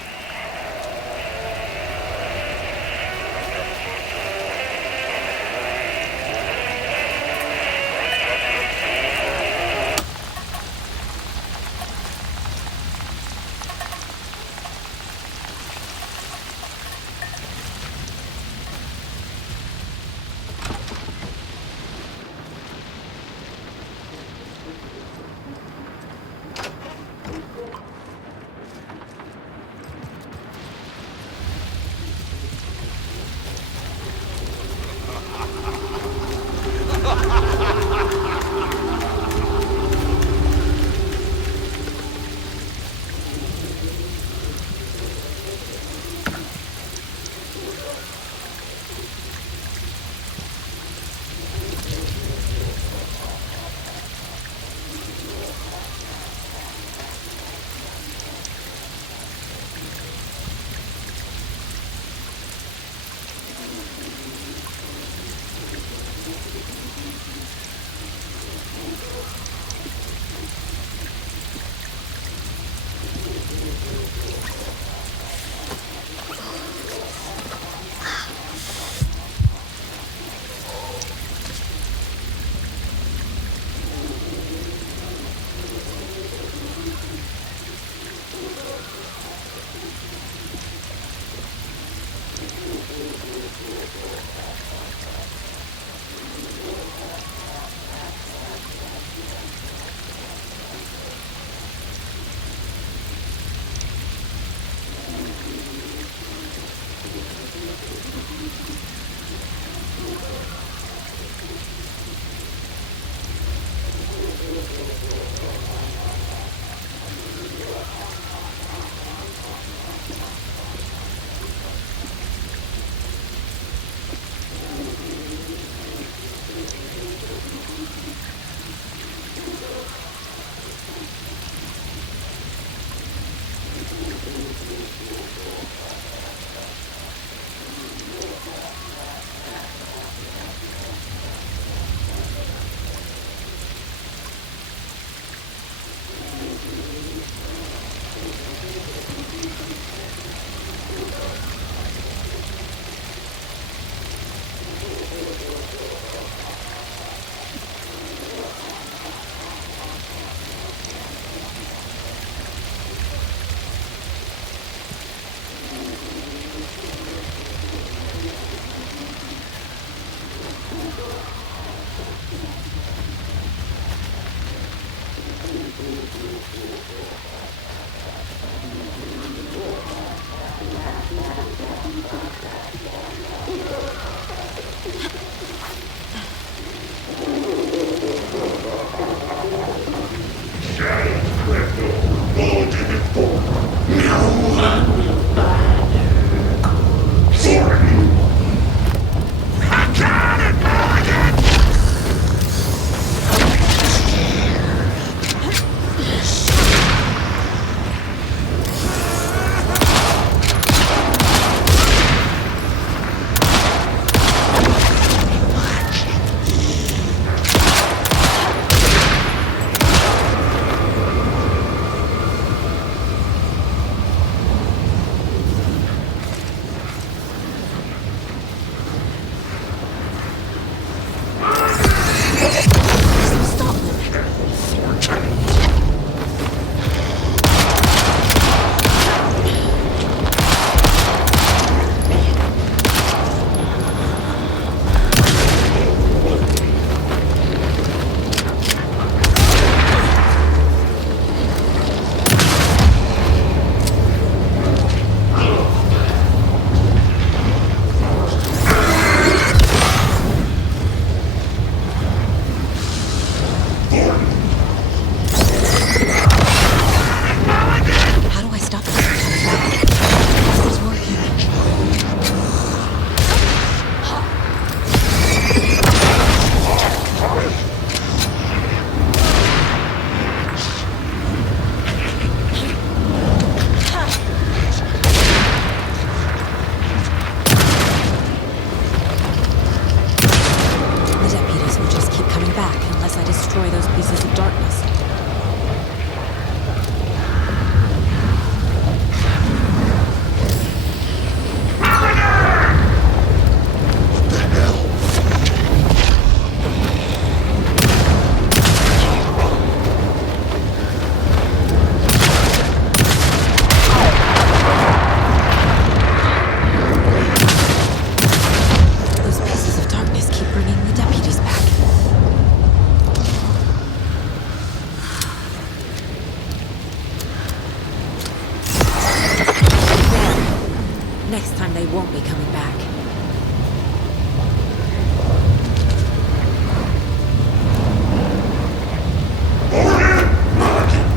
Next time they won't be coming back.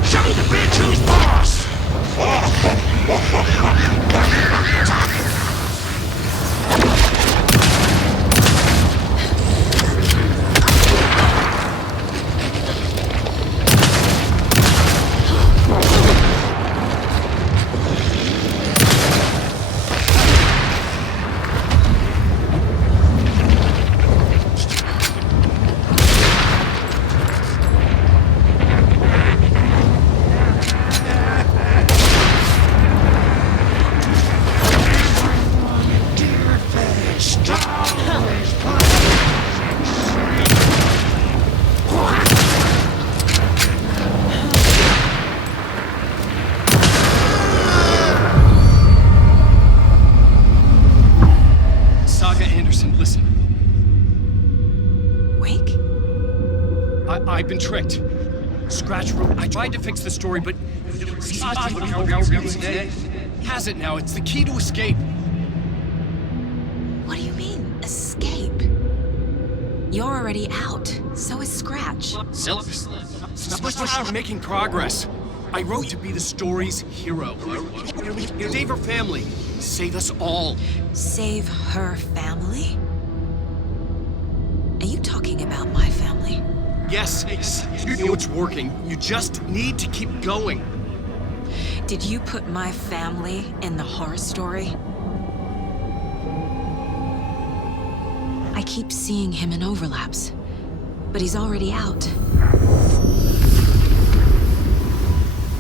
Show the bitch who's boss! Saga Anderson, listen. Wake? I've been tricked. Scratch wrote. I tried to fix the story, but has it now. It's the key to escape. What do you mean, escape? You're already out. So is Scratch. We're making progress. I wrote to be the story's hero. Save her family. Save us all. Save her family? Are you talking about my family? Yes, you know it's working. You just need to keep going. Did you put my family in the horror story? I keep seeing him in overlaps, but he's already out.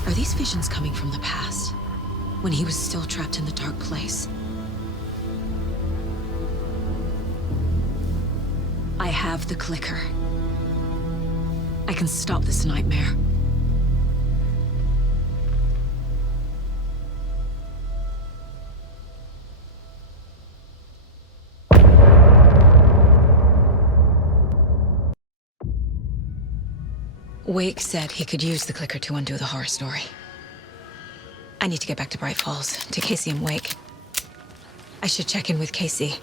Are these visions coming from the past, when he was still trapped in the dark place? I have the clicker. I can stop this nightmare. Wake said he could use the clicker to undo the horror story. I need to get back to Bright Falls, to Casey and Wake. I should check in with Casey.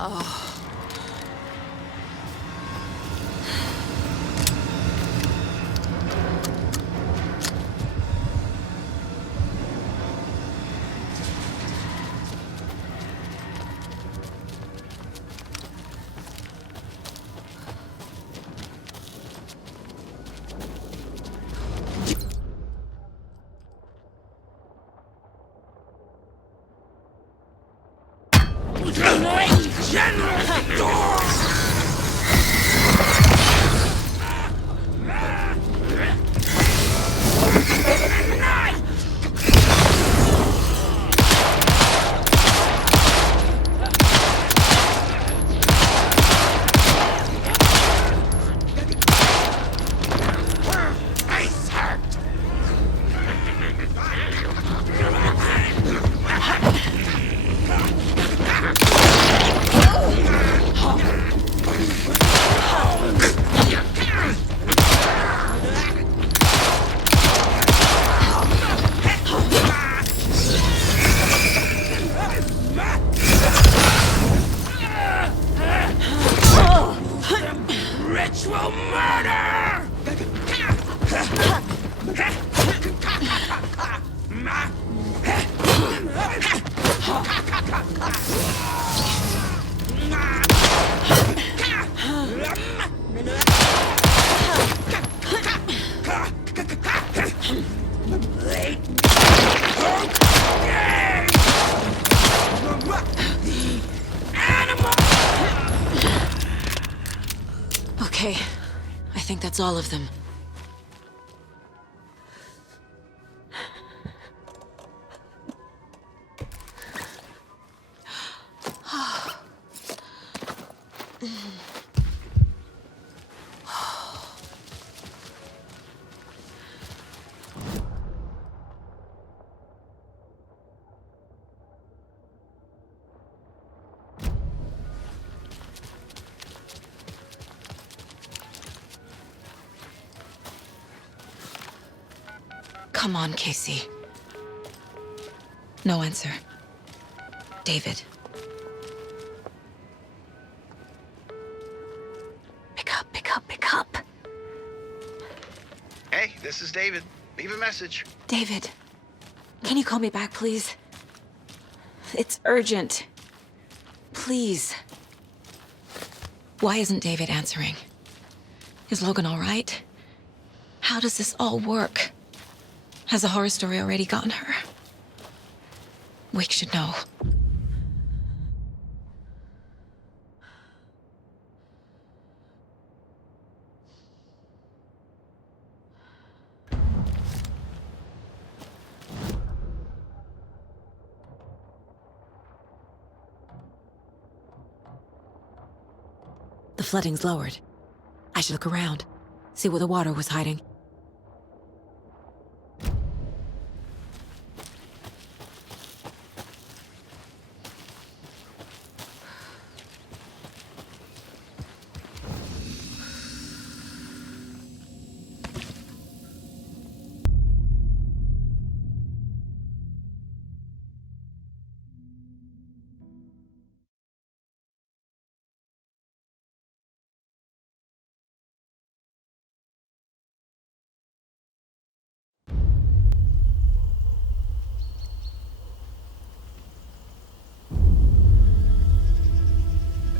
Oh. Ritual murder! Okay, I think that's all of them. Come on, Casey. No answer. David. Pick up, pick up, pick up. Hey, this is David. Leave a message. David, can you call me back, please? It's urgent. Please. Why isn't David answering? Is Logan all right? How does this all work? Has the horror story already gotten her? Wake should know. The flooding's lowered. I should look around, see where the water was hiding.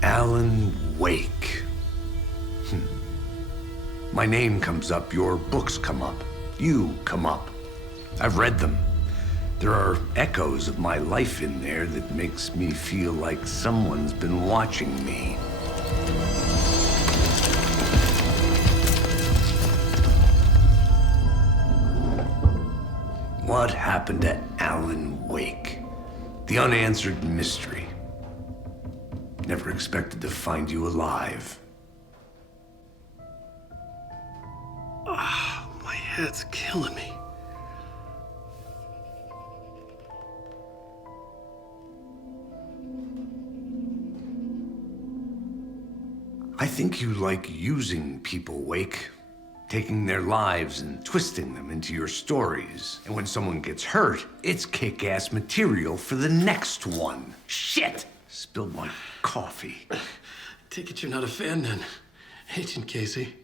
Alan Wake. My name comes up, your books come up, you come up. I've read them. There are echoes of my life in there that makes me feel like someone's been watching me. What happened to Alan Wake? The unanswered mystery. Never expected to find you alive. My head's killing me. I think you like using people, Wake. taking their lives and twisting them into your stories. And when someone gets hurt, it's kick-ass material for the next one. Shit! Spilled my coffee. Take it you're not a fan then, Agent Casey.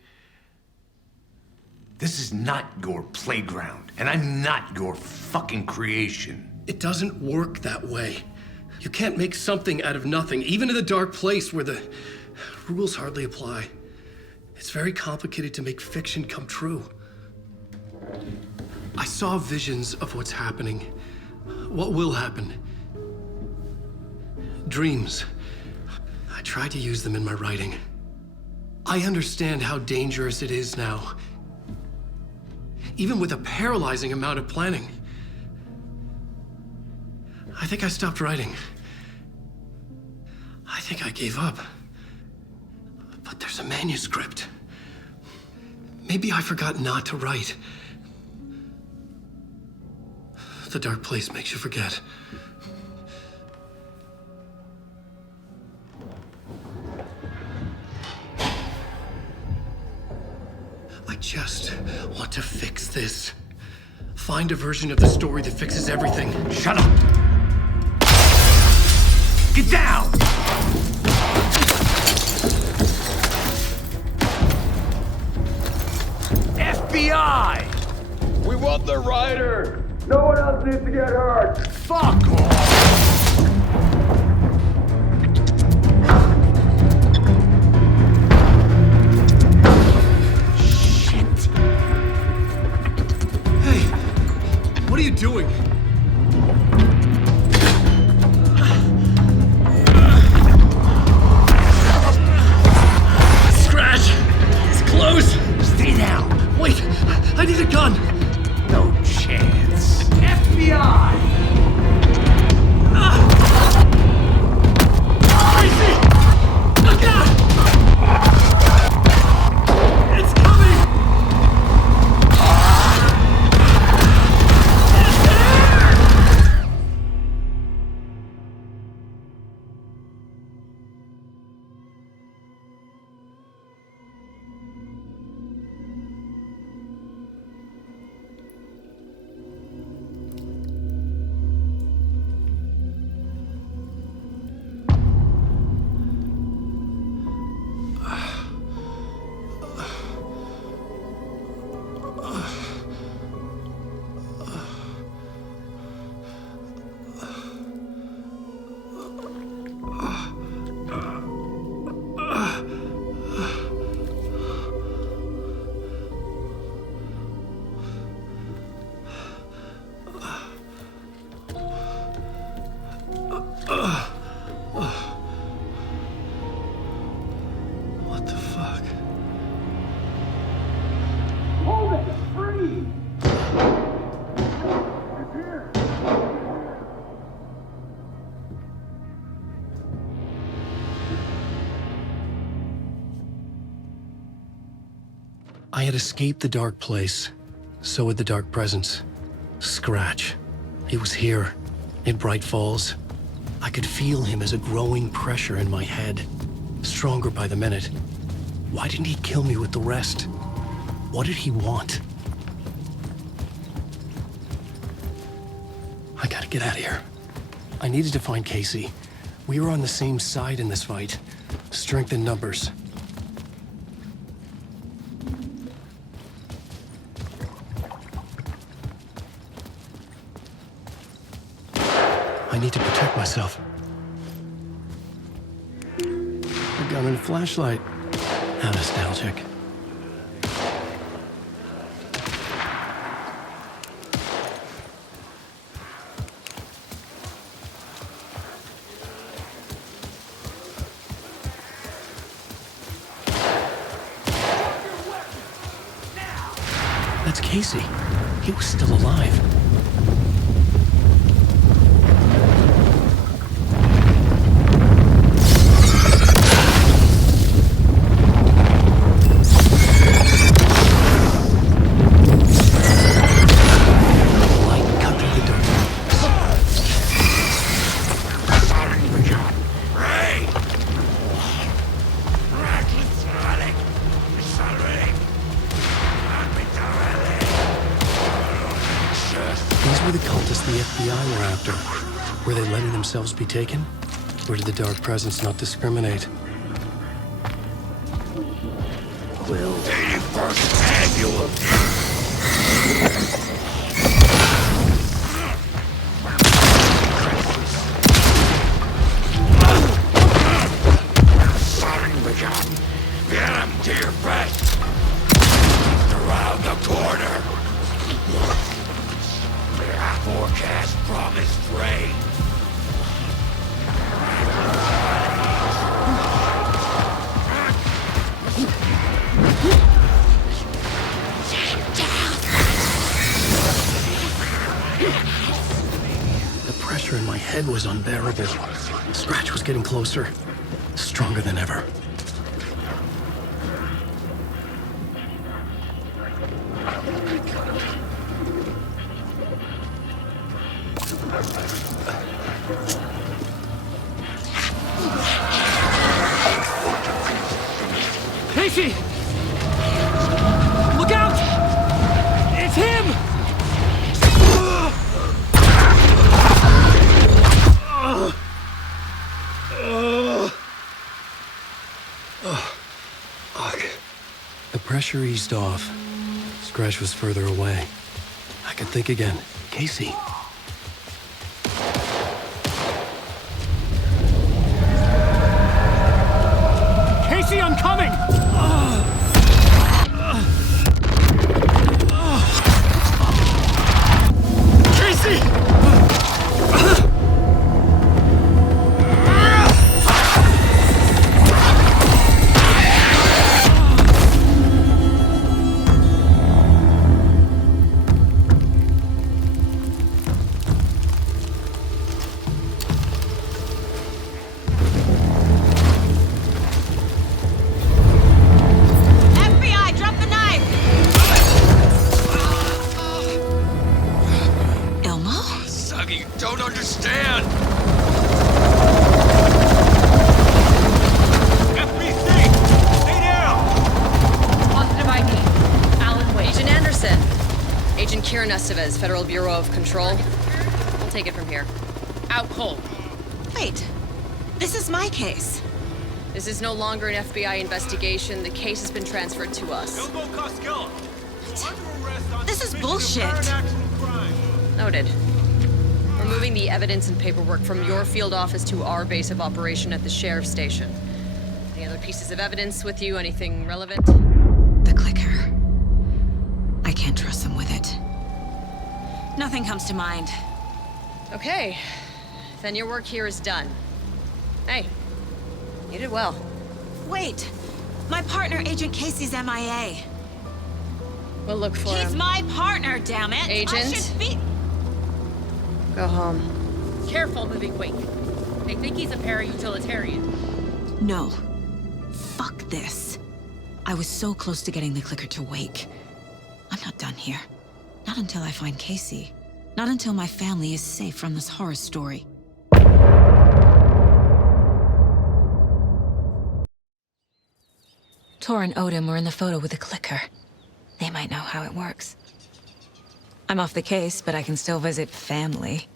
This is not your playground, and I'm not your fucking creation. It doesn't work that way. You can't make something out of nothing, even in the dark place where the rules hardly apply. It's very complicated to make fiction come true. I saw visions of what's happening, what will happen. Dreams. I tried to use them in my writing. I understand how dangerous it is now. Even with a paralyzing amount of planning. I think I stopped writing. I think I gave up. But there's a manuscript. Maybe I forgot not to write. The dark place makes you forget. I just want to fix this. Find a version of the story that fixes everything. Shut up! Get down! FBI! We want the rider! No one else needs to get hurt! Fuck off! What are you doing? Scratch! It's close! Stay down! Wait! I need a gun! No chance. FBI! Crazy! Look out! It's coming! What the fuck? Hold it! Freeze! I had escaped the dark place. So had the dark presence. Scratch. He was here, in Bright Falls. I could feel him as a growing pressure in my head. Stronger by the minute. Why didn't he kill me with the rest? What did he want? I gotta get out of here. I needed to find Casey. We were on the same side in this fight. Strength in numbers. I need to protect myself. A gun and a flashlight. How nostalgic. That's Casey. He was still alive. were the cultists the FBI were after. Were they letting themselves be taken? Or did the Dark Presence not discriminate? Will 81st Annual. Starting begun. Get him, Deerfest. Around the corner. Forecast promised rain. The pressure in my head was unbearable. Scratch was getting closer, stronger than ever. Casey! Look out! It's him! The pressure eased off. Scratch was further away. I could think again. Casey. Casey, I'm coming! Casey! FBI, drop the knife! Ilmo? Suggy, you don't understand! FBC! Stay down! Positive ID. Alan Wade. Agent Anderson. Agent Kieran Estevez, Federal Bureau of Control. We'll take it from here. Out cold. Wait. This is my case. This is no longer an FBI investigation. The case has been transferred to us. This is bullshit. Noted. We're moving the evidence and paperwork from your field office to our base of operation at the sheriff's station. Any other pieces of evidence with you? Anything relevant? The clicker. I can't trust them with it. Nothing comes to mind. Okay. Then your work here is done. Hey, you did well. Wait. My partner, Agent Casey's MIA. We'll look for him. He's my partner, damn it! I Agent? should be... Go home. Careful moving Wake. They think he's a para-utilitarian. No. Fuck this. I was so close to getting the clicker to Wake. I'm not done here. Not until I find Casey. Not until my family is safe from this horror story. Tor and Odin were in the photo with the clicker. They might know how it works. I'm off the case, but I can still visit family.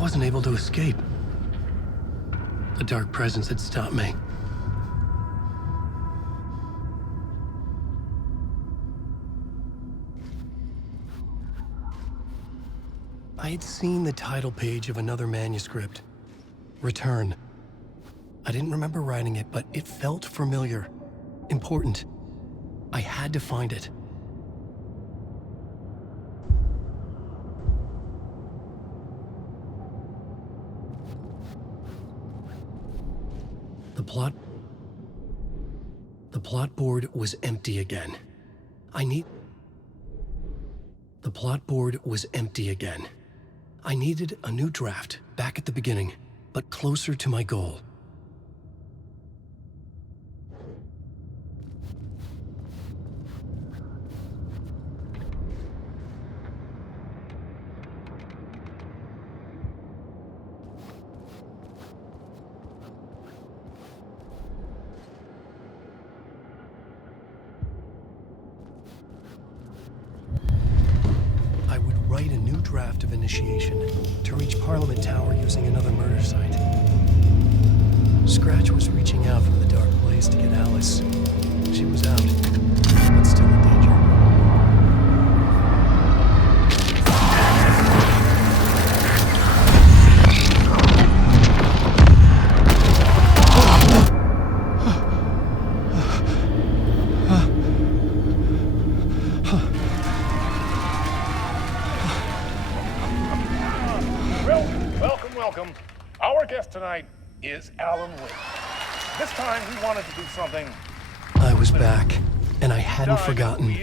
wasn't able to escape. A dark presence had stopped me. I had seen the title page of another manuscript. Return. I didn't remember writing it, but it felt familiar. Important. I had to find it. The plot board was empty again. The plot board was empty again. I needed a new draft, back at the beginning, but closer to my goal. Write a new draft of initiation to reach Parliament Tower using another murder site. Scratch was reaching out from the dark place to get Alice. She was out, but still in danger. Welcome. Our guest tonight is Alan Wake. This time he wanted to do something. I was back, and I hadn't forgotten.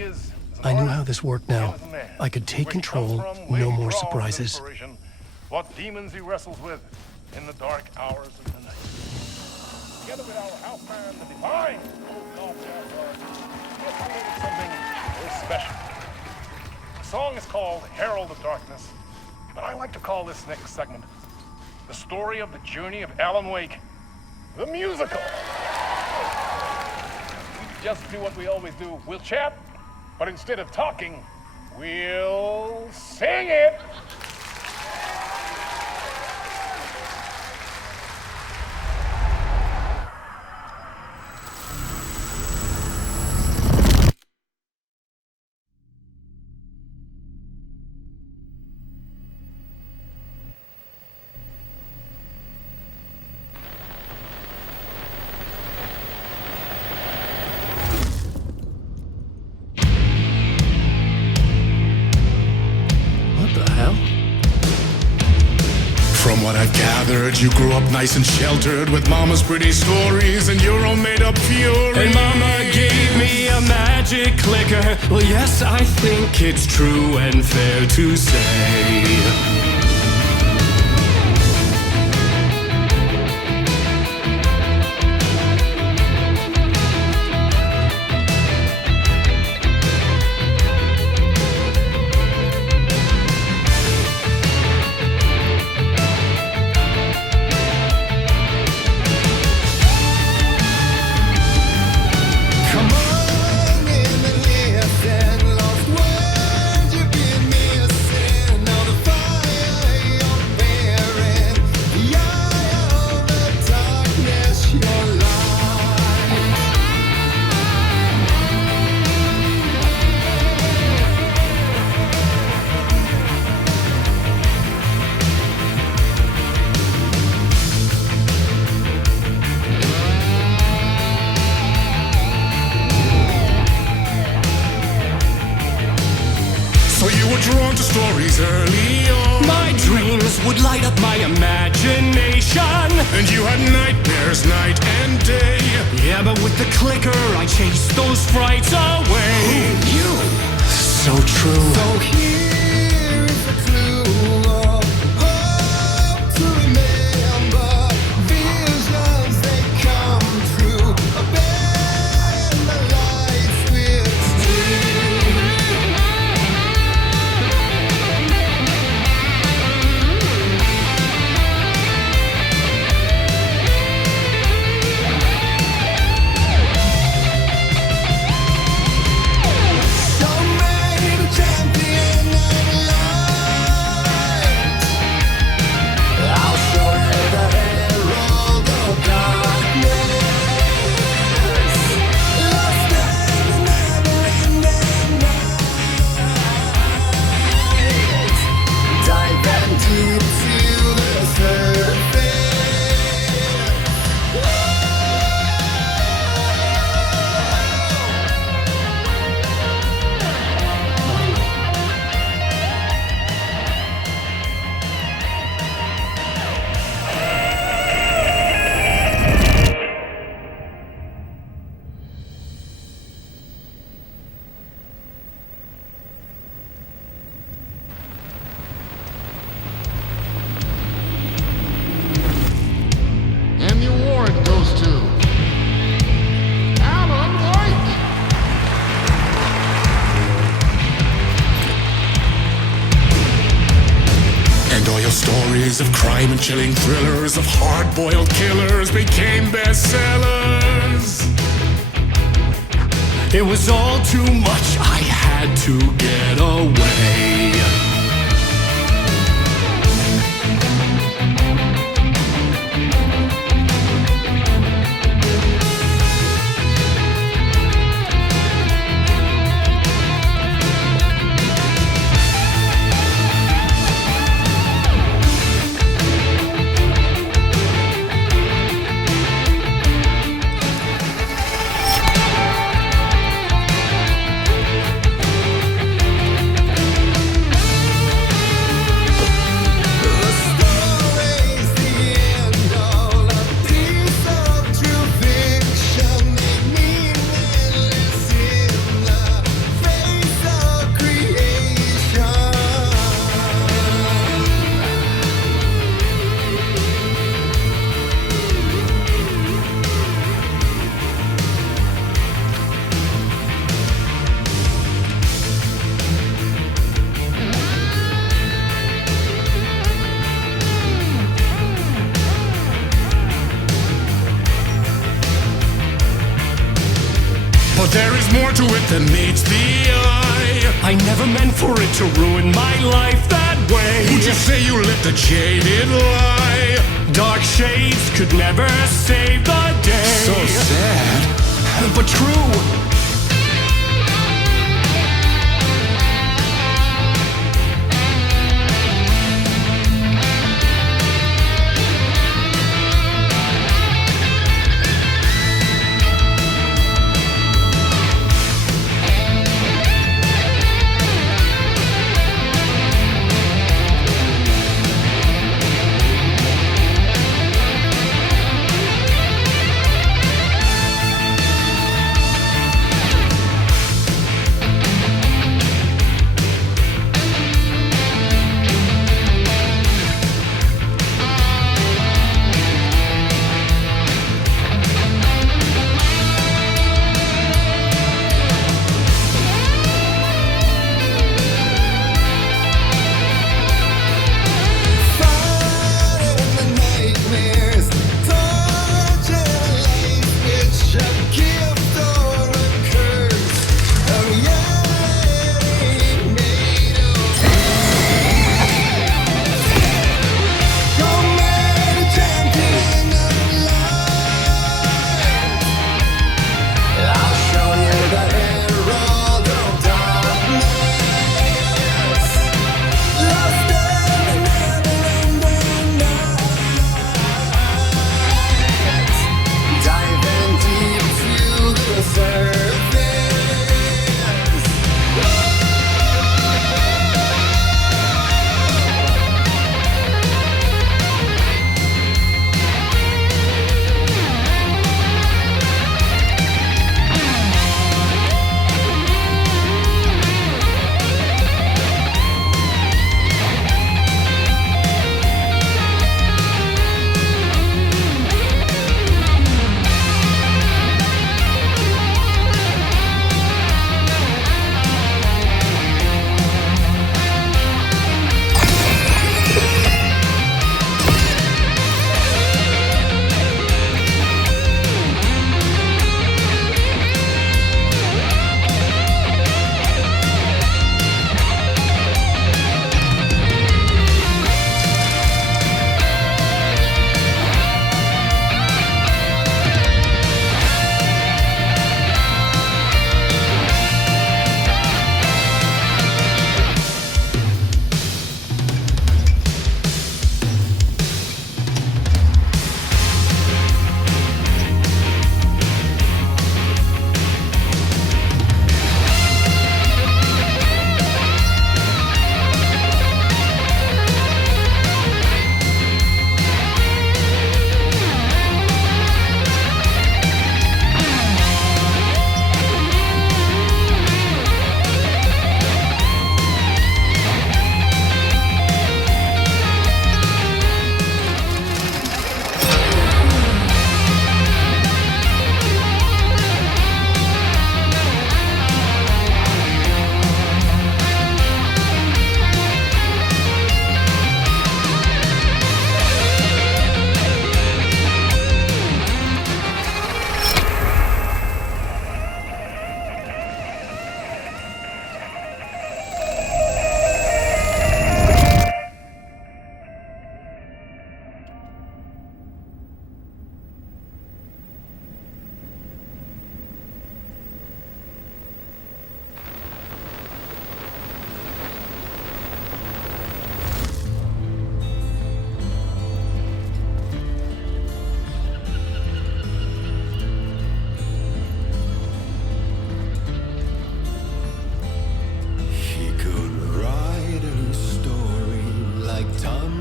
I knew how this worked now. I could take control, no more surprises. What demons he wrestles with in the dark hours of the night. Together with our house band, the Divine Old Golf Jazz Band, he has created something very special. The song is called Herald of Darkness, but I like to call this next segment the story of the journey of Alan Wake, the musical. We just do what we always do. We'll chat, but instead of talking, we'll sing it. From what I've gathered, you grew up nice and sheltered with mama's pretty stories and your own made-up fury. And mama gave me a magic clicker. Well, yes, I think it's true and fair to say. Drawn to stories early on. My dreams would light up my imagination. And you had nightmares night and day. Yeah, but with the clicker, I chased those frights away. Who knew? So true. So here is the clue of hope to remember. Visions, they come true. Abandon the lights with steel. Royal stories of crime and chilling thrillers of hard-boiled killers became bestsellers. It was all too much, I had to get away. But there is more to it than meets the eye. I never meant for it to ruin my life that way. Would you say you lived a jaded lie? Dark shades could never save the day. So sad, but true.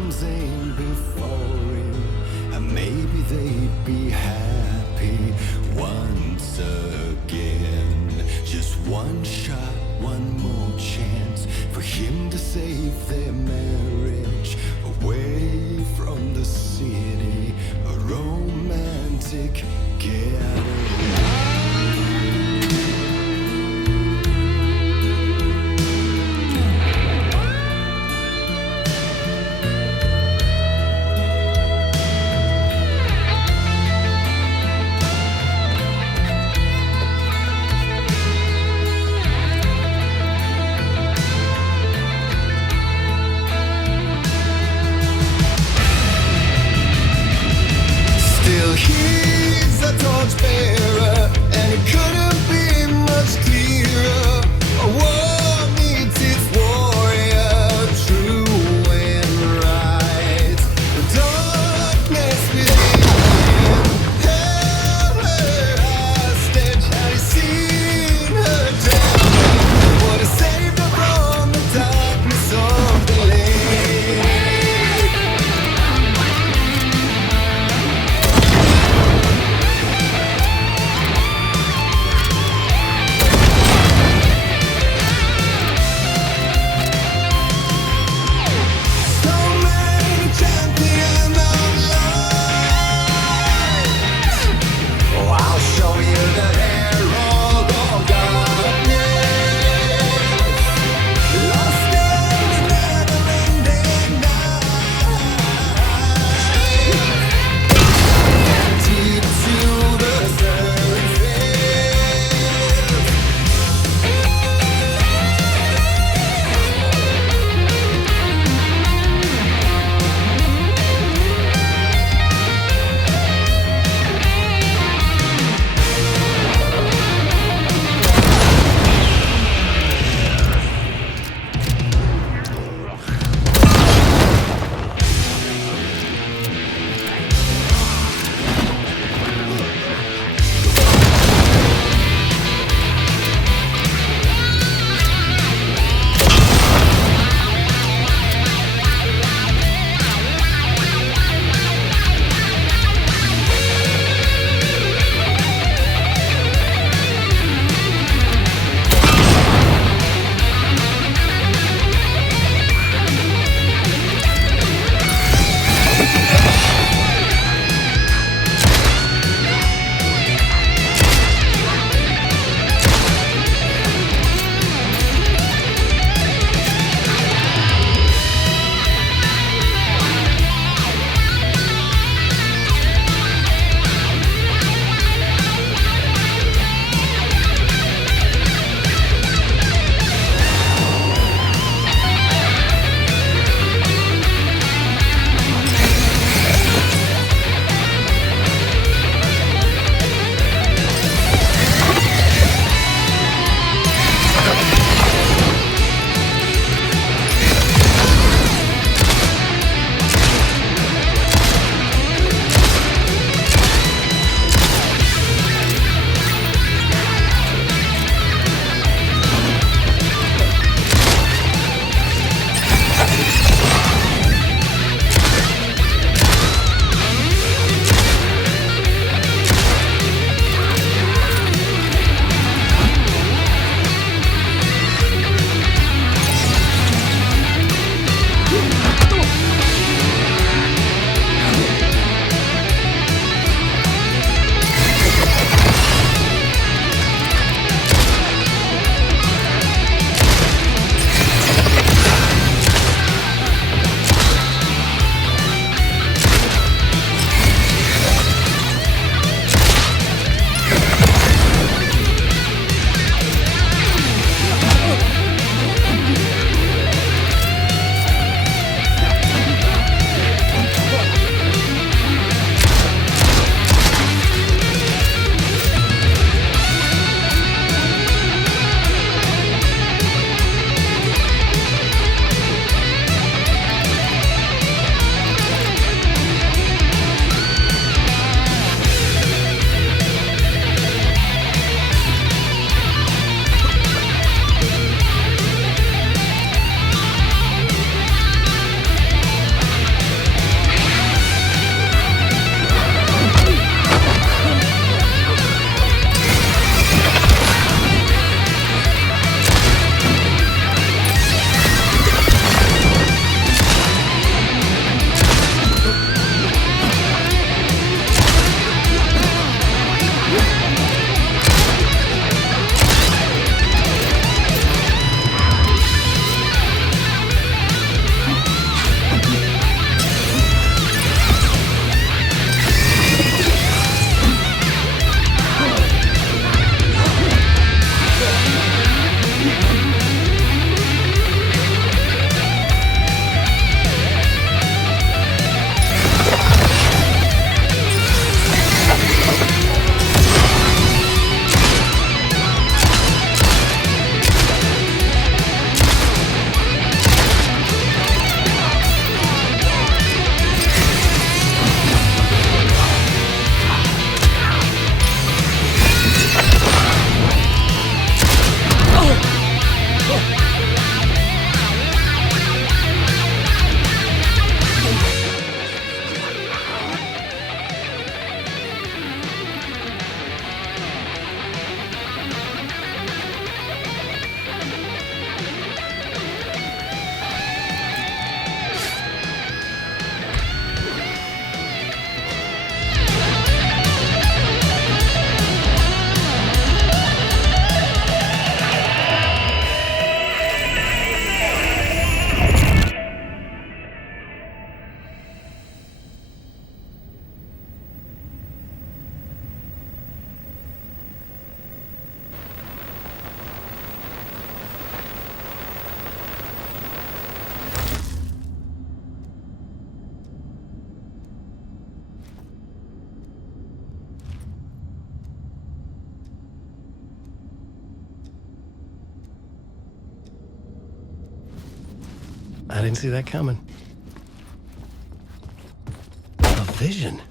arms ain't before him, and maybe they'd be happy once again. Just one shot, one more chance for him to save their marriage away from the city, a romantic getaway. I didn't see that coming. A vision?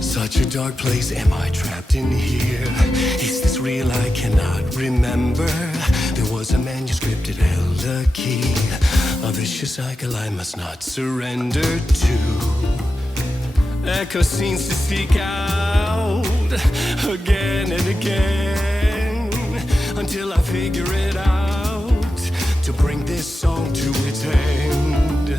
Such a dark place, am I trapped in here? Is this real? I cannot remember. There was a manuscript, it held a key. A vicious cycle I must not surrender to. Echo seems to seek out again and again until I figure it out to bring this song to its end.